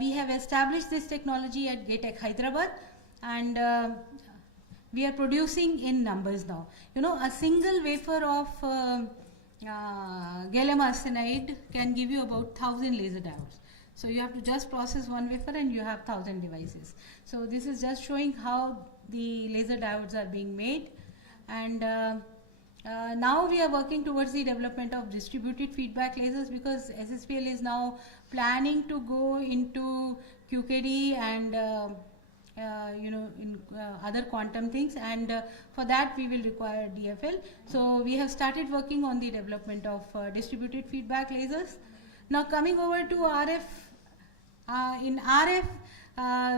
We have established this technology at GATEC Hyderabad, and we are producing in numbers now. You know, a single wafer of gallium arsenide can give you about 1000 laser diodes. So you have to just process one wafer and you have 1000 devices. So this is just showing how the laser diodes are being made, and now we are working towards the development of distributed feedback lasers, because SSPL is now planning to go into QKD and in other quantum things, and for that we will require DFL. So we have started working on the development of distributed feedback lasers. Now coming over to RF, in RF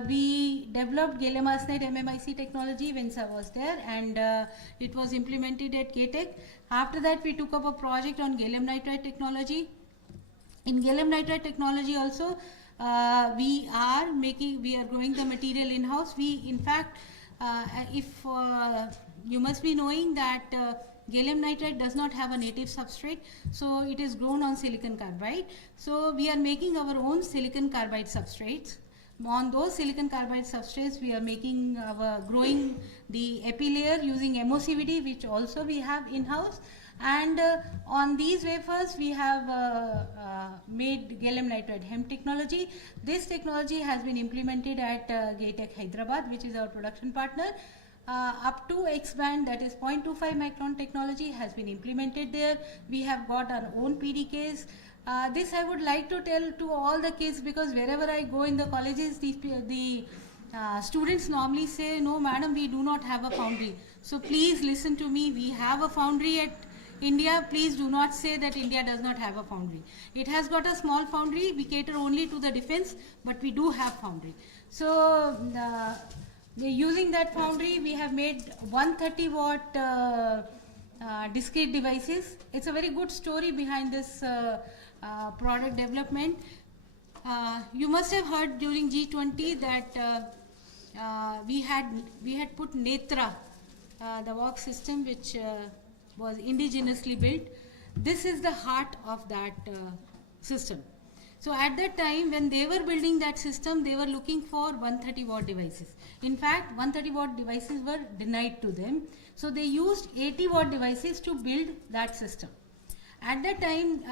we developed gallium arsenide MMIC technology when I was there, and it was implemented at GATEC. After that we took up a project on gallium nitride technology. In gallium nitride technology also, we are growing the material in-house. We, in fact, you must be knowing that gallium nitride does not have a native substrate, so it is grown on silicon carbide. So we are making our own silicon carbide substrates. On those silicon carbide substrates, we are growing the epi layer using MOCVD, which also we have in-house. And on these wafers we have made gallium nitride HEM technology. This technology has been implemented at GATEC Hyderabad, which is our production partner. Up to X band, that is 0.25 micron technology, has been implemented there. We have got our own PDKs. This I would like to tell to all the kids, because wherever I go in the colleges, the students normally say, no madam, we do not have a foundry. So please listen to me, we have a foundry at India. Please do not say that India does not have a foundry. It has got a small foundry. We cater only to the defense, but we do have foundry. So using that foundry, we have made 130 watt discrete devices. It's a very good story behind this product development. You must have heard during G20 that we had put Netra, the walk system, which was indigenously built. This is the heart of that system. So at that time when they were building that system, they were looking for 130 watt devices. In fact, 130 watt devices were denied to them. So they used 80 watt devices to build that system. At that time,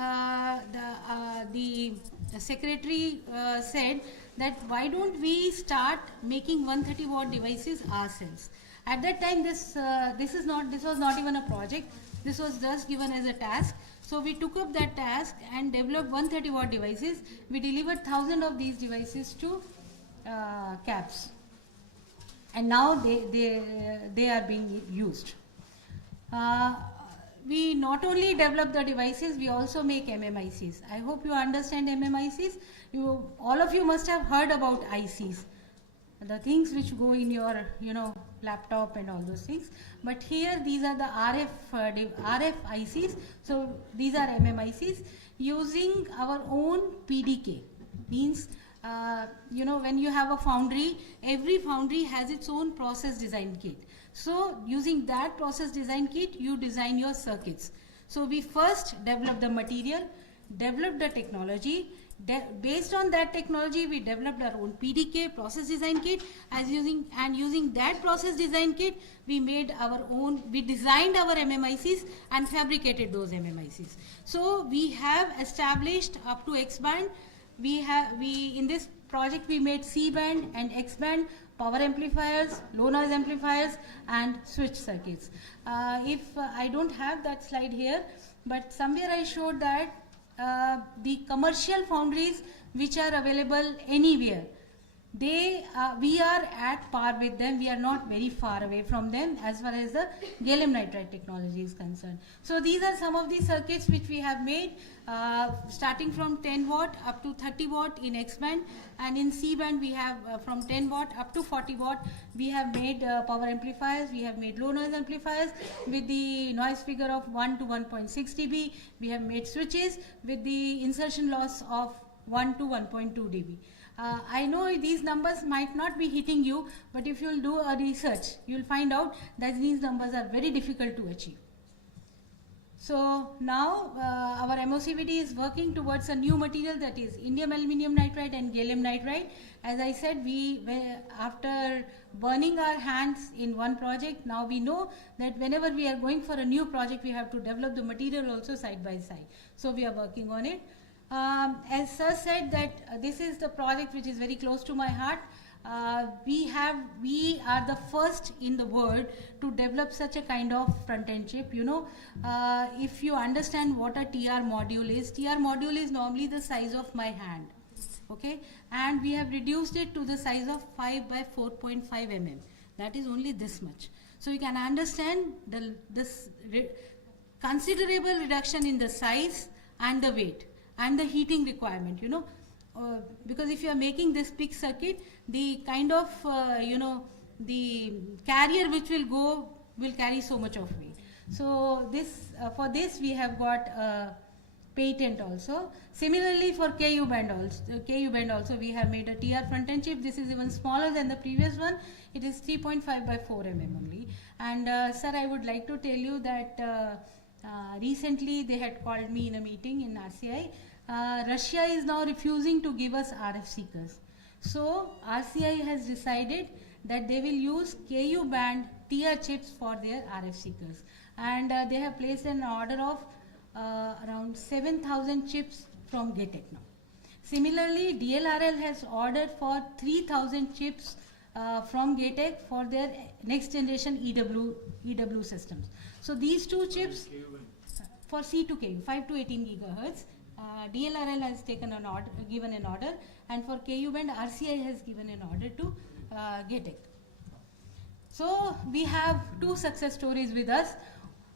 the secretary said that why don't we start making 130 watt devices ourselves. At that time, this was not even a project. This was just given as a task. So we took up that task and developed 130 watt devices. We delivered 1000 of these devices to CAPS, and now they are being used. We not only develop the devices, we also make MMICs. I hope you understand MMICs. All of you must have heard about ICs. the things which go in your, laptop and all those things. But here these are the RF ICs. So these are MMICs using our own PDK. Means, when you have a foundry, every foundry has its own process design kit. So using that process design kit, you design your circuits. So we first develop the material, develop the technology. Based on that technology, we developed our own PDK, process design kit. Using that process design kit, we designed our MMICs and fabricated those MMICs. So we have established up to X band. In this project we made C band and X band power amplifiers, low noise amplifiers, and switch circuits. If I don't have that slide here, but somewhere I showed that the commercial foundries which are available anywhere, we are at par with them. We are not very far away from them as far as the gallium nitride technology is concerned. So these are some of the circuits which we have made, starting from 10 watt up to 30 watt in X band, and in C band we have from 10 watt up to 40 watt. We have made power amplifiers, we have made low noise amplifiers with the noise figure of 1 to 1.6 dB. We have made switches with the insertion loss of 1 to 1.2 dB. I know these numbers might not be hitting you, but if you'll do a research, you'll find out that these numbers are very difficult to achieve. So now our MOCVD is working towards a new material, that is indium aluminum nitride and gallium nitride. As I said, after burning our hands in one project, now we know that whenever we are going for a new project, we have to develop the material also side by side. So we are working on it. As Sir said that this is the project which is very close to my heart. We are the first in the world to develop such a kind of front-end chip. If you understand what a TR module is normally the size of my hand. Okay, and we have reduced it to the size of 5 by 4.5 mm. That is only this much. So you can understand this considerable reduction in the size and the weight and the heating requirement, because if you are making this big circuit, the kind of, the carrier which will carry so much of weight. So for this we have got a patent also. Similarly for KU band also we have made a TR front end chip. This is even smaller than the previous one. It is 3.5 by 4 mm only. And sir, I would like to tell you that recently they had called me in a meeting in RCI. Russia is now refusing to give us RF seekers. So RCI has decided that they will use KU band TR chips for their RF seekers. And they have placed an order of around 7,000 chips from GATEC now. Similarly, DLRL has ordered for 3,000 chips from GATEC for their next generation EW systems. So these two chips for C2K, 5 to 18 gigahertz, DLRL has given an order, and for KU band RCI has given an order to GATEC. So we have two success stories with us.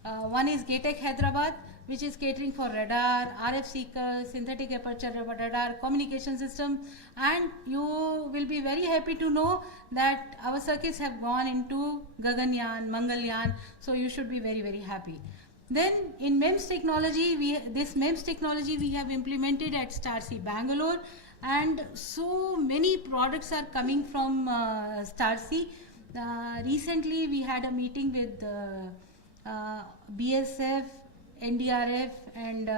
One is GATEC Hyderabad, which is catering for radar, RF seekers, synthetic aperture radar, communication system, and you will be very happy to know that our circuits have gone into Gaganyaan, Mangalyaan, so you should be very, very happy. Then in MEMS technology, this MEMS technology we have implemented at StarC Bangalore, and so many products are coming from StarC. Recently we had a meeting with BSF, NDRF and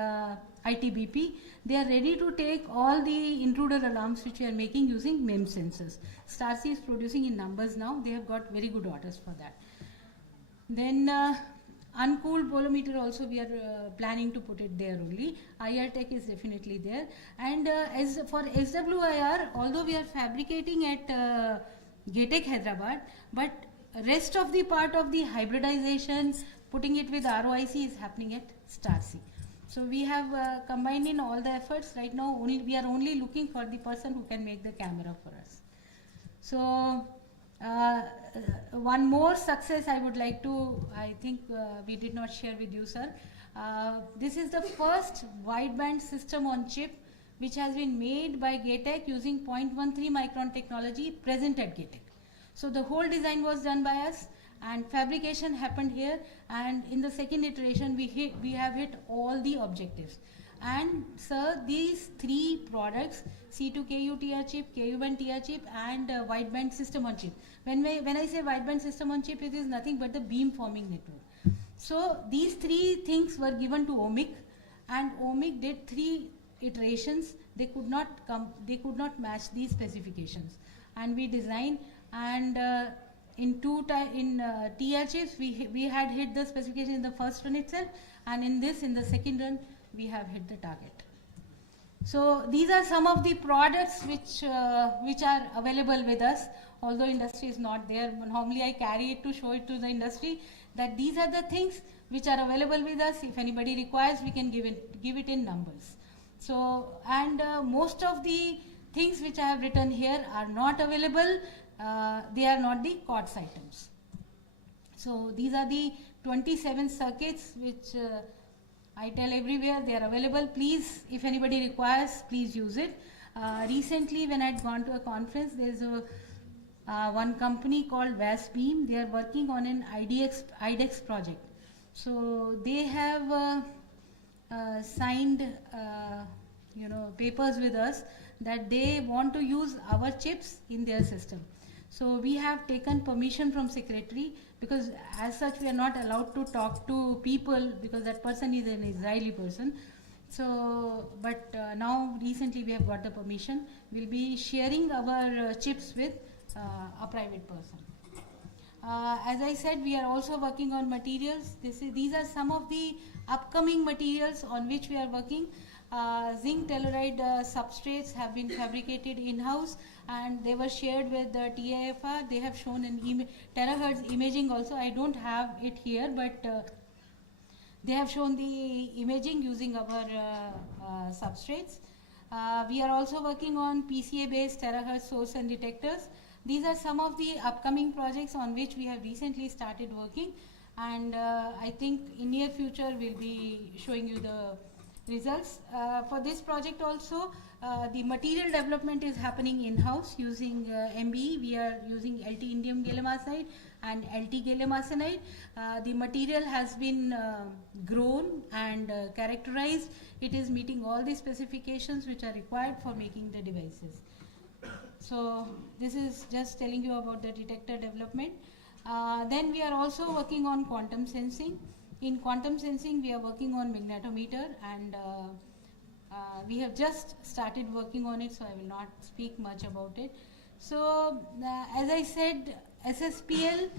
ITBP. They are ready to take all the intruder alarms which we are making using MEMS sensors. StarC is producing in numbers now. They have got very good orders for that. Then uncooled bolometer also we are planning to put it there only. IR Tech is definitely there. And as for SWIR, although we are fabricating at GATEC Hyderabad, but rest of the part of the hybridization, putting it with ROIC is happening at StarC. So we have combined in all the efforts. Right now we are only looking for the person who can make the camera for us. So one more success I would like to, I think we did not share with you, sir. This is the first wideband system on chip which has been made by GATEC using 0.13 micron technology present at GATEC. So the whole design was done by us, and fabrication happened here, and in the second iteration we have hit all the objectives. And sir, these three products, C2 KU-TR chip, KU-band TR chip, and wideband system on chip. When I say wideband system on chip, it is nothing but the beam forming network. So these three things were given to OMIC, and OMIC did 3 iterations. They could not match these specifications, and we designed, and in TR chips we had hit the specification in the first run itself, and in the second run we have hit the target. So these are some of the products which are available with us, although industry is not there. Normally I carry it to show it to the industry that these are the things which are available with us. If anybody requires, we can give it in numbers. So, and most of the things which I have written here are not available. They are not the COTS items. So these are the 27 circuits which I tell everywhere they are available. Please, if anybody requires, please use it. Recently, when I had gone to a conference, there's one company called Beam. They are working on an IDEX project. So they have signed papers with us that they want to use our chips in their system. So we have taken permission from secretary, because as such we are not allowed to talk to people because that person is an Israeli person. So, but now recently we have got the permission. We'll be sharing our chips with a private person. As I said, we are also working on materials. These are some of the upcoming materials on which we are working. Zinc telluride substrates have been fabricated in-house, and they were shared with the TIFR. They have shown an terahertz imaging also. I don't have it here, but they have shown the imaging using our substrates. We are also working on PCA-based terahertz source and detectors. These are some of the upcoming projects on which we have recently started working, and I think in near future we'll be showing you the results. For this project also, the material development is happening in-house using MBE. We are using LT indium gallium arsenide and LT gallium arsenide. The material has been grown and characterized. It is meeting all the specifications which are required for making the devices. So this is just telling you about the detector development. Then we are also working on quantum sensing. In quantum sensing, we are working on magnetometer, and we have just started working on it, so I will not speak much about it. So as I said, SSPL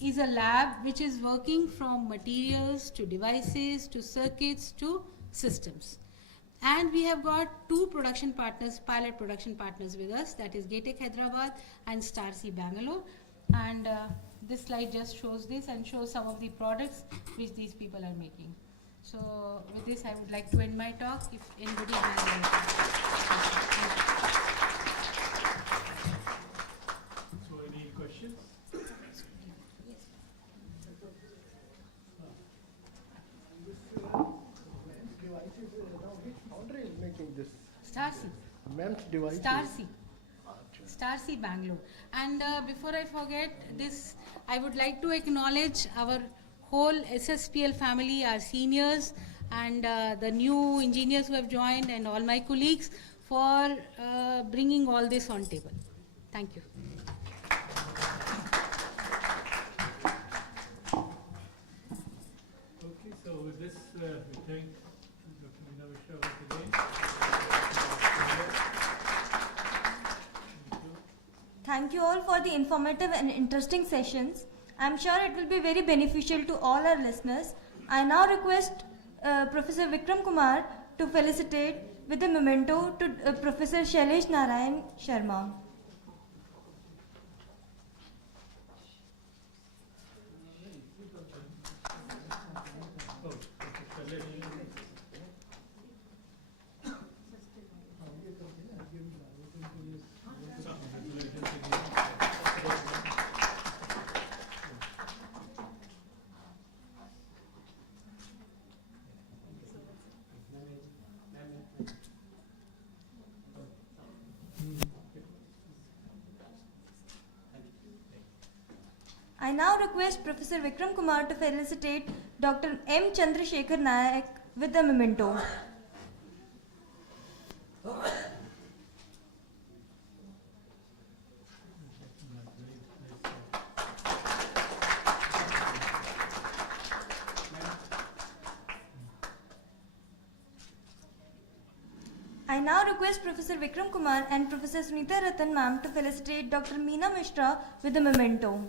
is a lab which is working from materials to devices to circuits to systems. And we have got 2 production partners, pilot production partners with us, that is GATEC Hyderabad and StarC Bangalore. And this slide just shows this and shows some of the products which these people are making. So with this I would like to end my talk. If anybody has any questions. So any questions? StarC. MEMS device. StarC Bangalore. And before I forget this, I would like to acknowledge our whole SSPL family, our seniors, and the new engineers who have joined, and all my colleagues for bringing all this on table. Thank you. Okay, so with this, we thank Dr. Meena Mishra once again. Thank you all for the informative and interesting sessions. I'm sure it will be very beneficial to all our listeners. I now request Professor Vikram Kumar to felicitate with a memento to Professor Shailesh Narayan Sharma. I now request Professor Vikram Kumar to felicitate Dr. M. Chandrasekhar Nayak with the memento. I now request Professor Vikram Kumar and Professor Sunita Ratan ma'am to felicitate Dr. Meena Mishra with the memento.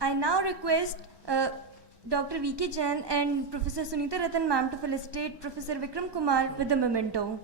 I now request Dr. V.K. Jain and Professor Sunita Ratan ma'am to felicitate Professor Vikram Kumar with the memento.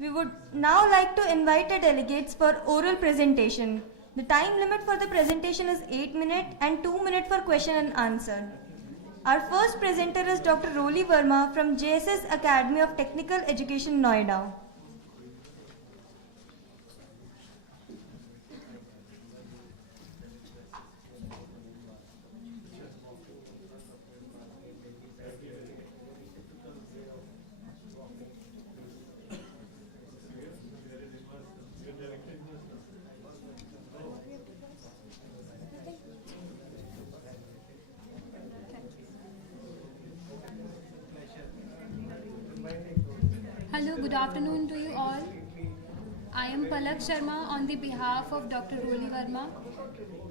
We would now like to invite our delegates for oral presentation. The time limit for the presentation is 8 minutes and 2 minutes for question and answer. Our first presenter is Dr. Roli Verma from JSS Academy of Technical Education, Noida. Hello, good afternoon to you all. I am Palak Sharma on the behalf of Dr. Roli Verma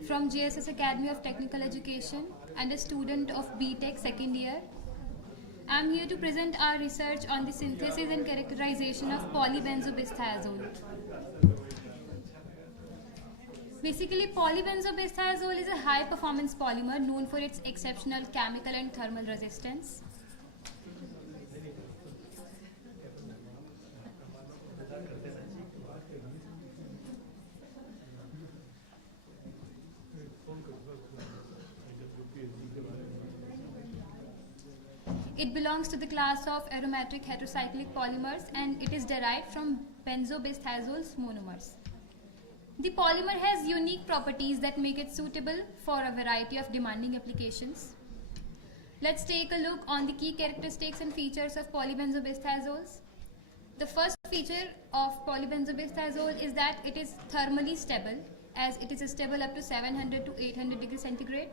from JSS Academy of Technical Education and a student of BTech second year. I am here to present our research on the synthesis and characterization of polybenzobisthiazole. Basically, polybenzobisthiazole is a high-performance polymer known for its exceptional chemical and thermal resistance. It belongs to the class of aromatic heterocyclic polymers and it is derived from benzobisthiazole's monomers. The polymer has unique properties that make it suitable for a variety of demanding applications. Let's take a look on the key characteristics and features of polybenzobisthiazoles. The first feature of polybenzobisthiazole is that it is thermally stable, as it is stable up to 700 to 800 degrees centigrade.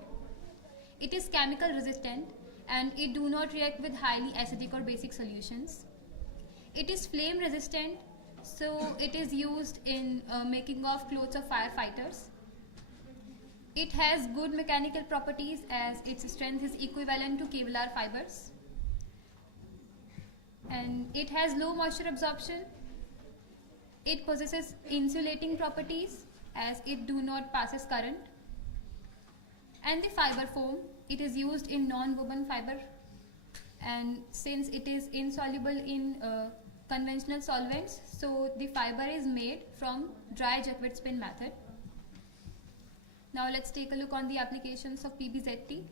It is chemical resistant and it do not react with highly acidic or basic solutions. It is flame resistant, so it is used in making of clothes of firefighters. It has good mechanical properties as its strength is equivalent to Kevlar fibers. And it has low moisture absorption. It possesses insulating properties as it do not passes current. And the fiber foam, it is used in non-woven fiber, and since it is insoluble in conventional solvents, so the fiber is made from dry Jacquard spin method. Now let's take a look on the applications of PBZT.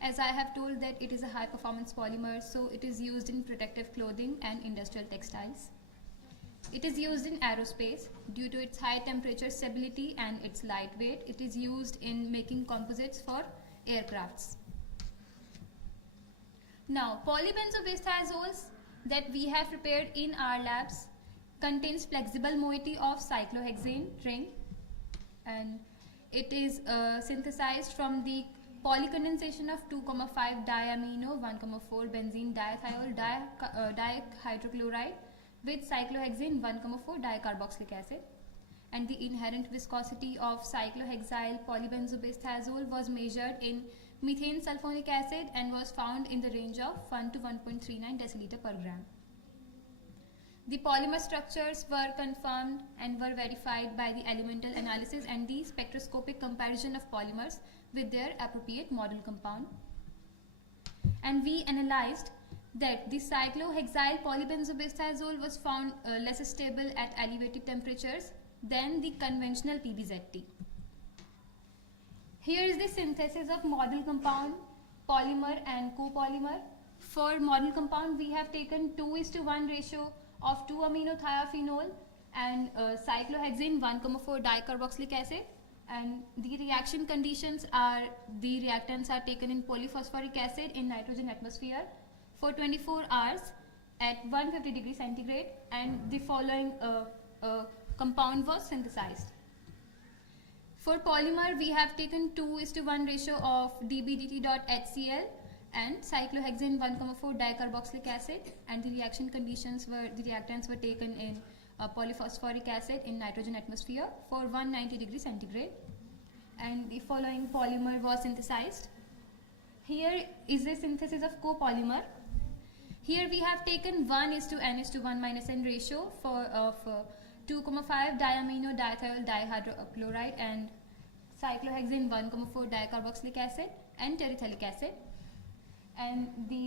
As I have told that it is a high performance polymer, so it is used in protective clothing and industrial textiles. It is used in aerospace due to its high temperature stability and its lightweight. It is used in making composites for aircrafts. Now, polybenzobisthiazoles that we have prepared in our labs contains flexible moiety of cyclohexane ring, and it is synthesized from the polycondensation of 2,5 diamino 1,4 benzene diethiol dihydrochloride with cyclohexane 1,4 dicarboxylic acid. And the inherent viscosity of cyclohexyl polybenzobisthiazole was measured in methane sulfonic acid and was found in the range of 1 to 1.39 deciliter per gram. The polymer structures were confirmed and were verified by the elemental analysis and the spectroscopic comparison of polymers with their appropriate model compound. And we analyzed that the cyclohexyl polybenzobenzodiazole was found less stable at elevated temperatures than the conventional PBZT. Here is the synthesis of model compound, polymer and copolymer. For model compound, we have taken 2:1 ratio of 2-amino-thiophenol and cyclohexane 1,4 dicarboxylic acid, and the reaction conditions are the reactants are taken in polyphosphoric acid in nitrogen atmosphere for 24 hours at 150 degrees centigrade, and the following compound was synthesized. For polymer, we have taken 2:1 ratio of dBdt.HCl and cyclohexane 1,4 dicarboxylic acid, and the reaction conditions were the reactants were taken in polyphosphoric acid in nitrogen atmosphere for 190 degrees centigrade, and the following polymer was synthesized. Here is the synthesis of copolymer. Here we have taken 1:n:1 minus n ratio of 2,5 diamino diethyl dihydrochloride and cyclohexane 1,4 dicarboxylic acid and terephthalic acid, and the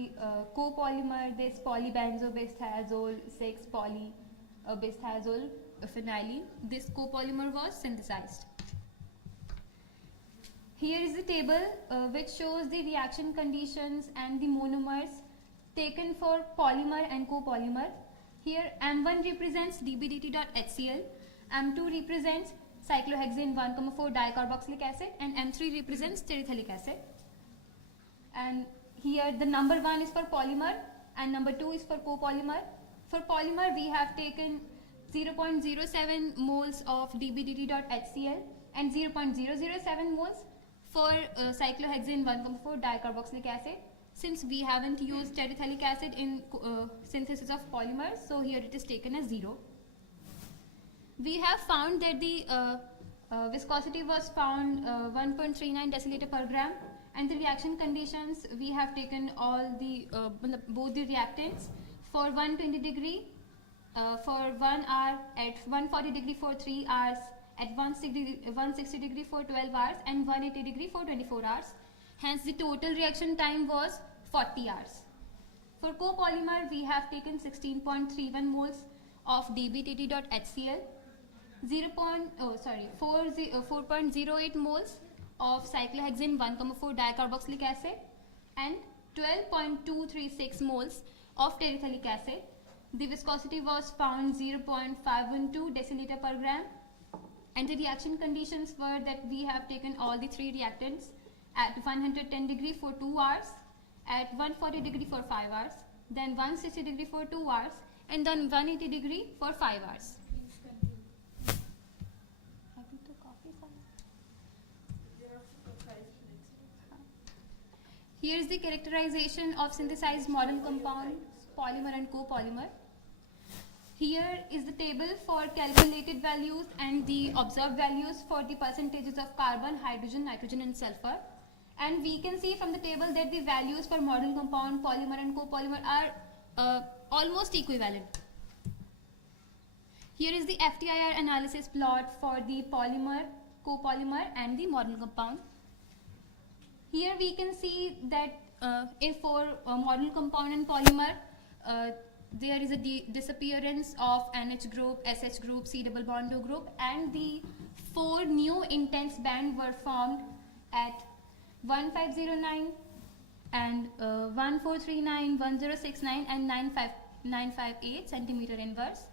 copolymer, this polybenzobenzodiazole 6-polybenzodiazole phenyline, this copolymer was synthesized. Here is the table which shows the reaction conditions and the monomers taken for polymer and copolymer. Here M1 represents dBdt.HCl, M2 represents cyclohexane 1,4 dicarboxylic acid, and M3 represents terephthalic acid. And here the number 1 is for polymer and number 2 is for copolymer. For polymer, we have taken 0.07 moles of dBdt.HCl and 0.007 moles for cyclohexane 1,4 dicarboxylic acid. Since we haven't used terephthalic acid in synthesis of polymers, so here it is taken as 0. We have found that the viscosity was found 1.39 deciliter per gram, and the reaction conditions, we have taken all the both the reactants for 120 degree for 1 hour, at 140 degree for 3 hours, at 160 degree for 12 hours, and 180 degree for 24 hours. Hence the total reaction time was 40 hours. For copolymer, we have taken 16.31 moles of dBdt.HCl, 4.08 moles of cyclohexane 1,4 dicarboxylic acid, and 12.236 moles of terephthalic acid. The viscosity was found 0.512 deciliter per gram, and the reaction conditions were that we have taken all the 3 reactants at 110 degree for 2 hours, at 140 degree for 5 hours, then 160 degree for 2 hours, and then 180 degree for 5 hours. Here is the characterization of synthesized model compound, polymer and copolymer. Here is the table for calculated values and the observed values for the percentages of carbon, hydrogen, nitrogen and sulfur. And we can see from the table that the values for model compound, polymer and copolymer are almost equivalent. Here is the FTIR analysis plot for the polymer, copolymer and the model compound. Here we can see that if for model compound and polymer, there is a disappearance of NH group, SH group, C double bond O group, and the 4 new intense bands were formed at 1509 and 1439, 1069 and 958 centimeter inverse.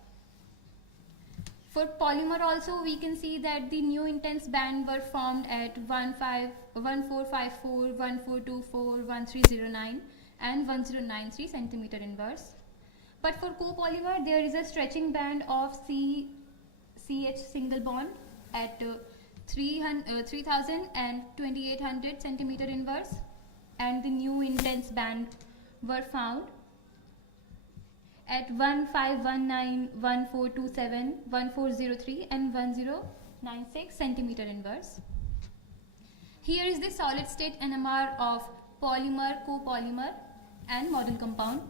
For polymer also, we can see that the new intense band were formed at 1454, 1424, 1309 and 1093 centimeter inverse. But for copolymer, there is a stretching band of CH single bond at 3000 and 2800 centimeter inverse, and the new intense band were found at 1519, 1427, 1403 and 1096 centimeter inverse. Here is the solid state NMR of polymer, copolymer and model compound.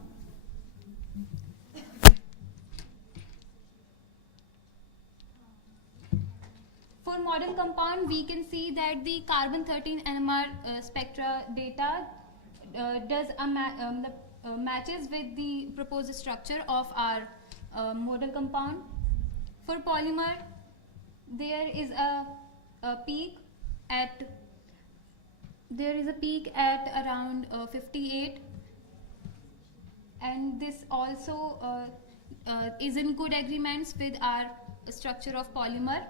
For model compound, we can see that the carbon 13 NMR spectra data matches with the proposed structure of our model compound. For polymer, there is a peak at around 58, and this also is in good agreements with our structure of polymer.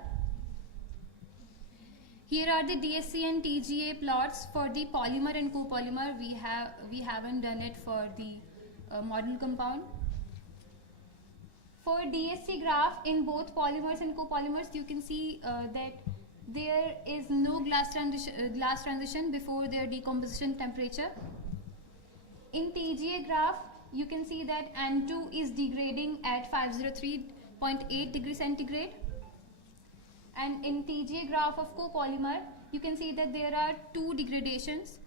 Here are the DSC and TGA plots for the polymer and copolymer. We haven't done it for the model compound. For DSC graph in both polymers and copolymers, you can see that there is no glass transition before their decomposition temperature. In TGA graph, you can see that N2 is degrading at 503.8 degrees centigrade. And in TGA graph of copolymer, you can see that there are two degradations,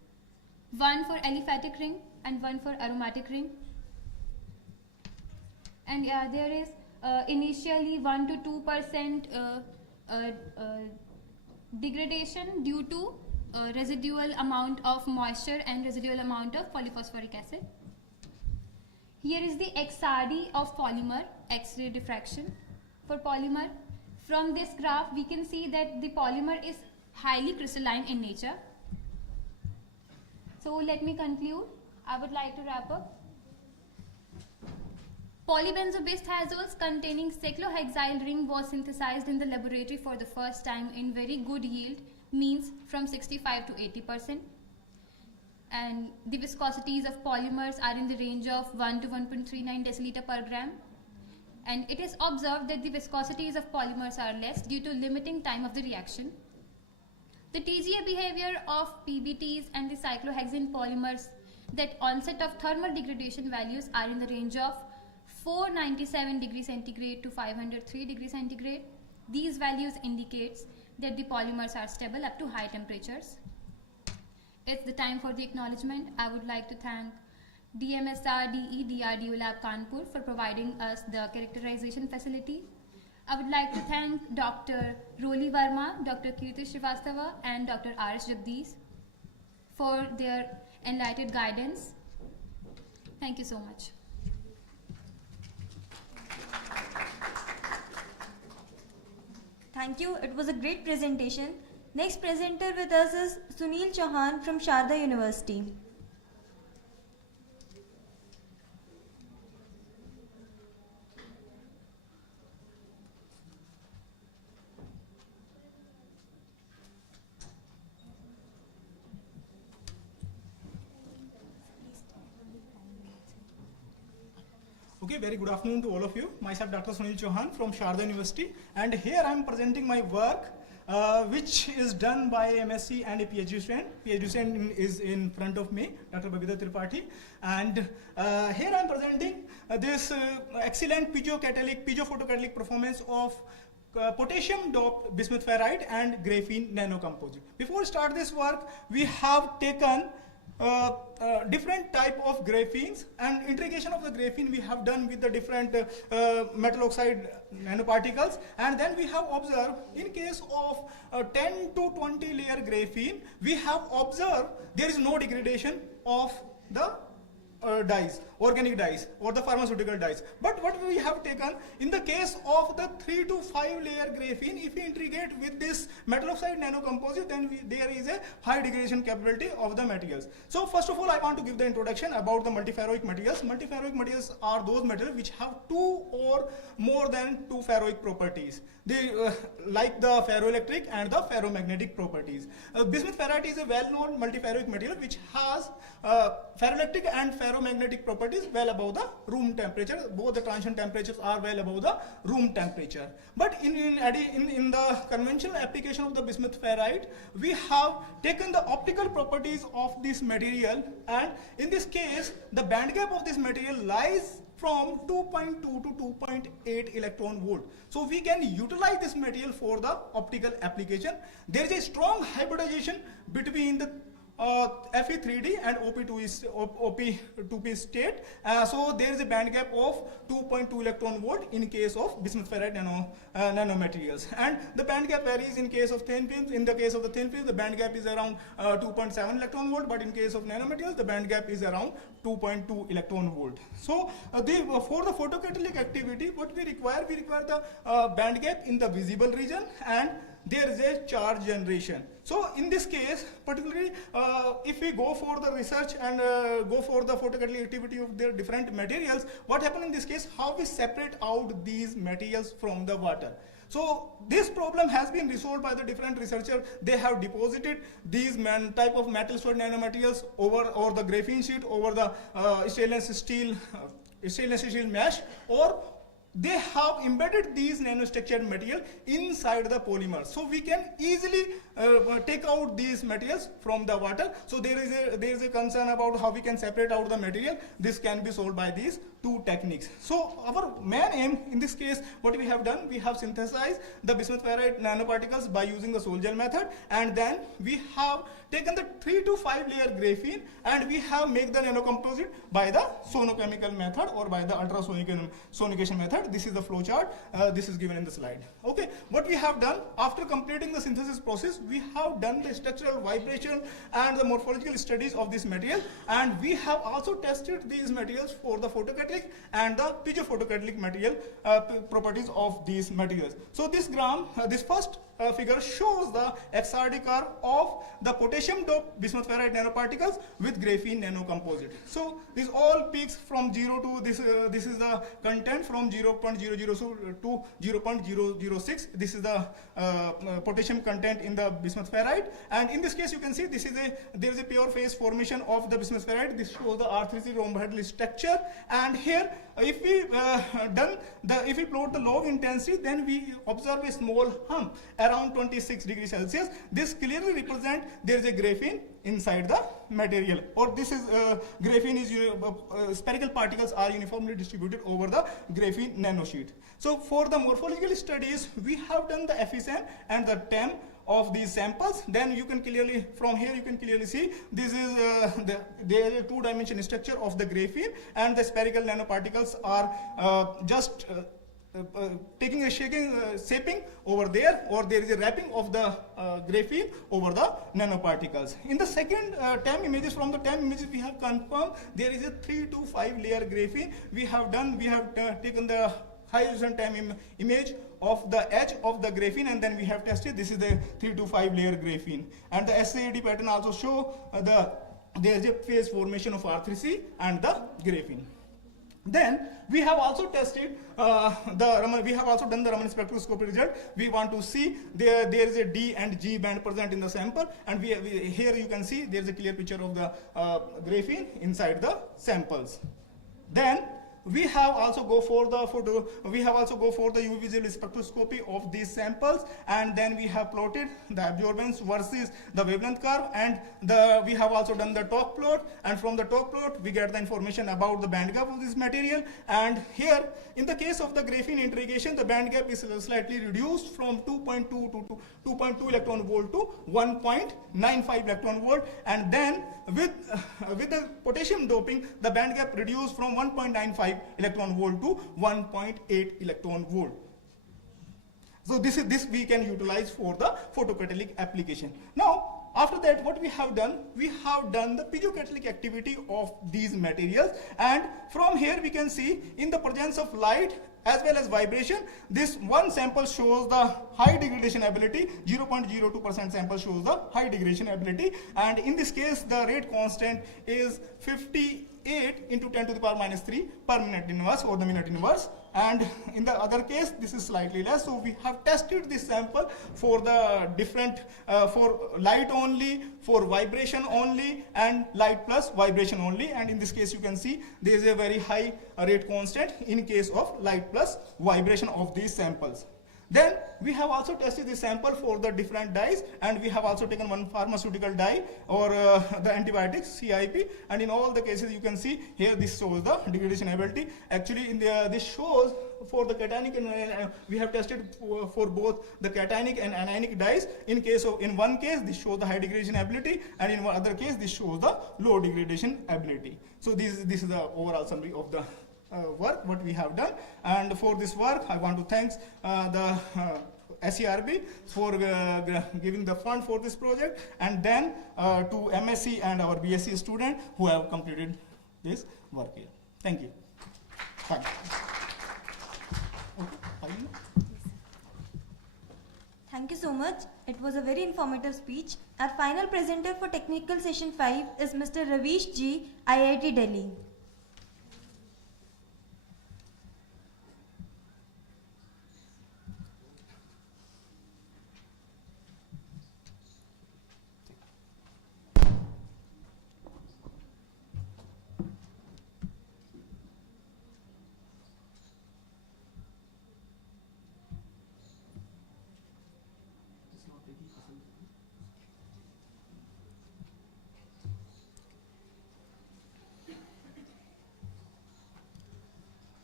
one for aliphatic ring and one for aromatic ring. And there is initially 1 to 2% degradation due to residual amount of moisture and residual amount of polyphosphoric acid. Here is the XRD of polymer, X-ray diffraction for polymer. From this graph, we can see that the polymer is highly crystalline in nature. So let me conclude. I would like to wrap up. Polybenzobase thiazoles containing cyclohexyl ring was synthesized in the laboratory for the first time in very good yield, means from 65 to 80%. And the viscosities of polymers are in the range of 1 to 1.39 deciliter per gram. And it is observed that the viscosities of polymers are less due to limiting time of the reaction. The TGA behavior of PBTs and the cyclohexane polymers, that onset of thermal degradation values are in the range of 497 degrees centigrade to 503 degrees centigrade. These values indicates that the polymers are stable up to high temperatures. It's the time for the acknowledgement. I would like to thank DMSR DE DRDO Lab Kanpur for providing us the characterization facility. I would like to thank Dr. Roli Verma, Dr. Kirti Srivastava and Dr. R.S. Jagdish for their enlightened guidance. Thank you so much. Thank you. It was a great presentation. Next presenter with us is Sunil Chauhan from Sharda University. Okay, very good afternoon to all of you. Myself Dr. Sunil Chauhan from Sharda University, and here I am presenting my work which is done by MSc and a PhD student. PhD student is in front of me, Dr. Babita Tripathi, and here I am presenting this excellent piezo-photocatalytic performance of potassium doped bismuth ferrite and graphene nanocomposite. Before we start this work, we have taken different type of graphenes, and integration of the graphene we have done with the different metal oxide nanoparticles, and then we have observed in case of 10 to 20 layer graphene, we have observed there is no degradation of the dyes, organic dyes or the pharmaceutical dyes. But what we have taken in the case of the 3 to 5 layer graphene, if we integrate with this metal oxide nanocomposite, then there is a high degradation capability of the materials. So first of all, I want to give the introduction about the multiferroic materials. Multiferroic materials are those materials which have 2 or more than 2 ferroic properties. They like the ferroelectric and the ferromagnetic properties. Bismuth ferrite is a well-known multiferroic material which has ferroelectric and ferromagnetic properties well above the room temperature. Both the transition temperatures are well above the room temperature. But in the conventional application of the bismuth ferrite, we have taken the optical properties of this material, and in this case, the band gap of this material lies from 2.2 to 2.8 electron volt. So we can utilize this material for the optical application. There is a strong hybridization between the Fe3D and OP2P state. So there is a band gap of 2.2 electron volt in case of bismuth ferrite nanomaterials, and the band gap varies in case of thin films. In the case of the thin films, the band gap is around 2.7 electron volt, but in case of nanomaterials, the band gap is around 2.2 electron volt. So for the photocatalytic activity, what we require the band gap in the visible region, and there is a charge generation. So in this case, particularly if we go for the research and go for the photocatalytic activity of their different materials, what happens in this case, how we separate out these materials from the water. So this problem has been resolved by the different researchers. They have deposited these type of metal solid nanomaterials over the graphene sheet, over the stainless steel mesh, or they have embedded these nanostructured material inside the polymer. So we can easily take out these materials from the water. So there is a concern about how we can separate out the material. This can be solved by these two techniques. So our main aim in this case, what we have done, we have synthesized the bismuth ferrite nanoparticles by using the sol gel method, and then we have taken the 3 to 5 layer graphene and we have made the nanocomposite by the sonochemical method or by the ultrasonication method. This is the flow chart. This is given in the slide. Okay, what we have done after completing the synthesis process, we have done the structural, vibration and the morphological studies of this material, and we have also tested these materials for the photocatalytic and the piezophotocatalytic material properties of these materials. So this first figure shows the XRD curve of the potassium doped bismuth ferrite nanoparticles with graphene nanocomposite. So these all peaks from 0 to this is the content from 0.002 to 0.006. This is the potassium content in the bismuth ferrite, and in this case you can see there is a pure phase formation of the bismuth ferrite. This shows the R3C rhombohedral structure, and here if we plot the log intensity, then we observe a small hump around 26 degrees Celsius. This clearly represents there is a graphene inside the material, or this is graphene is spherical particles are uniformly distributed over the graphene nanosheet. So for the morphological studies, we have done the efficient and the TEM of these samples. Then you can clearly, from here you can clearly see this is there is a two-dimensional structure of the graphene, and the spherical nanoparticles are just taking a shaping over there, or there is a wrapping of the graphene over the nanoparticles. In the second TEM images, from the TEM images we have confirmed there is a 3 to 5 layer graphene. We have taken the high resolution TEM image of the edge of the graphene, and then we have tested. This is the 3 to 5 layer graphene, and the SAD pattern also show there is a phase formation of R3C and the graphene. Then we have also tested we have also done the Raman spectroscopy result. We want to see there is a D and G band present in the sample, and here you can see there is a clear picture of the graphene inside the samples. Then we have also go for the UV visible spectroscopy of these samples, and then we have plotted the absorbance versus the wavelength curve, and we have also done the top plot, and from the top plot we get the information about the band gap of this material. And here in the case of the graphene interrogation, the band gap is slightly reduced from 2.2 to 2.2 electron volt to 1.95 electron volt, and then with the potassium doping, the band gap reduced from 1.95 electron volt to 1.8 electron volt. So this we can utilize for the photocatalytic application. Now after that, what we have done the piezochromatic activity of these materials, and from here we can see in the presence of light as well as vibration, this one sample shows the high degradation ability, 0.02% sample shows the high degradation ability, and in this case the rate constant is 58 into 10 to the power minus 3 per minute inverse or the minute inverse, and in the other case this is slightly less. So we have tested this sample for the different for light only, for vibration only, and light plus vibration only, and in this case you can see there is a very high rate constant in case of light plus vibration of these samples. Then we have also tested the sample for the different dyes, and we have also taken one pharmaceutical dye or the antibiotics CIP, and in all the cases you can see here this shows the degradation ability. Actually this shows for the cationic and we have tested for both the cationic and anionic dyes. In one case this shows the high degradation ability, and in one other case this shows the low degradation ability. So this is the overall summary of the work what we have done. And for this work I want to thank the SERB for giving the fund for this project, and then to MSc and our BSc student who have completed this work here. Thank you. Fine. Thank you so much. It was a very informative speech. Our final presenter for technical session 5 is Mr. Ravish G, IIT Delhi.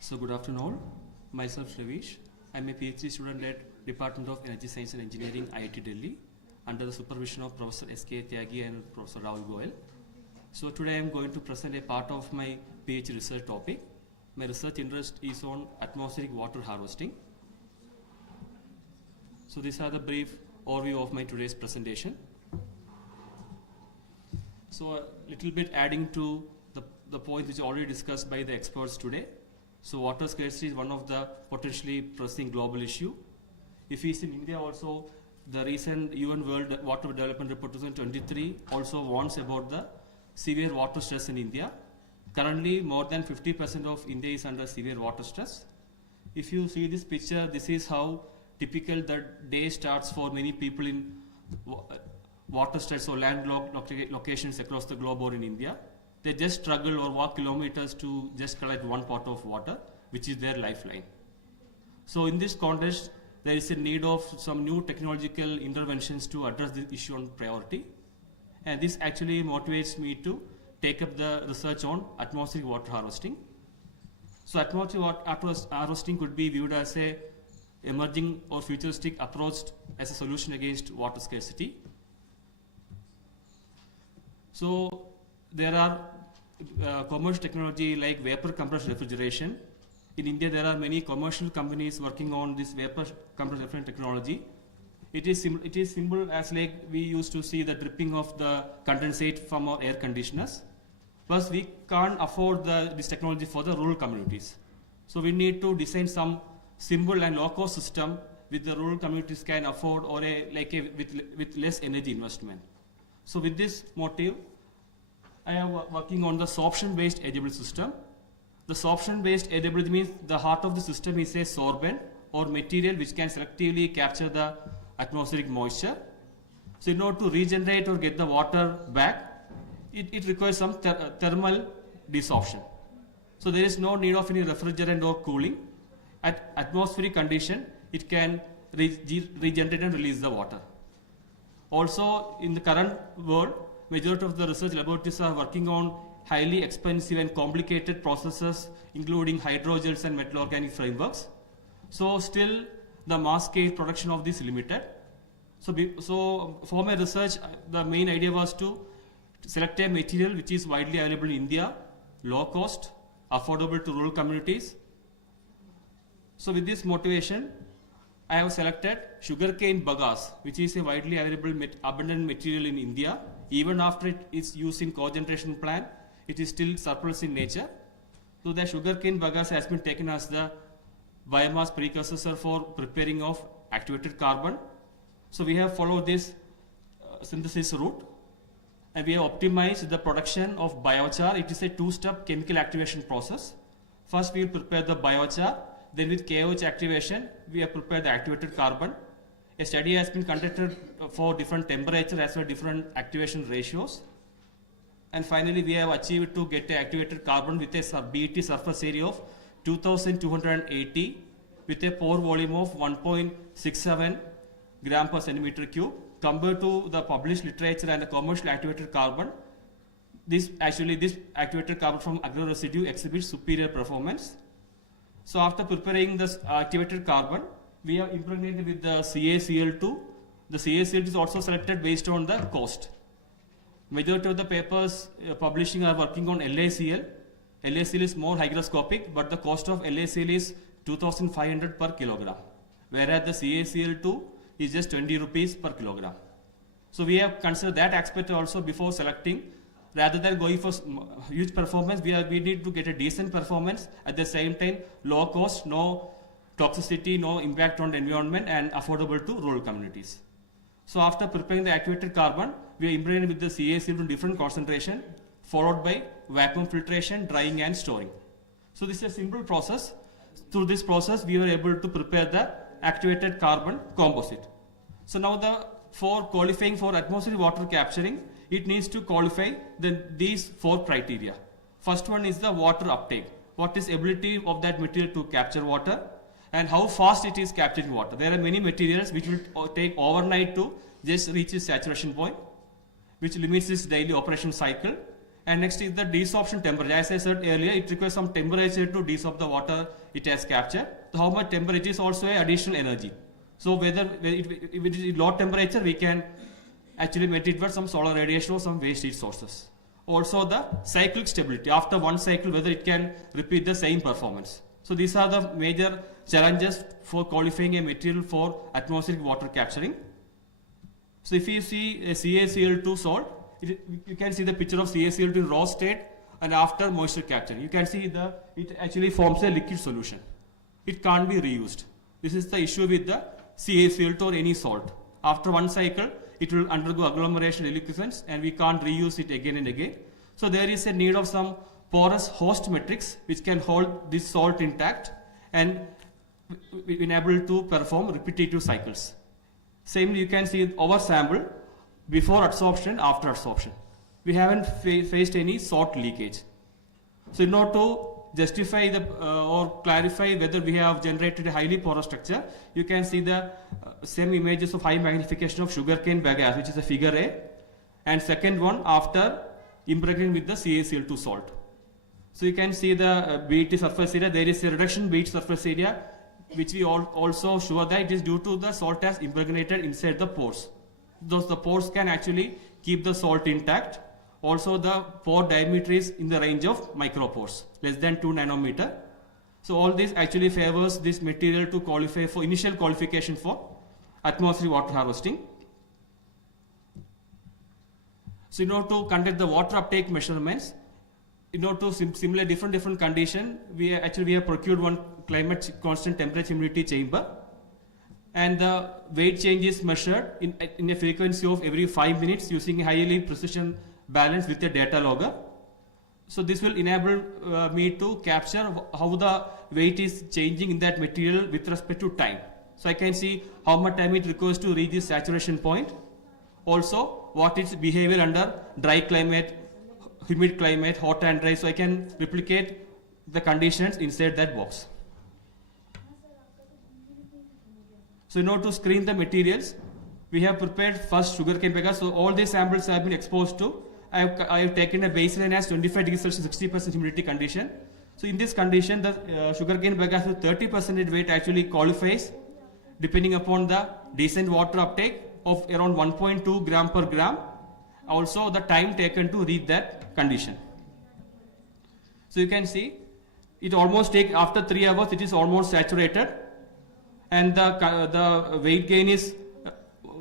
So good afternoon all. Myself Ravish. I'm a PhD student at Department of Energy Science and Engineering, IIT Delhi, under the supervision of Professor S.K. Tyagi and Professor Rahul Goyal. So today I'm going to present a part of my PhD research topic. My research interest is on atmospheric water harvesting. So these are the brief overview of my today's presentation. So a little bit adding to the point which already discussed by the experts today. So water scarcity is one of the potentially pressing global issue. If we see in India also, the recent UN World Water Development Report 2023 also warns about the severe water stress in India. Currently, more than 50% of India is under severe water stress. If you see this picture, this is how typical the day starts for many people in water stress or landlocked locations across the globe or in India. They just struggle or walk kilometers to just collect one pot of water, which is their lifeline. So in this context, there is a need of some new technological interventions to address this issue on priority. And this actually motivates me to take up the research on atmospheric water harvesting. So atmospheric water harvesting could be viewed as a emerging or futuristic approach as a solution against water scarcity. So there are commercial technology like vapor compressed refrigeration. In India, there are many commercial companies working on this vapor compressed refrigeration technology. It is simple as like we used to see the dripping of the condensate from our air conditioners. Plus, we can't afford this technology for the rural communities. So we need to design some simple and low-cost system which the rural communities can afford, or with less energy investment. So with this motive, I am working on the sorption-based airable system. The sorption-based airability means the heart of the system is a sorbent or material which can selectively capture the atmospheric moisture. So in order to regenerate or get the water back, it requires some thermal desorption. So there is no need of any refrigerant or cooling. At atmospheric condition, it can regenerate and release the water. Also, in the current world, majority of the research laboratories are working on highly expensive and complicated processes, including hydrogels and metal organic frameworks. So still the mass scale production of this is limited. So for my research, the main idea was to select a material which is widely available in India, low cost, affordable to rural communities. So with this motivation, I have selected sugarcane bagasse, which is a widely available abundant material in India. Even after it is used in cogeneration plant, it is still surplus in nature. So the sugarcane bagasse has been taken as the biomass precursor for preparing of activated carbon. So we have followed this synthesis route, and we have optimized the production of biochar. It is a two-step chemical activation process. First we will prepare the biochar, then with KOH activation, we have prepared the activated carbon. A study has been conducted for different temperature as well as different activation ratios. And finally, we have achieved to get a activated carbon with a BET surface area of 2280 with a pore volume of 1.67 gram per centimeter cube. Compared to the published literature and the commercial activated carbon, this activated carbon from agro residue exhibits superior performance. So after preparing this activated carbon, we have impregnated with the CaCl2. The CaCl2 is also selected based on the cost. Majority of the papers publishing are working on LaCl. LaCl is more hygroscopic, but the cost of LaCl is 2,500 per kilogram, whereas the CaCl2 is just 20 rupees per kilogram. So we have considered that aspect also before selecting. Rather than going for huge performance, we need to get a decent performance, at the same time low cost, no toxicity, no impact on the environment, and affordable to rural communities. So after preparing the activated carbon, we are impregnating with the CaCl to different concentration, followed by vacuum filtration, drying and storing. So this is a simple process. Through this process, we were able to prepare the activated carbon composite. So now for qualifying for atmospheric water capturing, it needs to qualify these 4 criteria. First one is the water uptake. What is ability of that material to capture water, and how fast it is capturing water. There are many materials which will take overnight to just reach its saturation point, which limits its daily operation cycle. And next is the desorption temperature. As I said earlier, it requires some temperature to desorb the water it has captured. So how much temperature is also an additional energy. So whether if it is low temperature, we can actually make it with some solar radiation or some waste heat sources. Also the cyclic stability. After one cycle, whether it can repeat the same performance. So these are the major challenges for qualifying a material for atmospheric water capturing. So if you see a CaCl2 salt, you can see the picture of CaCl2 in raw state and after moisture capturing. You can see it actually forms a liquid solution. It can't be reused. This is the issue with the CaCl2 or any salt. After one cycle, it will undergo agglomeration reliquescence and we can't reuse it again and again. So there is a need of some porous host matrix which can hold this salt intact and enable to perform repetitive cycles. Same you can see our sample before adsorption, after adsorption. We haven't faced any salt leakage. So in order to justify or clarify whether we have generated a highly porous structure, you can see the same images of high magnification of sugarcane bagasse, which is a figure A, and second one after impregnating with the CaCl2 salt. So you can see the BET surface area. There is a reduction in BET surface area, which we also show that it is due to the salt has impregnated inside the pores. Thus the pores can actually keep the salt intact. Also the pore diameter is in the range of micropores, less than 2 nanometer. So all this actually favors this material to qualify for initial qualification for atmospheric water harvesting. So in order to conduct the water uptake measurements, in order to simulate different conditions, we have procured one climate constant temperature humidity chamber, and the weight change is measured in a frequency of every 5 minutes using a highly precision balance with a data logger. So this will enable me to capture how the weight is changing in that material with respect to time. So I can see how much time it requires to reach this saturation point. Also what its behavior under dry climate, humid climate, hot and dry, so I can replicate the conditions inside that box. So in order to screen the materials, we have prepared first sugarcane bagasse. So all these samples have been exposed to. I have taken a baseline as 25 degrees Celsius, 60% humidity condition. So in this condition, the sugarcane bagasse with 30% weight actually qualifies, depending upon the decent water uptake of around 1.2 gram per gram. Also the time taken to reach that condition. So you can see it almost take after 3 hours it is almost saturated, and the weight gain is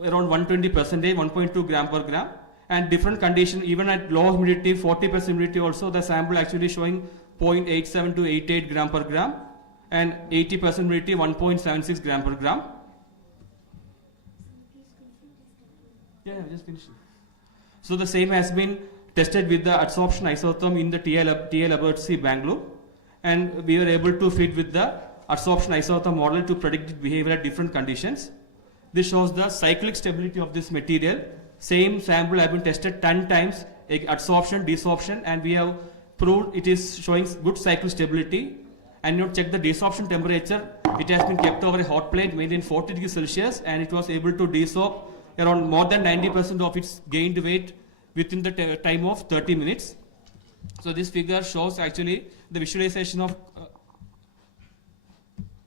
around 120%, 1.2 gram per gram, and different condition even at low humidity, 40% humidity also the sample actually showing 0.87 to 88 gram per gram, and 80% humidity 1.76 gram per gram. Yeah, just finishing. So the same has been tested with the adsorption isotherm in the TA laboratory Bangalore, and we were able to fit with the adsorption isotherm model to predict its behavior at different conditions. This shows the cyclic stability of this material. Same sample have been tested 10 times, adsorption, desorption, and we have proved it is showing good cycle stability. And you check the desorption temperature, It has been kept over a hot plate made in 40 degrees Celsius, and it was able to desoak around more than 90% of its gained weight within the time of 30 minutes. So this figure shows actually the visualization of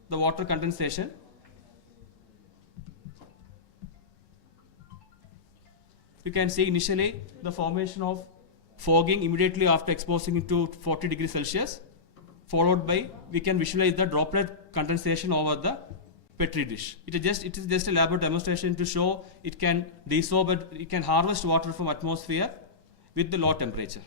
the water condensation. You can see initially the formation of fogging immediately after exposing it to 40 degrees Celsius, followed by, we can visualize the droplet condensation over the Petri dish. It is just a lab demonstration to show it can desoak, but it can harvest water from atmosphere with the low temperature.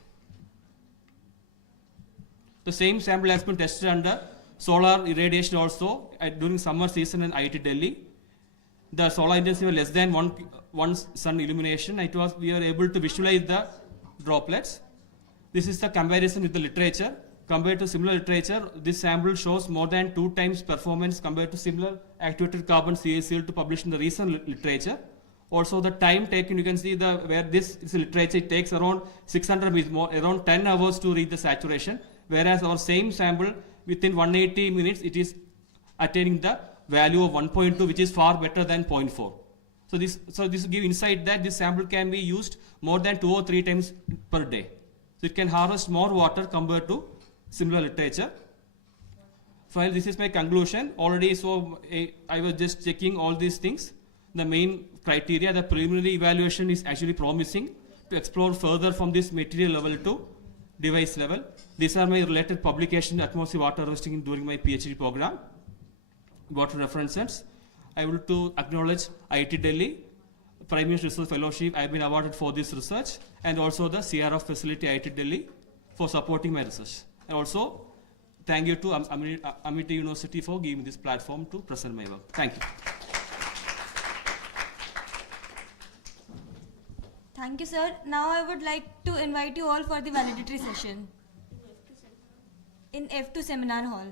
The same sample has been tested under solar irradiation also during summer season in IIT Delhi. The solar intensity was less than one sun illumination. We are able to visualize the droplets. This is the comparison with the literature. Compared to similar literature, this sample shows more than 2 times performance compared to similar activated carbon CaCl to publish in the recent literature. Also, the time taken, you can see where this is literature, it takes around 600 minutes, around 10 hours to reach the saturation, whereas our same sample within 180 minutes, it is attaining the value of 1.2, which is far better than 0.4. So this gives insight that this sample can be used more than 2 or 3 times per day. So it can harvest more water compared to similar literature. Finally, this is my conclusion. Already, I was just checking all these things. The main criteria, the preliminary evaluation is actually promising to explore further from this material level to device level. These are my related publications, atmospheric water harvesting during my PhD program. Water references. I would to acknowledge IIT Delhi, Prime Minister Research Fellowship. I have been awarded for this research, and also the CRF facility IIT Delhi for supporting my research. And also, thank you to Amity University for giving this platform to present my work. Thank you. Thank you, sir. Now I would like to invite you all for the validatory session in F2 seminar hall.